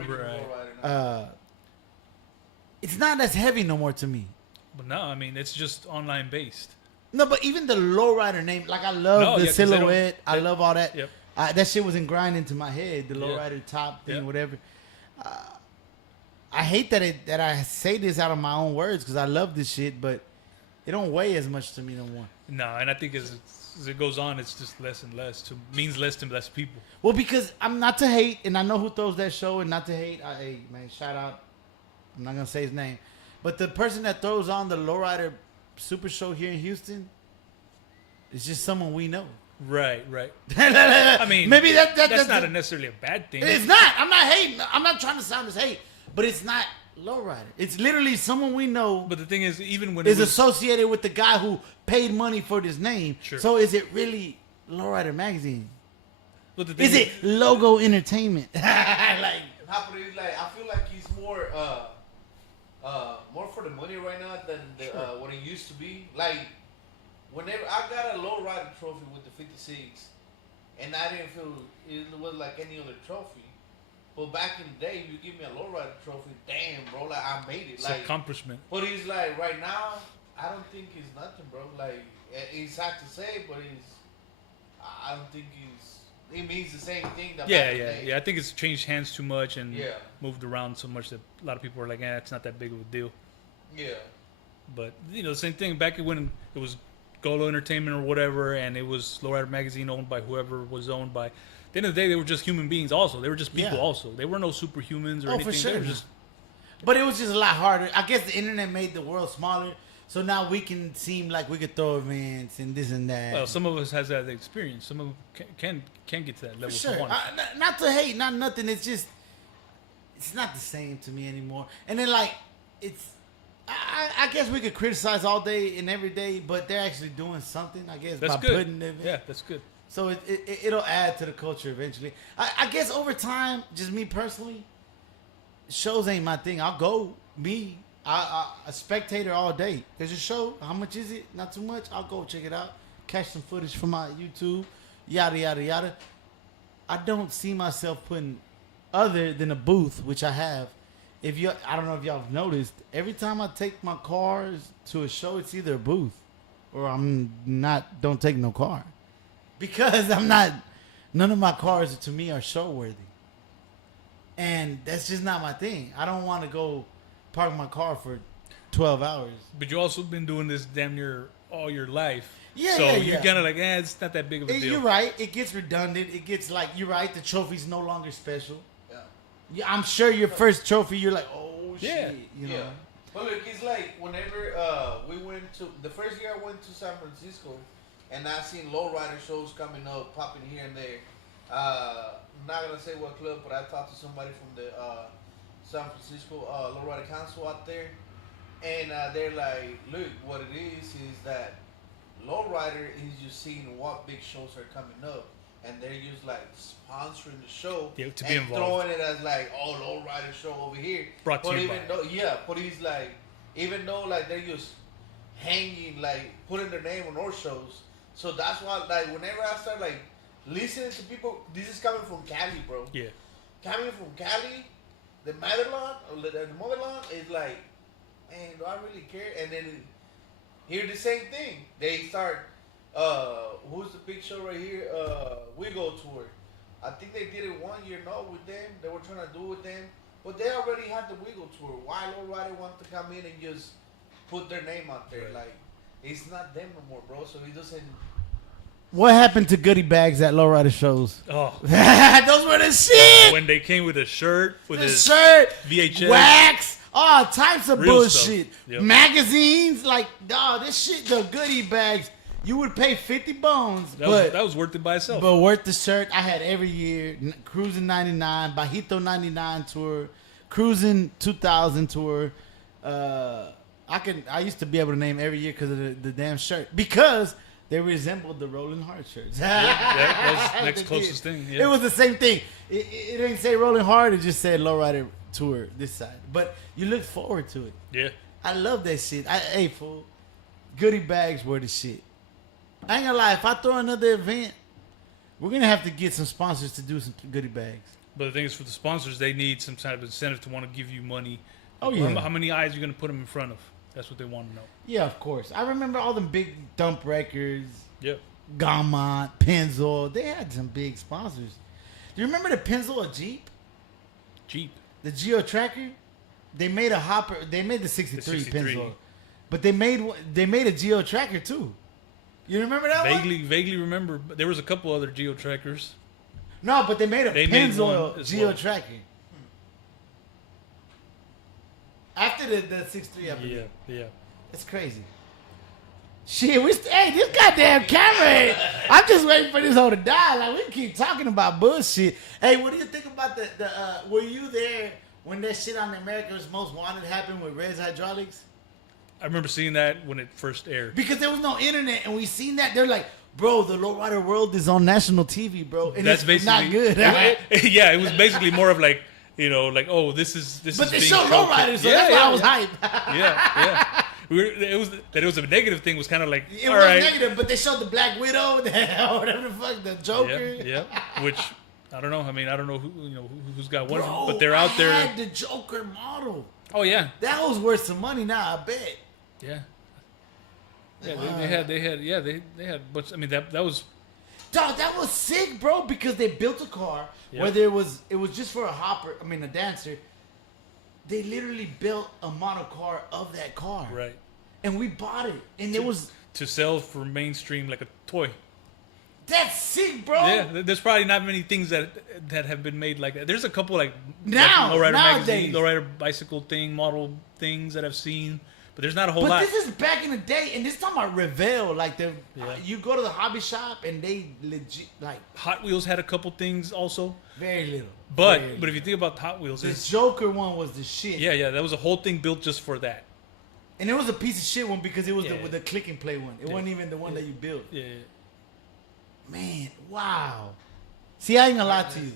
Right. It's not as heavy no more to me. But no, I mean it's just online based. No, but even the lowrider name, like I love No, the yeah, 'cause they don't- silhouette. I they- love all that. Yep. That shit was ingrained into my head. The Yeah. lowrider top thing, Yeah. whatever. I hate that I say this out of my own words because I love this shit, but it don't weigh as much to me no more. No, and I think as it goes on, it's just less and less. Means less to less people. Well, because I'm not to hate, and I know who throws that show, and not to hate. Hey, man, shout out. I'm not gonna say his name, but the person that throws on the lowrider super show here in Houston is just someone we know. Right. I mean, maybe that's that's not necessarily a bad thing. It's not. I'm not hating. I'm not trying to sound as hate, but it's not lowrider. It's literally someone we know But the thing is, even when is it was, associated with the guy who paid money for this name. Sure. So is it really lowrider magazine? but the thing Is it logo entertainment? like, Nah, but it's like I feel like he's more for the money right now than what it used to be. Like whenever I got a low rider trophy with the 56, and I didn't feel it was like any other trophy. But back in the day, you give me a low rider trophy, damn, bro, like I made it. It's Like, accomplishment. but it's like right now, I don't think it's nothing, bro. Like it's sad to say, but I don't think it means the same thing. That back in the day. I think it's changed hands too much and Yeah. moved around so much that a lot of people are like, it's not that big of a deal. Yeah. But the same thing back when it was Golo Entertainment or whatever, and it was Lowrider Magazine owned by whoever was owned by. the end of the day, they were just human beings. Also, they were just people. Yeah. Also, they were no superhumans or Oh, anything. for sure. They were just But it was just a lot harder. I guess the internet made the world smaller, so now we can seem like we could throw events and this and that. well, some of us has that experience. Some of them can get to that level. For if sure. they want. Not to hate, not nothing. It's just, it's not the same to me anymore. And then like, it's, I guess we could criticize all day and every day, but they're actually doing something. I guess That's by good. putting the event. Yeah, that's good. So it'll add to the culture eventually. I guess over time, just me personally, shows ain't my thing. I'll go me. A spectator all day. There's a show. How much is it? Not too much. I'll go check it out. Catch some footage from my YouTube. Yada yada yada. I don't see myself putting other than a booth, which I have. I don't know if y'all have noticed. Every time I take my cars to a show, it's either a booth or don't take no car. Because none of my cars to me are show worthy. And that's just not my thing. I don't want to go park my car for 12 hours. But you also been doing this damn near all your life. Yeah, So yeah, you're yeah. kind of like, it's not that big of a deal. You're right. It gets redundant. It gets like, you're right. The trophy's no longer special. Yeah. Yeah, I'm sure your first trophy, you're like, oh, Yeah. shit. You know? Yeah. But look, it's like whenever we went to the first year I went to San Francisco, and I seen lowrider shows coming up, popping here and there. I'm not gonna say what club, but I talked to somebody from the San Francisco lowrider council out there, and they're like, "Look, what it is that lowrider is just seeing what big shows are coming up, and they're just like sponsoring the show Yeah, to be and involved. throwing it as like, oh, lowrider show over here." Brought to but you even by. though, yeah, but he's like, even though like they're just hanging, like putting their name on our shows. So that's why, like, whenever I start like listening to people, this is coming from Cali, bro. Yeah. Coming from Cali, the motherland, or the motherland is like, man, do I really care? And then hear the same thing. They start, who's the big show right here? Wiggle Tour. I think they did it 1 year, no, with them. They were trying to do with them, but they already had the Wiggle Tour. Why Lowrider want to come in and just put their name out there? Right. Like, it's not them no more, bro. So he doesn't. What happened to goodie bags at lowrider shows? Oh, Those were the shit. when they came with a shirt, with The his shirt, VHS. wax, all types of Real bullshit. stuff. Yep. Magazines, like, dog, this shit, the goodie bags, you would pay 50 bones, that was worth it by itself. but worth the shirt. I had every year. Cruising 99, Bajito 99 tour, Cruising 2000 tour. I used to be able to name every year because of the damn shirt. Because they resembled the Rolling Hard shirts. yeah, that was the next They closest did. thing. Yeah. It was the same thing. It didn't say Rolling Hard. It just said Lowrider Tour this side. But you look forward to it. Yeah. I love that shit. Hey, fool. Goodie bags were the shit. I ain't gonna lie. If I throw another event, we're gonna have to get some sponsors to do some goodie bags. But the thing is, for the sponsors, they need some kind of incentive to want to give you money. Oh, yeah. How many eyes are you going to put them in front of? That's what they want to know. Yeah, of course. I remember all them big dump records, Yep. Gaumont, Pennzoil. They had some big sponsors. Do you remember the Pennzoil Jeep? Jeep. The Geo Tracker? They made a hopper. They made the 63, The 63. Pennzoil. But they made a Geo Tracker too. You remember that one? Vaguely remember. But there was a couple other Geo Trackers. No, but they made a They made one Pennzoil as Geo well. Tracker. After the 63, I believe. Yeah. It's crazy. Shit, hey, this goddamn camera. I'm just waiting for this whole to die. Like, we keep talking about bullshit. Hey, what do you think about the were you there when that shit on America's Most Wanted happened with Reds Hydraulics? I remember seeing that when it first aired. Because there was no internet, and we seen that. They're like, bro, the lowrider world is on national TV, bro. And That's it's basically not good. yeah, it was basically more of like, like, oh, this is But is they being showed showcased. lowriders, so that's why I was hyped. Yeah. It was a negative thing was kind of like, It all was right. negative, but they showed the Black Widow, or whatever the fuck, the Joker. Yeah. Which I don't know. I mean, I don't know who's got one, Bro, but they're out I there. had the Joker model. Oh yeah. That was worth some money now, I bet. Yeah. Yeah, they had, but I mean that was Dog, that was sick, bro, because they built a car, Yep. whether it was just for a dancer. They literally built a model car of that car. right And we bought it. And it was, to sell for mainstream like a toy. That's sick, bro. Yeah, there's probably not many things that have been made like that. There's a couple like Now, lowrider nowadays. magazine, lowrider bicycle thing, model things that I've seen, but there's not a whole But lot. this is back in the day, and this time I Revell. Like Yeah. you go to the hobby shop and they legit like Hot Wheels had a couple things also, very little. but Very if you think about Hot Wheels, the it's, Joker one was the shit. yeah, that was a whole thing built just for that. And it was a piece of shit one because it was Yeah. the click and play one. It Yeah. wasn't even the one that you built. Yeah, Man, wow. See, I ain't gonna lie to you.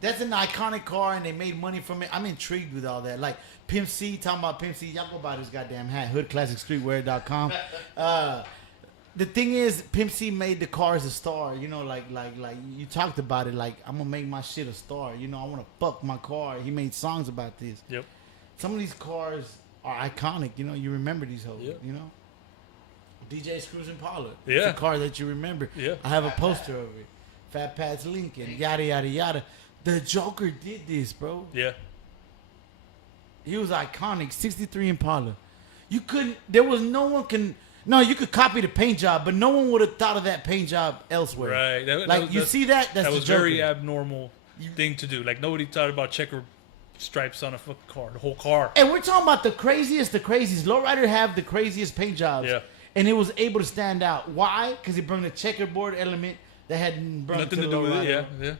That's an iconic car, and they made money from it. I'm intrigued with all that. Like Pimp C, talking about Pimp C. Y'all go buy this goddamn hat. HoodClassicStreetwear.com. The thing is, Pimp C made the cars a star. You know, like you talked about it. Like I'm gonna make my shit a star. You know, I want to fuck my car. He made songs about this. yep. Some of these cars are iconic. You know, you remember these hoes. Yeah. You know, DJ Screws Impala. Yeah. It's a car that you remember. Yeah. I have a poster of it. Fat Pat's Lincoln. Yada yada yada. The Joker did this, bro. Yeah, He was iconic. 63 Impala. You couldn't. There was no one can. No, you could copy the paint job, but no one would have thought of that paint job elsewhere. right. Like you see that? That's that the was Joker. very abnormal thing to do. Like nobody thought about checker stripes on a fucking car, the whole car. And we're talking about the craziest. Lowrider have the craziest paint jobs. Yeah. And it was able to stand out. Why? Because it brought the checkerboard element that had brought Nothing to to the do with it. Lowrider. Yeah, yeah.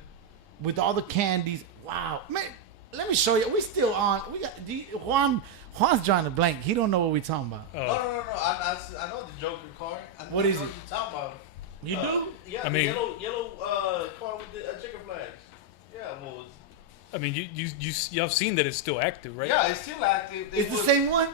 With all the candies. Wow. Man, let me show you. We still on. We got Juan's drawing a blank. He don't know what we talking about. No. I know the Joker car. What is know it? What you talking about? You do? Yeah, I mean- the yellow car with the checker flags. Yeah, well, I mean, y'all seen that it's still active, right? yeah, it's still active. They It's the was- same one?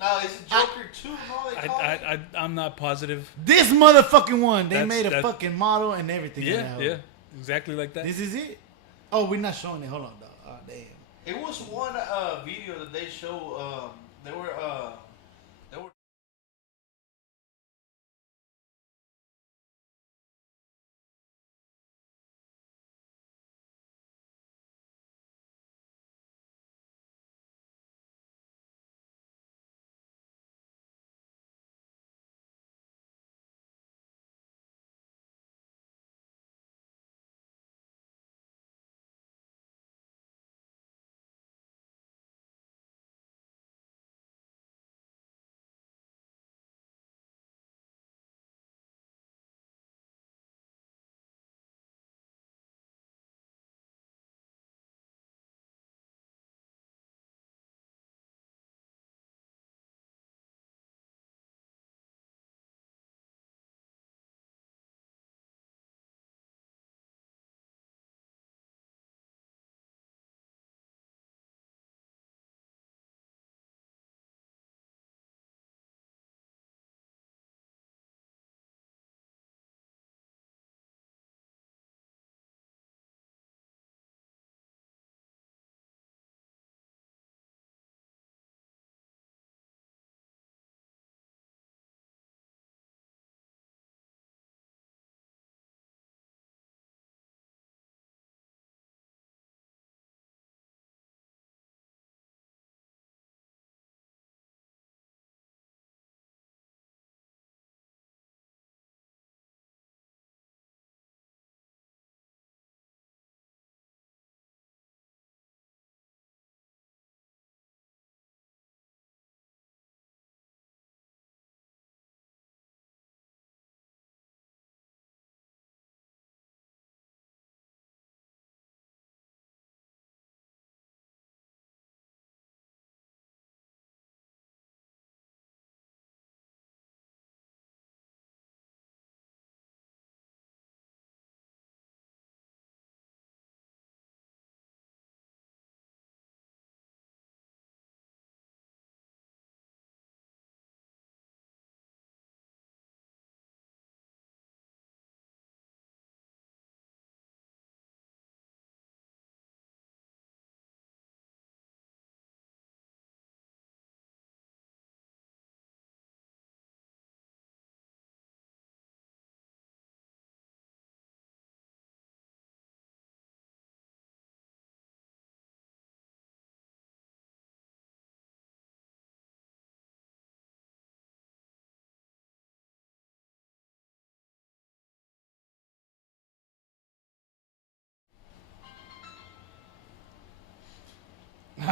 No, it's a Joker 2. No, they call it. I'm not positive. This motherfucking one. They That's- made a that- fucking model and everything. in that Yeah, hoe. yeah, exactly like that. This is it. Oh, we're not showing it. Hold on, dog. Oh, damn. It was one video that they show. They were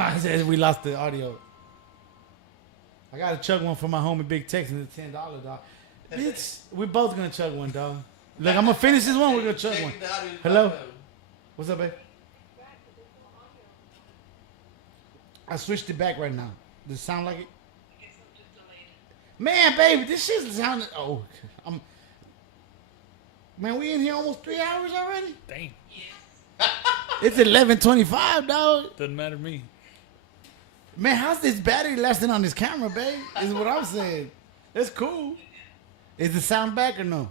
I said we lost the audio. I gotta chug one for my homie Big Texan at $10, dog. Bitch, we both gonna chug one, dog. Look, I'm gonna finish this one. We're gonna chug one. Hello? What's up, babe? I switched it back right now. Does it sound like it? Man, baby, this shit sounding. Oh, man, we in here almost 3 hours already. Dang. It's 11:25, dog. Doesn't matter to me. Man, how's this battery lasting on this camera, babe? Is what I'm saying. That's cool. Is the sound back or no?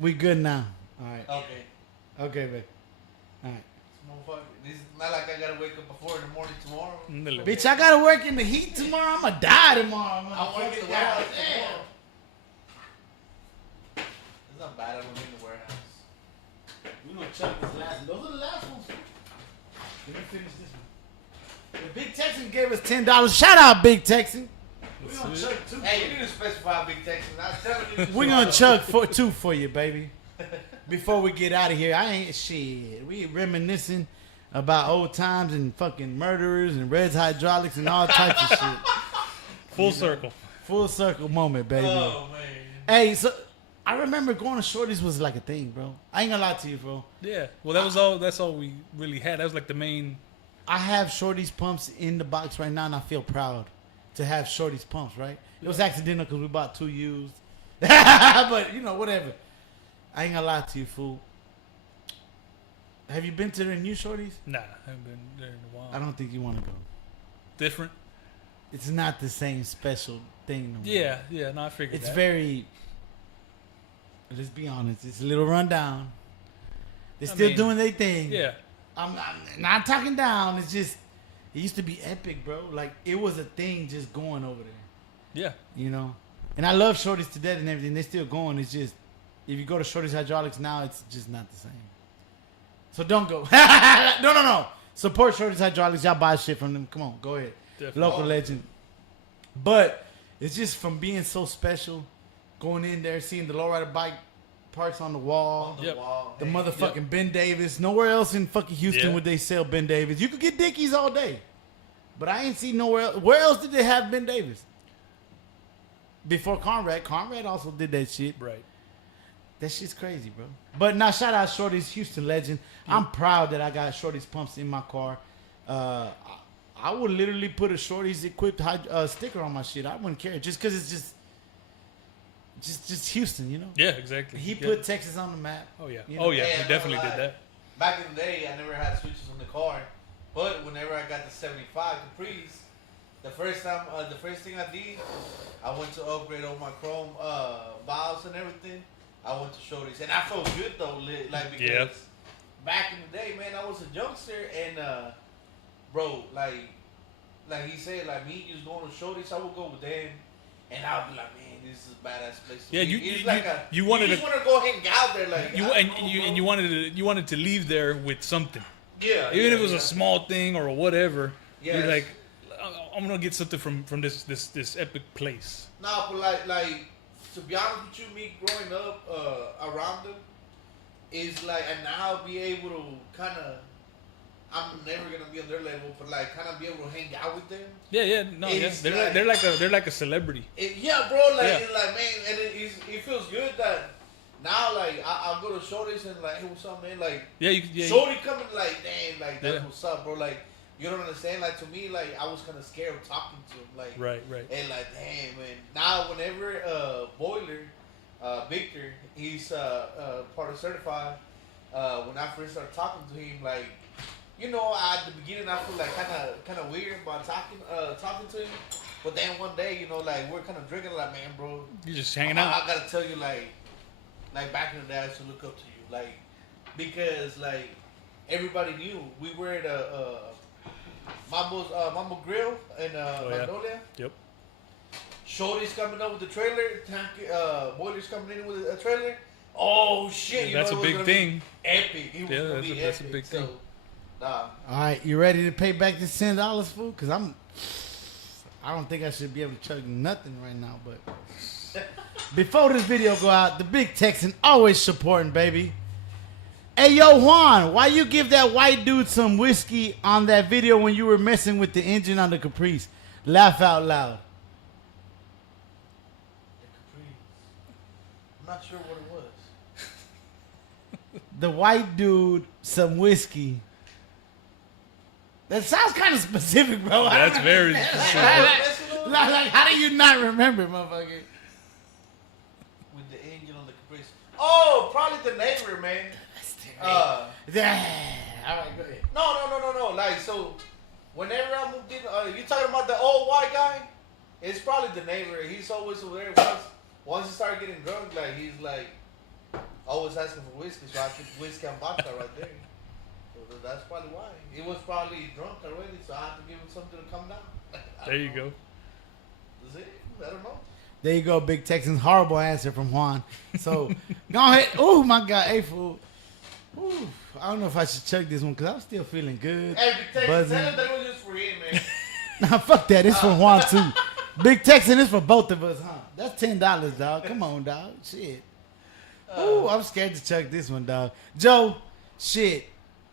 We good now. All right. Okay. Okay, babe. All right. Motherfucker, this is not like I gotta wake up before in the morning tomorrow. Ndale. Bitch, I gotta work in the heat tomorrow. I'm gonna die tomorrow. I'm working the warehouse tomorrow. It's not bad. I'm in the warehouse. We gonna chug this last one. Those are the last ones. Let me finish this one. The Big Texan gave us $10. Shout out, Big Texan. We gonna chug two. Hey, you need to specify Big Texas. I'm telling you. We're gonna chug two for you, baby. Before we get out of here, I ain't shit. We reminiscing about old times and fucking murderers and Red's hydraulics and all types of shit. Full circle. Full circle moment, baby. Oh man. Hey, so I remember going to Shorty's was like a thing, bro. I ain't gonna lie to you, bro. Yeah. Well, that was all. That's all we really had. That was like the main. I have Shorty's pumps in the box right now, and I feel proud to have Shorty's pumps. Right? It was accidental because we bought 2 used, but you know, whatever. I ain't gonna lie to you, fool. Have you been to the new Shorty's? Nah, I haven't been there in a while. I don't think you want to go. Different. It's not the same special thing. No more. Yeah. Yeah. No, I figured It's that. very. Let's be honest. It's a little rundown. They're I still mean, doing their thing. Yeah. I'm not talking down. It's just it used to be epic, bro. Like it was a thing just going over there. Yeah. You know. And I love Shorty's to death and everything. They're still going. It's just if you go to Shorty's Hydraulics now, it's just not the same. So don't go. No. Support Shorty's Hydraulics. Y'all buy shit from them. Come on, go ahead. Definitely. Local legend. But it's just from being so special, going in there, seeing the lowrider bike parts on the wall, On the Yep. wall. the Hey, motherfucking Ben Davis. Nowhere else in fucking Houston Yeah. would they sell Ben Davis. You could get Dickies all day, but I ain't seen nowhere else. Where else did they have Ben Davis? Before Conrad. Conrad also did that shit. Right. That shit's crazy, bro. But now, shout out Shorty's Houston legend. I'm proud that I got Shorty's pumps in my car. I would literally put a Shorty's equipped sticker on my shit. I wouldn't care just because it's just Houston, you know. Yeah. Exactly. He Yeah. put Texas on the map. Oh yeah. you know. Oh yeah. Hey, He I'm definitely not did gonna that. lie. Back in the day, I never had switches on the car, but whenever I got the 75 Caprice, the first thing I did, I went to upgrade all my chrome valves and everything. I went to Shorty's, and I felt good though, like because Yeah. back in the day, man, I was a youngster, and bro, like he said, like me just going to Shorty's, I would go with them, and I'd be like, man, this is a badass place. To Yeah, be. you- It's you- like you wanted just to- want to go hang out there, like You I and don't know, you bro. and you wanted to leave there with something, yeah, even yeah, if it was yeah. a small thing or whatever. Yes. You're like, I'm gonna get something from this epic place. Nah, but like to be honest with you, me growing up around them is like, and now I'll be able to kind of. I'm never gonna be on their level, but like kind of be able to hang out with them. Yeah, yeah, no, yeah. It's They're like a celebrity. Yeah, bro. Like, Yeah. it's like man, and it feels good that now like I'll go to Shorty's and like, hey, what's up, man? Like, Yeah, yeah. Shorty coming like, damn, like that's Yeah. what's up, bro. Like, you don't understand. Like to me, like I was kind of scared of talking to him, like. Right. And like, damn, man. Now, whenever Boiler, Victor, he's part of Certified. When I first started talking to him, like, you know, at the beginning, I feel like kind of weird about talking to him. But then one day, you know, like we're kind of drinking, like, man, bro, You're just hanging I out. gotta tell you, like back in the day, I used to look up to you, like, because like everybody knew we were at Mambo Grill in yeah. Magnolia. Yep. Shorty's coming up with the trailer. Boiler's coming in with a trailer. Oh shit! You That's know a it was big gonna be thing. Epic. It was Yeah, gonna that's be a epic. big thing. So, nah. All right, you ready to pay back this $10, fool? Cause I don't think I should be able to chug nothing right now. But before this video go out, the Big Texan always supporting, baby. Hey, yo, Juan, why you give that white dude some whiskey on that video when you were messing with the engine on the Caprice? Laugh out loud. I'm not sure what it was. The white dude some whiskey. That sounds kind of specific, bro. That's very specific. Like, how do you not remember, motherfucker? With the engine on the Caprice. Oh, probably the neighbor, man. Yeah. All right, go ahead. No. Like, so, whenever I moved in, you talking about the old white guy? It's probably the neighbor. He's always there. Once he started getting drunk, like, he's like, always asking for whiskey. So I put whiskey and vodka right there. So that's probably why. He was probably drunk already, so I had to give him something to calm down. There you go. Is it? I don't know. There you go, Big Texans. Horrible answer from Juan. So, go ahead. Oh, my God. Hey, fool. Ooh, I don't know if I should check this one because I'm still feeling good. Hey, Big Texas, buzzing. tell him that was just for him, man. Nah, fuck that. It's for Juan, too. Big Texan, it's for both of us, huh? That's $10, dog. Come on, dog. Shit. Ooh, I'm scared to check this one, dog. Joe, shit.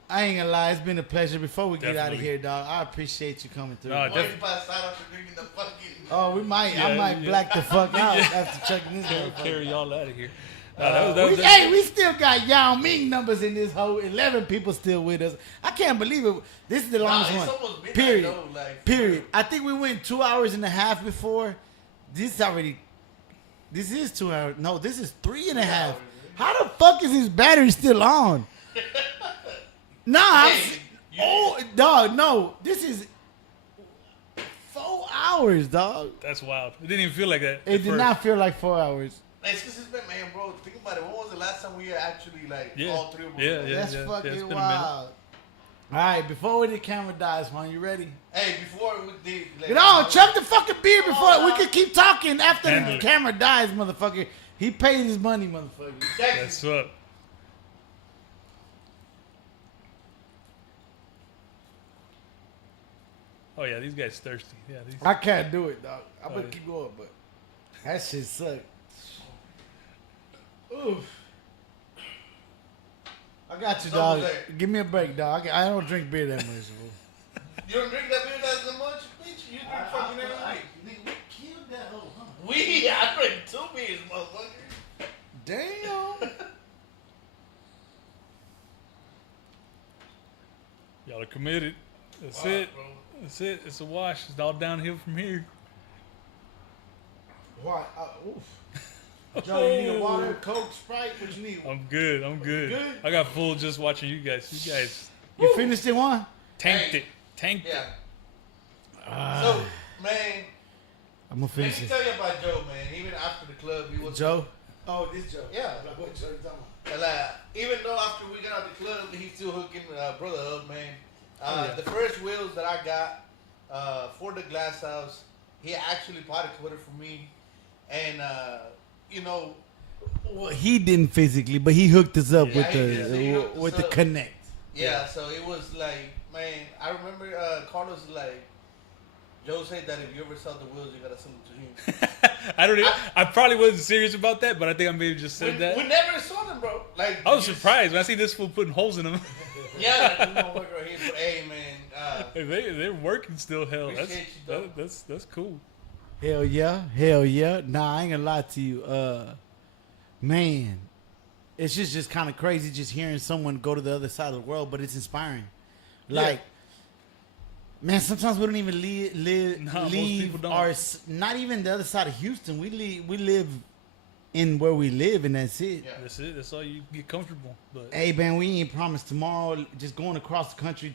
I ain't gonna lie. It's been a pleasure. Before we get out of Definitely. here, dog, I appreciate you coming through. No, What if I start after drinking the fucking... Oh, we might. I Yeah, might yeah. black the fuck out after checking this We'll motherfucker. carry y'all out of here. That was- Hey, we still got Yao Ming numbers in this whole 11 people still with us. I can't believe it. This is the longest it's one. almost midnight, Period. though, like, Period. I think we went 2 hours and a half before. This is 2 hours. No, this is 3.5. How the fuck is his battery still on? Nah, Hey, dog, no. This is 4 hours, dog. That's wild. It didn't even feel like that. It did not feel like 4 hours. It's because it's been, man, bro, think about it. When was the last time we were actually, like, Yeah. all three of us? Yeah, yeah. That's it's fucking been a minute. wild. All right, before the camera dies, man, you ready? Hey, before we did... Like, Get on, chug the fucking beer before we can keep talking after Handle the it. camera dies, motherfucker. He paid his money, motherfucker. That's up. Oh yeah, these guys thirsty. Yeah, these. I can't do it, dog. I'm Oh, gonna yeah. keep going, but that shit suck. Oof. I got you, dog. Almost there. Give me a break, dog. I don't drink beer that much. Bro. You don't drink that beer that much, bitch? You drink fucking every week. We killed that whole, huh? I drink 2 beers, motherfucker. Damn. Y'all are committed. That's Wow, it. bro. That's it. It's a wash. It's all downhill from here. What? Oof. Joe, you need a water, Coke, Sprite? What you need? I'm good. I'm good. Good? I got full just watching you guys. You guys You finished it, one? tanked Hey. it. Tanked it. Yeah. So, man, I'm gonna let finish me it. tell you about Joe, man. Even after the club, he was... Joe? Oh, this Joe. Yeah. What Joe you talking about? And, even though after we got out the club, he's still hooking brother up, man. Yeah. The first wheels that I got for the glass house, he actually bought it covered for me. And, you know, Well, he didn't physically, but he hooked us up Yeah, with he did. He the hooked us with the up. connect. yeah, so it was like, man, I remember Carlos like, Joe said that if you ever sell the wheels, you gotta sell them to him. I don't. Even, I probably wasn't serious about that, but I think I maybe just said we that. never saw them, bro. Like I was you- surprised when I see this fool putting holes in them. Yeah, we don't work right here, but hey, man, They're working still. Hell, that's Appreciate you, dog. that's cool. Hell yeah. Nah, I ain't gonna lie to you. Man, it's just kind of crazy just hearing someone go to the other side of the world, but it's inspiring. Like, man, sometimes we don't even No, most leave people don't. our not even the other side of Houston. We live in where we live, and that's it. yeah. That's it. That's all you get comfortable. But Hey, man, we ain't promised tomorrow. Just going across the country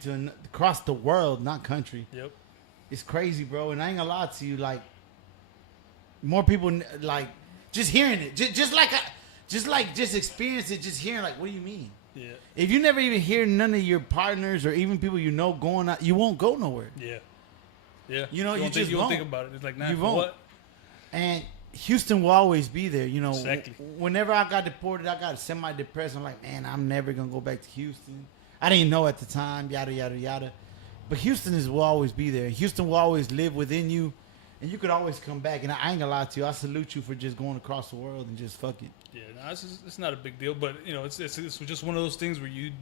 across the world, not country. yep. It's crazy, bro. And I ain't gonna lie to you, like, more people like just hearing it, just experience it, just hearing like, what do you mean? Yeah. If you never even hear none of your partners or even people you know going out, you won't go nowhere. Yeah. Yeah. You know, you won't just think, you won't think won't. about it. It's like, nah, You for won't. what? And Houston will always be there. You know, Exactly. Whenever I got deported, I got semi-depressed. I'm like, man, I'm never gonna go back to Houston. I didn't know at the time, yada yada yada. But Houston will always be there. Houston will always live within you, and you could always come back. And I ain't gonna lie to you, I salute you for just going across the world and just fuck it. Yeah, no, it's not a big deal, but you know, it's just one of those things where you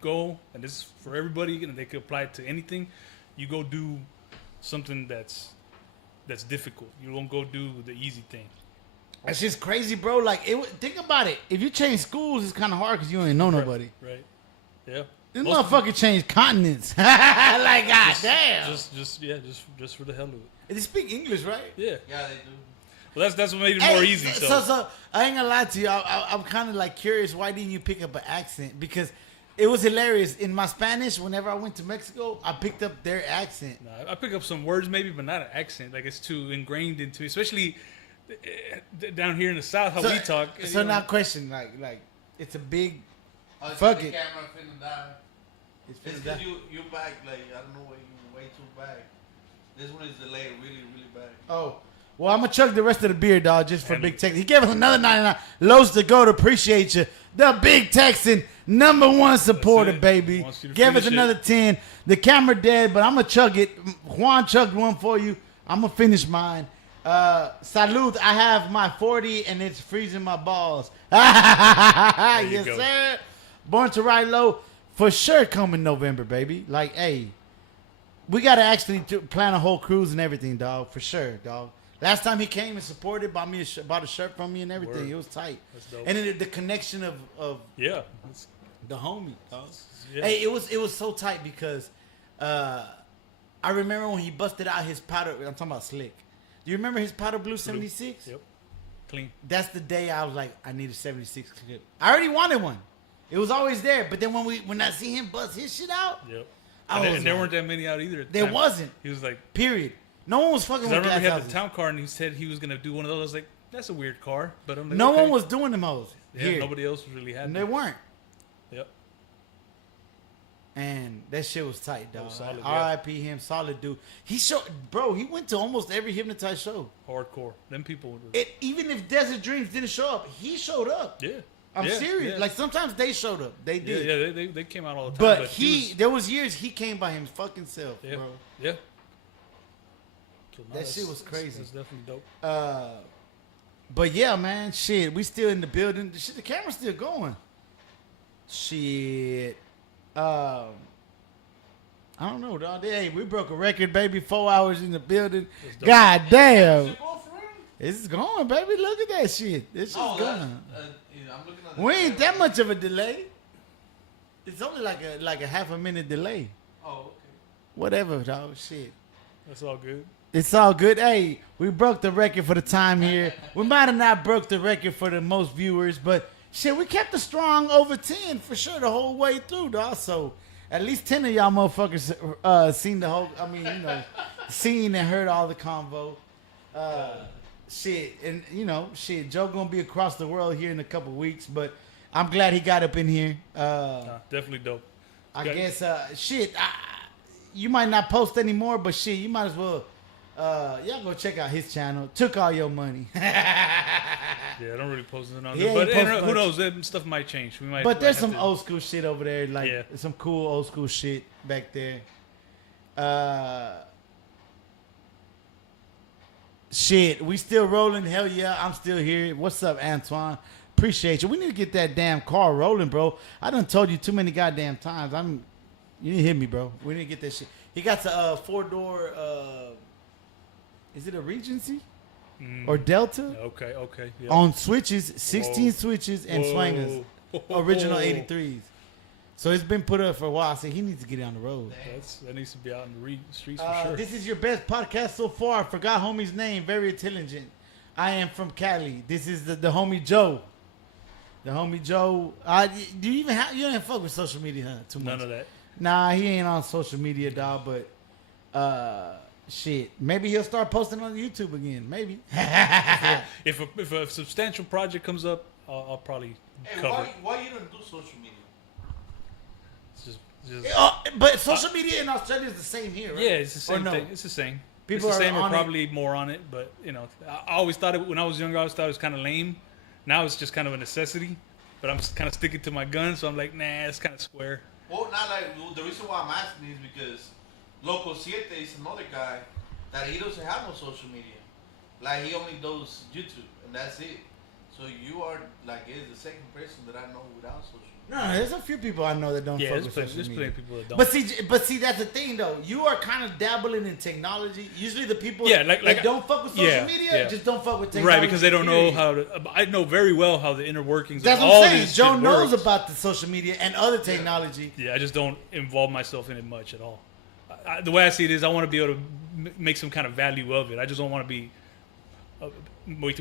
go, and this is for everybody, and they can apply it to anything. You go do something that's difficult. You don't go do the easy thing. That's just crazy, bro. Like, think about it. If you change schools, it's kind of hard because you ain't know nobody. Right. Yeah. This Most motherfucker changed continents. Like, goddamn. Just for the hell of it. They speak English, right? Yeah. Yeah, they do. Well, that's what made it more easy. So I ain't gonna lie to you. I'm kind of like curious. Why didn't you pick up an accent? Because it was hilarious in my Spanish. Whenever I went to Mexico, I picked up their accent. I pick up some words maybe, but not an accent. Like it's too ingrained into me, especially down here in the South how we talk. So now, question like it's a big. Oh, it's Fuck the it. camera finna die. It's It's finna because die. you back, like, I don't know why you way too back. This one is delayed really, really back. Oh. Well, I'm gonna chug the rest of the beer, dog, just for And- Big Texan. He gave us another 99. Los to go to appreciate you. The Big Texan, #1 supporter, it. baby. Wants you to Give us finish it. another 10. The camera dead, but I'm gonna chug it. Juan chugged one for you. I'm gonna finish mine. Salud. I have my 40 and it's freezing my balls. you Yes, go. sir. Born to Ride Low for sure coming November, baby. Like, hey, we gotta actually plan a whole cruise and everything, dog. For sure, dog. Last time he came and supported, bought a shirt from me and everything. Word. It was tight. That's dope. And then the connection of Yeah. It's- the homie, dog. yeah. Hey, it was so tight because I remember when he busted out his powder. I'm talking about Slick. Do you remember his powder blue 76? Yep. Clean. That's the day I was like, I need a 76 clip. I already wanted one. It was always there, but then when I see him bust his shit out, Yep. I And was there like- weren't that many out either. At the there time. wasn't. He was like, Period. No one was fucking 'cause I with remember glass he had houses. the town car and he said he was gonna do one of those. I was like, that's a weird car, but I'm like, No okay. one was doing them hoes Yeah, here. nobody else really had. And they them. weren't. Yep. And that shit was tight, dog. was solid, yeah. R.I.P. him, solid dude. He he went to almost every Hypnotized show. Hardcore. Them people. Were, Even if Desert Dreams didn't show up, he showed up. yeah. I'm Yeah, serious. yeah. Like sometimes they showed up. They Yeah, did. yeah, they came out all the time. But he was- there was years he came by his fucking self, yeah, bro. yeah. So, no, That shit that's- was crazy. That's definitely dope. But yeah, man, shit, we still in the building. The camera's still going. Shit. I don't know, dog. Hey, we broke a record, baby. 4 hours in the building. That's dope. God damn. Is it going for real? It's going, baby. Look at that shit. This shit's Oh, going. I'm looking at the We ain't that camera. much of a delay. It's only like a half a minute delay. Oh, okay. Whatever, dog. Shit. That's all good. It's all good. Hey, we broke the record for the time here. We might have not broke the record for the most viewers, but shit, we kept a strong over 10 for sure the whole way through, dog. So at least 10 of y'all motherfuckers seen the whole, seen and heard all the convo. Shit, and shit, Joe gonna be across the world here in a couple weeks, but I'm glad he got up in here. Nah, definitely dope. I Got- guess you might not post anymore, but shit, you might as well y'all go check out his channel. Took all your money. Yeah, I don't really post it on He there, ain't but post who much. knows? That stuff might change. We might. But there's might some have to- old school shit over there, like Yeah. some cool old school shit back there. Shit, we still rolling. Hell yeah, I'm still here. What's up, Antoine? Appreciate you. We need to get that damn car rolling, bro. I done told you too many goddamn times. You didn't hit me, bro. We need to get that shit. He got the 4-door. Is it a Regency or Delta? Okay. Yeah. On switches, 16 Whoa. switches and Whoa. swingers. Original 83s. So it's been put up for a while. I said he needs to get on the road. That needs to be out in the streets for sure. This is your best podcast so far. I forgot homie's name. Very intelligent. I am from Cali. This is the homie Joe. The homie Joe. Do you even you don't fuck with social media, huh? Too much. None of that. Nah, he ain't on social media, dog. But shit, maybe he'll start posting on YouTube again. Maybe. If a substantial project comes up, I'll probably Hey, cover it. why you don't do social media? It's just But social media in Australia is the same here, right? yeah, it's the Or same no? thing. It's the same. People it's the are same or on it. probably more on it, but I always thought it when I was younger. I always thought it was kind of lame. Now it's just kind of a necessity, but I'm kind of sticking to my guns. So I'm like, nah, it's kind of square. Well, not like the reason why I'm asking is because Loco Siete is another guy that he doesn't have no social media. Like he only does YouTube, and that's it. So you are like is the second person that I know without social media. No, there's a few people I know that don't Yeah, fuck there's with plenty, social there's media. plenty of people that don't. But see, that's the thing though. You are kind of dabbling in technology. Usually, the people Yeah, like- that don't fuck with social yeah, media yeah. just don't fuck with technology. Right, because they don't know period. how to. I know very well how the inner workings That's of what all I'm saying. this Joe shit knows works. about the social media and other technology. Yeah, I just don't involve myself in it much at all. The way I see it is, I want to be able to make some kind of value of it. I just don't want to be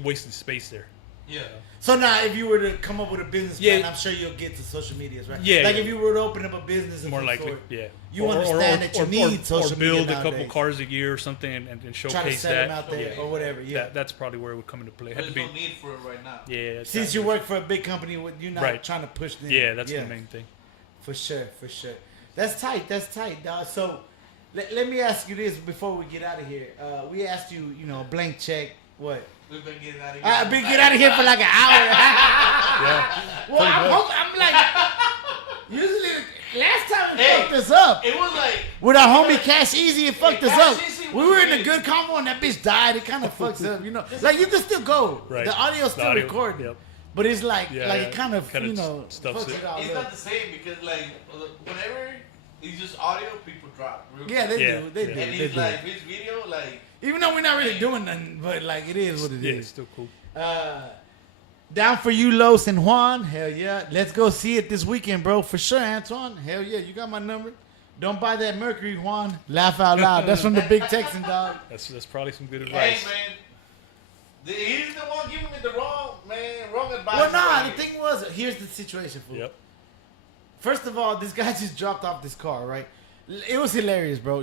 wasting space there. Yeah. So now, if you were to come up with a business plan, Yeah. I'm sure you'll get to social medias, right? Yeah, Like yeah. if you were to open up a business, of More some likely, sort, yeah. You understand that you need social or build media a couple nowadays. cars a year or something and Try to showcase set that. them out there yeah. or whatever. Yeah. That's probably where it would come into play. It had There's to be, no need for it right now. yeah. Since you work for a big company, you're not Right. trying to push them. Yeah, that's the main thing. For sure, for sure. That's tight, dog. So, let me ask you this before we get out of here. We asked you, a blank check. What? We've been getting out of here. I've been get out of here for like an hour. Yeah. Well, I'm like, usually last time it Hey. fucked us up. It was like With our homie Cash Easy, it fucked us Cash up. Easy We was were in a big. good convo and that bitch died. It kind of fucks up, Like you can still go. Right. The audio's still The audio, recorded. yep. But it's like, Yeah, it kind of, kinda stuffs fucks it. it all it's up. not the same because like whenever it's just audio, people drop. Real Yeah, quick. they Yeah, do. They yeah. do. And They it's do. like his video, like Even though we're not really doing nothing, but like it is what it Yeah, it's is. still cool. Down for you, Los and Juan. Hell yeah. Let's go see it this weekend, bro. For sure, Antoine. Hell yeah. You got my number. Don't buy that Mercury, Juan. Laugh out loud. That's from the Big Texan, dog. That's probably some good hey advice. man, he's the one giving me the wrong advice. Well, nah, right the here. thing was, here's the situation, fool. Yep. First of all, this guy just dropped off this car, right? It was hilarious, bro.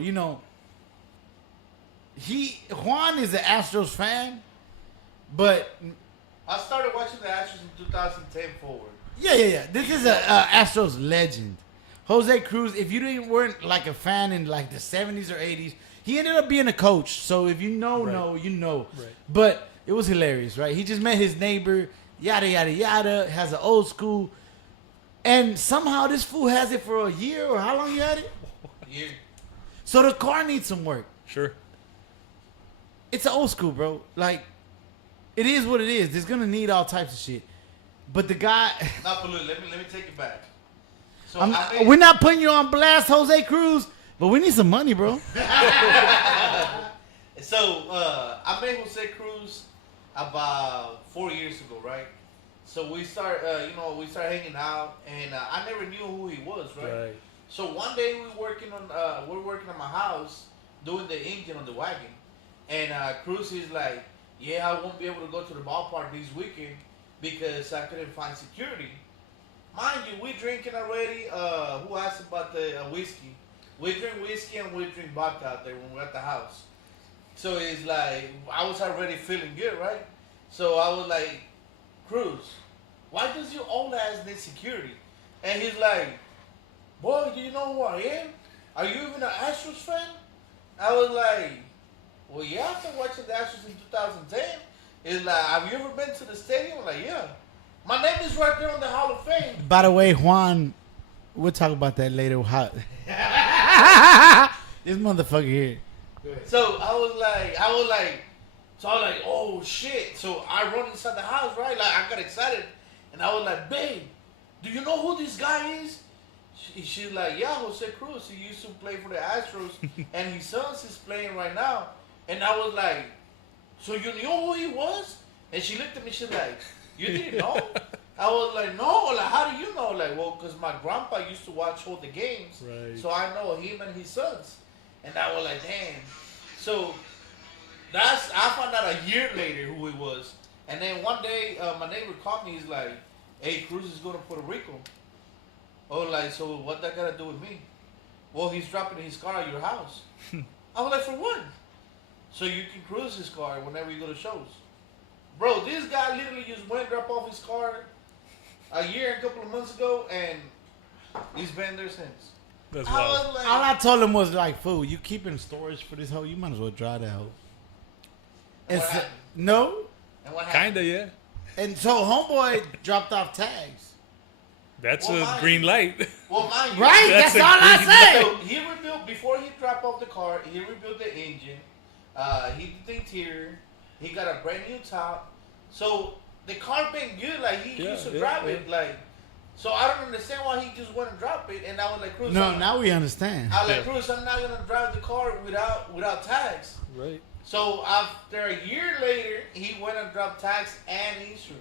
Juan is an Astros fan, but I started watching the Astros in 2010 forward. yeah. This is a Astros legend. Jose Cruz, if you weren't like a fan in like the 70s or 80s, he ended up being a coach. So if you know, Right. you know. Right. But it was hilarious, right? He just met his neighbor, yada, yada, yada, has an old school. And somehow this fool has it for a year or how long you had it? Yeah. So the car needs some work. Sure. It's an old school, bro. Like, it is what it is. It's gonna need all types of shit. But the guy, Not polluted. Let me take it back. So we're not putting you on blast, Jose Cruz, but we need some money, bro. So I met Jose Cruz about 4 years ago, right? So we start hanging out, and I never knew who he was, right? Right. So one day we're working on my house, doing the engine on the wagon, and Cruz is like, "Yeah, I won't be able to go to the ballpark this weekend because I couldn't find security." Mind you, we drinking already. Who asked about the whiskey? We drink whiskey and we drink vodka out there when we're at the house. So it's like, I was already feeling good, right? So I was like, Cruz, why does your old ass need security? And he's like, boy, do you know who I am? Are you even an Astros fan? I was like, well, yeah, I've been watching the Astros in 2010. It's like, have you ever been to the stadium? I'm like, yeah. My name is right there on the Hall of Fame. By the way, Juan, we'll talk about that later. This motherfucker here. So I was like, oh shit. So I run inside the house, right? Like I got excited, and I was like, babe, do you know who this guy is? She's like, yeah, Jose Cruz. He used to play for the Astros, and his son's is playing right now. And I was like, so you knew who he was? And she looked at me. She's like, you didn't know? I was like, no. Like, how do you know? Like, well, because my grandpa used to watch all the games, Right. so I know him and his sons. And I was like, damn. So I found out a year later who he was. And then one day, my neighbor called me. He's like, hey, Cruz is going to Puerto Rico. Oh, like, so what that got to do with me? Well, he's dropping his car at your house. I was like, for what? So you can cruise his car whenever you go to shows. Bro, this guy literally just went and dropped off his car a year and a couple of months ago, and he's been there since. That's I wild. was like, All I told him was like, fool, you keeping storage for this hoe? You might as well drive that hoe. And And what so, happened? no. And what happened? Kinda, yeah. And so homeboy dropped off tags. That's Well, a mine- green light. Well, mind you, Right? That's That's a all I green said. So he rebuilt, before he dropped off the car, he rebuilt the engine. He did the interior. He got a brand new top. So the car been good. Like he used to drive it. Like, so I don't understand why he just wouldn't drop it. And I was like, Cruz. No, now we understand. I was like, Cruz, I'm not gonna drive the car without tags. Right. So after a year later, he went and dropped tax and insurance.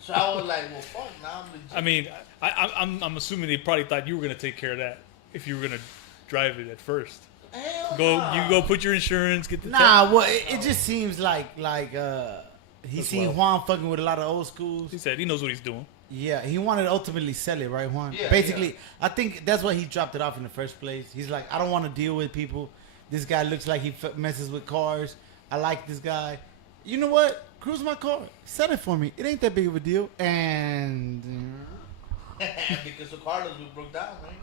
So I was like, well, fuck, now I'm legit. I mean, I'm assuming they probably thought you were gonna take care of that if you were gonna drive it at first. Hell Go, you nah. go put your insurance, get the Nah, well, it just seems like he That's seen wild. Juan fucking with a lot of old schools. He said he knows what he's doing. Yeah, he wanted to ultimately sell it, right, Juan? Yeah, Basically, I think that's why he dropped it off in the first place. He's like, I don't want to deal with people. This guy looks like he messes with cars. I like this guy. You know what? Cruise my car. Sell it for me. It ain't that big of a deal. And Because of Carlos, we broke down, man.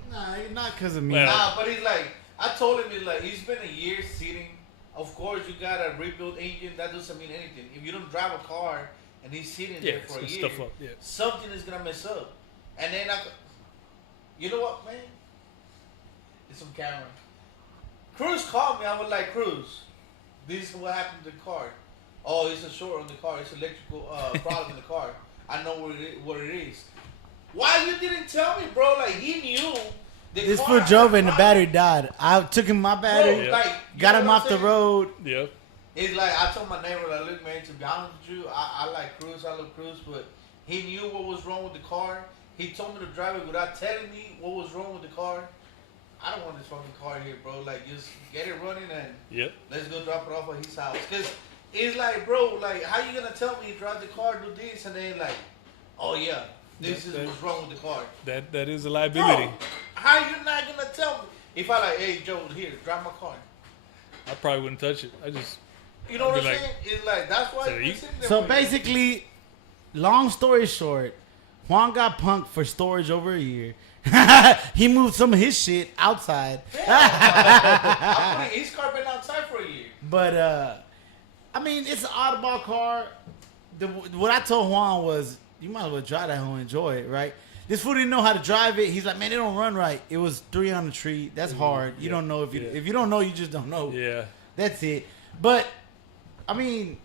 nah, not because of me. Well- Nah, but he's like, I told him, he's like, he's been a year sitting. Of course, you got a rebuild engine. That doesn't mean anything. If you don't drive a car and he's sitting Yeah, there for a some year, stuff up. Yeah. something is gonna mess up. And then you know what, man? It's some camera. Cruz called me. I was like, Cruz, this is what happened to the car. Oh, it's a short on the car. It's electrical problem in the car. I know what it is. Why you didn't tell me, bro? Like he knew. This fool drove and the battery died. I took him my battery, Yeah. Like, got you him know what off the I'm saying? road. Yep. It's like I told my neighbor, like, look, man, to be honest with you, I like Cruz, I love Cruz, but he knew what was wrong with the car. He told me to drive it without telling me what was wrong with the car. I don't want this fucking car here, bro. Like, just get it running and Yep. let's go drop it off at his house. Cause it's like, bro, like, how you gonna tell me drive the car, do this, and then like, oh yeah, this is what's wrong with the car. That is a liability. Bro, how you not gonna tell me? If I like, hey Joe, here, drive my car. I probably wouldn't touch it. I just You know what Be I'm like- saying? It's like that's why So he's you- sitting there So for you. basically, long story short, Juan got punked for storage over a year. He moved some of his shit outside. I'm putting his car been outside for a year. But I mean, it's an oddball car. What I told Juan was, you might as well drive that home and enjoy it, right? This fool didn't know how to drive it. He's like, man, it don't run right. It was 3 on the tree. That's hard. You yeah, don't know yeah. if you don't know, you just don't know. yeah. That's it. But I mean,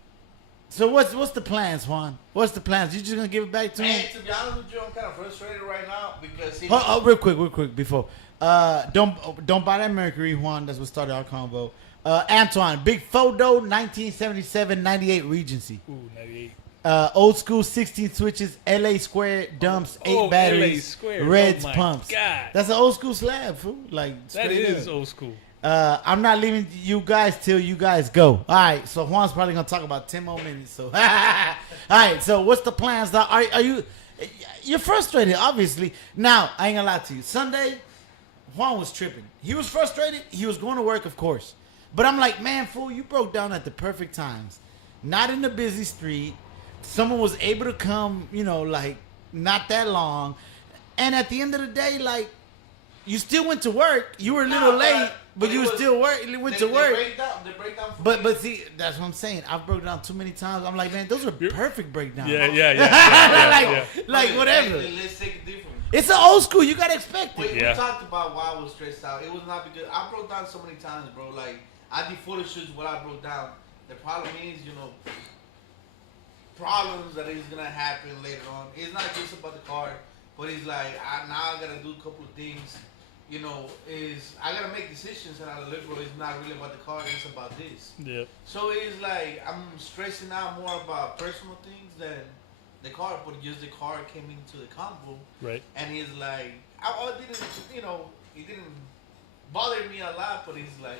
so what's the plans, Juan? What's the plans? You just gonna give it back to Man, him? to be honest with you, I'm kind of frustrated right now because he, Real quick before. Don't buy that Mercury, Juan. That's what started our convo. Antoine, big photo, 1977-98 Regency. Ooh, 98. Old school 16 switches, LA square dumps, 8 Oh, batteries, LA square. Reds Oh my pumps. God. That's an old school slab, fool. Like That straight is up. old school. I'm not leaving you guys till you guys go. All right, so Juan's probably gonna talk about 10 more minutes. So, all right. So, what's the plans? Now, are you? You're frustrated, obviously. Now, I ain't gonna lie to you. Sunday, Juan was tripping. He was frustrated. He was going to work, of course. But I'm like, man, fool, you broke down at the perfect times. Not in the busy street. Someone was able to come, like not that long. And at the end of the day, like, you still went to work. You were a little Nah, late, but it you was- still went to they work. break down for But me. see, that's what I'm saying. I've broke down too many times. I'm like, man, those are perfect breakdowns. Yeah, yeah, yeah. like Okay, whatever. Let's take it different. It's an old school. You gotta expect it. We Yeah. talked about why I was stressed out. It was not because I broke down so many times, bro. Like I did photo shoots what I broke down. The problem is, problems that is gonna happen later on. It's not just about the car, but it's like now I gotta do a couple of things. Is I gotta make decisions and I look, bro. It's not really about the car. It's about this. Yeah. So it's like I'm stressing out more about personal things than the car, but just the car came into the combo. Right. And he's like, I didn't, it didn't bother me a lot, but it's like,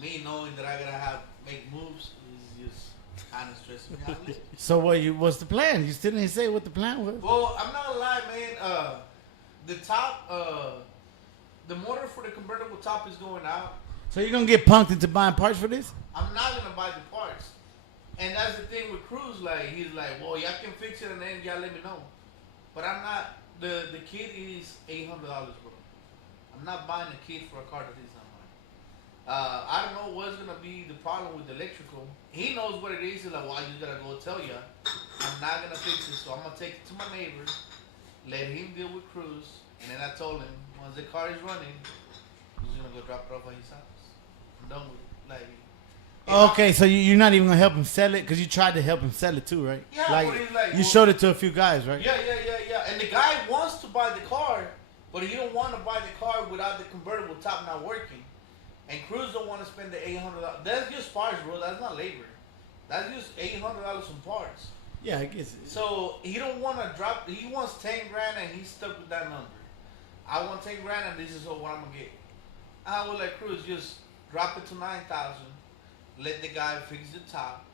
me knowing that I gotta make moves is just kind of stressing me out a little. So what's the plan? You still didn't say what the plan was. Well, I'm not gonna lie, man, the top, the motor for the convertible top is going out. So you're gonna get punked into buying parts for this? I'm not gonna buy the parts. And that's the thing with Cruz, like, he's like, well, y'all can fix it and then y'all let me know. But I'm not, the kit is $800, bro. I'm not buying a kit for a car that is not mine. I don't know what's gonna be the problem with the electrical. He knows what it is. He's like, well, you gotta go tell ya. I'm not gonna fix it, so I'm gonna take it to my neighbor, let him deal with Cruz, and then I told him once the car is running, he's gonna go drop it off at his house. I'm done with it. Like, Okay, so you're not even gonna help him sell it because you tried to help him sell it too, right? Yeah, like, but he's like, you well- showed it to a few guys, right? Yeah. And the guy wants to buy the car, but he don't want to buy the car without the convertible top not working. And Cruz don't want to spend the $800. That's just parts, bro. That's not labor. That's just $800 in parts. Yeah, I guess. So he don't want to drop. He wants 10 grand, and he's stuck with that number. I want 10 grand, and this is what I'm gonna get. I would like Cruz just drop it to 9,000. Let the guy fix the top,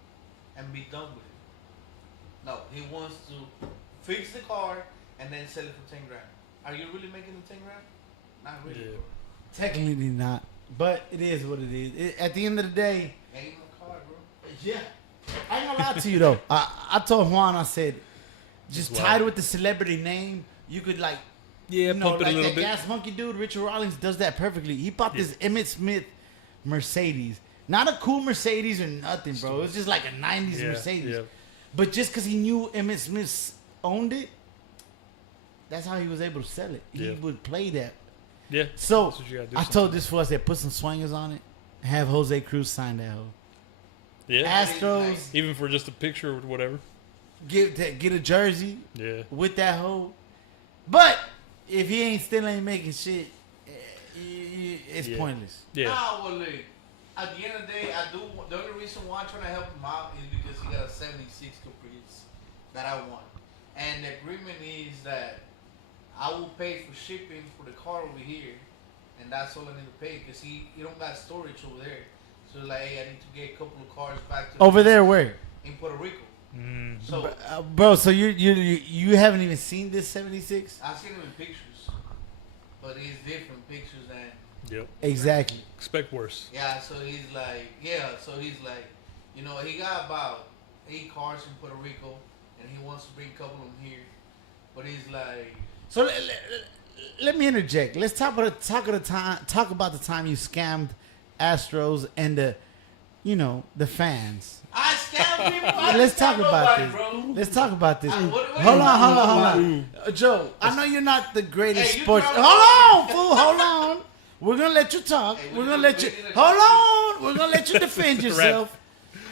and be done with it. No, he wants to fix the car and then sell it for 10 grand. Are you really making the 10 grand? Not really. Yeah. Bro. Technically not, but it is what it is. At the end of the day, Ain't no car, bro. yeah. I ain't gonna lie to you though. I told Juan, I said, just Just tied what? with the celebrity name, you could like, Yeah, you know, pump it like a little that bit. Gas Monkey dude, Richard Rawlings does that perfectly. He bought Yeah. this Emmett Smith Mercedes, not a cool Mercedes or nothing, bro. It was just like a '90s Yeah, Mercedes. yeah. But just because he knew Emmett Smith owned it, that's how he was able to sell it. He Yeah. would play that. Yeah. So That's what you gotta do I told sometimes. this fool, I said, put some swingers on it, have Jose Cruz sign that hoe. Yeah. Astros, Even for just a picture or whatever. get a jersey Yeah. with that hoe. But if he ain't still ain't making shit, it's Yeah. pointless. Yeah. Nah, well, look. At the end of the day, I do. The only reason why I'm trying to help him out is because he got a '76 Caprice that I want, and the agreement is that I will pay for shipping for the car over here, and that's all I need to pay because he don't got storage over there. So like, hey, I need to get a couple of cars back to Over there, where? in Puerto Rico. Mm. So Bro, so you haven't even seen this 76? I've seen him in pictures, but it's different pictures than. Yep. Exactly. Expect worse. Yeah, so he's like, you know, he got about 8 cars in Puerto Rico, and he wants to bring a couple of them here. But he's like, So let me interject. Let's talk about the time you scammed Astros and the fans. I scammed people. I Let's didn't talk scam about nobody, this. bro. Let's talk about this. What Hold do on. you Joe, I know you're not the greatest Hey, you sports. brought- Hold on, fool. Hold on. We're gonna let you talk. Hey, We're we gonna do- let you. we do- Hold on. We're gonna let you defend Right. yourself.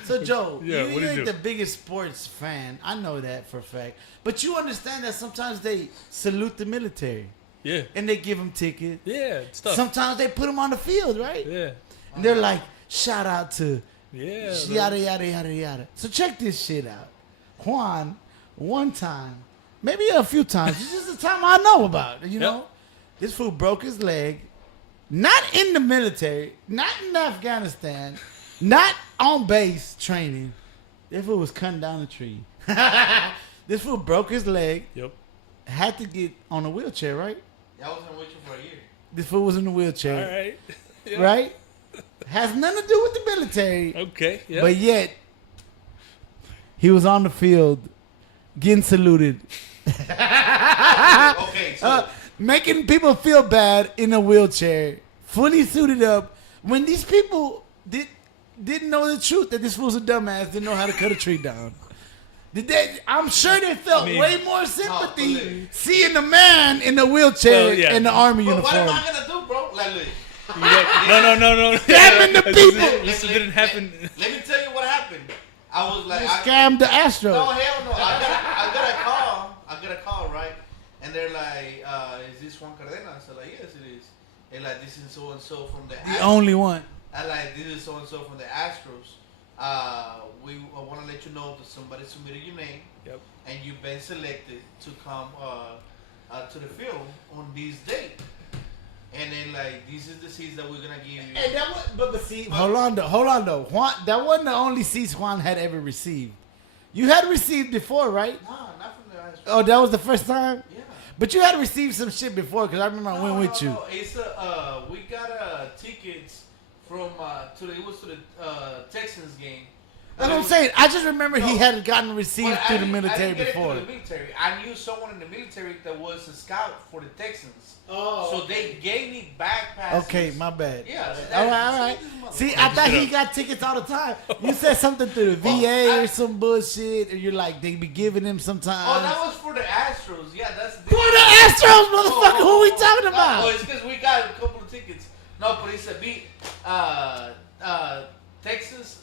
So Joe, Yeah, you what'd he ain't do? the biggest sports fan. I know that for a fact. But you understand that sometimes they salute the military Yeah. and they give them tickets. Yeah. It's tough. Sometimes they put them on the field, right? Yeah. And they're like, shout out to Yeah. yada yada yada yada. So check this shit out. Juan, one time, maybe a few times, this is the time I know about. You know, this fool broke his leg, not in the military, not in Afghanistan, not on base training. This fool was cutting down a tree. This fool broke his leg, Yep. had to get on a wheelchair, right? I was in waiting for a year. This fool was in a All wheelchair, right. Yeah. right? Has nothing to do with the military. Okay. Yeah. But yet, he was on the field getting saluted, Okay, so making people feel bad in a wheelchair, fully suited up. When these people didn't know the truth that this fool's a dumbass, didn't know how to cut a tree down. I'm sure they felt I mean- way more sympathy No, seeing the man in the wheelchair Well, yeah. in the army but what am uniform. I gonna do, bro? Like, look, No. Scamming the people. This didn't happen. Let me tell you what happened. I was like, You scammed the no, Astros. hell no. I got a call. I got a call, right? And they're like, is this Juan Cardenas? I said, like, yes, it is. They're like, this is so and so from the. The only one. I like, this is so and so from the Astros. We want to let you know that somebody submitted your name, Yep. and you've been selected to come to the field on this date. And then like, these is the seats that we're gonna give you. And that was, but see, hold on though. Juan, that wasn't the only seats Juan had ever received. You had received before, right? Nah, not from the Astros. Oh, that was the first time. Yeah. But you had received some shit before, because I remember I went with you. No. It's we got tickets from it was to the Texans game. That's what I'm saying. I just remember he No. had gotten received Well, through the I military didn't get it before. through the military. I knew someone in the military that was a scout for the Texans. Oh, So they gave me back passes. okay, my bad. Yeah. All right. See, I thought he got tickets all the time. You said something through the VA or some bullshit, or you're like they be giving him sometimes. Oh, that was for the Astros. Yeah, that's Who are the Astros, motherfucker? Who we talking Oh, about? it's because we got a couple of tickets. No, but it's a Texas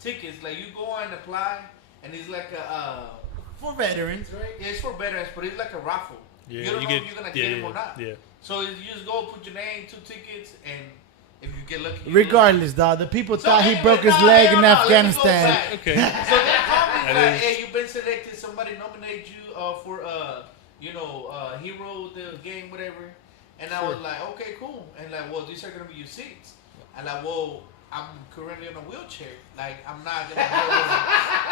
tickets, like you go and apply, and it's like a For veterans, right? yeah, it's for veterans, but it's like a raffle. Yeah, you don't know if you're gonna get him or not. Yeah. So you just go put your name, 2 tickets, and if you get lucky, you Regardless, dog, the people So thought he anyway, broke his no, leg hell in no, let me go Afghanistan. back. Okay. So they called me That like, is- hey, you've been selected. Somebody nominate you for hero the game, whatever. And I was like, okay, cool. And like, well, these are gonna be your seats. And like, well, I'm currently in a wheelchair. Like, I'm not gonna go in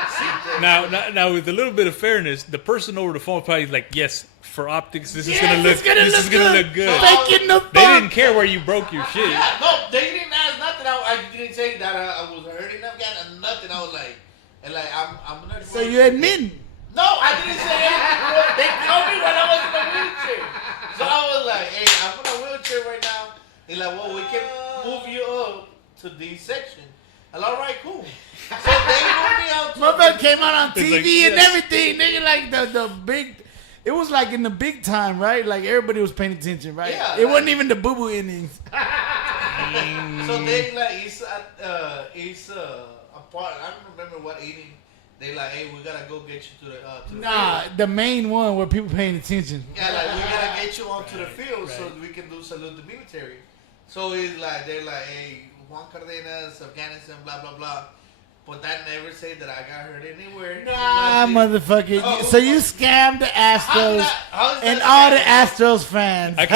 a seat there. Now, with a little bit of fairness, the person over the phone probably like, yes, for optics, this is Yes, gonna look, it's gonna this look is gonna good. look good. Faking the They fuck. didn't care where you broke your shit. Yeah, no, they didn't ask nothing. I didn't say that I was hurting Afghan, nothing. I was like, and like, I'm not. So you admitting? No, I didn't say anything. Bro. They told me when I was in a wheelchair. So I was like, hey, I'm in a wheelchair right now. He's like, well, we can move you up to this section. I'm all right, cool. So they moved me out to My man came out on It's TV like, and yes. everything. Nigga, like the big. It was like in the big time, right? Like everybody was paying attention, right? Yeah, It like- wasn't even the boo boo innings. So they like it's a part. I don't remember what eating. They like, hey, we gotta go get you to the Nah, field. the main one where people paying attention. Yeah, like we gotta get you onto the field so we can do salute the military. So it's like they're like, hey, Juan Cardenas, Afghanistan, blah blah blah. But that never say that I got hurt anywhere. Nah, Nothing. motherfucker. Oh. So you scammed the Astros How is and that all the scam? Astros fans. I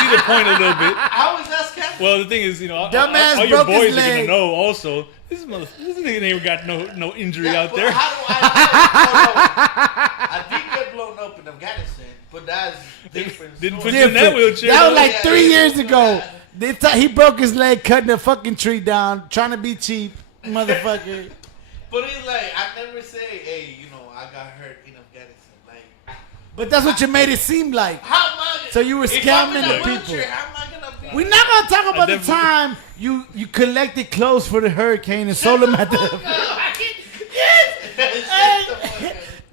see the point a little bit. How is that scam? Well, the thing is, Dumbass all your broke his boys are gonna leg. know. Also, this nigga ain't got no injury Yeah, out but there. How do I know? I did get blown up in Afghanistan, but that's different. Didn't story. put you in that wheelchair. That was though. like Yeah, 3 years yeah. ago. They thought he broke his leg cutting a fucking tree down, trying to be cheap, motherfucker. But it's like I never say, hey, I got hurt in Afghanistan. Like, But that's what you made it seem like. how am I? So you were if I'm scamming in a the wheelchair, people. How am I gonna be? We're not gonna talk about the definitely- time you collected clothes for the hurricane and sold them at the. Yes.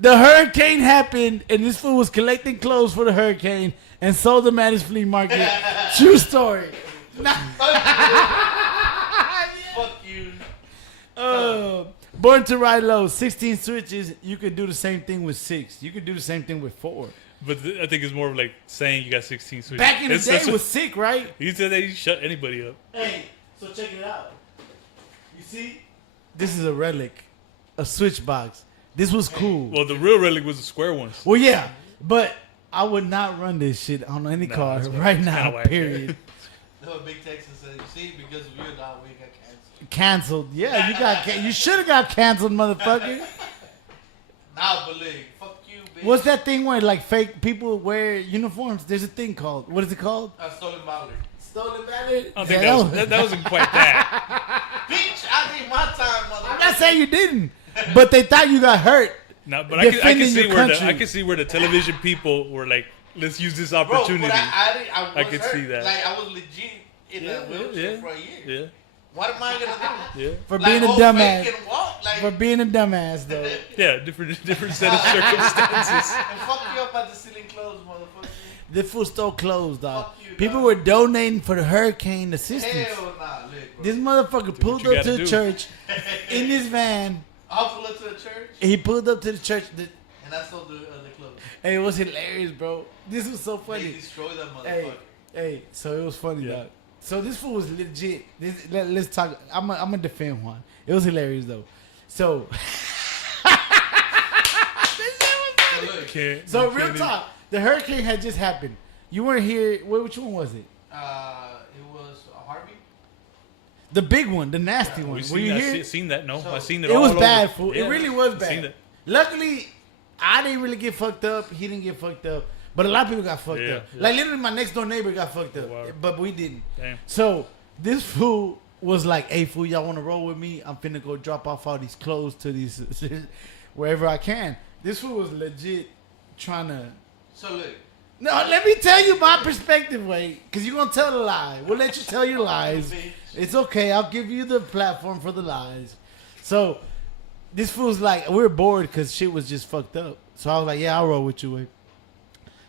The hurricane happened, and this fool was collecting clothes for the hurricane and sold them at his flea market. True story. Fuck you. Born to Ride Low, 16 switches. You could do the same thing with 6. You could do the same thing with 4. But I think it's more of like saying you got 16 switches. Back in the It's day, such it a- was sick, right? You said that you shut anybody up. Hey, so check it out. You see? This is a relic, a switch box. This was cool. Well, the real relic was the square ones. Well, yeah, but I would not run this shit on any No, car that's right kinda now, whack. period. No, Big Texas said, you see, because of you, dog, we got canceled. Canceled. Yeah, you should have got canceled, motherfucker. Now believe. Fuck you, bitch. What's that thing where like fake people wear uniforms? There's a thing called, what is it called? Stolen Ballard. Stolen valor? I don't think that wasn't quite that. Bitch, I think my time, I'm mother. not saying you didn't, but they thought you got hurt. No, but I can Defending see your where country. I can see where the television people were like, let's use this Bro, opportunity. but I was could hurt. see that. Like, I was legit in a wheelchair for a year. yeah, What am I going to do? yeah, For Like, being a old dumbass. fake and walk? Like, For being a dumbass, though. yeah. Different set of circumstances. and fuck you up at the ceiling clothes, motherfucker. The food store closed, dog. Fuck you, People dog. were donating for the hurricane assistance. Hell nah, look, bro. This motherfucker pulled you up gotta to the do. church in his van. I'll pull up to the church, He pulled up to the church. and I sold the clothes. Hey, it was hilarious, bro. This was so They funny. destroy that Hey, motherfucker. hey. So it was funny, Yeah. dog. So this fool was legit. Let's talk. I'm gonna defend Juan. It was hilarious though. So. So look, So You real can't talk, the hurricane had just happened. You weren't here. Which one was it? it was Harvey. The big one, the nasty one. We Were you here? seen that? No, So- I seen it. It all was over. bad, fool. Yeah, It really was I seen bad. it. Luckily, I didn't really get fucked up. He didn't get fucked up. But a lot of people got fucked Yeah, up. yeah. Like literally, my next door neighbor got fucked up, Wow. but we didn't. Damn. So this fool was like, "Hey, fool, y'all want to roll with me? I'm finna go drop off all these clothes to these wherever I can." This fool was legit trying to. So look, No, let me tell you my perspective, wait, because you're gonna tell a lie. We'll let you tell your lies. bitch. It's okay. I'll give you the platform for the lies. So this fool's like, we were bored because shit was just fucked up. So I was like, yeah, I'll roll with you, wait.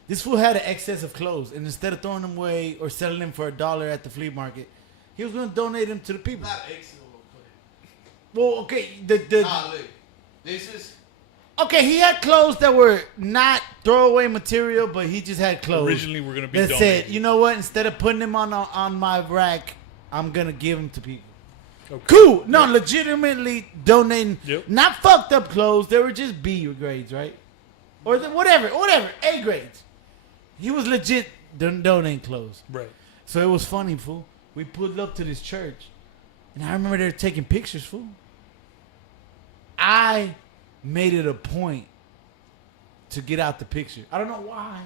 This fool had an excess of clothes, and instead of throwing them away or selling them for $1 at the flea market, he was gonna donate them to the people. Not excellent Well, okay, Nah, look. This is okay, he had clothes that were not throwaway material, but he just had clothes. Originally, we're gonna be that donating. said, you know what? Instead of putting them on my rack, I'm gonna give them to people. Okay. Cool. No, legitimately donating. Yep. Not fucked up clothes. They were just B grades, right? Or whatever, A grades. He was legit donating clothes. Right. So it was funny, fool. We pulled up to this church, and I remember they were taking pictures, fool. I made it a point to get out the picture. I don't know why.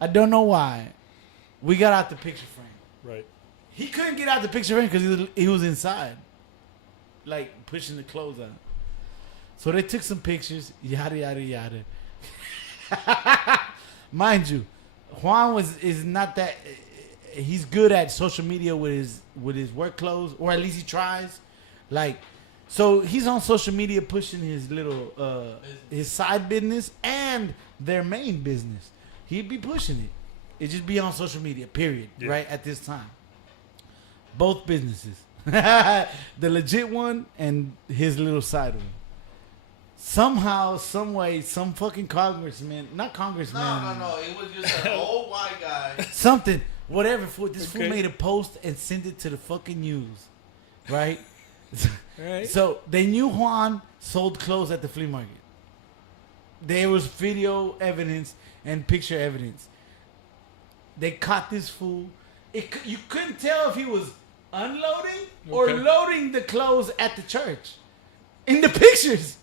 I don't know why. We got out the picture frame. Right. He couldn't get out the picture frame because he was inside, like pushing the clothes out. So they took some pictures, yada yada yada. Mind you, Juan is not that. He's good at social media with his work clothes, or at least he tries. Like, so he's on social media pushing his little his side business and their main business. He'd be pushing it. It just be on social media. Period. Yeah. Right at this time. Both businesses, the legit one and his little side one. Somehow, some way, some fucking congressman, not congressman. no. It was just an old white guy. Something, whatever. Fool, this fool Okay. made a post and sent it to the fucking news, right? Right. So they knew Juan sold clothes at the flea market. There was video evidence and picture evidence. They caught this fool. You couldn't tell if he was unloading or Okay. loading the clothes at the church. In the pictures,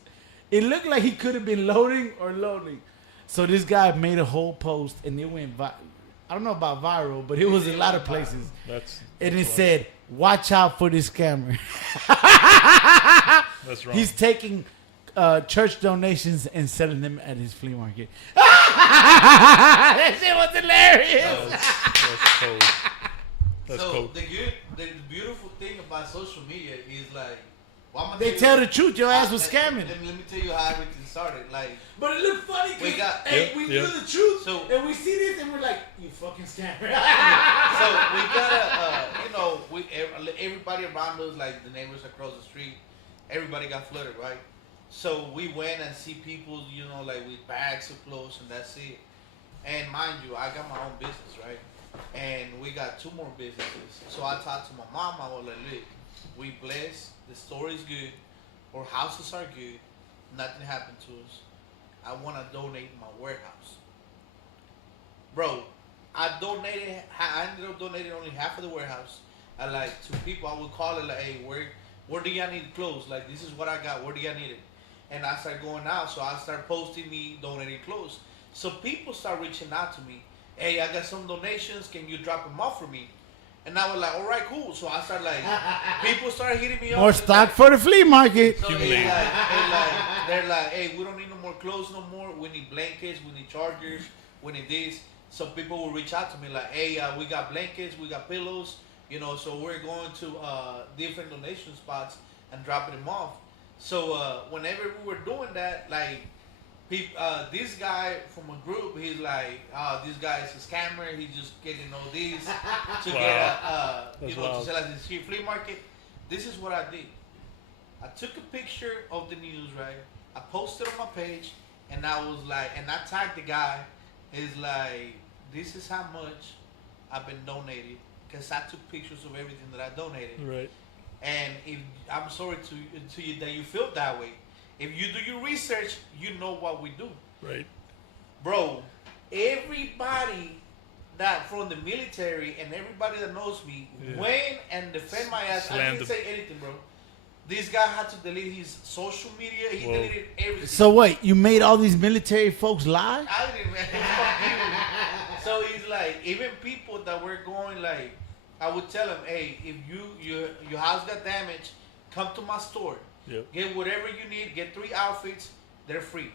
it looked like he could have been loading or loading. So this guy made a whole post, and it went I don't know about viral, but it was a lot of places. That's And it said, "Watch out for this scammer. that's wrong. He's taking church donations and selling them at his flea market." That shit was hilarious. That's cold. That's So cold. the beautiful thing about social media is like, well, I'ma They tell the truth. Your ass was scamming. Let me tell you how everything started. Like, But it looked funny We because got- hey, Yeah, we yeah. knew the truth, So- and we see this, and we're like, "You fucking scammer." so we gotta, everybody around us, like the neighbors across the street, everybody got flooded, right? So we went and see people, like with bags of clothes, and that's it. And mind you, I got my own business, right? And we got 2 more businesses. So I talked to my mom. I was like, "Look, we blessed. The store is good. Our houses are good. Nothing happened to us. I want to donate my warehouse." Bro, I ended up donating only half of the warehouse. I like to people. I would call it like, "Hey, where do y'all need clothes? Like, this is what I got. Where do y'all need it?" And I started going out. So I started posting me donating clothes. So people start reaching out to me. "Hey, I got some donations. Can you drop them off for me?" And I was like, "All right, cool." So I started like, people started hitting me up. More It's stock like- for the flea market. so Accumulate. they're like, "Hey, we don't need no more clothes no more. We need blankets. We need chargers. We need this." So people will reach out to me like, "Hey, we got blankets. We got pillows. So we're going to different donation spots and dropping them off." So whenever we were doing that, like, this guy from a group, he's like, "This guy is a scammer. He's just getting all these to Wow. get That's to wild. sell at this cheap flea market." This is what I did. I took a picture of the news, right? I posted on my page, and I was like, and I tagged the guy. Is like, "This is how much I've been donated," because I took pictures of everything that I donated. Right. And if I'm sorry to you that you feel that way. If you do your research, you know what we do, Right. bro. Everybody that from the military and everybody that knows me Yeah. went and defend my ass. I Slammed didn't him. say anything, bro. This guy had to delete his social media. He Whoa. deleted everything. So wait, you made all these military folks lie? I didn't, man. Fuck you. So he's like, even people that were going, like, I would tell him, "Hey, if your house got damaged, come to my store. Yep. Get whatever you need. Get 3 outfits. They're free.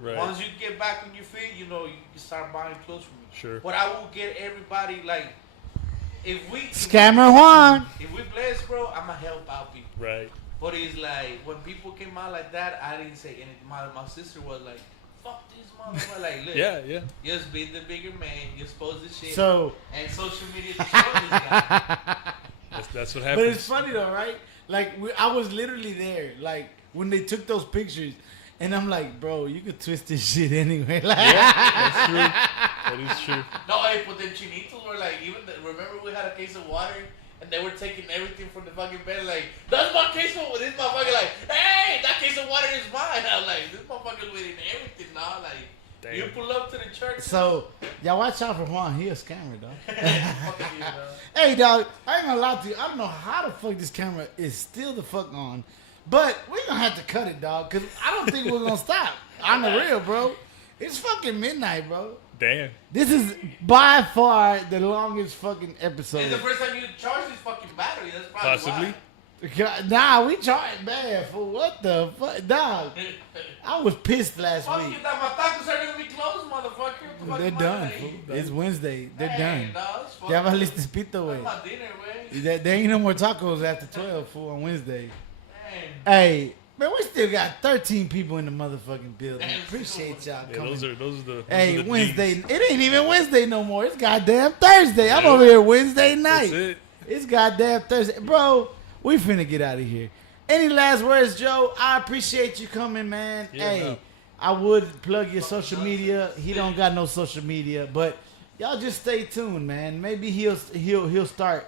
Right. Once you get back on your feet, you can start buying clothes from me." Sure. But I will get everybody, like, if we Scammer Juan. if we bless, bro, I'ma help out people. Right. But it's like, when people came out like that, I didn't say anything. My sister was like, "Fuck this motherfucker." Like, look, Yeah. Yeah. just be the bigger man. You're supposed to shit. So, And social media destroyed this guy. That's what but happens. it's funny though, right? I was literally there, like when they took those pictures, and I'm like, bro, you could twist this shit anyway. Like, That's true. That is true. No, hey, but the chinitos were like, remember we had a case of water and they were taking everything from the fucking bed, like, that's my case of, this motherfucker, like, hey, that case of water is mine. I'm like, this motherfucker's waiting everything now, like, Damn. you pull up to the church. so y'all watch out for Juan. He a scammer, dog. Fucking you, bro. Hey, dog, I ain't gonna lie to you. I don't know how the fuck this camera is still the fuck on, but we're gonna have to cut it, dog, because I don't think we're gonna stop. On the real, bro. It's fucking midnight, bro. Damn. This is by far the longest fucking episode. It's the first time you charge this fucking battery. That's probably Possibly. Nah, we charged bad for what the fuck, dog. why. I was pissed last Fuck week. you, dog. My tacos are gonna be closed, motherfucker. What the fuck They're am I done, gonna fool. eat? It's Wednesday. They're Hey, done. dog, it's fucking- Ya valiste pito, That's way. my dinner, way. There ain't no more tacos after 12, fool, on Wednesday. Damn. Hey, man, we still got 13 people in the motherfucking building. Damn. Appreciate y'all Yeah, coming. those are the. Hey, those are the Wednesday. G's. It ain't even Wednesday no more. It's goddamn Thursday. I'm over here Wednesday night. That's it. It's goddamn Thursday. Bro, we finna get out of here. Any last words, Joe? I appreciate you coming, man. Yeah, hey, no. I would plug your social media. He don't got no social media, but y'all just stay tuned, man. Maybe he'll start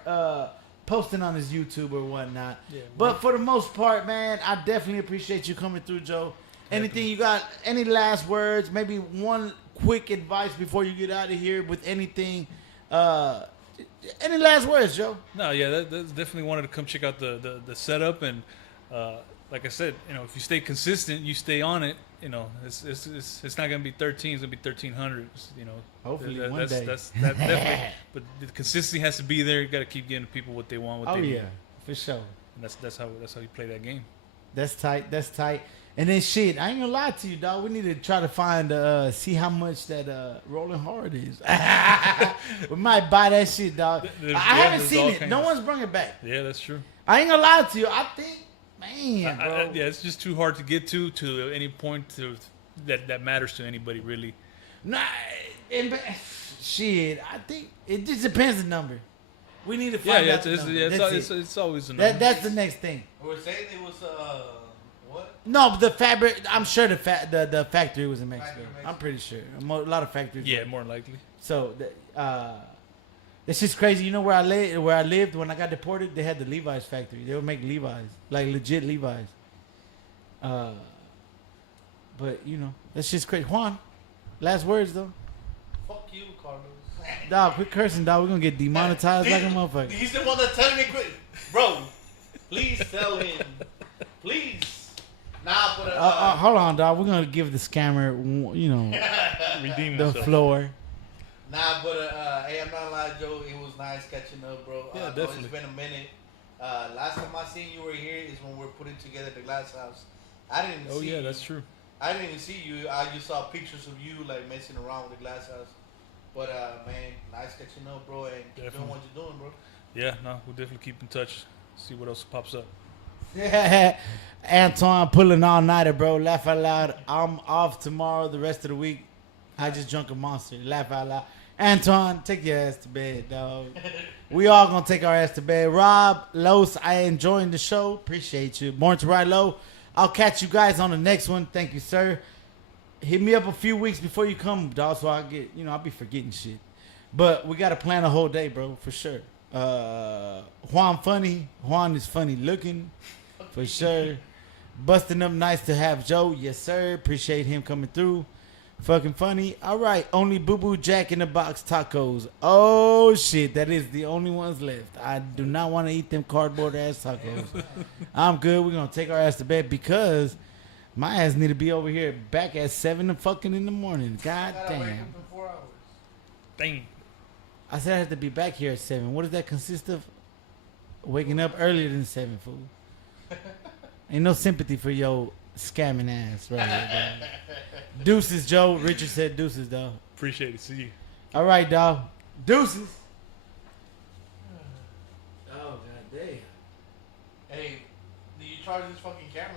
posting on his YouTube or whatnot. Yeah, but for the most part, man, I definitely appreciate you coming through, Joe. Anything you got? Any last words? Maybe one quick advice before you get out of here with anything. Any last words, Joe? No, yeah, that's definitely wanted to come check out the setup, and like I said, you know, if you stay consistent, you stay on it. You know, it's not gonna be 13, it's gonna be 1300. You know, Hopefully one that's, day. That's definitely. But the consistency has to be there. You got to keep getting people what they want, what Oh they need. yeah, for sure. And that's how you play that game. That's tight. That's tight. And then shit, I ain't gonna lie to you, dog. We need to try to find see how much that Rolling Hard is. We might buy that shit, dog. There's- I yeah, haven't there's seen all it. kinds No of- one's bringing it back. Yeah, that's true. I ain't gonna lie to you. I think, man, bro. Yeah, it's just too hard to get to any point that matters to anybody really. Nah, shit. I think it just depends the number. We need to Yeah, find yeah, out the number. That's it. it's always a number. That's the next thing. We're saying it was what? No, but the fabric. I'm sure the factory was in Mexico. Factory in Mexico. I'm pretty sure. A lot of factories. Yeah, were. more than likely. So it's just crazy. You know where I lived when I got deported? They had the Levi's factory. They would make Levi's, like legit Levi's. But you know, that's just crazy. Juan, last words though. Fuck you, Carlos. Dog, quit cursing, dog. We're gonna get demonetized like a motherfucker. He's the one that telling me quit. Bro, please tell him. Please. Nah, but Hold on, dog. We're gonna give the scammer, you know, Redeem the himself. floor. Nah, but hey, I'm not lying, Joe. It was nice catching up, bro. Yeah, I know definitely. It's been a minute. Last time I seen you were here is when we are putting together the glass house. I didn't. Oh see yeah, you. that's true. I didn't even see you. I just saw pictures of you like messing around with the glass house. But man, nice catching up, bro, and keep doing Definitely. what you're doing, bro. Yeah, no, we'll definitely keep in touch. See what else pops up. Antoine pulling all nighter, bro. Laugh out loud. I'm off tomorrow. The rest of the week, I just drunk a monster. Laugh out loud. Antoine, take your ass to bed, dog. We all gonna take our ass to bed. Rob, Los, I enjoying the show. Appreciate you. Born to Ride Low. I'll catch you guys on the next one. Thank you, sir. Hit me up a few weeks before you come, dog, so I get, I'll be forgetting shit. But we gotta plan a whole day, bro, for sure. Juan funny. Juan is funny looking, for sure. Busting up nice to have Joe. Yes, sir. Appreciate him coming through. Fucking funny. All right. Only Boo Boo Jack in the Box tacos. Oh, shit. That is the only ones left. I do not want to eat them cardboard ass tacos. I'm good. We're going to take our ass to bed because my ass need to be over here back at 7 fucking in the morning. God Gotta wake damn. up in 4 hours. Dang. I said I have to be back here at 7. What does that consist of? Waking up earlier than 7, fool. Ain't no sympathy for your scamming ass right here, dog. Deuces, Joe. Richard said deuces, dog. Appreciate it. See you. All right, dog. Deuces. Oh, god damn. Hey, do you charge this fucking camera?